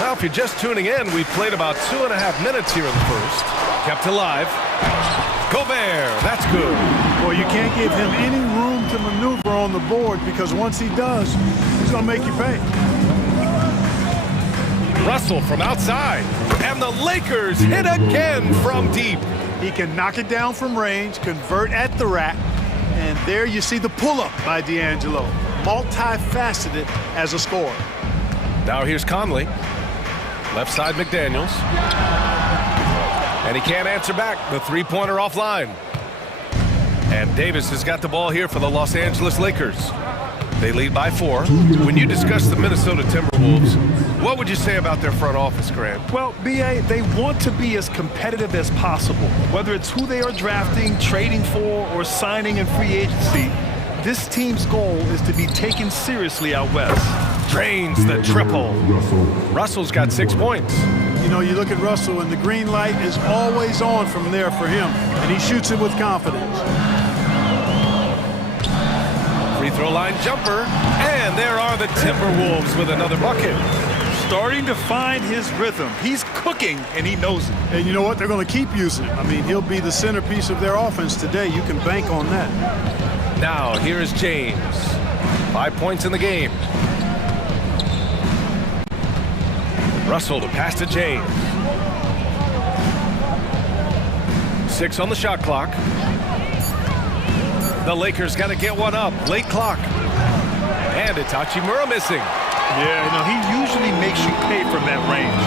Now, if you're just tuning in, we've played about 2.5 minutes here in the first. Kept alive. Gobert, that's good. Well, you can't give him any room to maneuver on the board because once he does, he's going to make you pay. Russell from outside. And the Lakers hit again from deep. He can knock it down from range, convert at the rack, and there you see the pull-up by D'Angelo. Multifaceted as a scorer. Now here's Conley. Left side McDaniels. And he can't answer back. The 3-pointer offline. And Davis has got the ball here for the Los Angeles Lakers. They lead by 4. When you discuss the Minnesota Timberwolves, what would you say about their front office, Grant? Well, B.A., they want to be as competitive as possible. Whether it's who they are drafting, trading for, or signing in free agency, this team's goal is to be taken seriously out west. Drains the triple. Russell's got 6 points. You know, you look at Russell, and the green light is always on from there for him, and he shoots it with confidence. Free throw line jumper, and there are the Timberwolves with another bucket. Starting to find his rhythm. He's cooking, and he knows it. And you know what? They're going to keep using him. I mean, he'll be the centerpiece of their offense today. You can bank on that. Now, here is James. 5 points in the game. Russell to pass to James. 6 on the shot clock. The Lakers got to get one up. Late clock. And it's Hachimura missing. Yeah, no, he usually makes you pay from that range.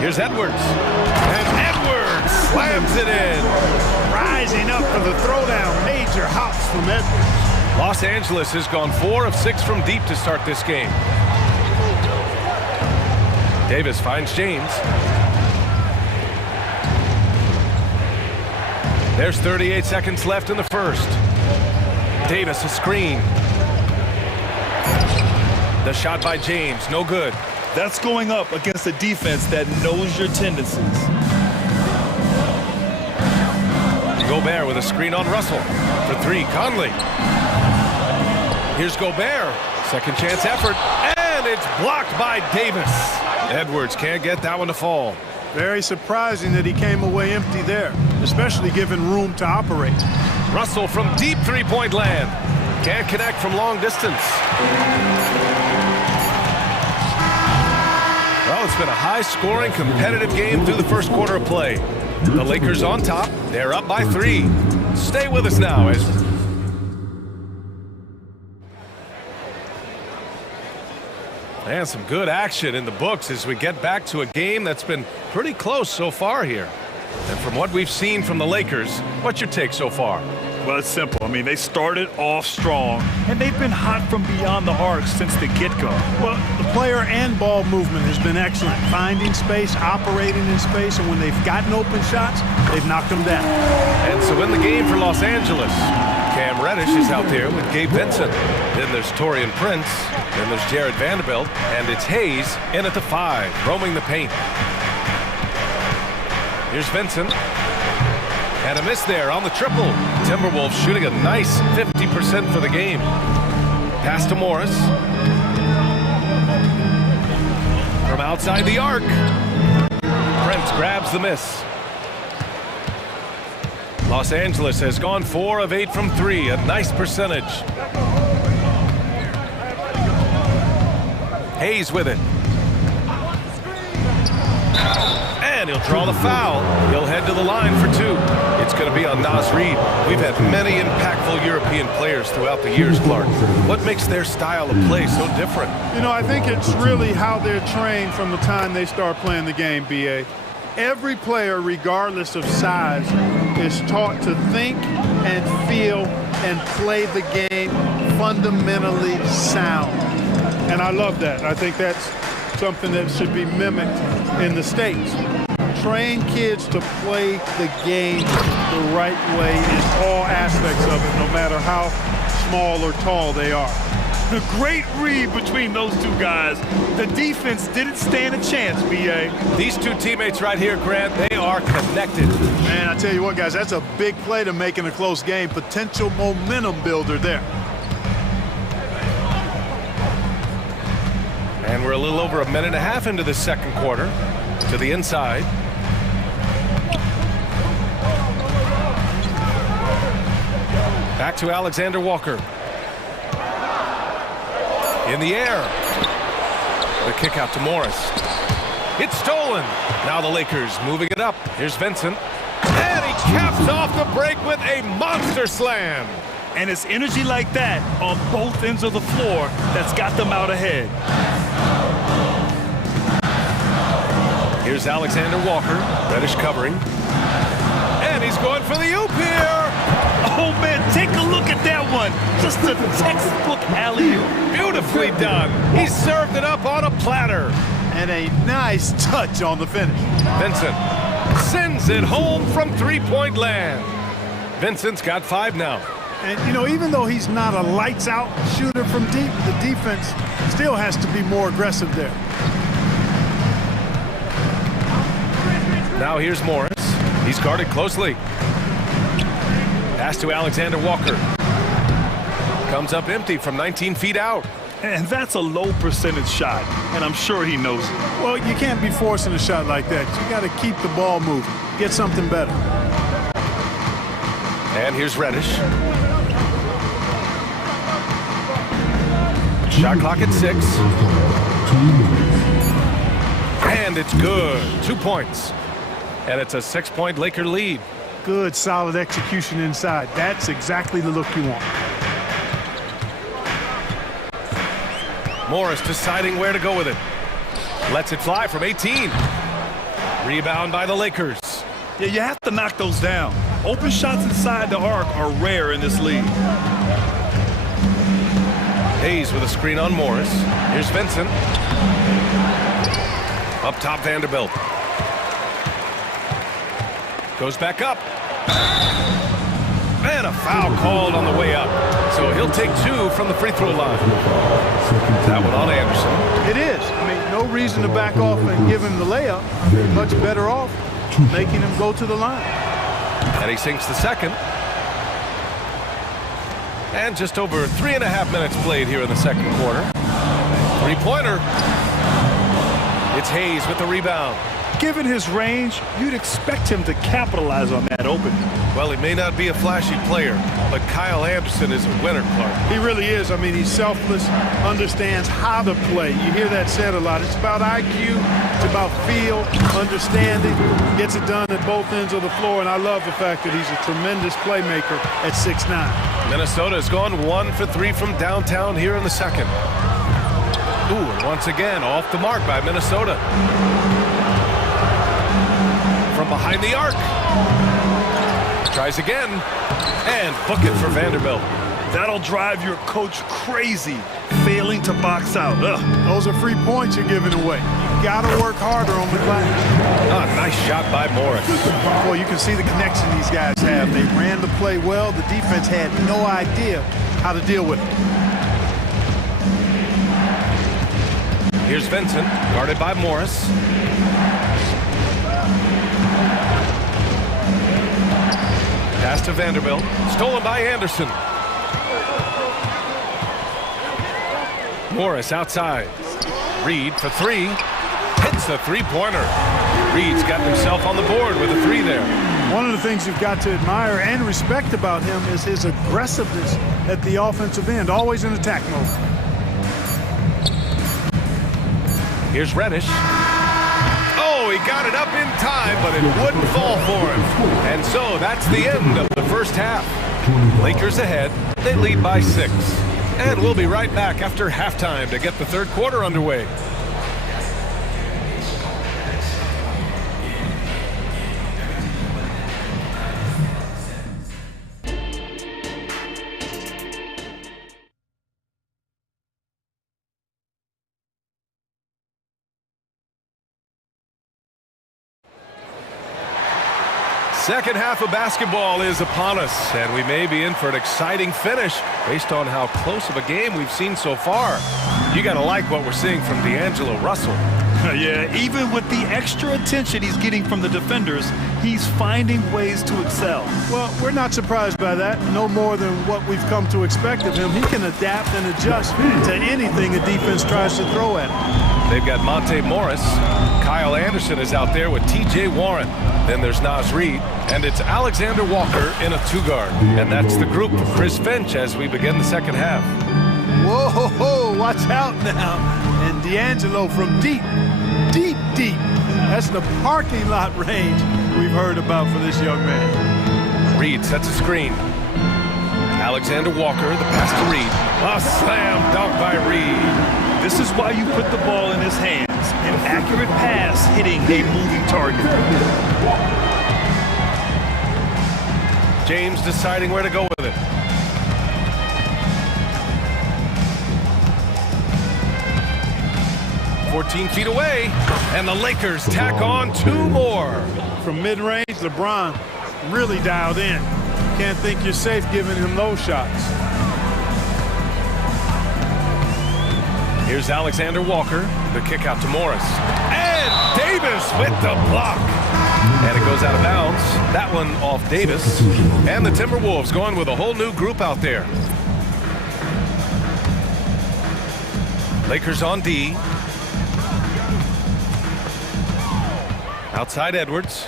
Here's Edwards. And Edwards slams it in. Rising up for the throwdown. Major hops from Edwards. Los Angeles has gone 4 of 6 from deep to start this game. Davis finds James. There's 38 seconds left in the first. Davis a screen. The shot by James, no good. That's going up against a defense that knows your tendencies. Gobert with a screen on Russell. For three, Conley. Here's Gobert. Second chance effort. And it's blocked by Davis. Edwards can't get that one to fall. Very surprising that he came away empty there, especially given room to operate. Russell from deep three-point land. Can't connect from long distance. Well, it's been a high-scoring, competitive game through the first quarter of play. The Lakers on top. They're up by 3. Stay with us now as... And some good action in the books as we get back to a game that's been pretty close so far here. And from what we've seen from the Lakers, what's your take so far? Well, it's simple. I mean, they started off strong, and they've been hot from beyond the arc since the get-go. Well, the player and ball movement has been excellent. Finding space, operating in space, and when they've gotten open shots, they've knocked them down. And so in the game for Los Angeles, Cam Reddish is out there with Gabe Vincent. Then there's Taurean Prince. Then there's Jared Vanderbilt. And it's Hayes in at the 5, roaming the paint. Here's Vincent. And a miss there on the triple. Timberwolves shooting a nice 50% for the game. Pass to Morris. From outside the arc. Prince grabs the miss. Los Angeles has gone 4 of 8 from 3, a nice percentage. Hayes with it. And he'll draw the foul. He'll head to the line for 2. It's going to be on Naz Reid. We've had many impactful European players throughout the years, Clark. What makes their style of play so different? You know, I think it's really how they're trained from the time they start playing the game, B.A. Every player, regardless of size, is taught to think and feel and play the game fundamentally sound. And I love that. I think that's something that should be mimicked in the States. Train kids to play the game the right way in all aspects of it, no matter how small or tall they are. The great read between those two guys. The defense didn't stand a chance, B.A. These two teammates right here, Grant, they are connected. Man, I tell you what, guys, that's a big play to make in a close game. Potential momentum builder there. And we're a little over a minute and a half into the second quarter. To the inside. Back to Alexander Walker. In the air. The kick out to Morris. It's stolen. Now the Lakers moving it up. Here's Vincent. And he caps off the break with a monster slam. And it's energy like that on both ends of the floor that's got them out ahead. Here's Alexander Walker. Reddish covering. And he's going for the oop here. Oh, man, take a look at that one. Just a textbook alley-oop. Beautifully done. He served it up on a platter. And a nice touch on the finish. Vincent sends it home from three-point land. Vincent's got 5 now. And, you know, even though he's not a lights-out shooter from deep, the defense still has to be more aggressive there. Now here's Morris. He's guarded closely. Pass to Alexander Walker. Comes up empty from 19 feet out. And that's a low percentage shot, and I'm sure he knows it. Well, you can't be forcing a shot like that. You got to keep the ball moving. Get something better. And here's Reddish. Shot clock at 6. And it's good. 2 points. And it's a 6-point Laker lead. Good, solid execution inside. That's exactly the look you want. Morris deciding where to go with it. Lets it fly from 18. Rebound by the Lakers. Yeah, you have to knock those down. Open shots inside the arc are rare in this league. Hayes with a screen on Morris. Here's Vincent. Up top, Vanderbilt. Goes back up. And a foul called on the way up. So he'll take 2 from the free throw line. That one on Anderson. It is. I mean, no reason to back off and give him the layup. Much better off making him go to the line. And he sinks the second. And just over 3.5 minutes played here in the second quarter. Three-pointer. It's Hayes with the rebound. Given his range, you'd expect him to capitalize on that opening. Well, he may not be a flashy player, but Kyle Anderson is a winner, Clark. He really is. I mean, he's selfless, understands how to play. You hear that said a lot. It's about IQ, it's about feel, understanding, gets it done at both ends of the floor, and I love the fact that he's a tremendous playmaker at 6'9". Minnesota has gone 1 for 3 from downtown here in the second. Ooh, and once again, off the mark by Minnesota. From behind the arc. Tries again. And book it for Vanderbilt. That'll drive your coach crazy, failing to box out. Ugh. Those are free points you're giving away. You got to work harder on the glass. Oh, nice shot by Morris. Well, you can see the connection these guys have. They ran the play well. The defense had no idea how to deal with it. Here's Vincent, guarded by Morris. Pass to Vanderbilt, stolen by Anderson. Morris outside. Reed for three. Hits the three-pointer. Reed's got himself on the board with a three there. One of the things you've got to admire and respect about him is his aggressiveness at the offensive end, always in attack mode. Here's Reddish. Oh, he got it up in time, but it wouldn't fall for him. And so that's the end of the first half. Lakers ahead. They lead by 6. And we'll be right back after halftime to get the third quarter underway. Second half of basketball is upon us, and we may be in for an exciting finish based on how close of a game we've seen so far. You got to like what we're seeing from D'Angelo Russell. Yeah, even with the extra attention he's getting from the defenders, he's finding ways to excel. Well, we're not surprised by that. No more than what we've come to expect of him. He can adapt and adjust to anything a defense tries to throw at him. They've got Monte Morris. Kyle Anderson is out there with T.J. Warren. Then there's Naz Reid, and it's Alexander Walker in a two-guard. And that's the group of Chris Finch as we begin the second half. Whoa, watch out now. And D'Angelo from deep. That's the parking lot range we've heard about for this young man. Reid sets a screen. Alexander Walker, the pass to Reid. A slam dunk by Reid. This is why you put the ball in his hands. An accurate pass hitting a moving target. James deciding where to go with it. "14 feet away, and the Lakers tack on 2 more. From mid-range, LeBron really dialed in. Can't think you're safe giving him those shots. Here's Alexander Walker, the kick out to Morris. And Davis with the block. And it goes out of bounds. That one off Davis. And the Timberwolves going with a whole new group out there. Lakers on D. Outside Edwards.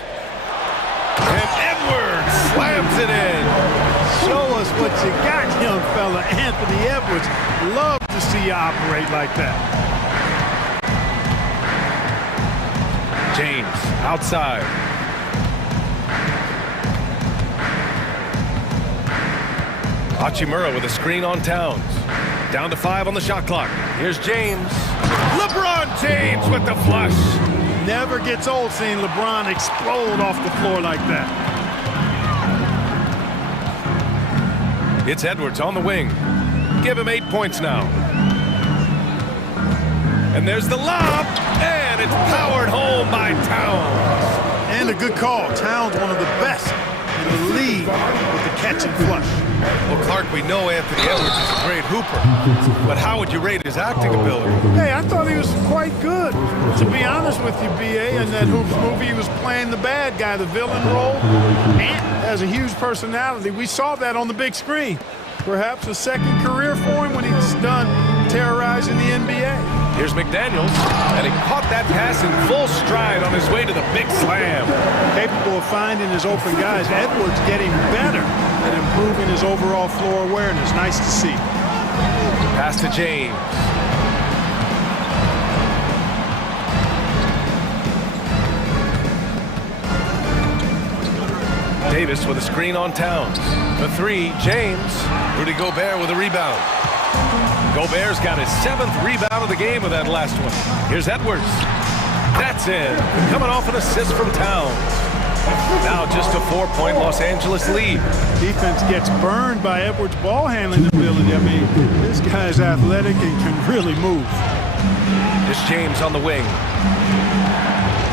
And Edwards slams it in. Show us what you got, young fella. Anthony Edwards. Love to see you operate like that. James outside. Hachimura with a screen on Towns. Down to 5 on the shot clock. Here's James. LeBron James with the flush. Never gets old seeing LeBron explode off the floor like that. It's Edwards on the wing. Give him 8 points now. And there's the lob, and it's powered home by Towns. And a good call. Towns, one of the best in the league with the catch and flush. Well, Clark, we know Anthony Edwards is a great hooper, but how would you rate his acting ability? Hey, I thought he was quite good. To be honest with you, B.A., in that Hoops movie, he was playing the bad guy, the villain role. Ant has a huge personality. We saw that on the big screen. Perhaps a second career for him when he's done terrorizing the NBA. Here's McDaniels, and he caught that pass in full stride on his way to the big slam. Capable of finding his open guys. Edwards getting better at improving his overall floor awareness. Nice to see. Pass to James. Davis with a screen on Towns. The three, James. Rudy Gobert with a rebound. Gobert's got his 7th rebound of the game with that last one. Here's Edwards. That's in. Coming off an assist from Towns. Now just a 4-point Los Angeles lead. Defense gets burned by Edwards' ball handling ability. I mean, this guy's athletic and can really move. Here's James on the wing.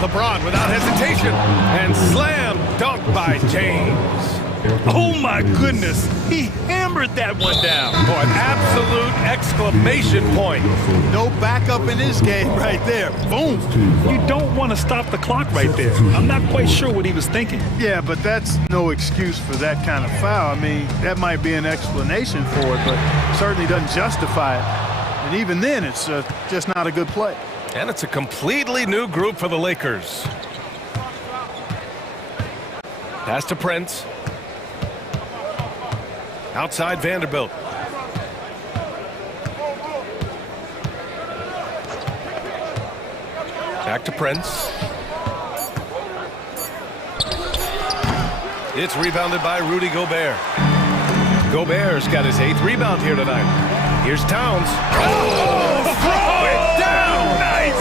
LeBron without hesitation. And slam dunk by James. Oh my goodness, he hammered that one down. Oh, an absolute exclamation point. No backup in his game right there. Boom. You don't want to stop the clock right there. I'm not quite sure what he was thinking. Yeah, but that's no excuse for that kind of foul. I mean, that might be an explanation for it, but certainly doesn't justify it. And even then, it's just not a good play. And it's a completely new group for the Lakers. Pass to Prince. Outside Vanderbilt. Back to Prince. It's rebounded by Rudy Gobert. Gobert's got his 8th rebound here tonight. Here's Towns. Oh, throw it down! Nice!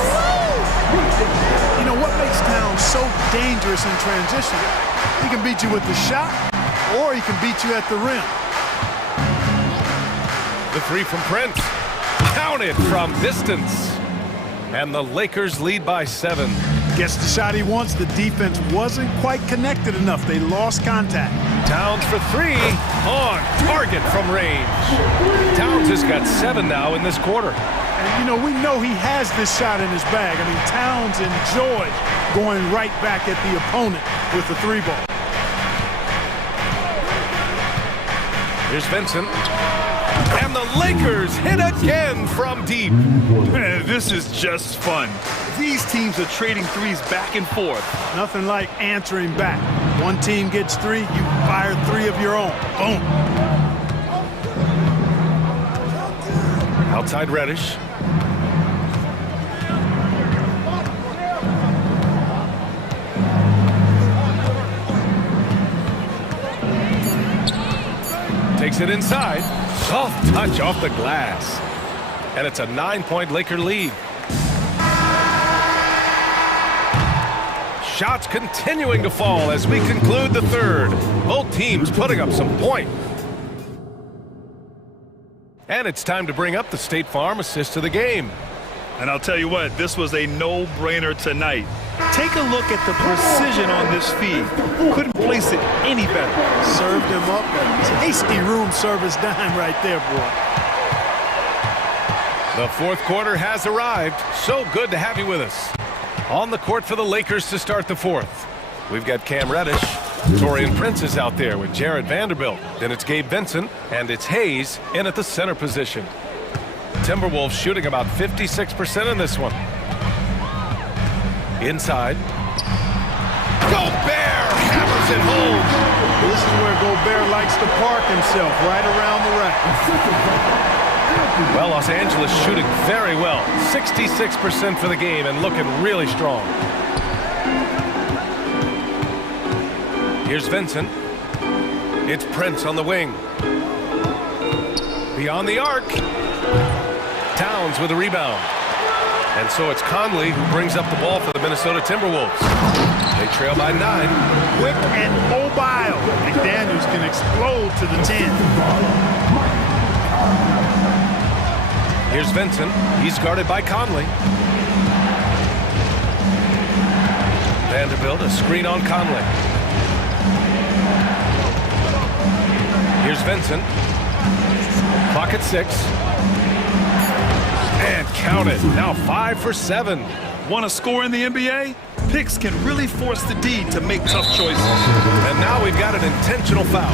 You know what makes Towns so dangerous in transition? He can beat you with the shot, or he can beat you at the rim. The three from Prince. Counted from distance. And the Lakers lead by 7. Gets the shot he wants. The defense wasn't quite connected enough. They lost contact. Towns for 3. On target from range. Towns has got 7 now in this quarter. And, you know, we know he has this shot in his bag. I mean, Towns enjoys going right back at the opponent with the 3-ball. Here's Vincent. And the Lakers hit again from deep. Man, this is just fun. These teams are trading threes back and forth. Nothing like answering back. One team gets 3, you fire 3 of your own. Boom. Outside Reddish. Takes it inside. Soft touch off the glass. And it's a 9-point Laker lead. Shots continuing to fall as we conclude the third. Both teams putting up some points. And it's time to bring up the State Farm assist of the game. And I'll tell you what, this was a no-brainer tonight. Take a look at the precision on this feed. Couldn't place it any better. Served him up a tasty room service dime right there, boy. The fourth quarter has arrived. So good to have you with us. On the court for the Lakers to start the fourth. We've got Cam Reddish. Taurean Prince is out there with Jarrett Vanderbilt. Then it's Gabe Vincent, and it's Hayes in at the center position. Timberwolves shooting about 56% in this one. Inside. Gobert hammers it home. This is where Gobert likes to park himself, right around the rack. Well, Los Angeles shooting very well. 66% for the game and looking really strong. Here's Vincent. It's Prince on the wing. Beyond the arc. Towns with a rebound. And so it's Conley who brings up the ball for the Minnesota Timberwolves. They trail by 9. Quick and mobile. McDaniels can explode to the 10. Here's Vincent. He's guarded by Conley. Vanderbilt, a screen on Conley. Here's Here's Vincent. Clock at 6. And count it. Now 5 for 7. Want to score in the NBA? Picks can really force the D to make tough choices. And now we've got an intentional foul.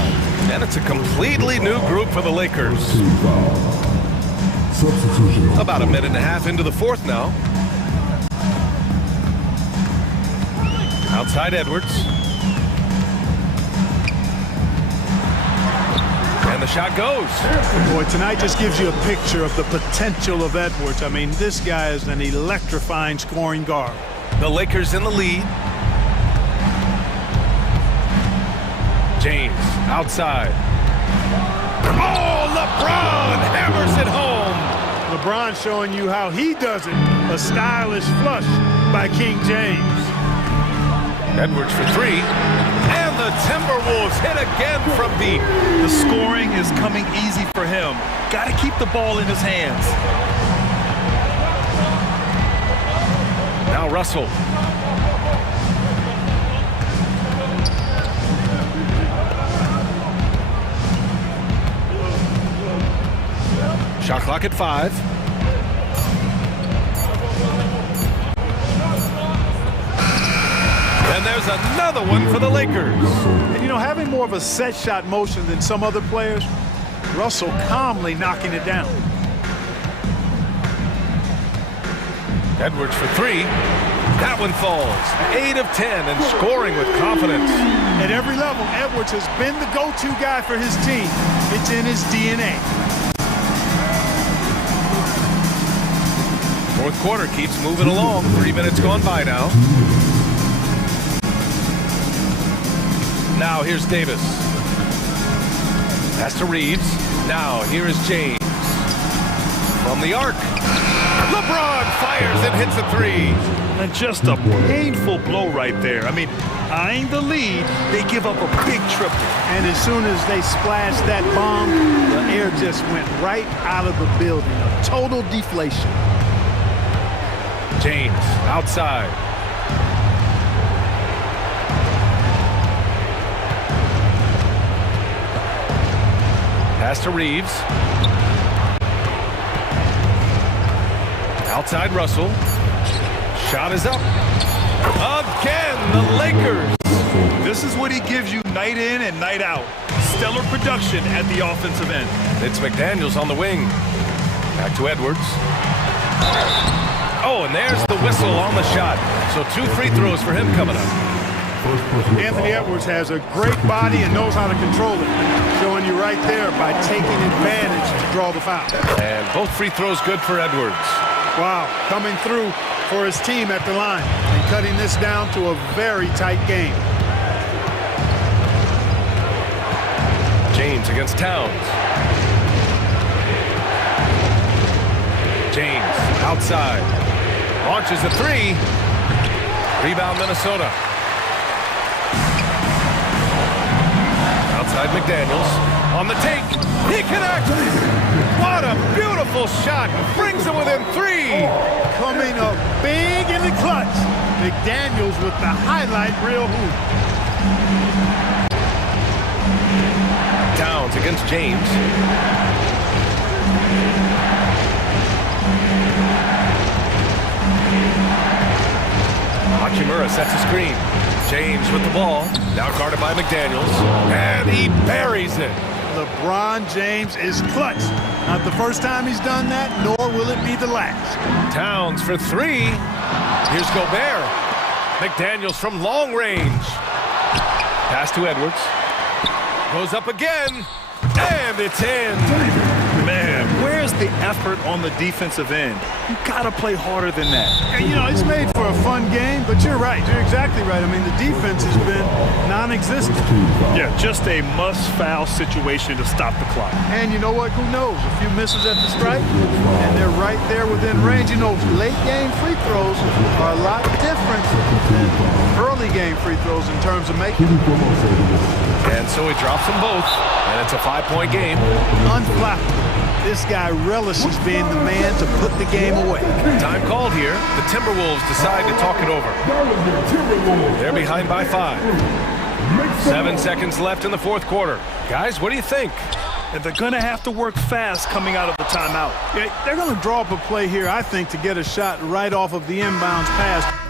And it's a completely new group for the Lakers. About a minute and a half into the fourth now. Outside Edwards. And the shot goes. Boy, tonight just gives you a picture of the potential of Edwards. I mean, this guy is an electrifying scoring guard. The Lakers in the lead. James outside. Oh, LeBron hammers it home. LeBron showing you how he does it. A stylish flush by King James. Edwards for 3. And the Timberwolves hit again from deep. The scoring is coming easy for him. Got to keep the ball in his hands. Now Russell. Shot clock at 5. And there's another one for the Lakers. And you know, having more of a set shot motion than some other players, Russell calmly knocking it down. Edwards for 3. That one falls. 8 of 10 and scoring with confidence. At every level, Edwards has been the go-to guy for his team. It's in his DNA. Fourth quarter keeps moving along. 3 minutes gone by now. Now here's Davis. Pass to Reeves. Now here is James. From the arc. LeBron fires and hits a 3. And just a painful blow right there. I mean, eyeing the lead, they give up a big triple. And as soon as they splashed that bomb, the air just went right out of the building. A total deflation. James outside. Pass to Reeves. Outside Russell. Shot is up. Again, the Lakers. This is what he gives you night in and night out. Stellar production at the offensive end. It's McDaniels on the wing. Back to Edwards. Oh, and there's the whistle on the shot. So 2 free throws for him coming up. Anthony Edwards has a great body and knows how to control it. Showing you right there by taking advantage to draw the foul. And both free throws good for Edwards. Wow, coming through for his team at the line and cutting this down to a very tight game. James against Towns. James outside. Launches a 3. Rebound Minnesota. Outside McDaniels. On the take. He connects. What a beautiful shot. Brings it within 3. Coming up big in the clutch. McDaniels with the highlight reel hoop. Towns against James. Hachimura sets a screen. James with the ball. Now guarded by McDaniels. And he buries it. LeBron James is clutch. Not the first time he's done that, nor will it be the last. Towns for 3. Here's Gobert. McDaniels from long range. Pass to Edwards. Goes up again. And it's in. Man, where's the effort on the defensive end? You gotta play harder than that. And, you know, it's made for a fun game, but you're right. You're exactly right. I mean, the defense has been non-existent. Yeah, just a must-foul situation to stop the clock. And you know what? Who knows? A few misses at the stripe, and they're right there within range. You know, late-game free throws are a lot different than early-game free throws in terms of making them. And so he drops them both, and it's a 5-point game. Unflappable. This guy relishes being the man to put the game away. Time called here. The Timberwolves decide to talk it over. They're behind by 5. 7 seconds left in the fourth quarter. Guys, what do you think? And they're going to have to work fast coming out of the timeout. Yeah, they're going to draw up a play here, I think, to get a shot right off of the inbounds pass.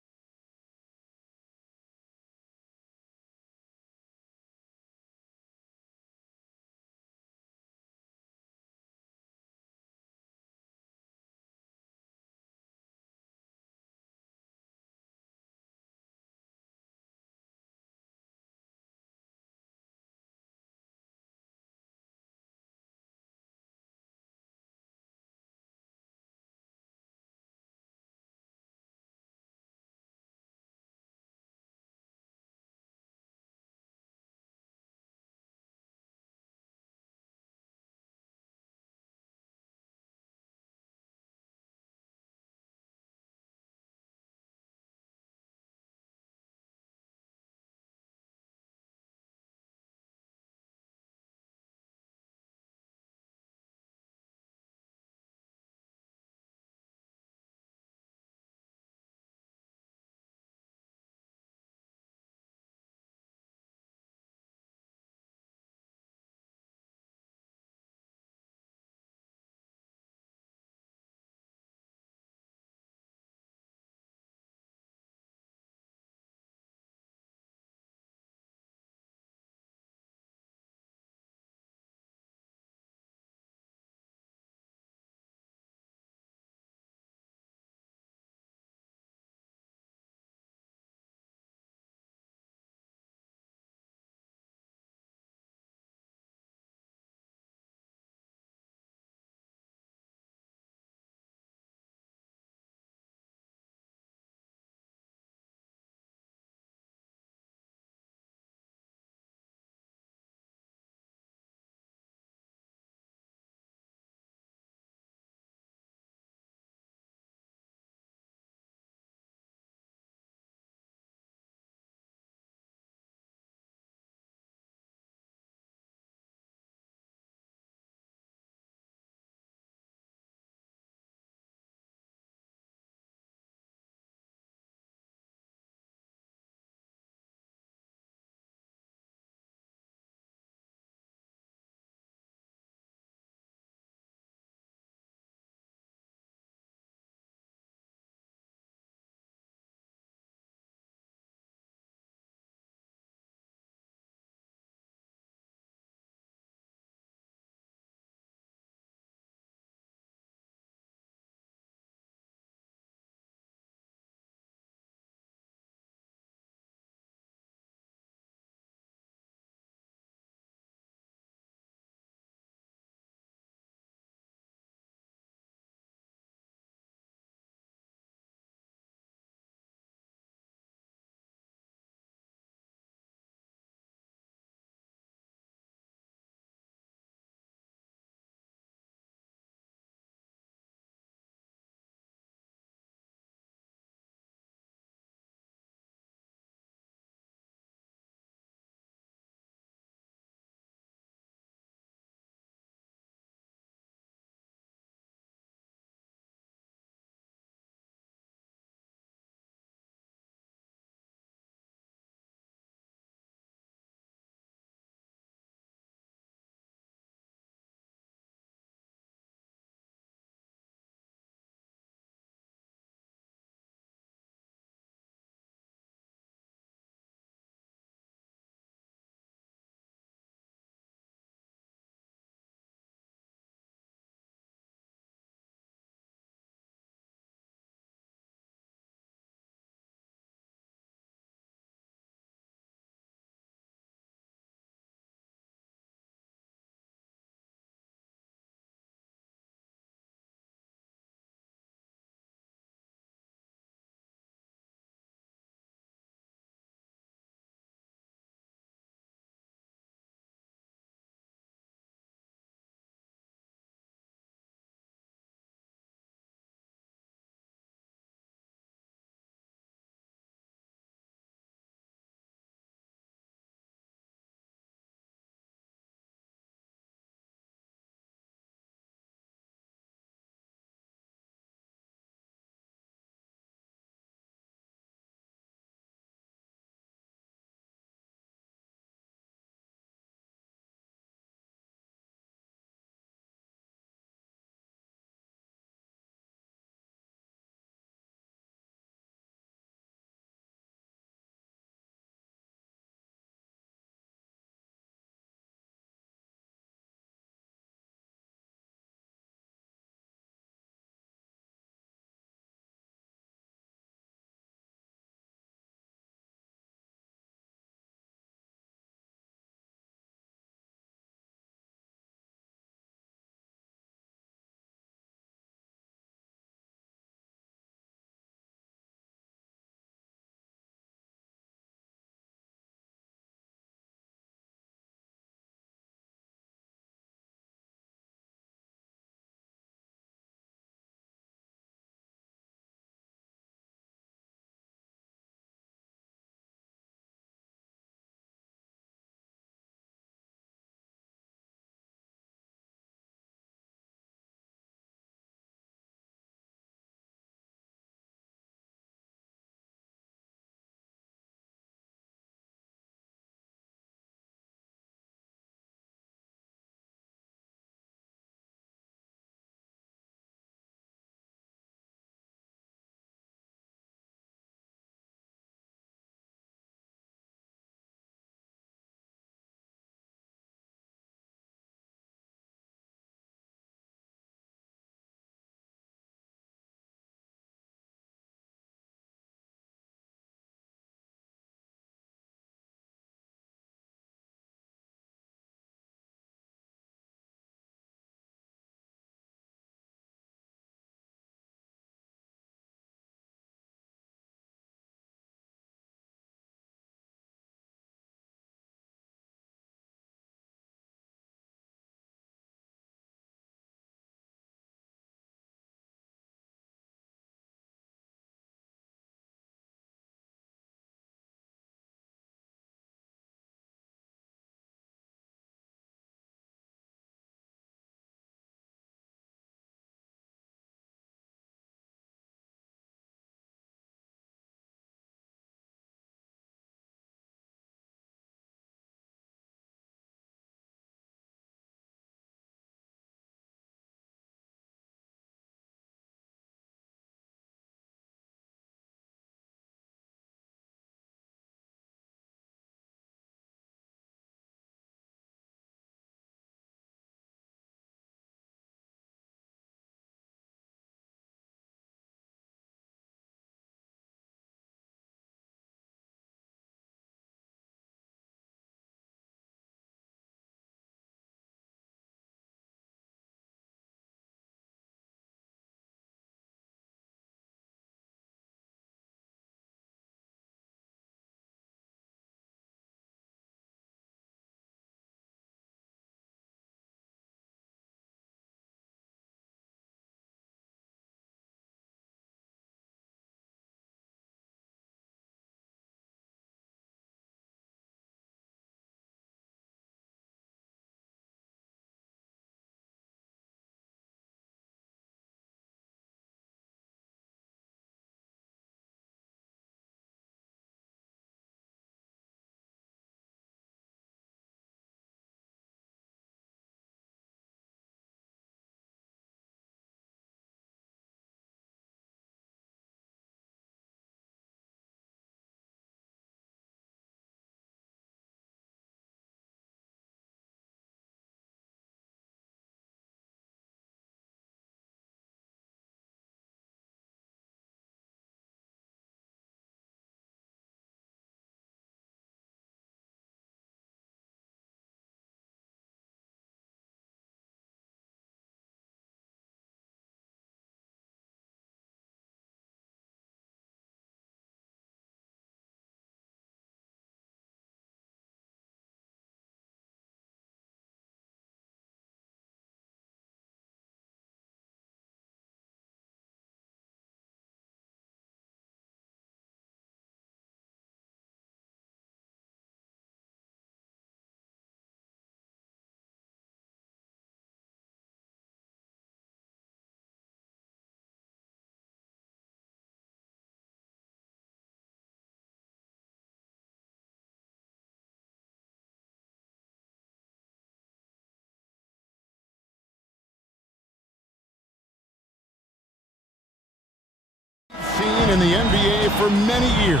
playing in the NBA for many years.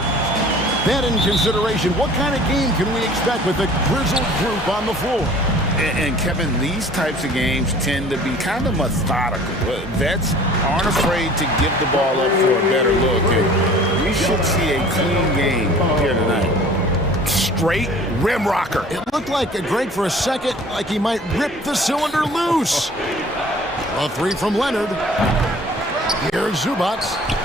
That in consideration, what kind of game can we expect with a grizzled group on the floor? And Kevin, these types of games tend to be kind of methodical. Vets aren't afraid to give the ball up for a better look. And we should see a clean game here tonight. Straight rim rocker. It looked like Greg for a second, like he might rip the cylinder loose. A three from Leonard. Here's Zubac.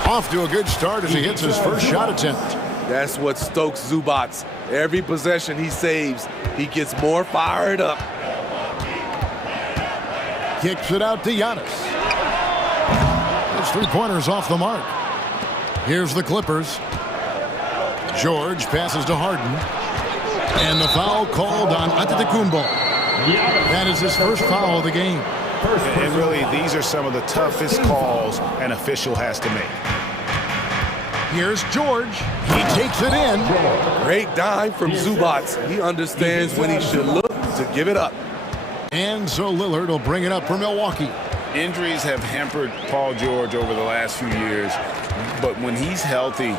Off to a good start as he hits his first shot attempt. That's what stokes Zubac. Every possession he saves, he gets more fired up. Kicks it out to Giannis. His three-pointer's off the mark. Here's the Clippers. George passes to Harden. And the foul called on Antetokounmpo. That is his first foul of the game. And really, these are some of the toughest calls an official has to make. Here's George. He takes it in. Great dive from Zubac. He understands when he should look to give it up. And so Lillard will bring it up for Milwaukee. Injuries have hampered Paul George over the last few years, but when he's healthy,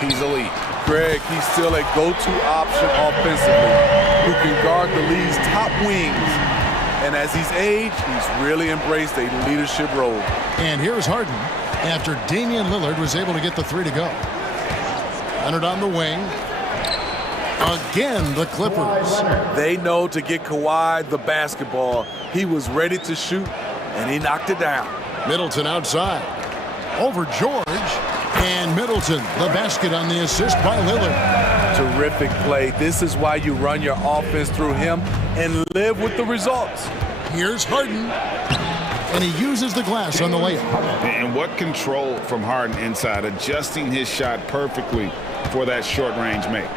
he's elite. Greg, he's still a go-to option offensively who can guard the league's top wings. And as he's aged, he's really embraced a leadership role. And here's Harden after Damian Lillard was able to get the three to go. Leonard on the wing. Again, the Clippers. They know to get Kawhi the basketball. He was ready to shoot, and he knocked it down. Middleton outside. Over George. And Middleton, the basket on the assist by Lillard. Terrific play. This is why you run your offense through him and live with the results. Here's Harden. And he uses the glass on the layup. And what control from Harden inside, adjusting his shot perfectly for that short-range make.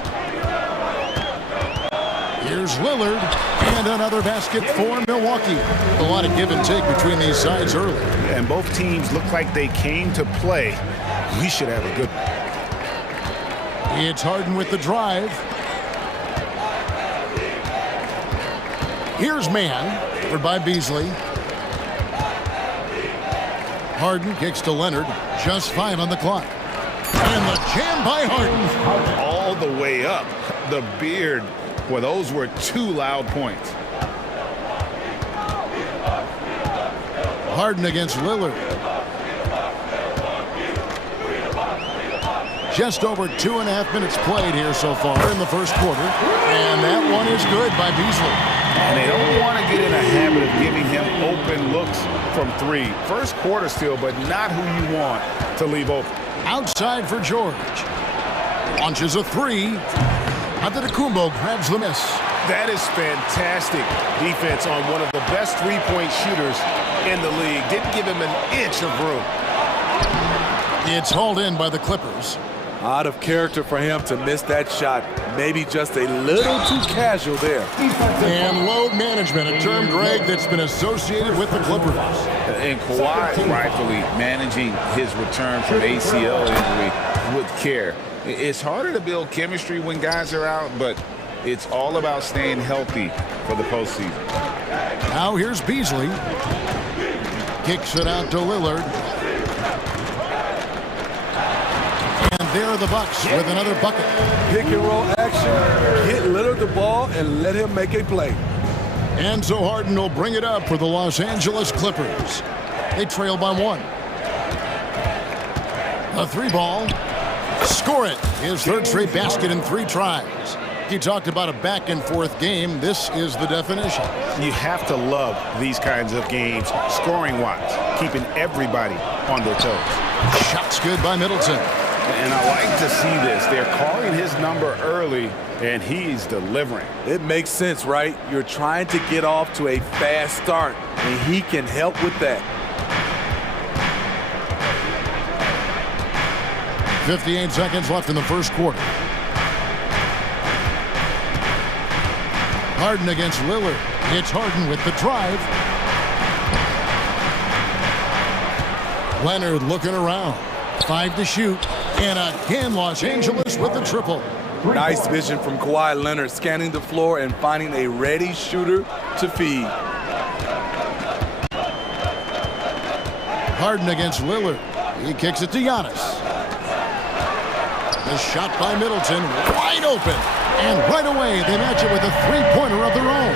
Here's Lillard, and another basket for Milwaukee. A lot of give and take between these sides early. And both teams look like they came to play. We should have a good one. It's Harden with the drive. Here's Mann, covered by Beasley. Harden kicks to Leonard, just 5 on the clock. And the jam by Harden. All the way up. The beard. Well, those were 2 loud points. Harden against Lillard. Just over 2.5 minutes played here so far in the first quarter. And that one is good by Beasley. And they don't want to get in a habit of giving him open looks from 3. First quarter still, but not who you want to leave open. Outside for George. Launches a 3. Antetokounmpo grabs the miss. That is fantastic defense on one of the best three-point shooters in the league. Didn't give him an inch of room. It's hauled in by the Clippers. Out of character for him to miss that shot. Maybe just a little too casual there. And load management, a term, Greg, that's been associated with the Clippers. And Kawhi rightfully managing his return from ACL injury with care. It's harder to build chemistry when guys are out, but it's all about staying healthy for the postseason. Now here's Beasley. Kicks it out to Lillard. And there are the Bucks with another bucket. Pick and roll action. Get Lillard the ball and let him make a play. And so Harden will bring it up for the Los Angeles Clippers. They trail by 1. A 3-ball. Score it. His third straight basket in 3 tries. You talked about a back-and-forth game. This is the definition. You have to love these kinds of games, scoring-wise, keeping everybody on their toes. Shots good by Middleton. And I like to see this. They're calling his number early, and he's delivering. It makes sense, right? You're trying to get off to a fast start, and he can help with that. 58 seconds left in the first quarter. Harden against Lillard. It's Harden with the drive. Leonard looking around. 5 to shoot. And again, Los Angeles with the triple. Nice vision from Kawhi Leonard, scanning the floor and finding a ready shooter to feed. Harden against Lillard. He kicks it to Giannis. The shot by Middleton, wide open. And right away, they match it with a three-pointer of their own.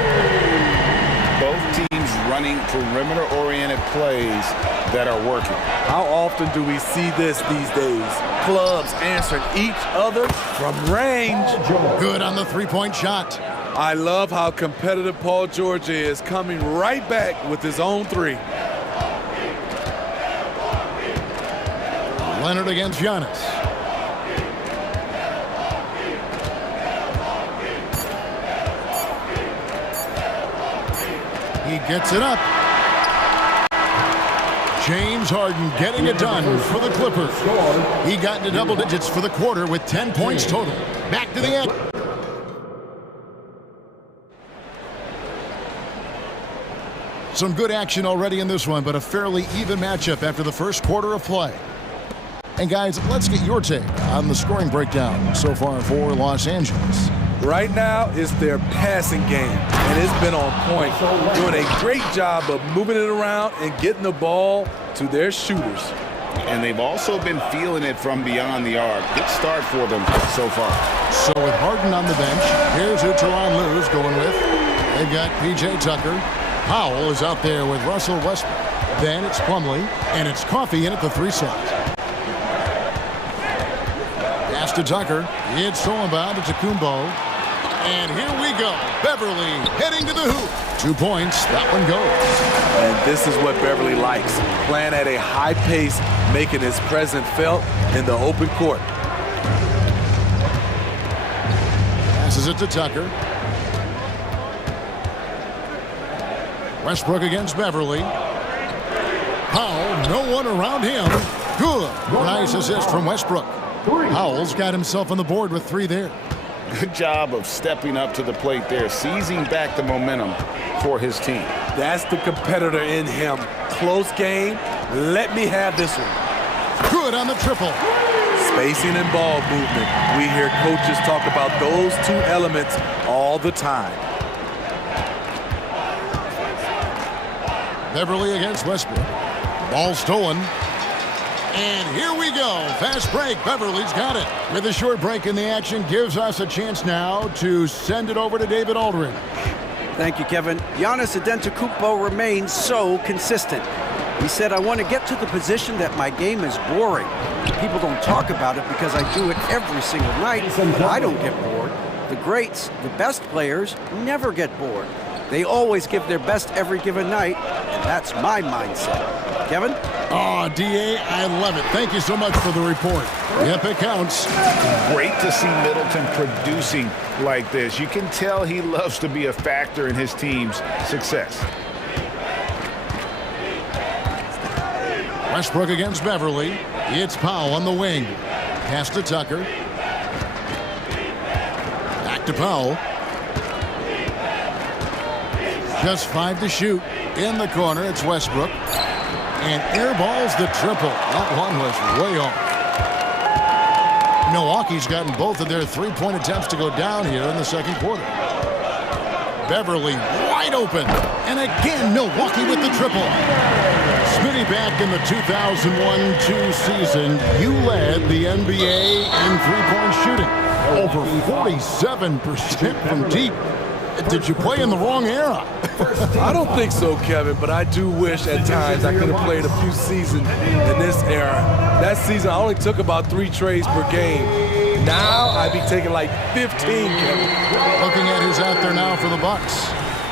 Both teams running perimeter-oriented plays that are working. How often do we see this these days? Clubs answering each other from range. Good on the three-point shot. I love how competitive Paul George is, coming right back with his own three. Leonard against Giannis. He gets it up. James Harden getting it done for the Clippers. He got into double digits for the quarter with 10 points total. Back to the end. Some good action already in this one, but a fairly even matchup after the first quarter of play. And guys, let's get your take on the scoring breakdown so far for Los Angeles. Right now, it's their passing game, and it's been on point. Doing a great job of moving it around and getting the ball to their shooters. And they've also been feeling it from beyond the arc. Good start for them so far. So with Harden on the bench, here's who Tyronn Lue's going with. They've got P.J. Tucker. Powell is out there with Russell Westbrook. Then it's Plumlee, and it's Coffey in at the 3 slot. Pass to Tucker. It's stolen by Kumbo. And here we go. Beverly heading to the hoop. 2 points. That one goes. And this is what Beverly likes. Playing at a high pace, making his presence felt in the open court. Passes it to Tucker. Westbrook against Beverly. Powell, no one around him. Good. Nice assist from Westbrook. Powell's got himself on the board with 3 there. Good job of stepping up to the plate there, seizing back the momentum for his team. That's the competitor in him. Close game. Let me have this one. Good on the triple. Spacing and ball movement. We hear coaches talk about those 2 elements all the time. Beverly against Westbrook. Ball stolen. And here we go. Fast break. Beverly's got it. With a short break in the action, gives us a chance now to send it over to David Aldridge. Thank you, Kevin. Giannis Antetokounmpo remains so consistent. He said, I want to get to the position that my game is boring. People don't talk about it because I do it every single night, but I don't get bored. The greats, the best players, never get bored. They always give their best every given night, and that's my mindset. Kevin? Oh, D.A., I love it. Thank you so much for the report. Yep, it counts. Great to see Middleton producing like this. You can tell he loves to be a factor in his team's success. Westbrook against Beverly. It's Powell on the wing. Pass to Tucker. Back to Powell. Just 5 to shoot. In the corner, it's Westbrook. And airballs the triple. That one was way off. Milwaukee's gotten both of their 3-point attempts to go down here in the second quarter. Beverly wide open. And again, Milwaukee with the triple. Smitty, back in the 2001-2 season, you led the NBA in 3-point shooting. Over 47% from deep. Did you play in the wrong era? I don't think so, Kevin, but I do wish at times I could have played a few seasons in this era. That season, I only took about 3 trades per game. Now, I'd be taking like 15, Kevin. Looking at who's out there now for the Bucks.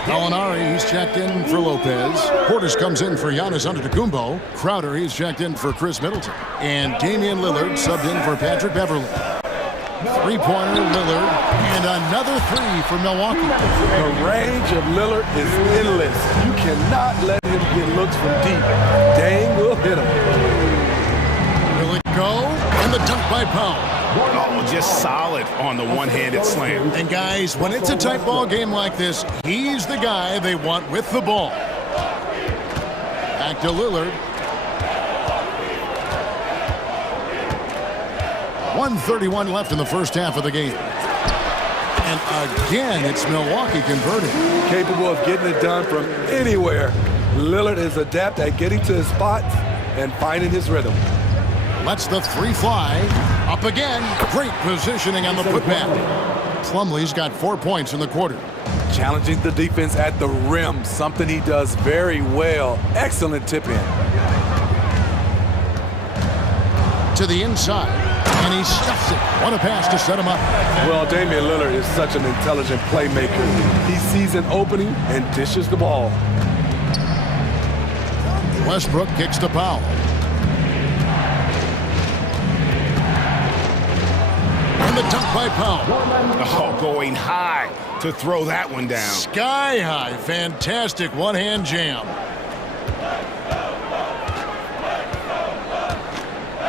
Gallinari, he's checked in for Lopez. Portis comes in for Giannis Antetokounmpo. Crowder, he's checked in for Chris Middleton. And Damian Lillard subbed in for Patrick Beverly. 3-pointer, Lillard, and another 3 for Milwaukee. The range of Lillard is endless. You cannot let him get looks from deep. Dang will hit him. Will it go? And the dunk by Powell. Oh, just solid on the one-handed slam. And guys, when it's a tight ball game like this, he's the guy they want with the ball. Back to Lillard. 1:31 left in the first half of the game. And again, it's Milwaukee converting. Capable of getting it done from anywhere. Lillard is adept at getting to his spots and finding his rhythm. Lets the 3 fly. Up again. Great positioning on the putback. Plumlee's got 4 points in the quarter. Challenging the defense at the rim, something he does very well. Excellent tip in. To the inside, and he stuffs it. What a pass to set him up. Well, Damian Lillard is such an intelligent playmaker. He sees an opening and dishes the ball. Westbrook kicks to Powell. And the dunk by Powell. Oh, going high to throw that one down. Sky high. Fantastic one-hand jam.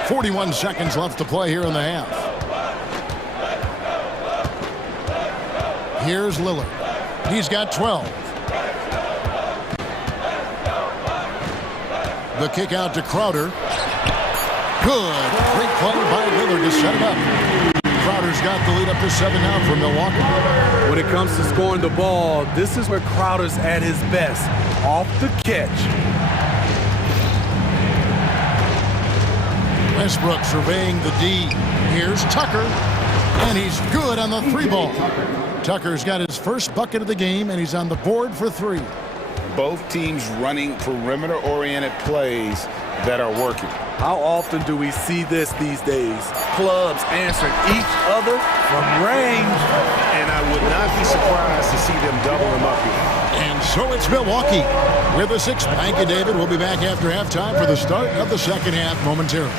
41 seconds left to play here in the half. Here's Lillard. He's got 12. The kick out to Crowder. Good. Great play by Lillard to set it up. Crowder's got the lead up to 7 now for Milwaukee. When it comes to scoring the ball, this is where Crowder's at his best. Off the catch. Westbrook surveying the D. Here's Tucker. And he's good on the 3-ball. Tucker's got his first bucket of the game, and he's on the board for 3. Both teams running perimeter-oriented plays that are working. How often do we see this these days? Clubs answering each other from range. And I would not be surprised to see them double them up here. And so it's Milwaukee with a 6. Thank you, David. We'll be back after halftime for the start of the second half momentarily.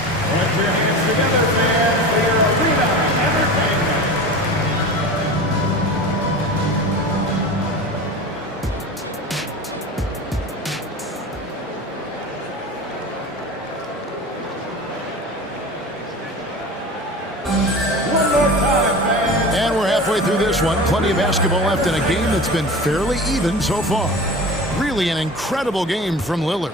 And we're halfway through this one. Plenty of basketball left in a game that's been fairly even so far. Really an incredible game from Lillard.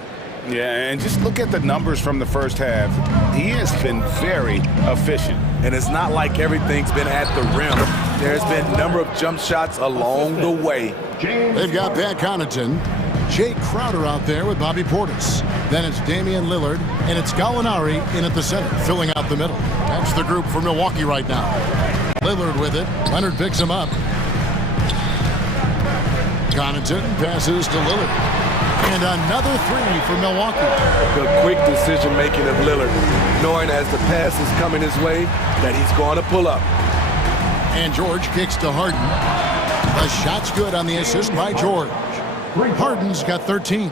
Yeah, and just look at the numbers from the first half. He has been very efficient. And it's not like everything's been at the rim. There's been a number of jump shots along the way. They've got Pat Connaughton, Jay Crowder out there with Bobby Portis. Then it's Damian Lillard, and it's Gallinari in at the center, filling out the middle. That's the group for Milwaukee right now. Lillard with it. Leonard picks him up. Connaughton passes to Lillard. And another 3 for Milwaukee. The quick decision-making of Lillard, knowing as the pass is coming his way that he's going to pull up. And George kicks to Harden. The shot's good on the assist by George. Harden's got 13.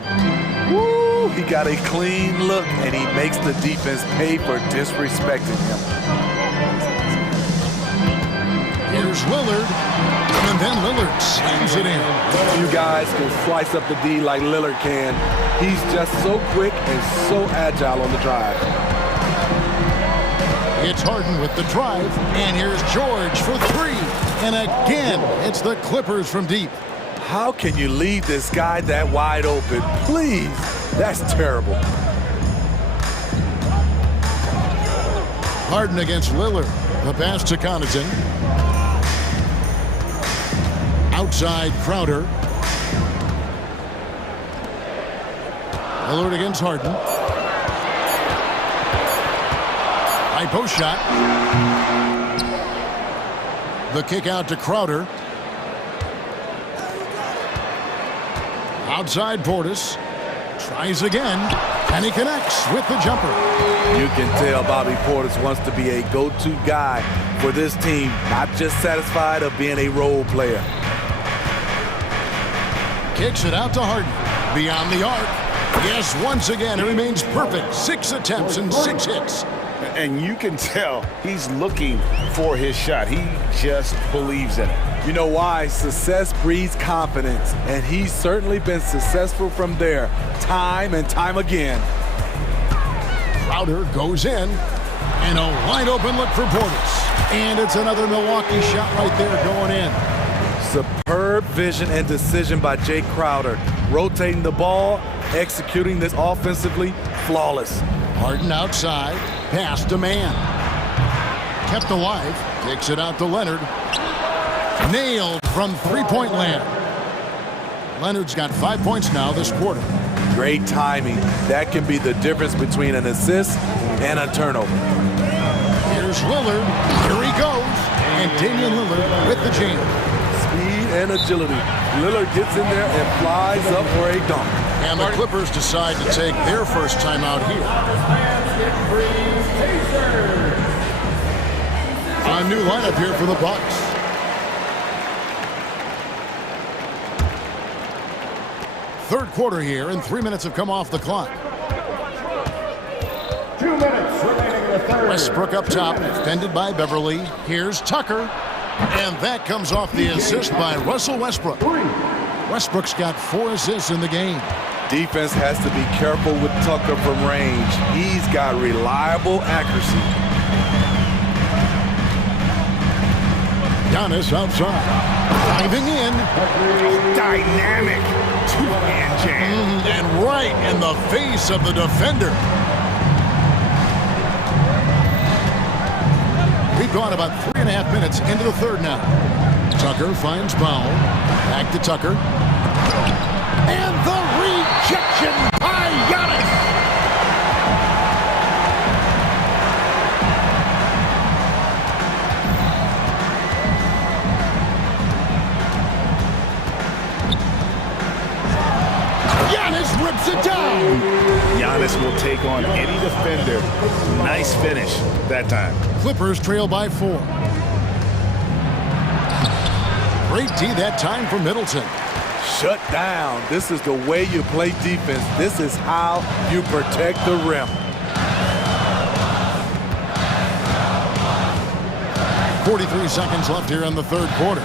Woo! He got a clean look, and he makes the defense pay for disrespecting him. Here's Lillard. And then Lillard slams it in. You guys can slice up the D like Lillard can. He's just so quick and so agile on the drive. It's Harden with the drive. And here's George for 3. And again, it's the Clippers from deep. How can you leave this guy that wide open? Please. That's terrible. Harden against Lillard. The pass to Connaughton. Outside Crowder. Lillard against Harden. High post shot. The kick out to Crowder. Outside Portis. Tries again. And he connects with the jumper. You can tell Bobby Portis wants to be a go-to guy for this team, not just satisfied of being a role player. Kicks it out to Harden. Beyond the arc. Yes, once again, it remains perfect. 6 attempts and 6 hits. And you can tell he's looking for his shot. He just believes in it. You know why? Success breeds confidence, and he's certainly been successful from there, time and time again. Crowder goes in, and a wide open look for Portis. And it's another Milwaukee shot right there going in. Superb vision and decision by Jay Crowder. Rotating the ball, executing this offensively, flawless. Harden outside, pass to man. Kept alive, kicks it out to Leonard. Nailed from three-point land. Leonard's got 5 points now this quarter. Great timing. That can be the difference between an assist and a turnover. Here's Here's Lillard. Here he goes. And Damian Lillard with the jam. Speed and agility. Lillard gets in there and flies up for a dunk. And the Clippers decide to take their first timeout here. A new lineup here for the Bucks. Third quarter here, and 3 minutes have come off the clock. 2 minutes remaining in the third. Westbrook up top, defended by Beverly. Here's Tucker. And that comes off the assist by Russell Westbrook. Westbrook's got 4 assists in the game. Defense has to be careful with Tucker from range. He's got reliable accuracy. Giannis outside. Diving in. Dynamic two-hand jam. And right in the face of the defender. We've gone about 3.5 minutes into the third now. Tucker finds Powell. Back to Tucker. And the rejection by Giannis. Giannis rips it down. Giannis will take on any defender. Nice finish that time. Clippers trail by 4. Great D that time for Middleton. Shut down. This is the way you play defense. This is how you protect the rim. 43 seconds left here in the third quarter.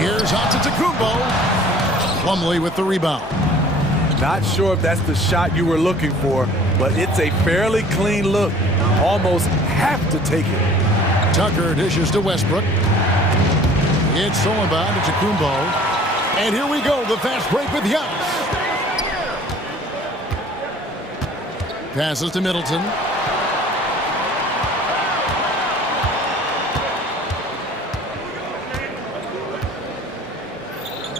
Here's Antetokounmpo. Plumlee with the rebound. Not sure if that's the shot you were looking for, but it's a fairly clean look. Almost have to take it. Tucker dishes to Westbrook. It's stolen by Antetokounmpo. And here we go, the fast break with Giannis. Passes to Middleton.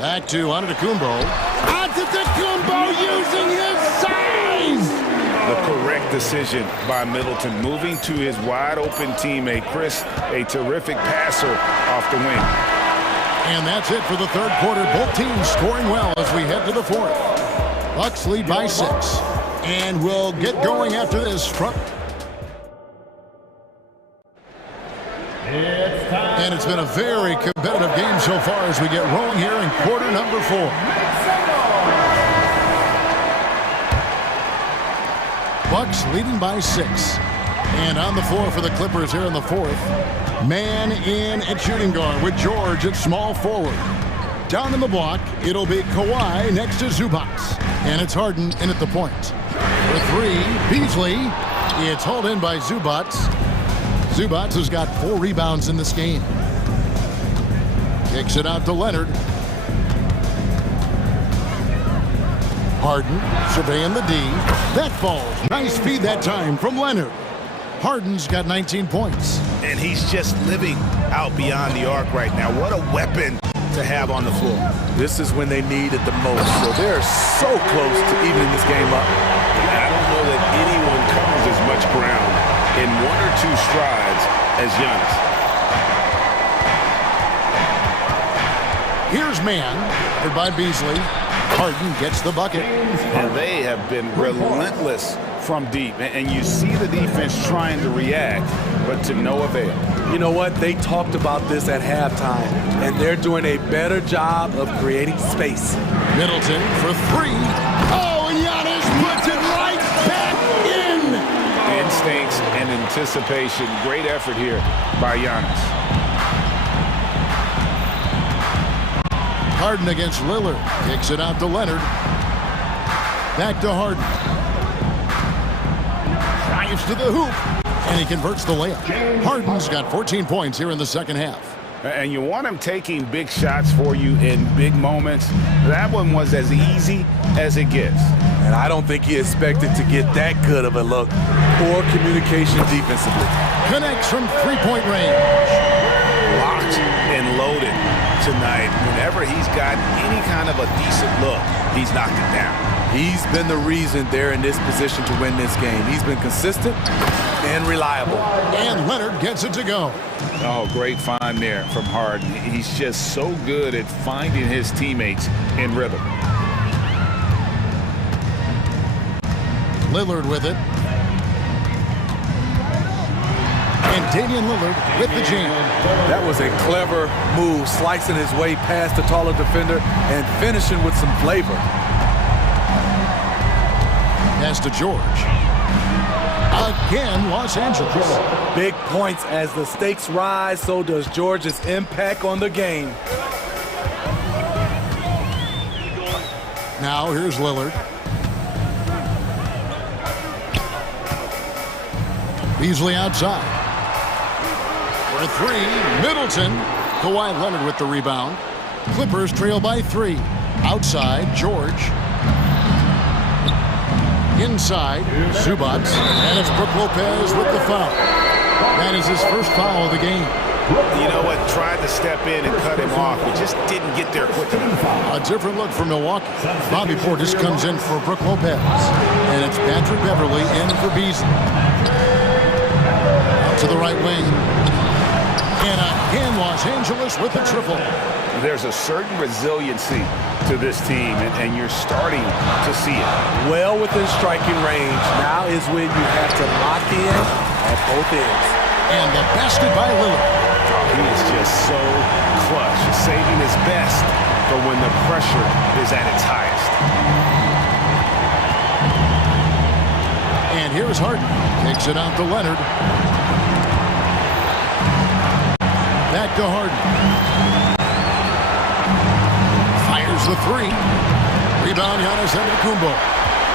Back to Antetokounmpo. Antetokounmpo using his size! The correct decision by Middleton, moving to his wide-open teammate, Chris, a terrific passer off the wing. And that's it for the third quarter. Both teams scoring well as we head to the fourth. Bucks lead by 6. And we'll get going after this from... And it's been a very competitive game so far as we get rolling here in quarter number 4. Bucks leading by 6. And on the floor for the Clippers here in the fourth. Man in at shooting guard with George at small forward. Down in the block, it'll be Kawhi next to Zubac. And it's Harden in at the point. For 3, Beasley. It's hauled in by Zubac. Zubac has got 4 rebounds in this game. Kicks it out to Leonard. Harden surveying the D. That falls. Nice feed that time from Leonard. Harden's got 19 points. And he's just living out beyond the arc right now. What a weapon to have on the floor. This is when they need it the most. So they're so close to evening this game up. I don't know that anyone covers as much ground in 1 or 2 strides as Giannis. Here's man, covered by Beasley. Harden gets the bucket. And they have been relentless from deep. And you see the defense trying to react, but to no avail. You know what? They talked about this at halftime, and they're doing a better job of creating space. Middleton for 3. Oh, and Giannis puts it right back in. Instincts and anticipation. Great effort here by Giannis. Harden against Lillard. Kicks it out to Leonard. Back to Harden. Drives to the hoop. And he converts the layup. Harden's got 14 points here in the second half. And you want him taking big shots for you in big moments. That one was as easy as it gets. And I don't think he expected to get that good of a look. Poor communication defensively. Connects from 3-point range. Locked and loaded tonight. Whenever he's got any kind of a decent look, he's knocked it down. He's been the reason they're in this position to win this game. He's been consistent and reliable. And Leonard gets it to go. Oh, great find there from Harden. He's just so good at finding his teammates in rhythm. Lillard with it. And Damian Lillard with the jam. That was a clever move, slicing his way past the taller defender and finishing with some flavor. Pass to George. Again, Los Angeles. Big points as the stakes rise, so does George's impact on the game. Now here's Lillard. Beasley outside. For three, Middleton. Kawhi Leonard with the rebound. Clippers trail by 3. Outside, George. Inside, Zubac. And it's Brook Lopez with the foul. That is his first foul of the game. You know what? Tried to step in and cut him off, but just didn't get there quick enough. A different look for Milwaukee. Bobby Portis comes in for Brook Lopez. And it's Patrick Beverly in for Beasley. Out to the right wing. And again, Los Angeles with the triple. There's a certain resiliency to this team, and you're starting to see it. Well within striking range. Now is when you have to lock in at both ends. And the basket by Lillard. He is just so clutch, saving his best for when the pressure is at its highest. And here's Harden. Takes it out to Leonard. Back to Harden. Fires the 3. Rebound, Giannis Antetokounmpo.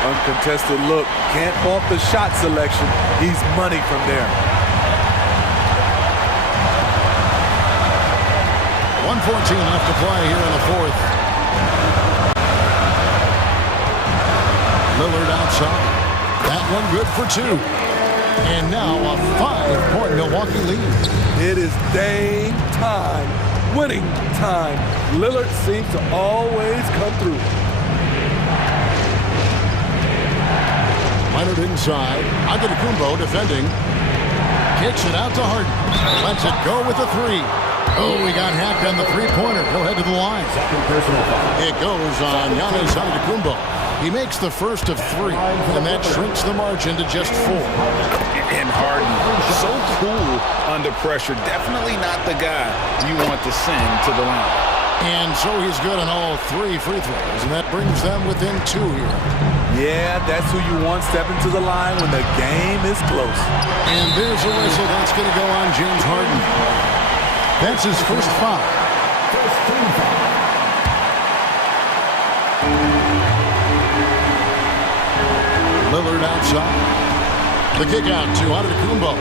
Uncontested look. Can't fault the shot selection. He's money from there. 1:14 left to play here in the fourth. Lillard outside. That one good for 2. And now a 5-point Milwaukee lead. It is game time, winning time. Lillard seems to always come through. Leonard inside. Antetokounmpo defending. Kicks it out to Harden. Lets it go with the 3. Oh, he got hacked on the 3-pointer. He'll head to the line. It goes on Giannis Antetokounmpo. He makes the first of 3, and that shrinks the margin to just 4. And Harden, so cool under pressure. Definitely not the guy you want to send to the line. And so he's good on all 3 free throws, and that brings them within 2 here. Yeah, that's who you want stepping to the line when the game is close. And there's a whistle. That's going to go on James Harden. That's his first foul. Lillard outside. The kick out to Antetokounmpo.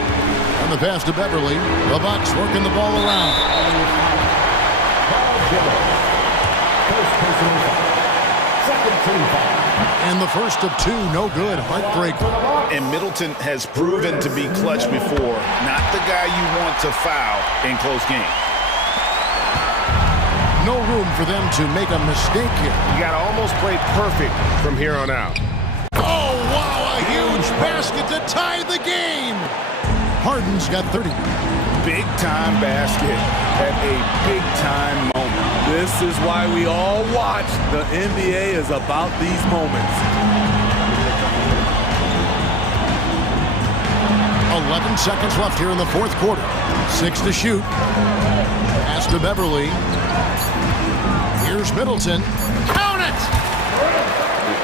And the pass to Beverly. The Bucks working the ball around. And the first of 2, no good. Heartbreaker. And Middleton has proven to be clutch before. Not the guy you want to foul in close games. No room for them to make a mistake here. You got to almost play perfect from here on out. Oh, wow, a huge basket to tie the game. Harden's got 30. Big-time basket at a big-time moment. This is why we all watch. The NBA is about these moments. 11 seconds left here in the fourth quarter. 6 to shoot. Pass to Beverly. Here's Middleton. Count it!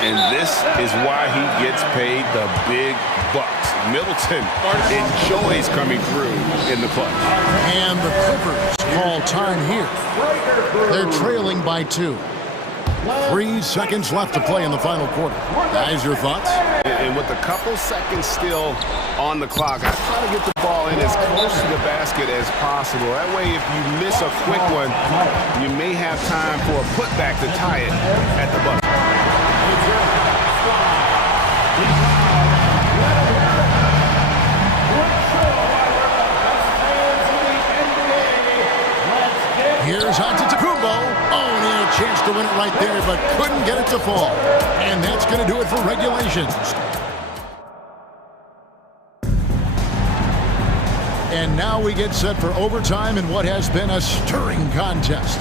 And this is why he gets paid the big bucks. Middleton enjoys coming through in the clutch. And the Clippers call time here. They're trailing by 2. 3 seconds left to play in the final quarter. Guys, your thoughts? And with a couple seconds still on the clock, I try to get the ball in as close to the basket as possible. That way, if you miss a quick one, you may have time for a putback to tie it at the buzzer. Here's Antetokounmpo. Oh, and chance to win it right there, but couldn't get it to fall. And that's going to do it for regulations. And now we get set for overtime in what has been a stirring contest.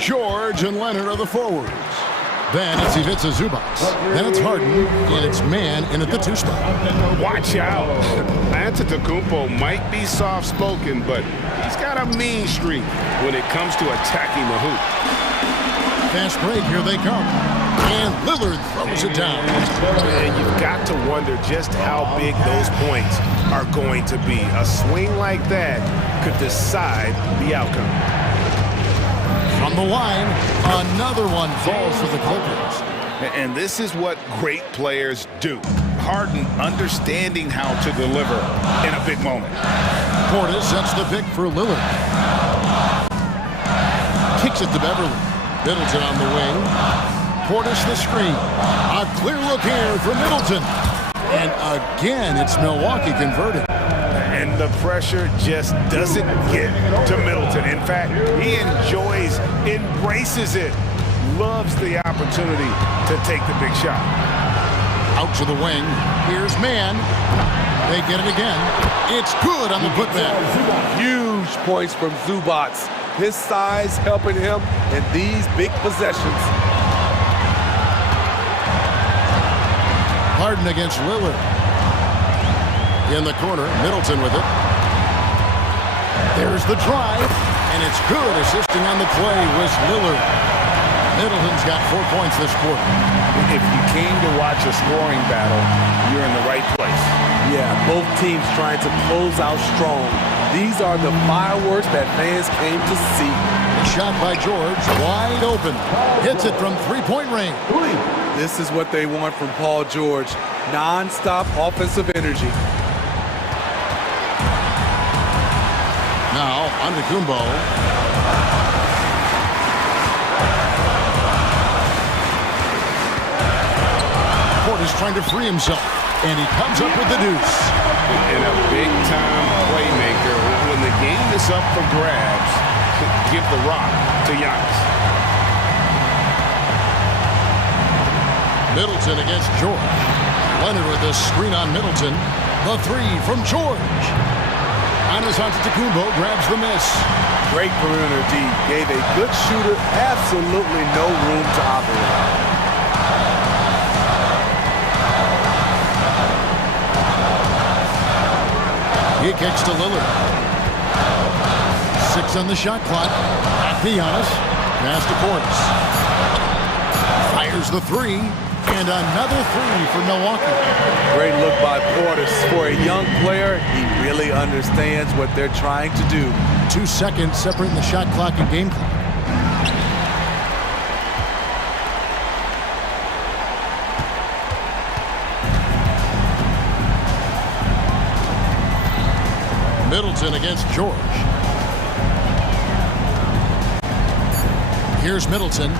George and Leonard are the forwards. Then it's Ivica Zubac. Then it's Harden, and it's man in at the 2 spot. Watch out. Antetokounmpo might be soft-spoken, but he's got a mean streak when it comes to attacking the hoop. Fast break, here they come. And Lillard throws it down. And you've got to wonder just how big those points are going to be. A swing like that could decide the outcome. From the line, another one falls for the Clippers. And this is what great players do. Harden understanding how to deliver in a big moment. Portis sets the pick for Lillard. Kicks it to Beverly. Middleton on the wing. Portis the screen. A clear look here for Middleton. And again, it's Milwaukee converted. And the pressure just doesn't get to Middleton. In fact, he enjoys, embraces it, loves the opportunity to take the big shot. Out to the wing. Here's man. They get it again. It's good on the putback. Huge points from Zubac. His size helping him in these big possessions. Harden against Lillard. In the corner, Middleton with it. There's the drive, and it's good. Assisting on the play was Lillard. Middleton's got 4 points this quarter. If you came to watch a scoring battle, you're in the right place. Yeah, both teams trying to close out strong. These are the fireworks that fans came to see. Shot by George, wide open. Hits it from three-point range. This is what they want from Paul George. Non-stop offensive energy. Now, Antetokounmpo. Portis trying to free himself, and he comes up with the deuce. And a big-time playmaker. When the game is up for grabs, give the rock to Giannis. Middleton against George. Leonard with the screen on Middleton. The 3 from George. Giannis Antetokounmpo grabs the miss. Great perimeter D. Gave a good shooter absolutely no room to operate. He kicks to Lillard. 6 on the shot clock. Back to Giannis. Pass to Portis. Fires the 3. And another 3 for Milwaukee. Great look by Portis. For a young player, he really understands what they're trying to do. 2 seconds separating the shot clock and game clock. Middleton against George. Here's Middleton.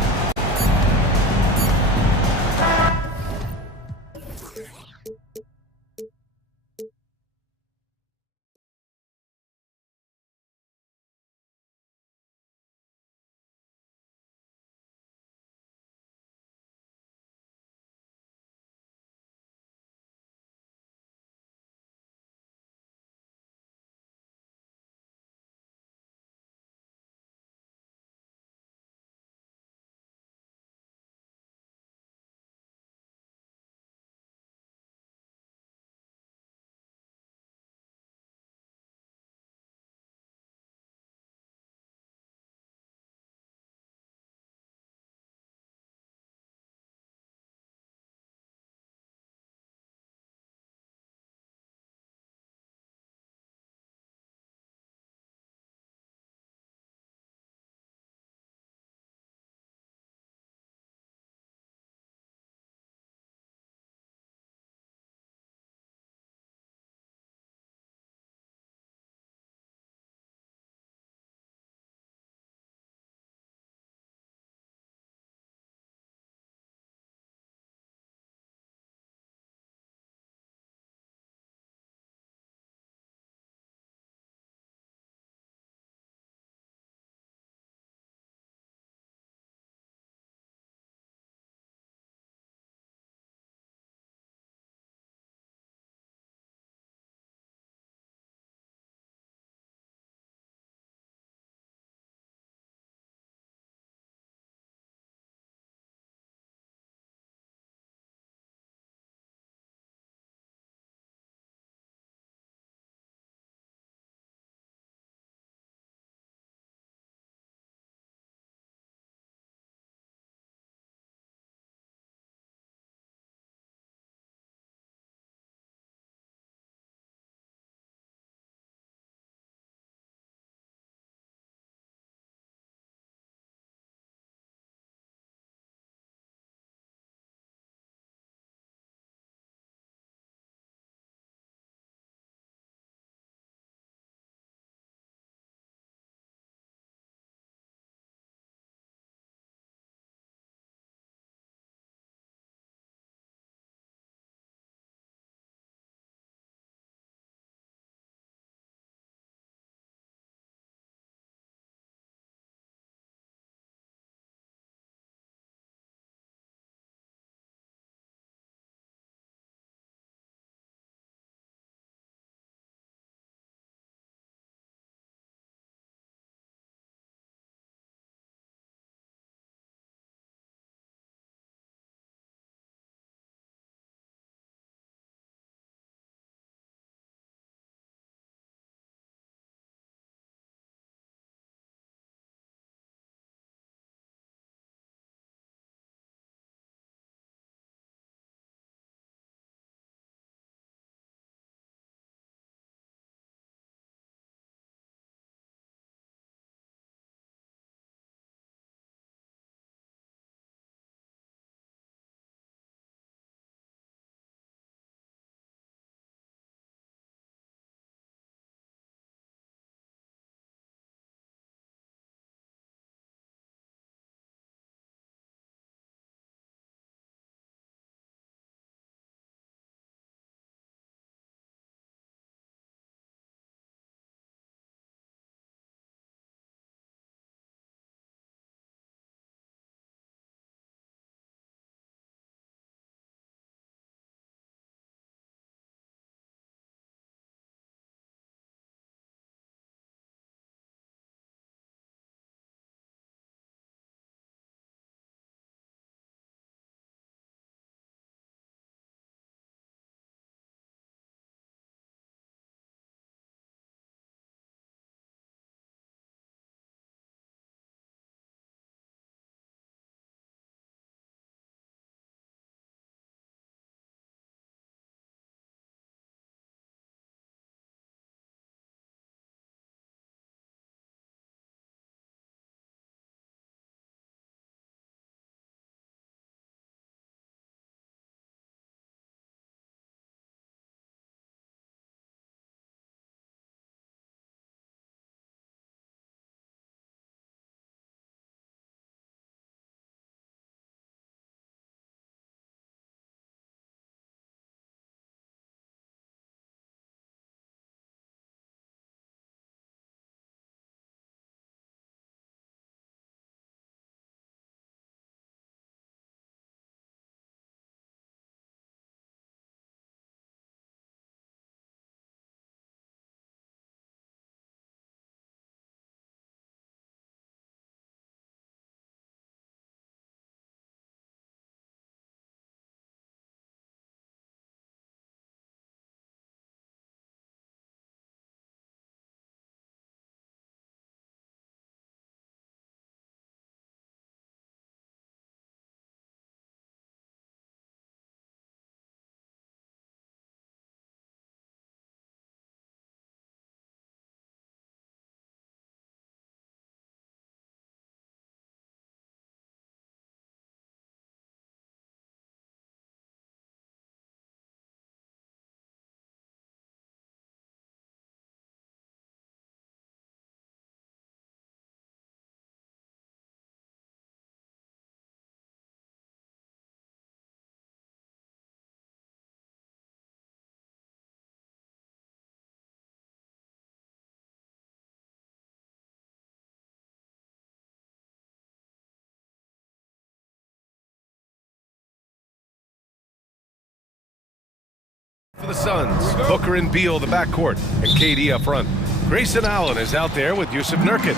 the Suns. Booker and Beal, the backcourt, and KD up front. Grayson Allen is out there with Yusuf Nurkic.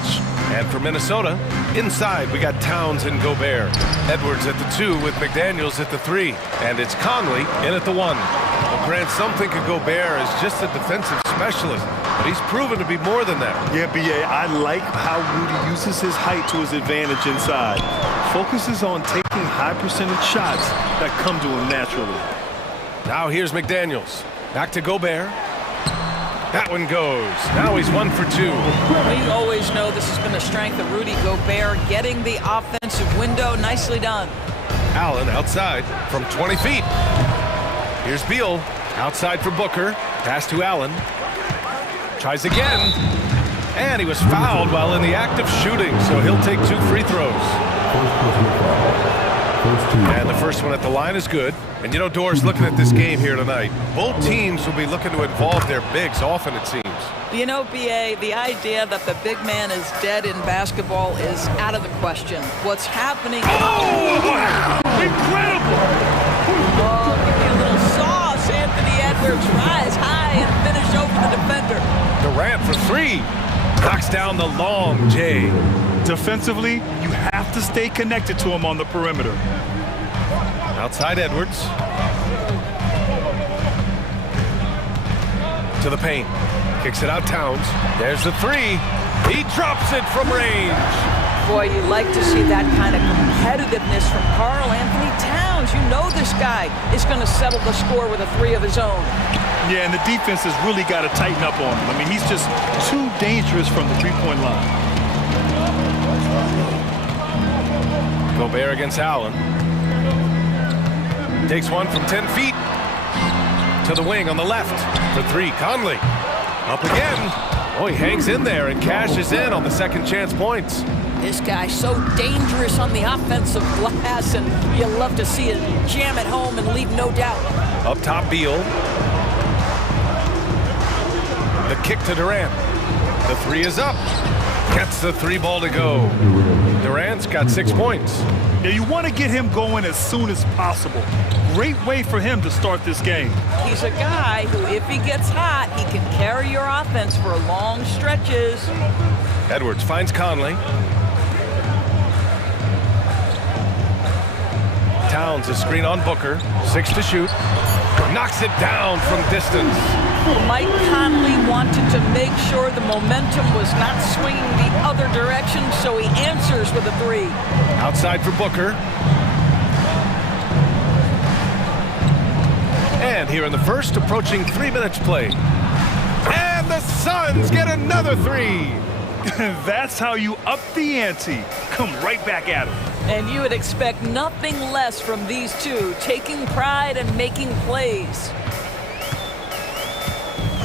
And for Minnesota, inside we got Towns and Gobert. Edwards at the 2 with McDaniels at the 3. And it's Conley in at the 1. Well, Grant, some think of Gobert as just a defensive specialist, but he's proven to be more than that. Yeah, B.A., I like how Rudy uses his height to his advantage inside. Focuses on taking high percentage shots that come to him naturally. Now here's McDaniels. Back to Gobert. That one goes. Now he's 1 for 2. We always know this has been a strength of Rudy Gobert, getting the offensive window. Nicely done. Allen outside from 20 feet. Here's Beal outside for Booker. Pass to Allen. Tries again. And he was fouled while in the act of shooting, so he'll take 2 free throws. And the first one at the line is good. And you know, Doris, looking at this game here tonight, both teams will be looking to involve their bigs often, it seems. You know, B.A., the idea that the big man is dead in basketball is out of the question. What's happening... Oh, wow! Incredible! Oh, give me a little sauce. Anthony Edwards rise high and finish over the defender. Durant for 3. Knocks down the long J. Defensively, you have to stay connected to him on the perimeter. Outside Edwards. To the paint. Kicks it out Towns. There's the 3. He drops it from range. Boy, you like to see that kind of competitiveness from Karl Anthony Towns. You know this guy is going to settle the score with a 3 of his own. Yeah, and the defense has really got to tighten up on him. I mean, he's just too dangerous from the three-point line. Gobert against Allen. Takes one from 10 feet. To the wing on the left. For 3, Conley. Up again. Oh, he hangs in there and cashes in on the second chance points. This guy's so dangerous on the offensive glass, and you love to see it jam it home and leave no doubt. Up top, Beal. The kick to Durant. The 3 is up. Gets the 3 ball to go. Durant's got 6 points. Yeah, you want to get him going as soon as possible. Great way for him to start this game. He's a guy who, if he gets hot, he can carry your offense for long stretches. Edwards finds Conley. Towns a screen on Booker. 6 to shoot. Knocks it down from distance. Mike Conley wanted to make sure the momentum was not swinging the other direction, so he answers with a 3. Outside for Booker. And here in the first, approaching 3 minutes played. And the Suns get another 3. That's how you up the ante. Come right back at him. And you would expect nothing less from these two, taking pride and making plays.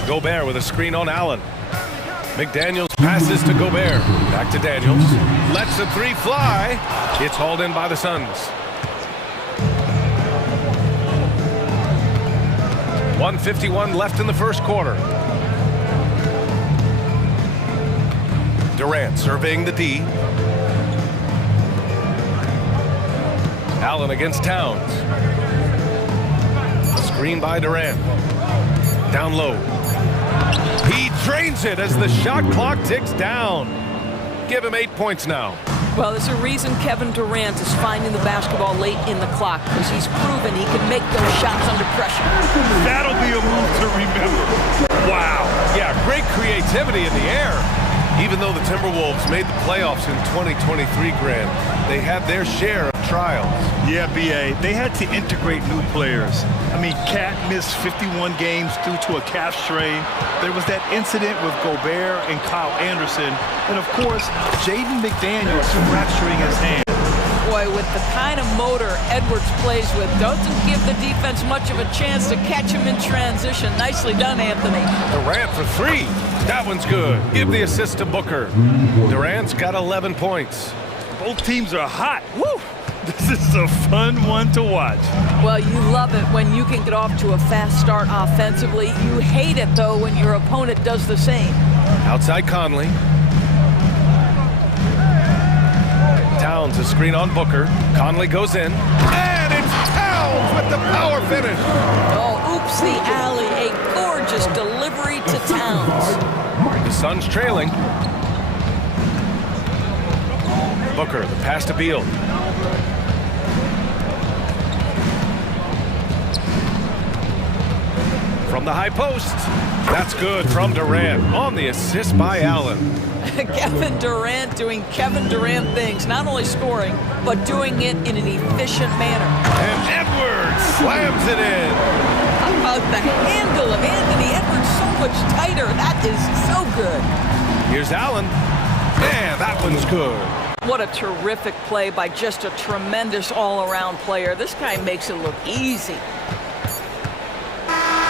Gobert with a screen on Allen. McDaniels passes to Gobert. Back to Daniels. Lets the 3 fly. It's hauled in by the Suns. 1:51 left in the first quarter. Durant surveying the D. Allen against Towns. Screen by Durant. Down low. He drains it as the shot clock ticks down. Give him 8 points now. Well, there's a reason Kevin Durant is finding the basketball late in the clock, because he's proven he can make those shots under pressure. That'll be a move to remember. Wow. Yeah, great creativity in the air. Even though the Timberwolves made the playoffs in 2023, Grant, they had their share of trials. Yeah, B.A., they had to integrate new players. I mean, Cat missed 51 games due to a calf strain. There was that incident with Gobert and Kyle Anderson. And, of course, Jaden McDaniels fracturing his hand. Boy, with the kind of motor Edwards plays with, doesn't give the defense much of a chance to catch him in transition. Nicely done, Anthony. Durant for 3. That one's good. Give the assist to Booker. Durant's got 11 points. Both teams are hot. Woo! This is a fun one to watch. Well, you love it when you can get off to a fast start offensively. You hate it, though, when your opponent does the same. Outside Conley. Towns a screen on Booker. Conley goes in. And it's Towns with the power finish. Oh, oops, the alley. Just delivery to Towns. The Suns trailing. Booker, the pass to Beal. From the high post. That's good from Durant on the assist by Allen. Kevin Durant doing Kevin Durant things, not only scoring, but doing it in an efficient manner. And Edwards slams it in. How about the handle of Anthony Edwards? So much tighter. That is so good. Here's Allen. Man, that one's good. What a terrific play by just a tremendous all-around player. This guy makes it look easy.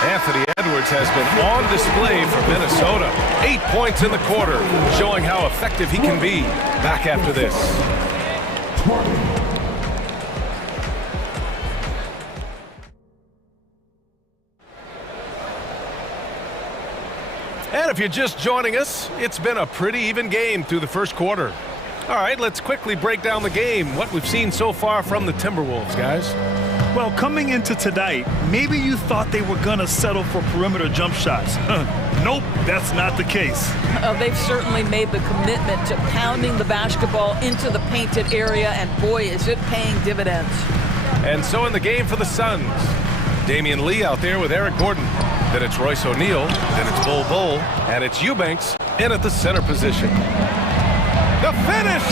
Anthony Edwards has been on display for Minnesota. 8 points in the quarter, showing how effective he can be. Back after this. And if you're just joining us, it's been a pretty even game through the first quarter. All right, let's quickly break down the game, what we've seen so far from the Timberwolves, guys. Well, coming into tonight, maybe you thought they were going to settle for perimeter jump shots. Nope, that's not the case. They've certainly made the commitment to pounding the basketball into the painted area, and boy, is it paying dividends. And so in the game for the Suns, Damian Lee out there with Eric Gordon. Then it's Royce O'Neal, then it's Bull, and it's Eubanks in at the center position. The finish!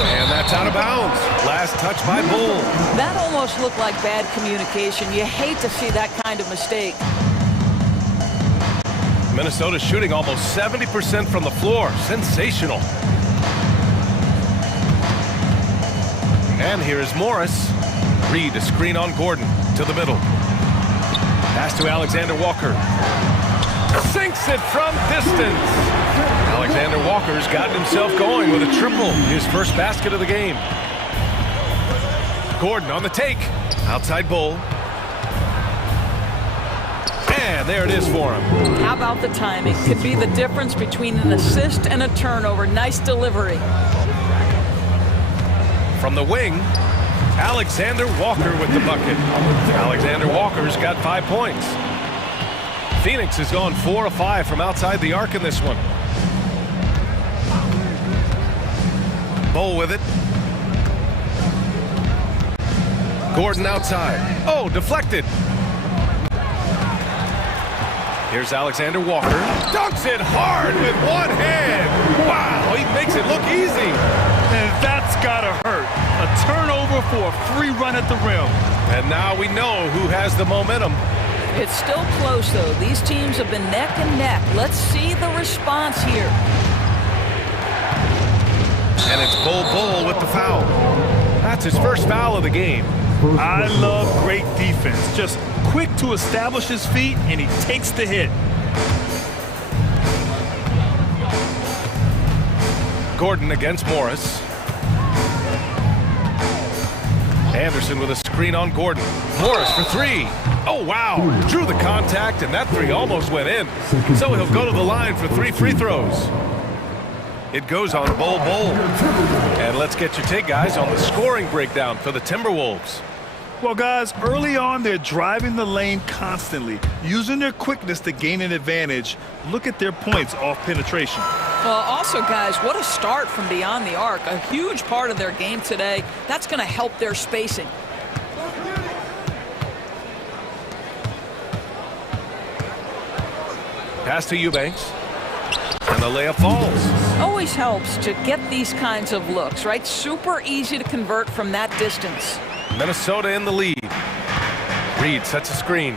And that's out of bounds. Last touch by Bull. That almost looked like bad communication. You hate to see that kind of mistake. Minnesota shooting almost 70% from the floor. Sensational. And here is Morris. Reed a screen on Gordon to the middle. Pass to Alexander Walker. Sinks it from distance. Alexander Walker's gotten himself going with a triple. His first basket of the game. Gordon on the take. Outside Bull. And there it is for him. How about the timing? Could be the difference between an assist and a turnover. Nice delivery. From the wing, Alexander Walker with the bucket. Alexander Walker's got 5 points. Phoenix has gone 4 of 5 from outside the arc in this one. Bull with it. Gordon outside. Oh, deflected. Here's Alexander Walker. Dunks it hard with one hand. Wow, he makes it look easy. And that's gotta hurt. A turnover for a free run at the rim. And now we know who has the momentum. It's still close, though. These teams have been neck and neck. Let's see the response here. And it's Bull with the foul. That's his first foul of the game. I love great defense. Just quick to establish his feet, and he takes the hit. Gordon against Morris. Anderson with a screen on Gordon. Morris for three. Oh, wow. Drew the contact, and that three almost went in. So he'll go to the line for 3 free throws. It goes on Bull. And let's get your take, guys, on the scoring breakdown for the Timberwolves. Well, guys, early on, they're driving the lane constantly, using their quickness to gain an advantage. Look at their points off penetration. Well, also, guys, what a start from beyond the arc. A huge part of their game today. That's going to help their spacing. Pass to Eubanks. And the layup falls. Always helps to get these kinds of looks, right? Super easy to convert from that distance. Minnesota in the lead. Reed sets a screen.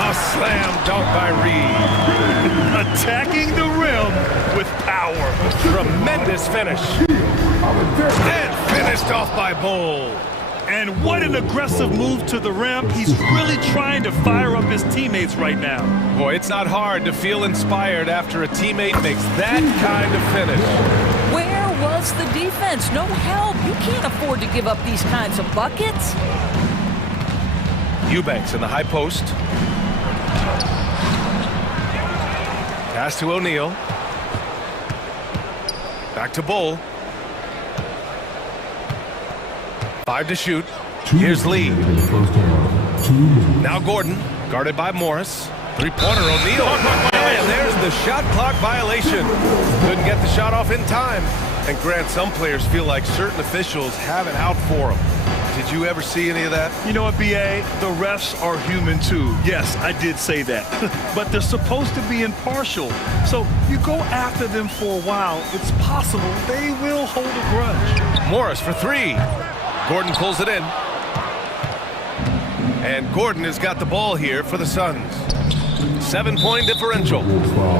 A slam dunk by Reed. Attacking the rim with power. Tremendous finish. And finished off by Bull. And what an aggressive move to the rim. He's really trying to fire up his teammates right now. Boy, it's not hard to feel inspired after a teammate makes that kind of finish. Where was the defense? No help. You can't afford to give up these kinds of buckets. Eubanks in the high post. Pass to O'Neal. Back to Bull. 5 to shoot. Here's Lee. Now Gordon, guarded by Morris. Three-pointer, O'Neal. And there's the shot clock violation. Couldn't get the shot off in time. And Grant, some players feel like certain officials have it out for them. Did you ever see any of that? You know what, B.A.? The refs are human, too. Yes, I did say that. But they're supposed to be impartial. So you go after them for a while, it's possible they will hold a grudge. Morris for three. Gordon pulls it in. And Gordon has got the ball here for the Suns. 7-point differential.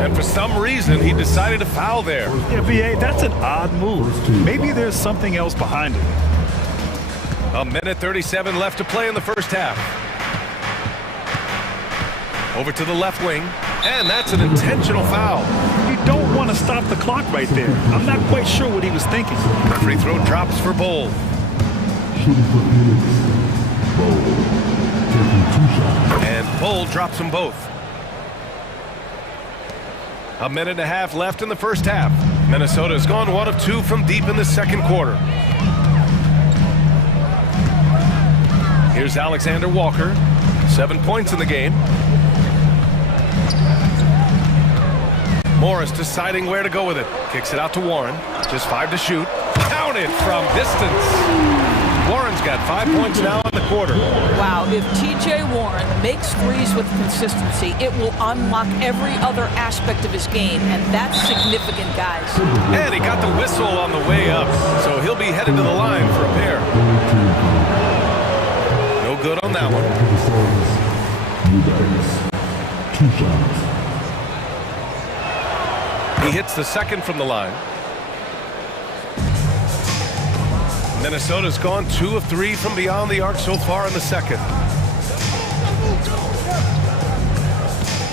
And for some reason, he decided to foul there. Yeah, B.A., that's an odd move. Maybe there's something else behind it. A minute 37 left to play in the first half. Over to the left wing, and that's an intentional foul. You don't want to stop the clock right there. I'm not quite sure what he was thinking. The free throw drops for Bowl. And Bowl drops them both. A minute and a half left in the first half. Minnesota's gone 1 of 2 from deep in the second quarter. Here's Alexander Walker. 7 points in the game. Morris deciding where to go with it. Kicks it out to Warren. Just 5 to shoot. Counted from distance. Warren's got 5 points now in the quarter. Wow, if T.J. Warren makes threes with consistency, it will unlock every other aspect of his game, and that's significant, guys. And he got the whistle on the way up, so he'll be headed to the line for a pair. No good on that one. He hits the second from the line. Minnesota's gone 2 of 3 from beyond the arc so far in the second.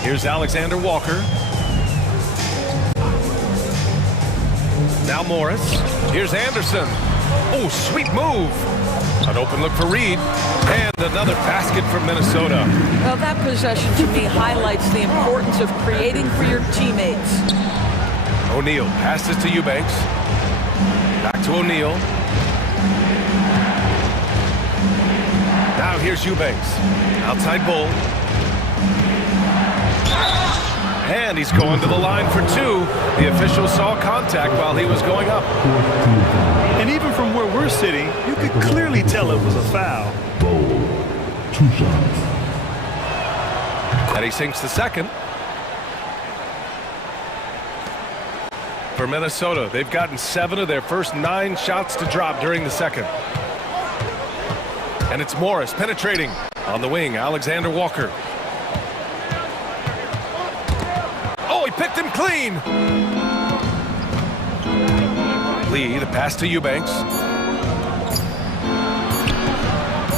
Here's Alexander Walker. Now Morris. Here's Anderson. Oh, sweet move. An open look for Reed. And another basket for Minnesota. Well, that possession to me highlights the importance of creating for your teammates. O'Neal passes to Eubanks. Back to O'Neal. Now here's Eubanks. Outside Bull. And he's going to the line for 2. The official saw contact while he was going up. And even from where we're sitting, you could clearly tell it was a foul. 2 shots. And he sinks the second. For Minnesota, they've gotten 7 of their first 9 shots to drop during the second. And it's Morris penetrating on the wing. Alexander Walker. Oh, he picked him clean. Lee, the pass to Eubanks.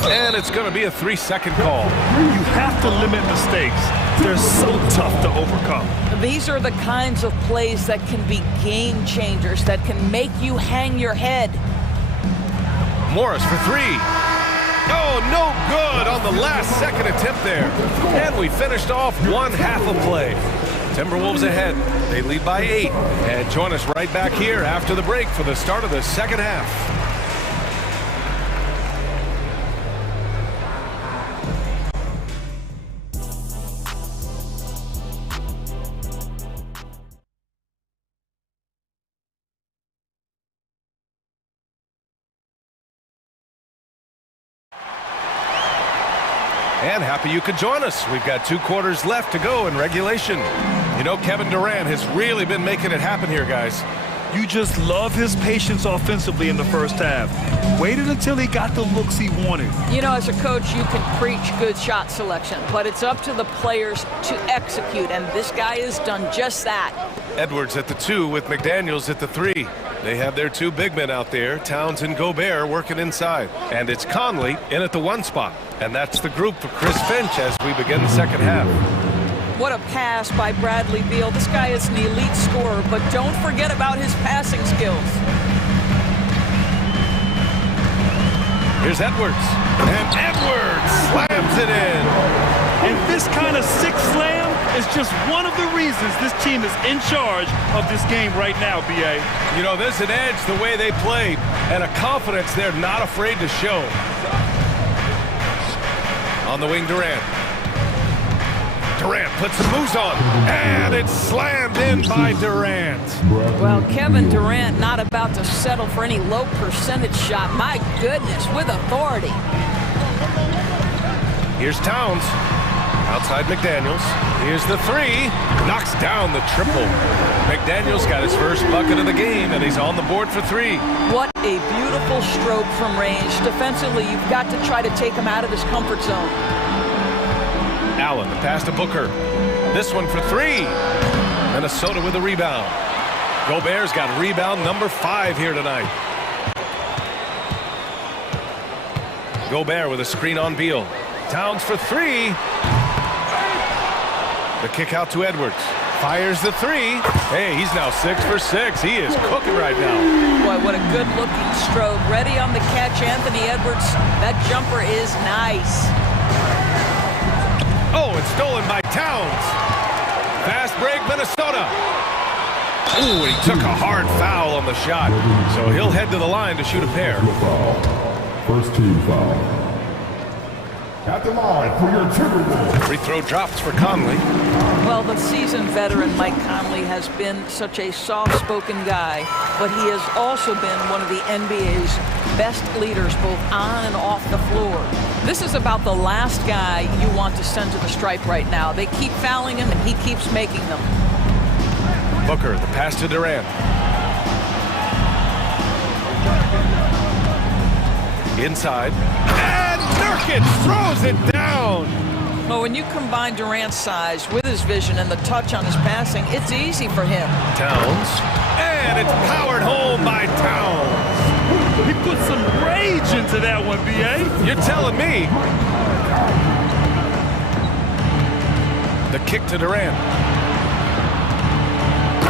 And it's going to be a 3-second call. You have to limit mistakes. They're so tough to overcome. These are the kinds of plays that can be game changers, that can make you hang your head. Morris for 3. Oh, no good on the last second attempt there. And we finished off 1 half of play. Timberwolves ahead. They lead by 8. And join us right back here after the break for the start of the second half. And happy you could join us. We've got 2 quarters left to go in regulation. You know, Kevin Durant has really been making it happen here, guys. You just love his patience offensively in the first half. Waited until he got the looks he wanted. You know, as a coach, you can preach good shot selection, but it's up to the players to execute, and this guy has done just that. Edwards at the 2 with McDaniels at the 3. They have their 2 big men out there, Towns and Gobert, working inside. And it's Conley in at the 1 spot. And that's the group for Chris Finch as we begin the second half. What a pass by Bradley Beal. This guy is an elite scorer, but don't forget about his passing skills. Here's Edwards. And Edwards slams it in. And this kind of sick slam is just one of the reasons this team is in charge of this game right now, B.A. You know, there's an edge the way they played and a confidence they're not afraid to show. On the wing, Durant. Durant puts some moves on, and it's slammed in by Durant. Well, Kevin Durant not about to settle for any low percentage shot. My goodness, with authority. Here's Towns. Outside McDaniels. Here's the three. Knocks down the triple. McDaniels got his first bucket of the game, and he's on the board for three. What a beautiful stroke from range. Defensively, you've got to try to take him out of his comfort zone. Allen, the pass to Booker. This one for three. Minnesota with a rebound. Gobert's got rebound number 5 here tonight. Gobert with a screen on Beal. Towns for three. The kick out to Edwards. Fires the three. Hey, he's now 6 for 6. He is cooking right now. Boy, what a good-looking stroke. Ready on the catch, Anthony Edwards. That jumper is nice. Oh, it's stolen by Towns. Fast break, Minnesota. Ooh, he took a hard foul on the shot. So he'll head to the line to shoot a pair. First team foul. At the line for your Timberwolves. Free throw drops for Conley. Well, the seasoned veteran Mike Conley has been such a soft-spoken guy, but he has also been one of the NBA's best leaders both on and off the floor. This is about the last guy you want to send to the stripe right now. They keep fouling him, and he keeps making them. Booker, the pass to Durant. Inside. And Nurkic throws it down. Well, when you combine Durant's size with his vision and the touch on his passing, it's easy for him. Towns. And it's powered home by Towns. He put some rage into that one, B.A. You're telling me. The kick to Durant.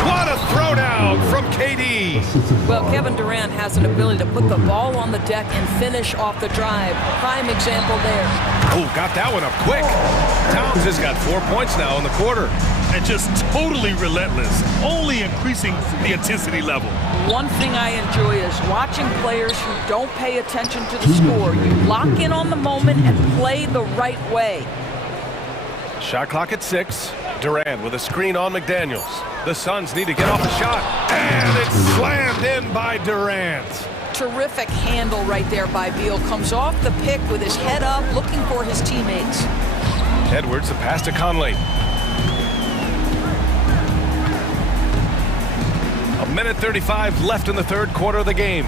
What a throwdown from KD. Well, Kevin Durant has an ability to put the ball on the deck and finish off the drive. Prime example there. Oh, got that one up quick. Towns has got 4 points now in the quarter. And just totally relentless, only increasing the intensity level. One thing I enjoy is watching players who don't pay attention to the score. You lock in on the moment and play the right way. Shot clock at 6. Durant with a screen on McDaniels. The Suns need to get off the shot. And it's slammed in by Durant. Terrific handle right there by Beal. Comes off the pick with his head up, looking for his teammates. Edwards, the pass to Conley. 1:35 left in the third quarter of the game.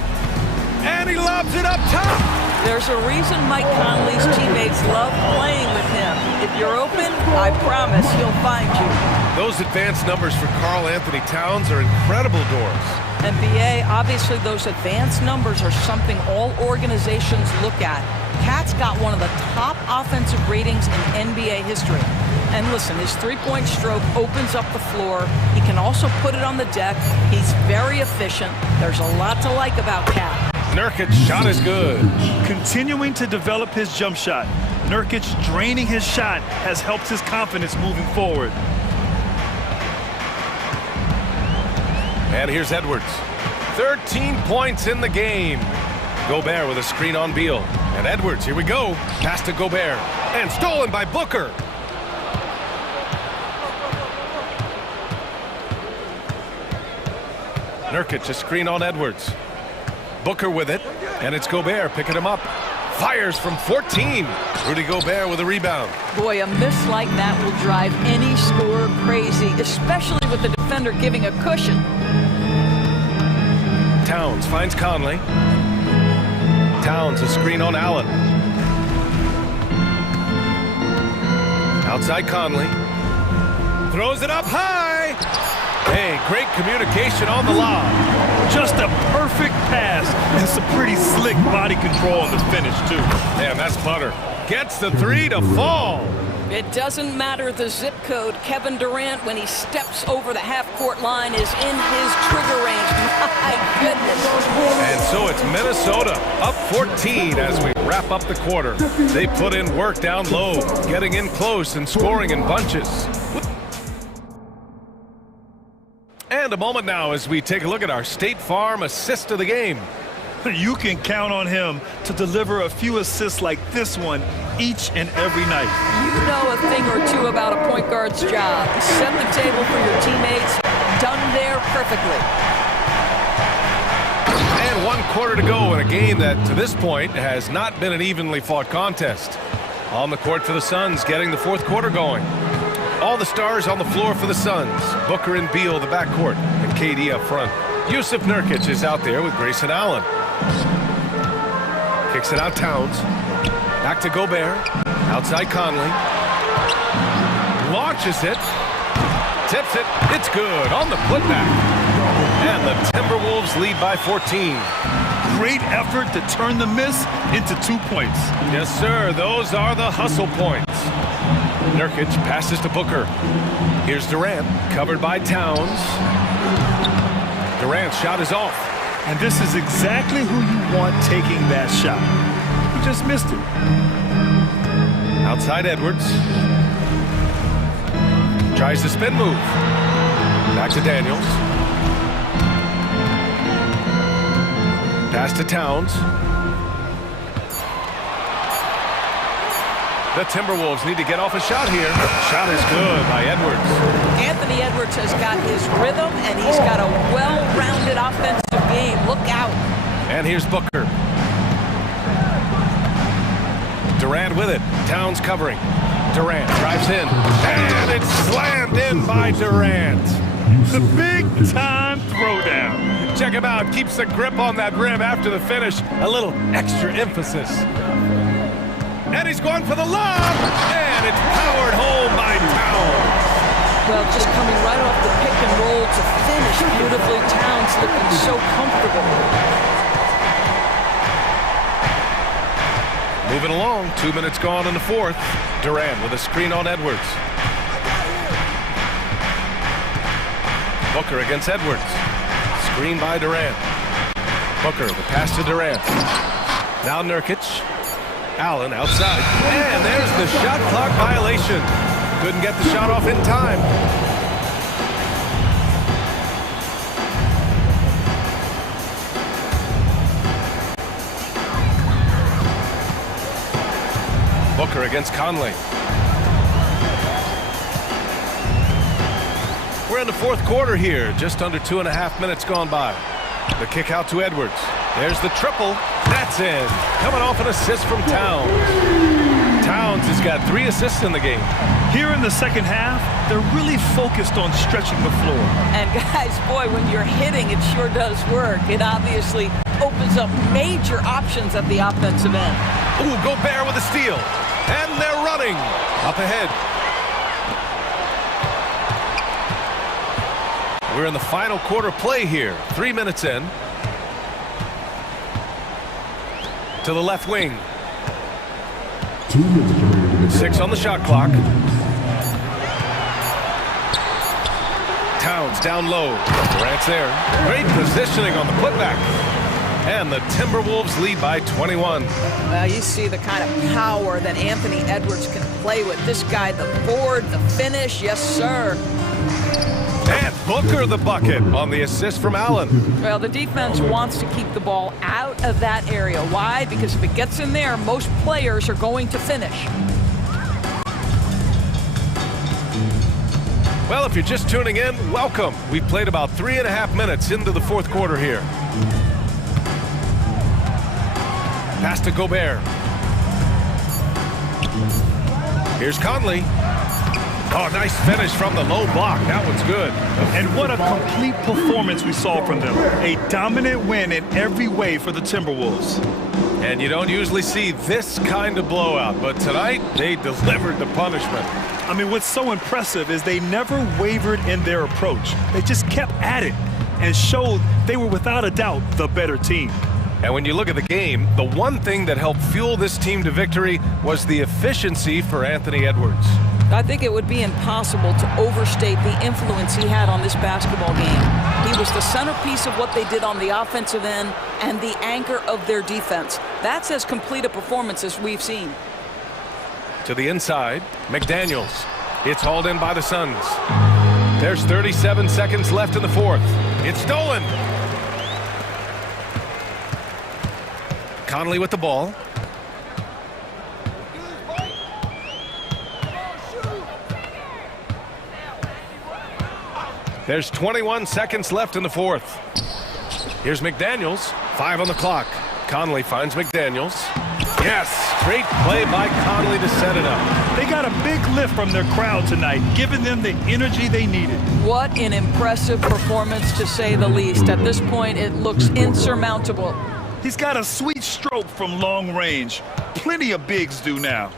And he lobs it up top. There's a reason Mike Conley's teammates love playing with him. If you're open, I promise he'll find you. Those advanced numbers for Karl Anthony Towns are incredible doors. And BA, obviously those advanced numbers are something all organizations look at. Cat's got one of the top offensive ratings in NBA history. And listen, his three-point stroke opens up the floor. He can also put it on the deck. He's very efficient. There's a lot to like about Cat. Nurkic's shot is good. Continuing to develop his jump shot. Nurkic draining his shot has helped his confidence moving forward. And here's Edwards. 13 points in the game. Gobert with a screen on Beal. And Edwards, here we go. Pass to Gobert. And stolen by Booker. Nurkic, a screen on Edwards. Booker with it. And it's Gobert picking him up. Fires from 14. Rudy Gobert with a rebound. Boy, a miss like that will drive any scorer crazy, especially with the defender giving a cushion. Towns finds Conley. Towns, a screen on Allen. Outside Conley. Throws it up high. Hey, great communication on the lob. Just a perfect pass and some pretty slick body control on the finish, too. Damn, that's butter. Gets the three to fall. It doesn't matter the zip code. Kevin Durant, when he steps over the half-court line, is in his trigger range. My goodness. And so it's Minnesota up 14 as we wrap up the quarter. They put in work down low, getting in close and scoring in bunches. And a moment now as we take a look at our State Farm assist of the game. You can count on him to deliver a few assists like this one each and every night. You know a thing or two about a point guard's job. Set the table for your teammates. Done there perfectly. And 1 quarter to go in a game that, to this point, has not been an evenly fought contest. On the court for the Suns, getting the 4th quarter going. All the stars on the floor for the Suns. Booker and Beal, the backcourt, and KD up front. Yusuf Nurkic is out there with Grayson Allen. Kicks it out Towns. Back to Gobert. Outside Conley. Launches it. Tips it. It's good on the putback. And the Timberwolves lead by 14. Great effort to turn the miss into 2 points. Yes, sir. Those are the hustle points. Nurkic passes to Booker. Here's Durant, covered by Towns. Durant's shot is off. And this is exactly who you want taking that shot. He just missed it. Outside Edwards. Tries the spin move. Back to Daniels. Pass to Towns. The Timberwolves need to get off a shot here. Shot is good by Edwards. Anthony Edwards has got his rhythm, and he's got a well-rounded offensive game. Look out. And here's Booker. Durant with it. Towns covering. Durant drives in. And it's slammed in by Durant. The big-time throwdown. Check him out. Keeps the grip on that rim after the finish. A little extra emphasis. And he's going for the lob. And it's powered home by Towns. Well, just coming right off the pick and roll to finish beautifully. Towns looking so comfortable. Moving along. 2 minutes gone in the 4th. Durant with a screen on Edwards. Booker against Edwards. Screen by Durant. Booker, the pass to Durant. Now Nurkic. Allen outside. And there's the shot clock violation. Couldn't get the shot off in time. Booker against Conley. We're in the 4th quarter here. Just under 2.5 minutes gone by. The kick out to Edwards. There's the triple. That's in. Coming off an assist from Towns. Towns has got 3 assists in the game. Here in the second half, they're really focused on stretching the floor. And guys, boy, when you're hitting, it sure does work. It obviously opens up major options at the offensive end. Ooh, Gobert with a steal. And they're running. Up ahead. We're in the final quarter play here. 3 minutes in. To the left wing. 6 on the shot clock. Towns down low. Durant's there. Great positioning on the putback. And the Timberwolves lead by 21. Well, you see the kind of power that Anthony Edwards can play with. This guy, the board, the finish, yes, sir. And Booker the bucket on the assist from Allen. Well, the defense wants to keep the ball out of that area. Why? Because if it gets in there, most players are going to finish. Well, if you're just tuning in, welcome. We've played about 3.5 minutes into the 4th quarter here. Pass to Gobert. Here's Conley. Oh, nice finish from the low block. That one's good. And what a complete performance we saw from them. A dominant win in every way for the Timberwolves. And you don't usually see this kind of blowout, but tonight they delivered the punishment. I mean, what's so impressive is they never wavered in their approach. They just kept at it and showed they were without a doubt the better team. And when you look at the game, the one thing that helped fuel this team to victory was the efficiency for Anthony Edwards. I think it would be impossible to overstate the influence he had on this basketball game. He was the centerpiece of what they did on the offensive end and the anchor of their defense. That's as complete a performance as we've seen. To the inside, McDaniels. It's hauled in by the Suns. There's 37 seconds left in the 4th. It's stolen. Conley with the ball. There's 21 seconds left in the fourth. Here's McDaniels, 5 on the clock. Conley finds McDaniels. Yes, great play by Conley to set it up. They got a big lift from their crowd tonight, giving them the energy they needed. What an impressive performance, to say the least. At this point, it looks insurmountable. He's got a sweet stroke from long range. Plenty of bigs do now.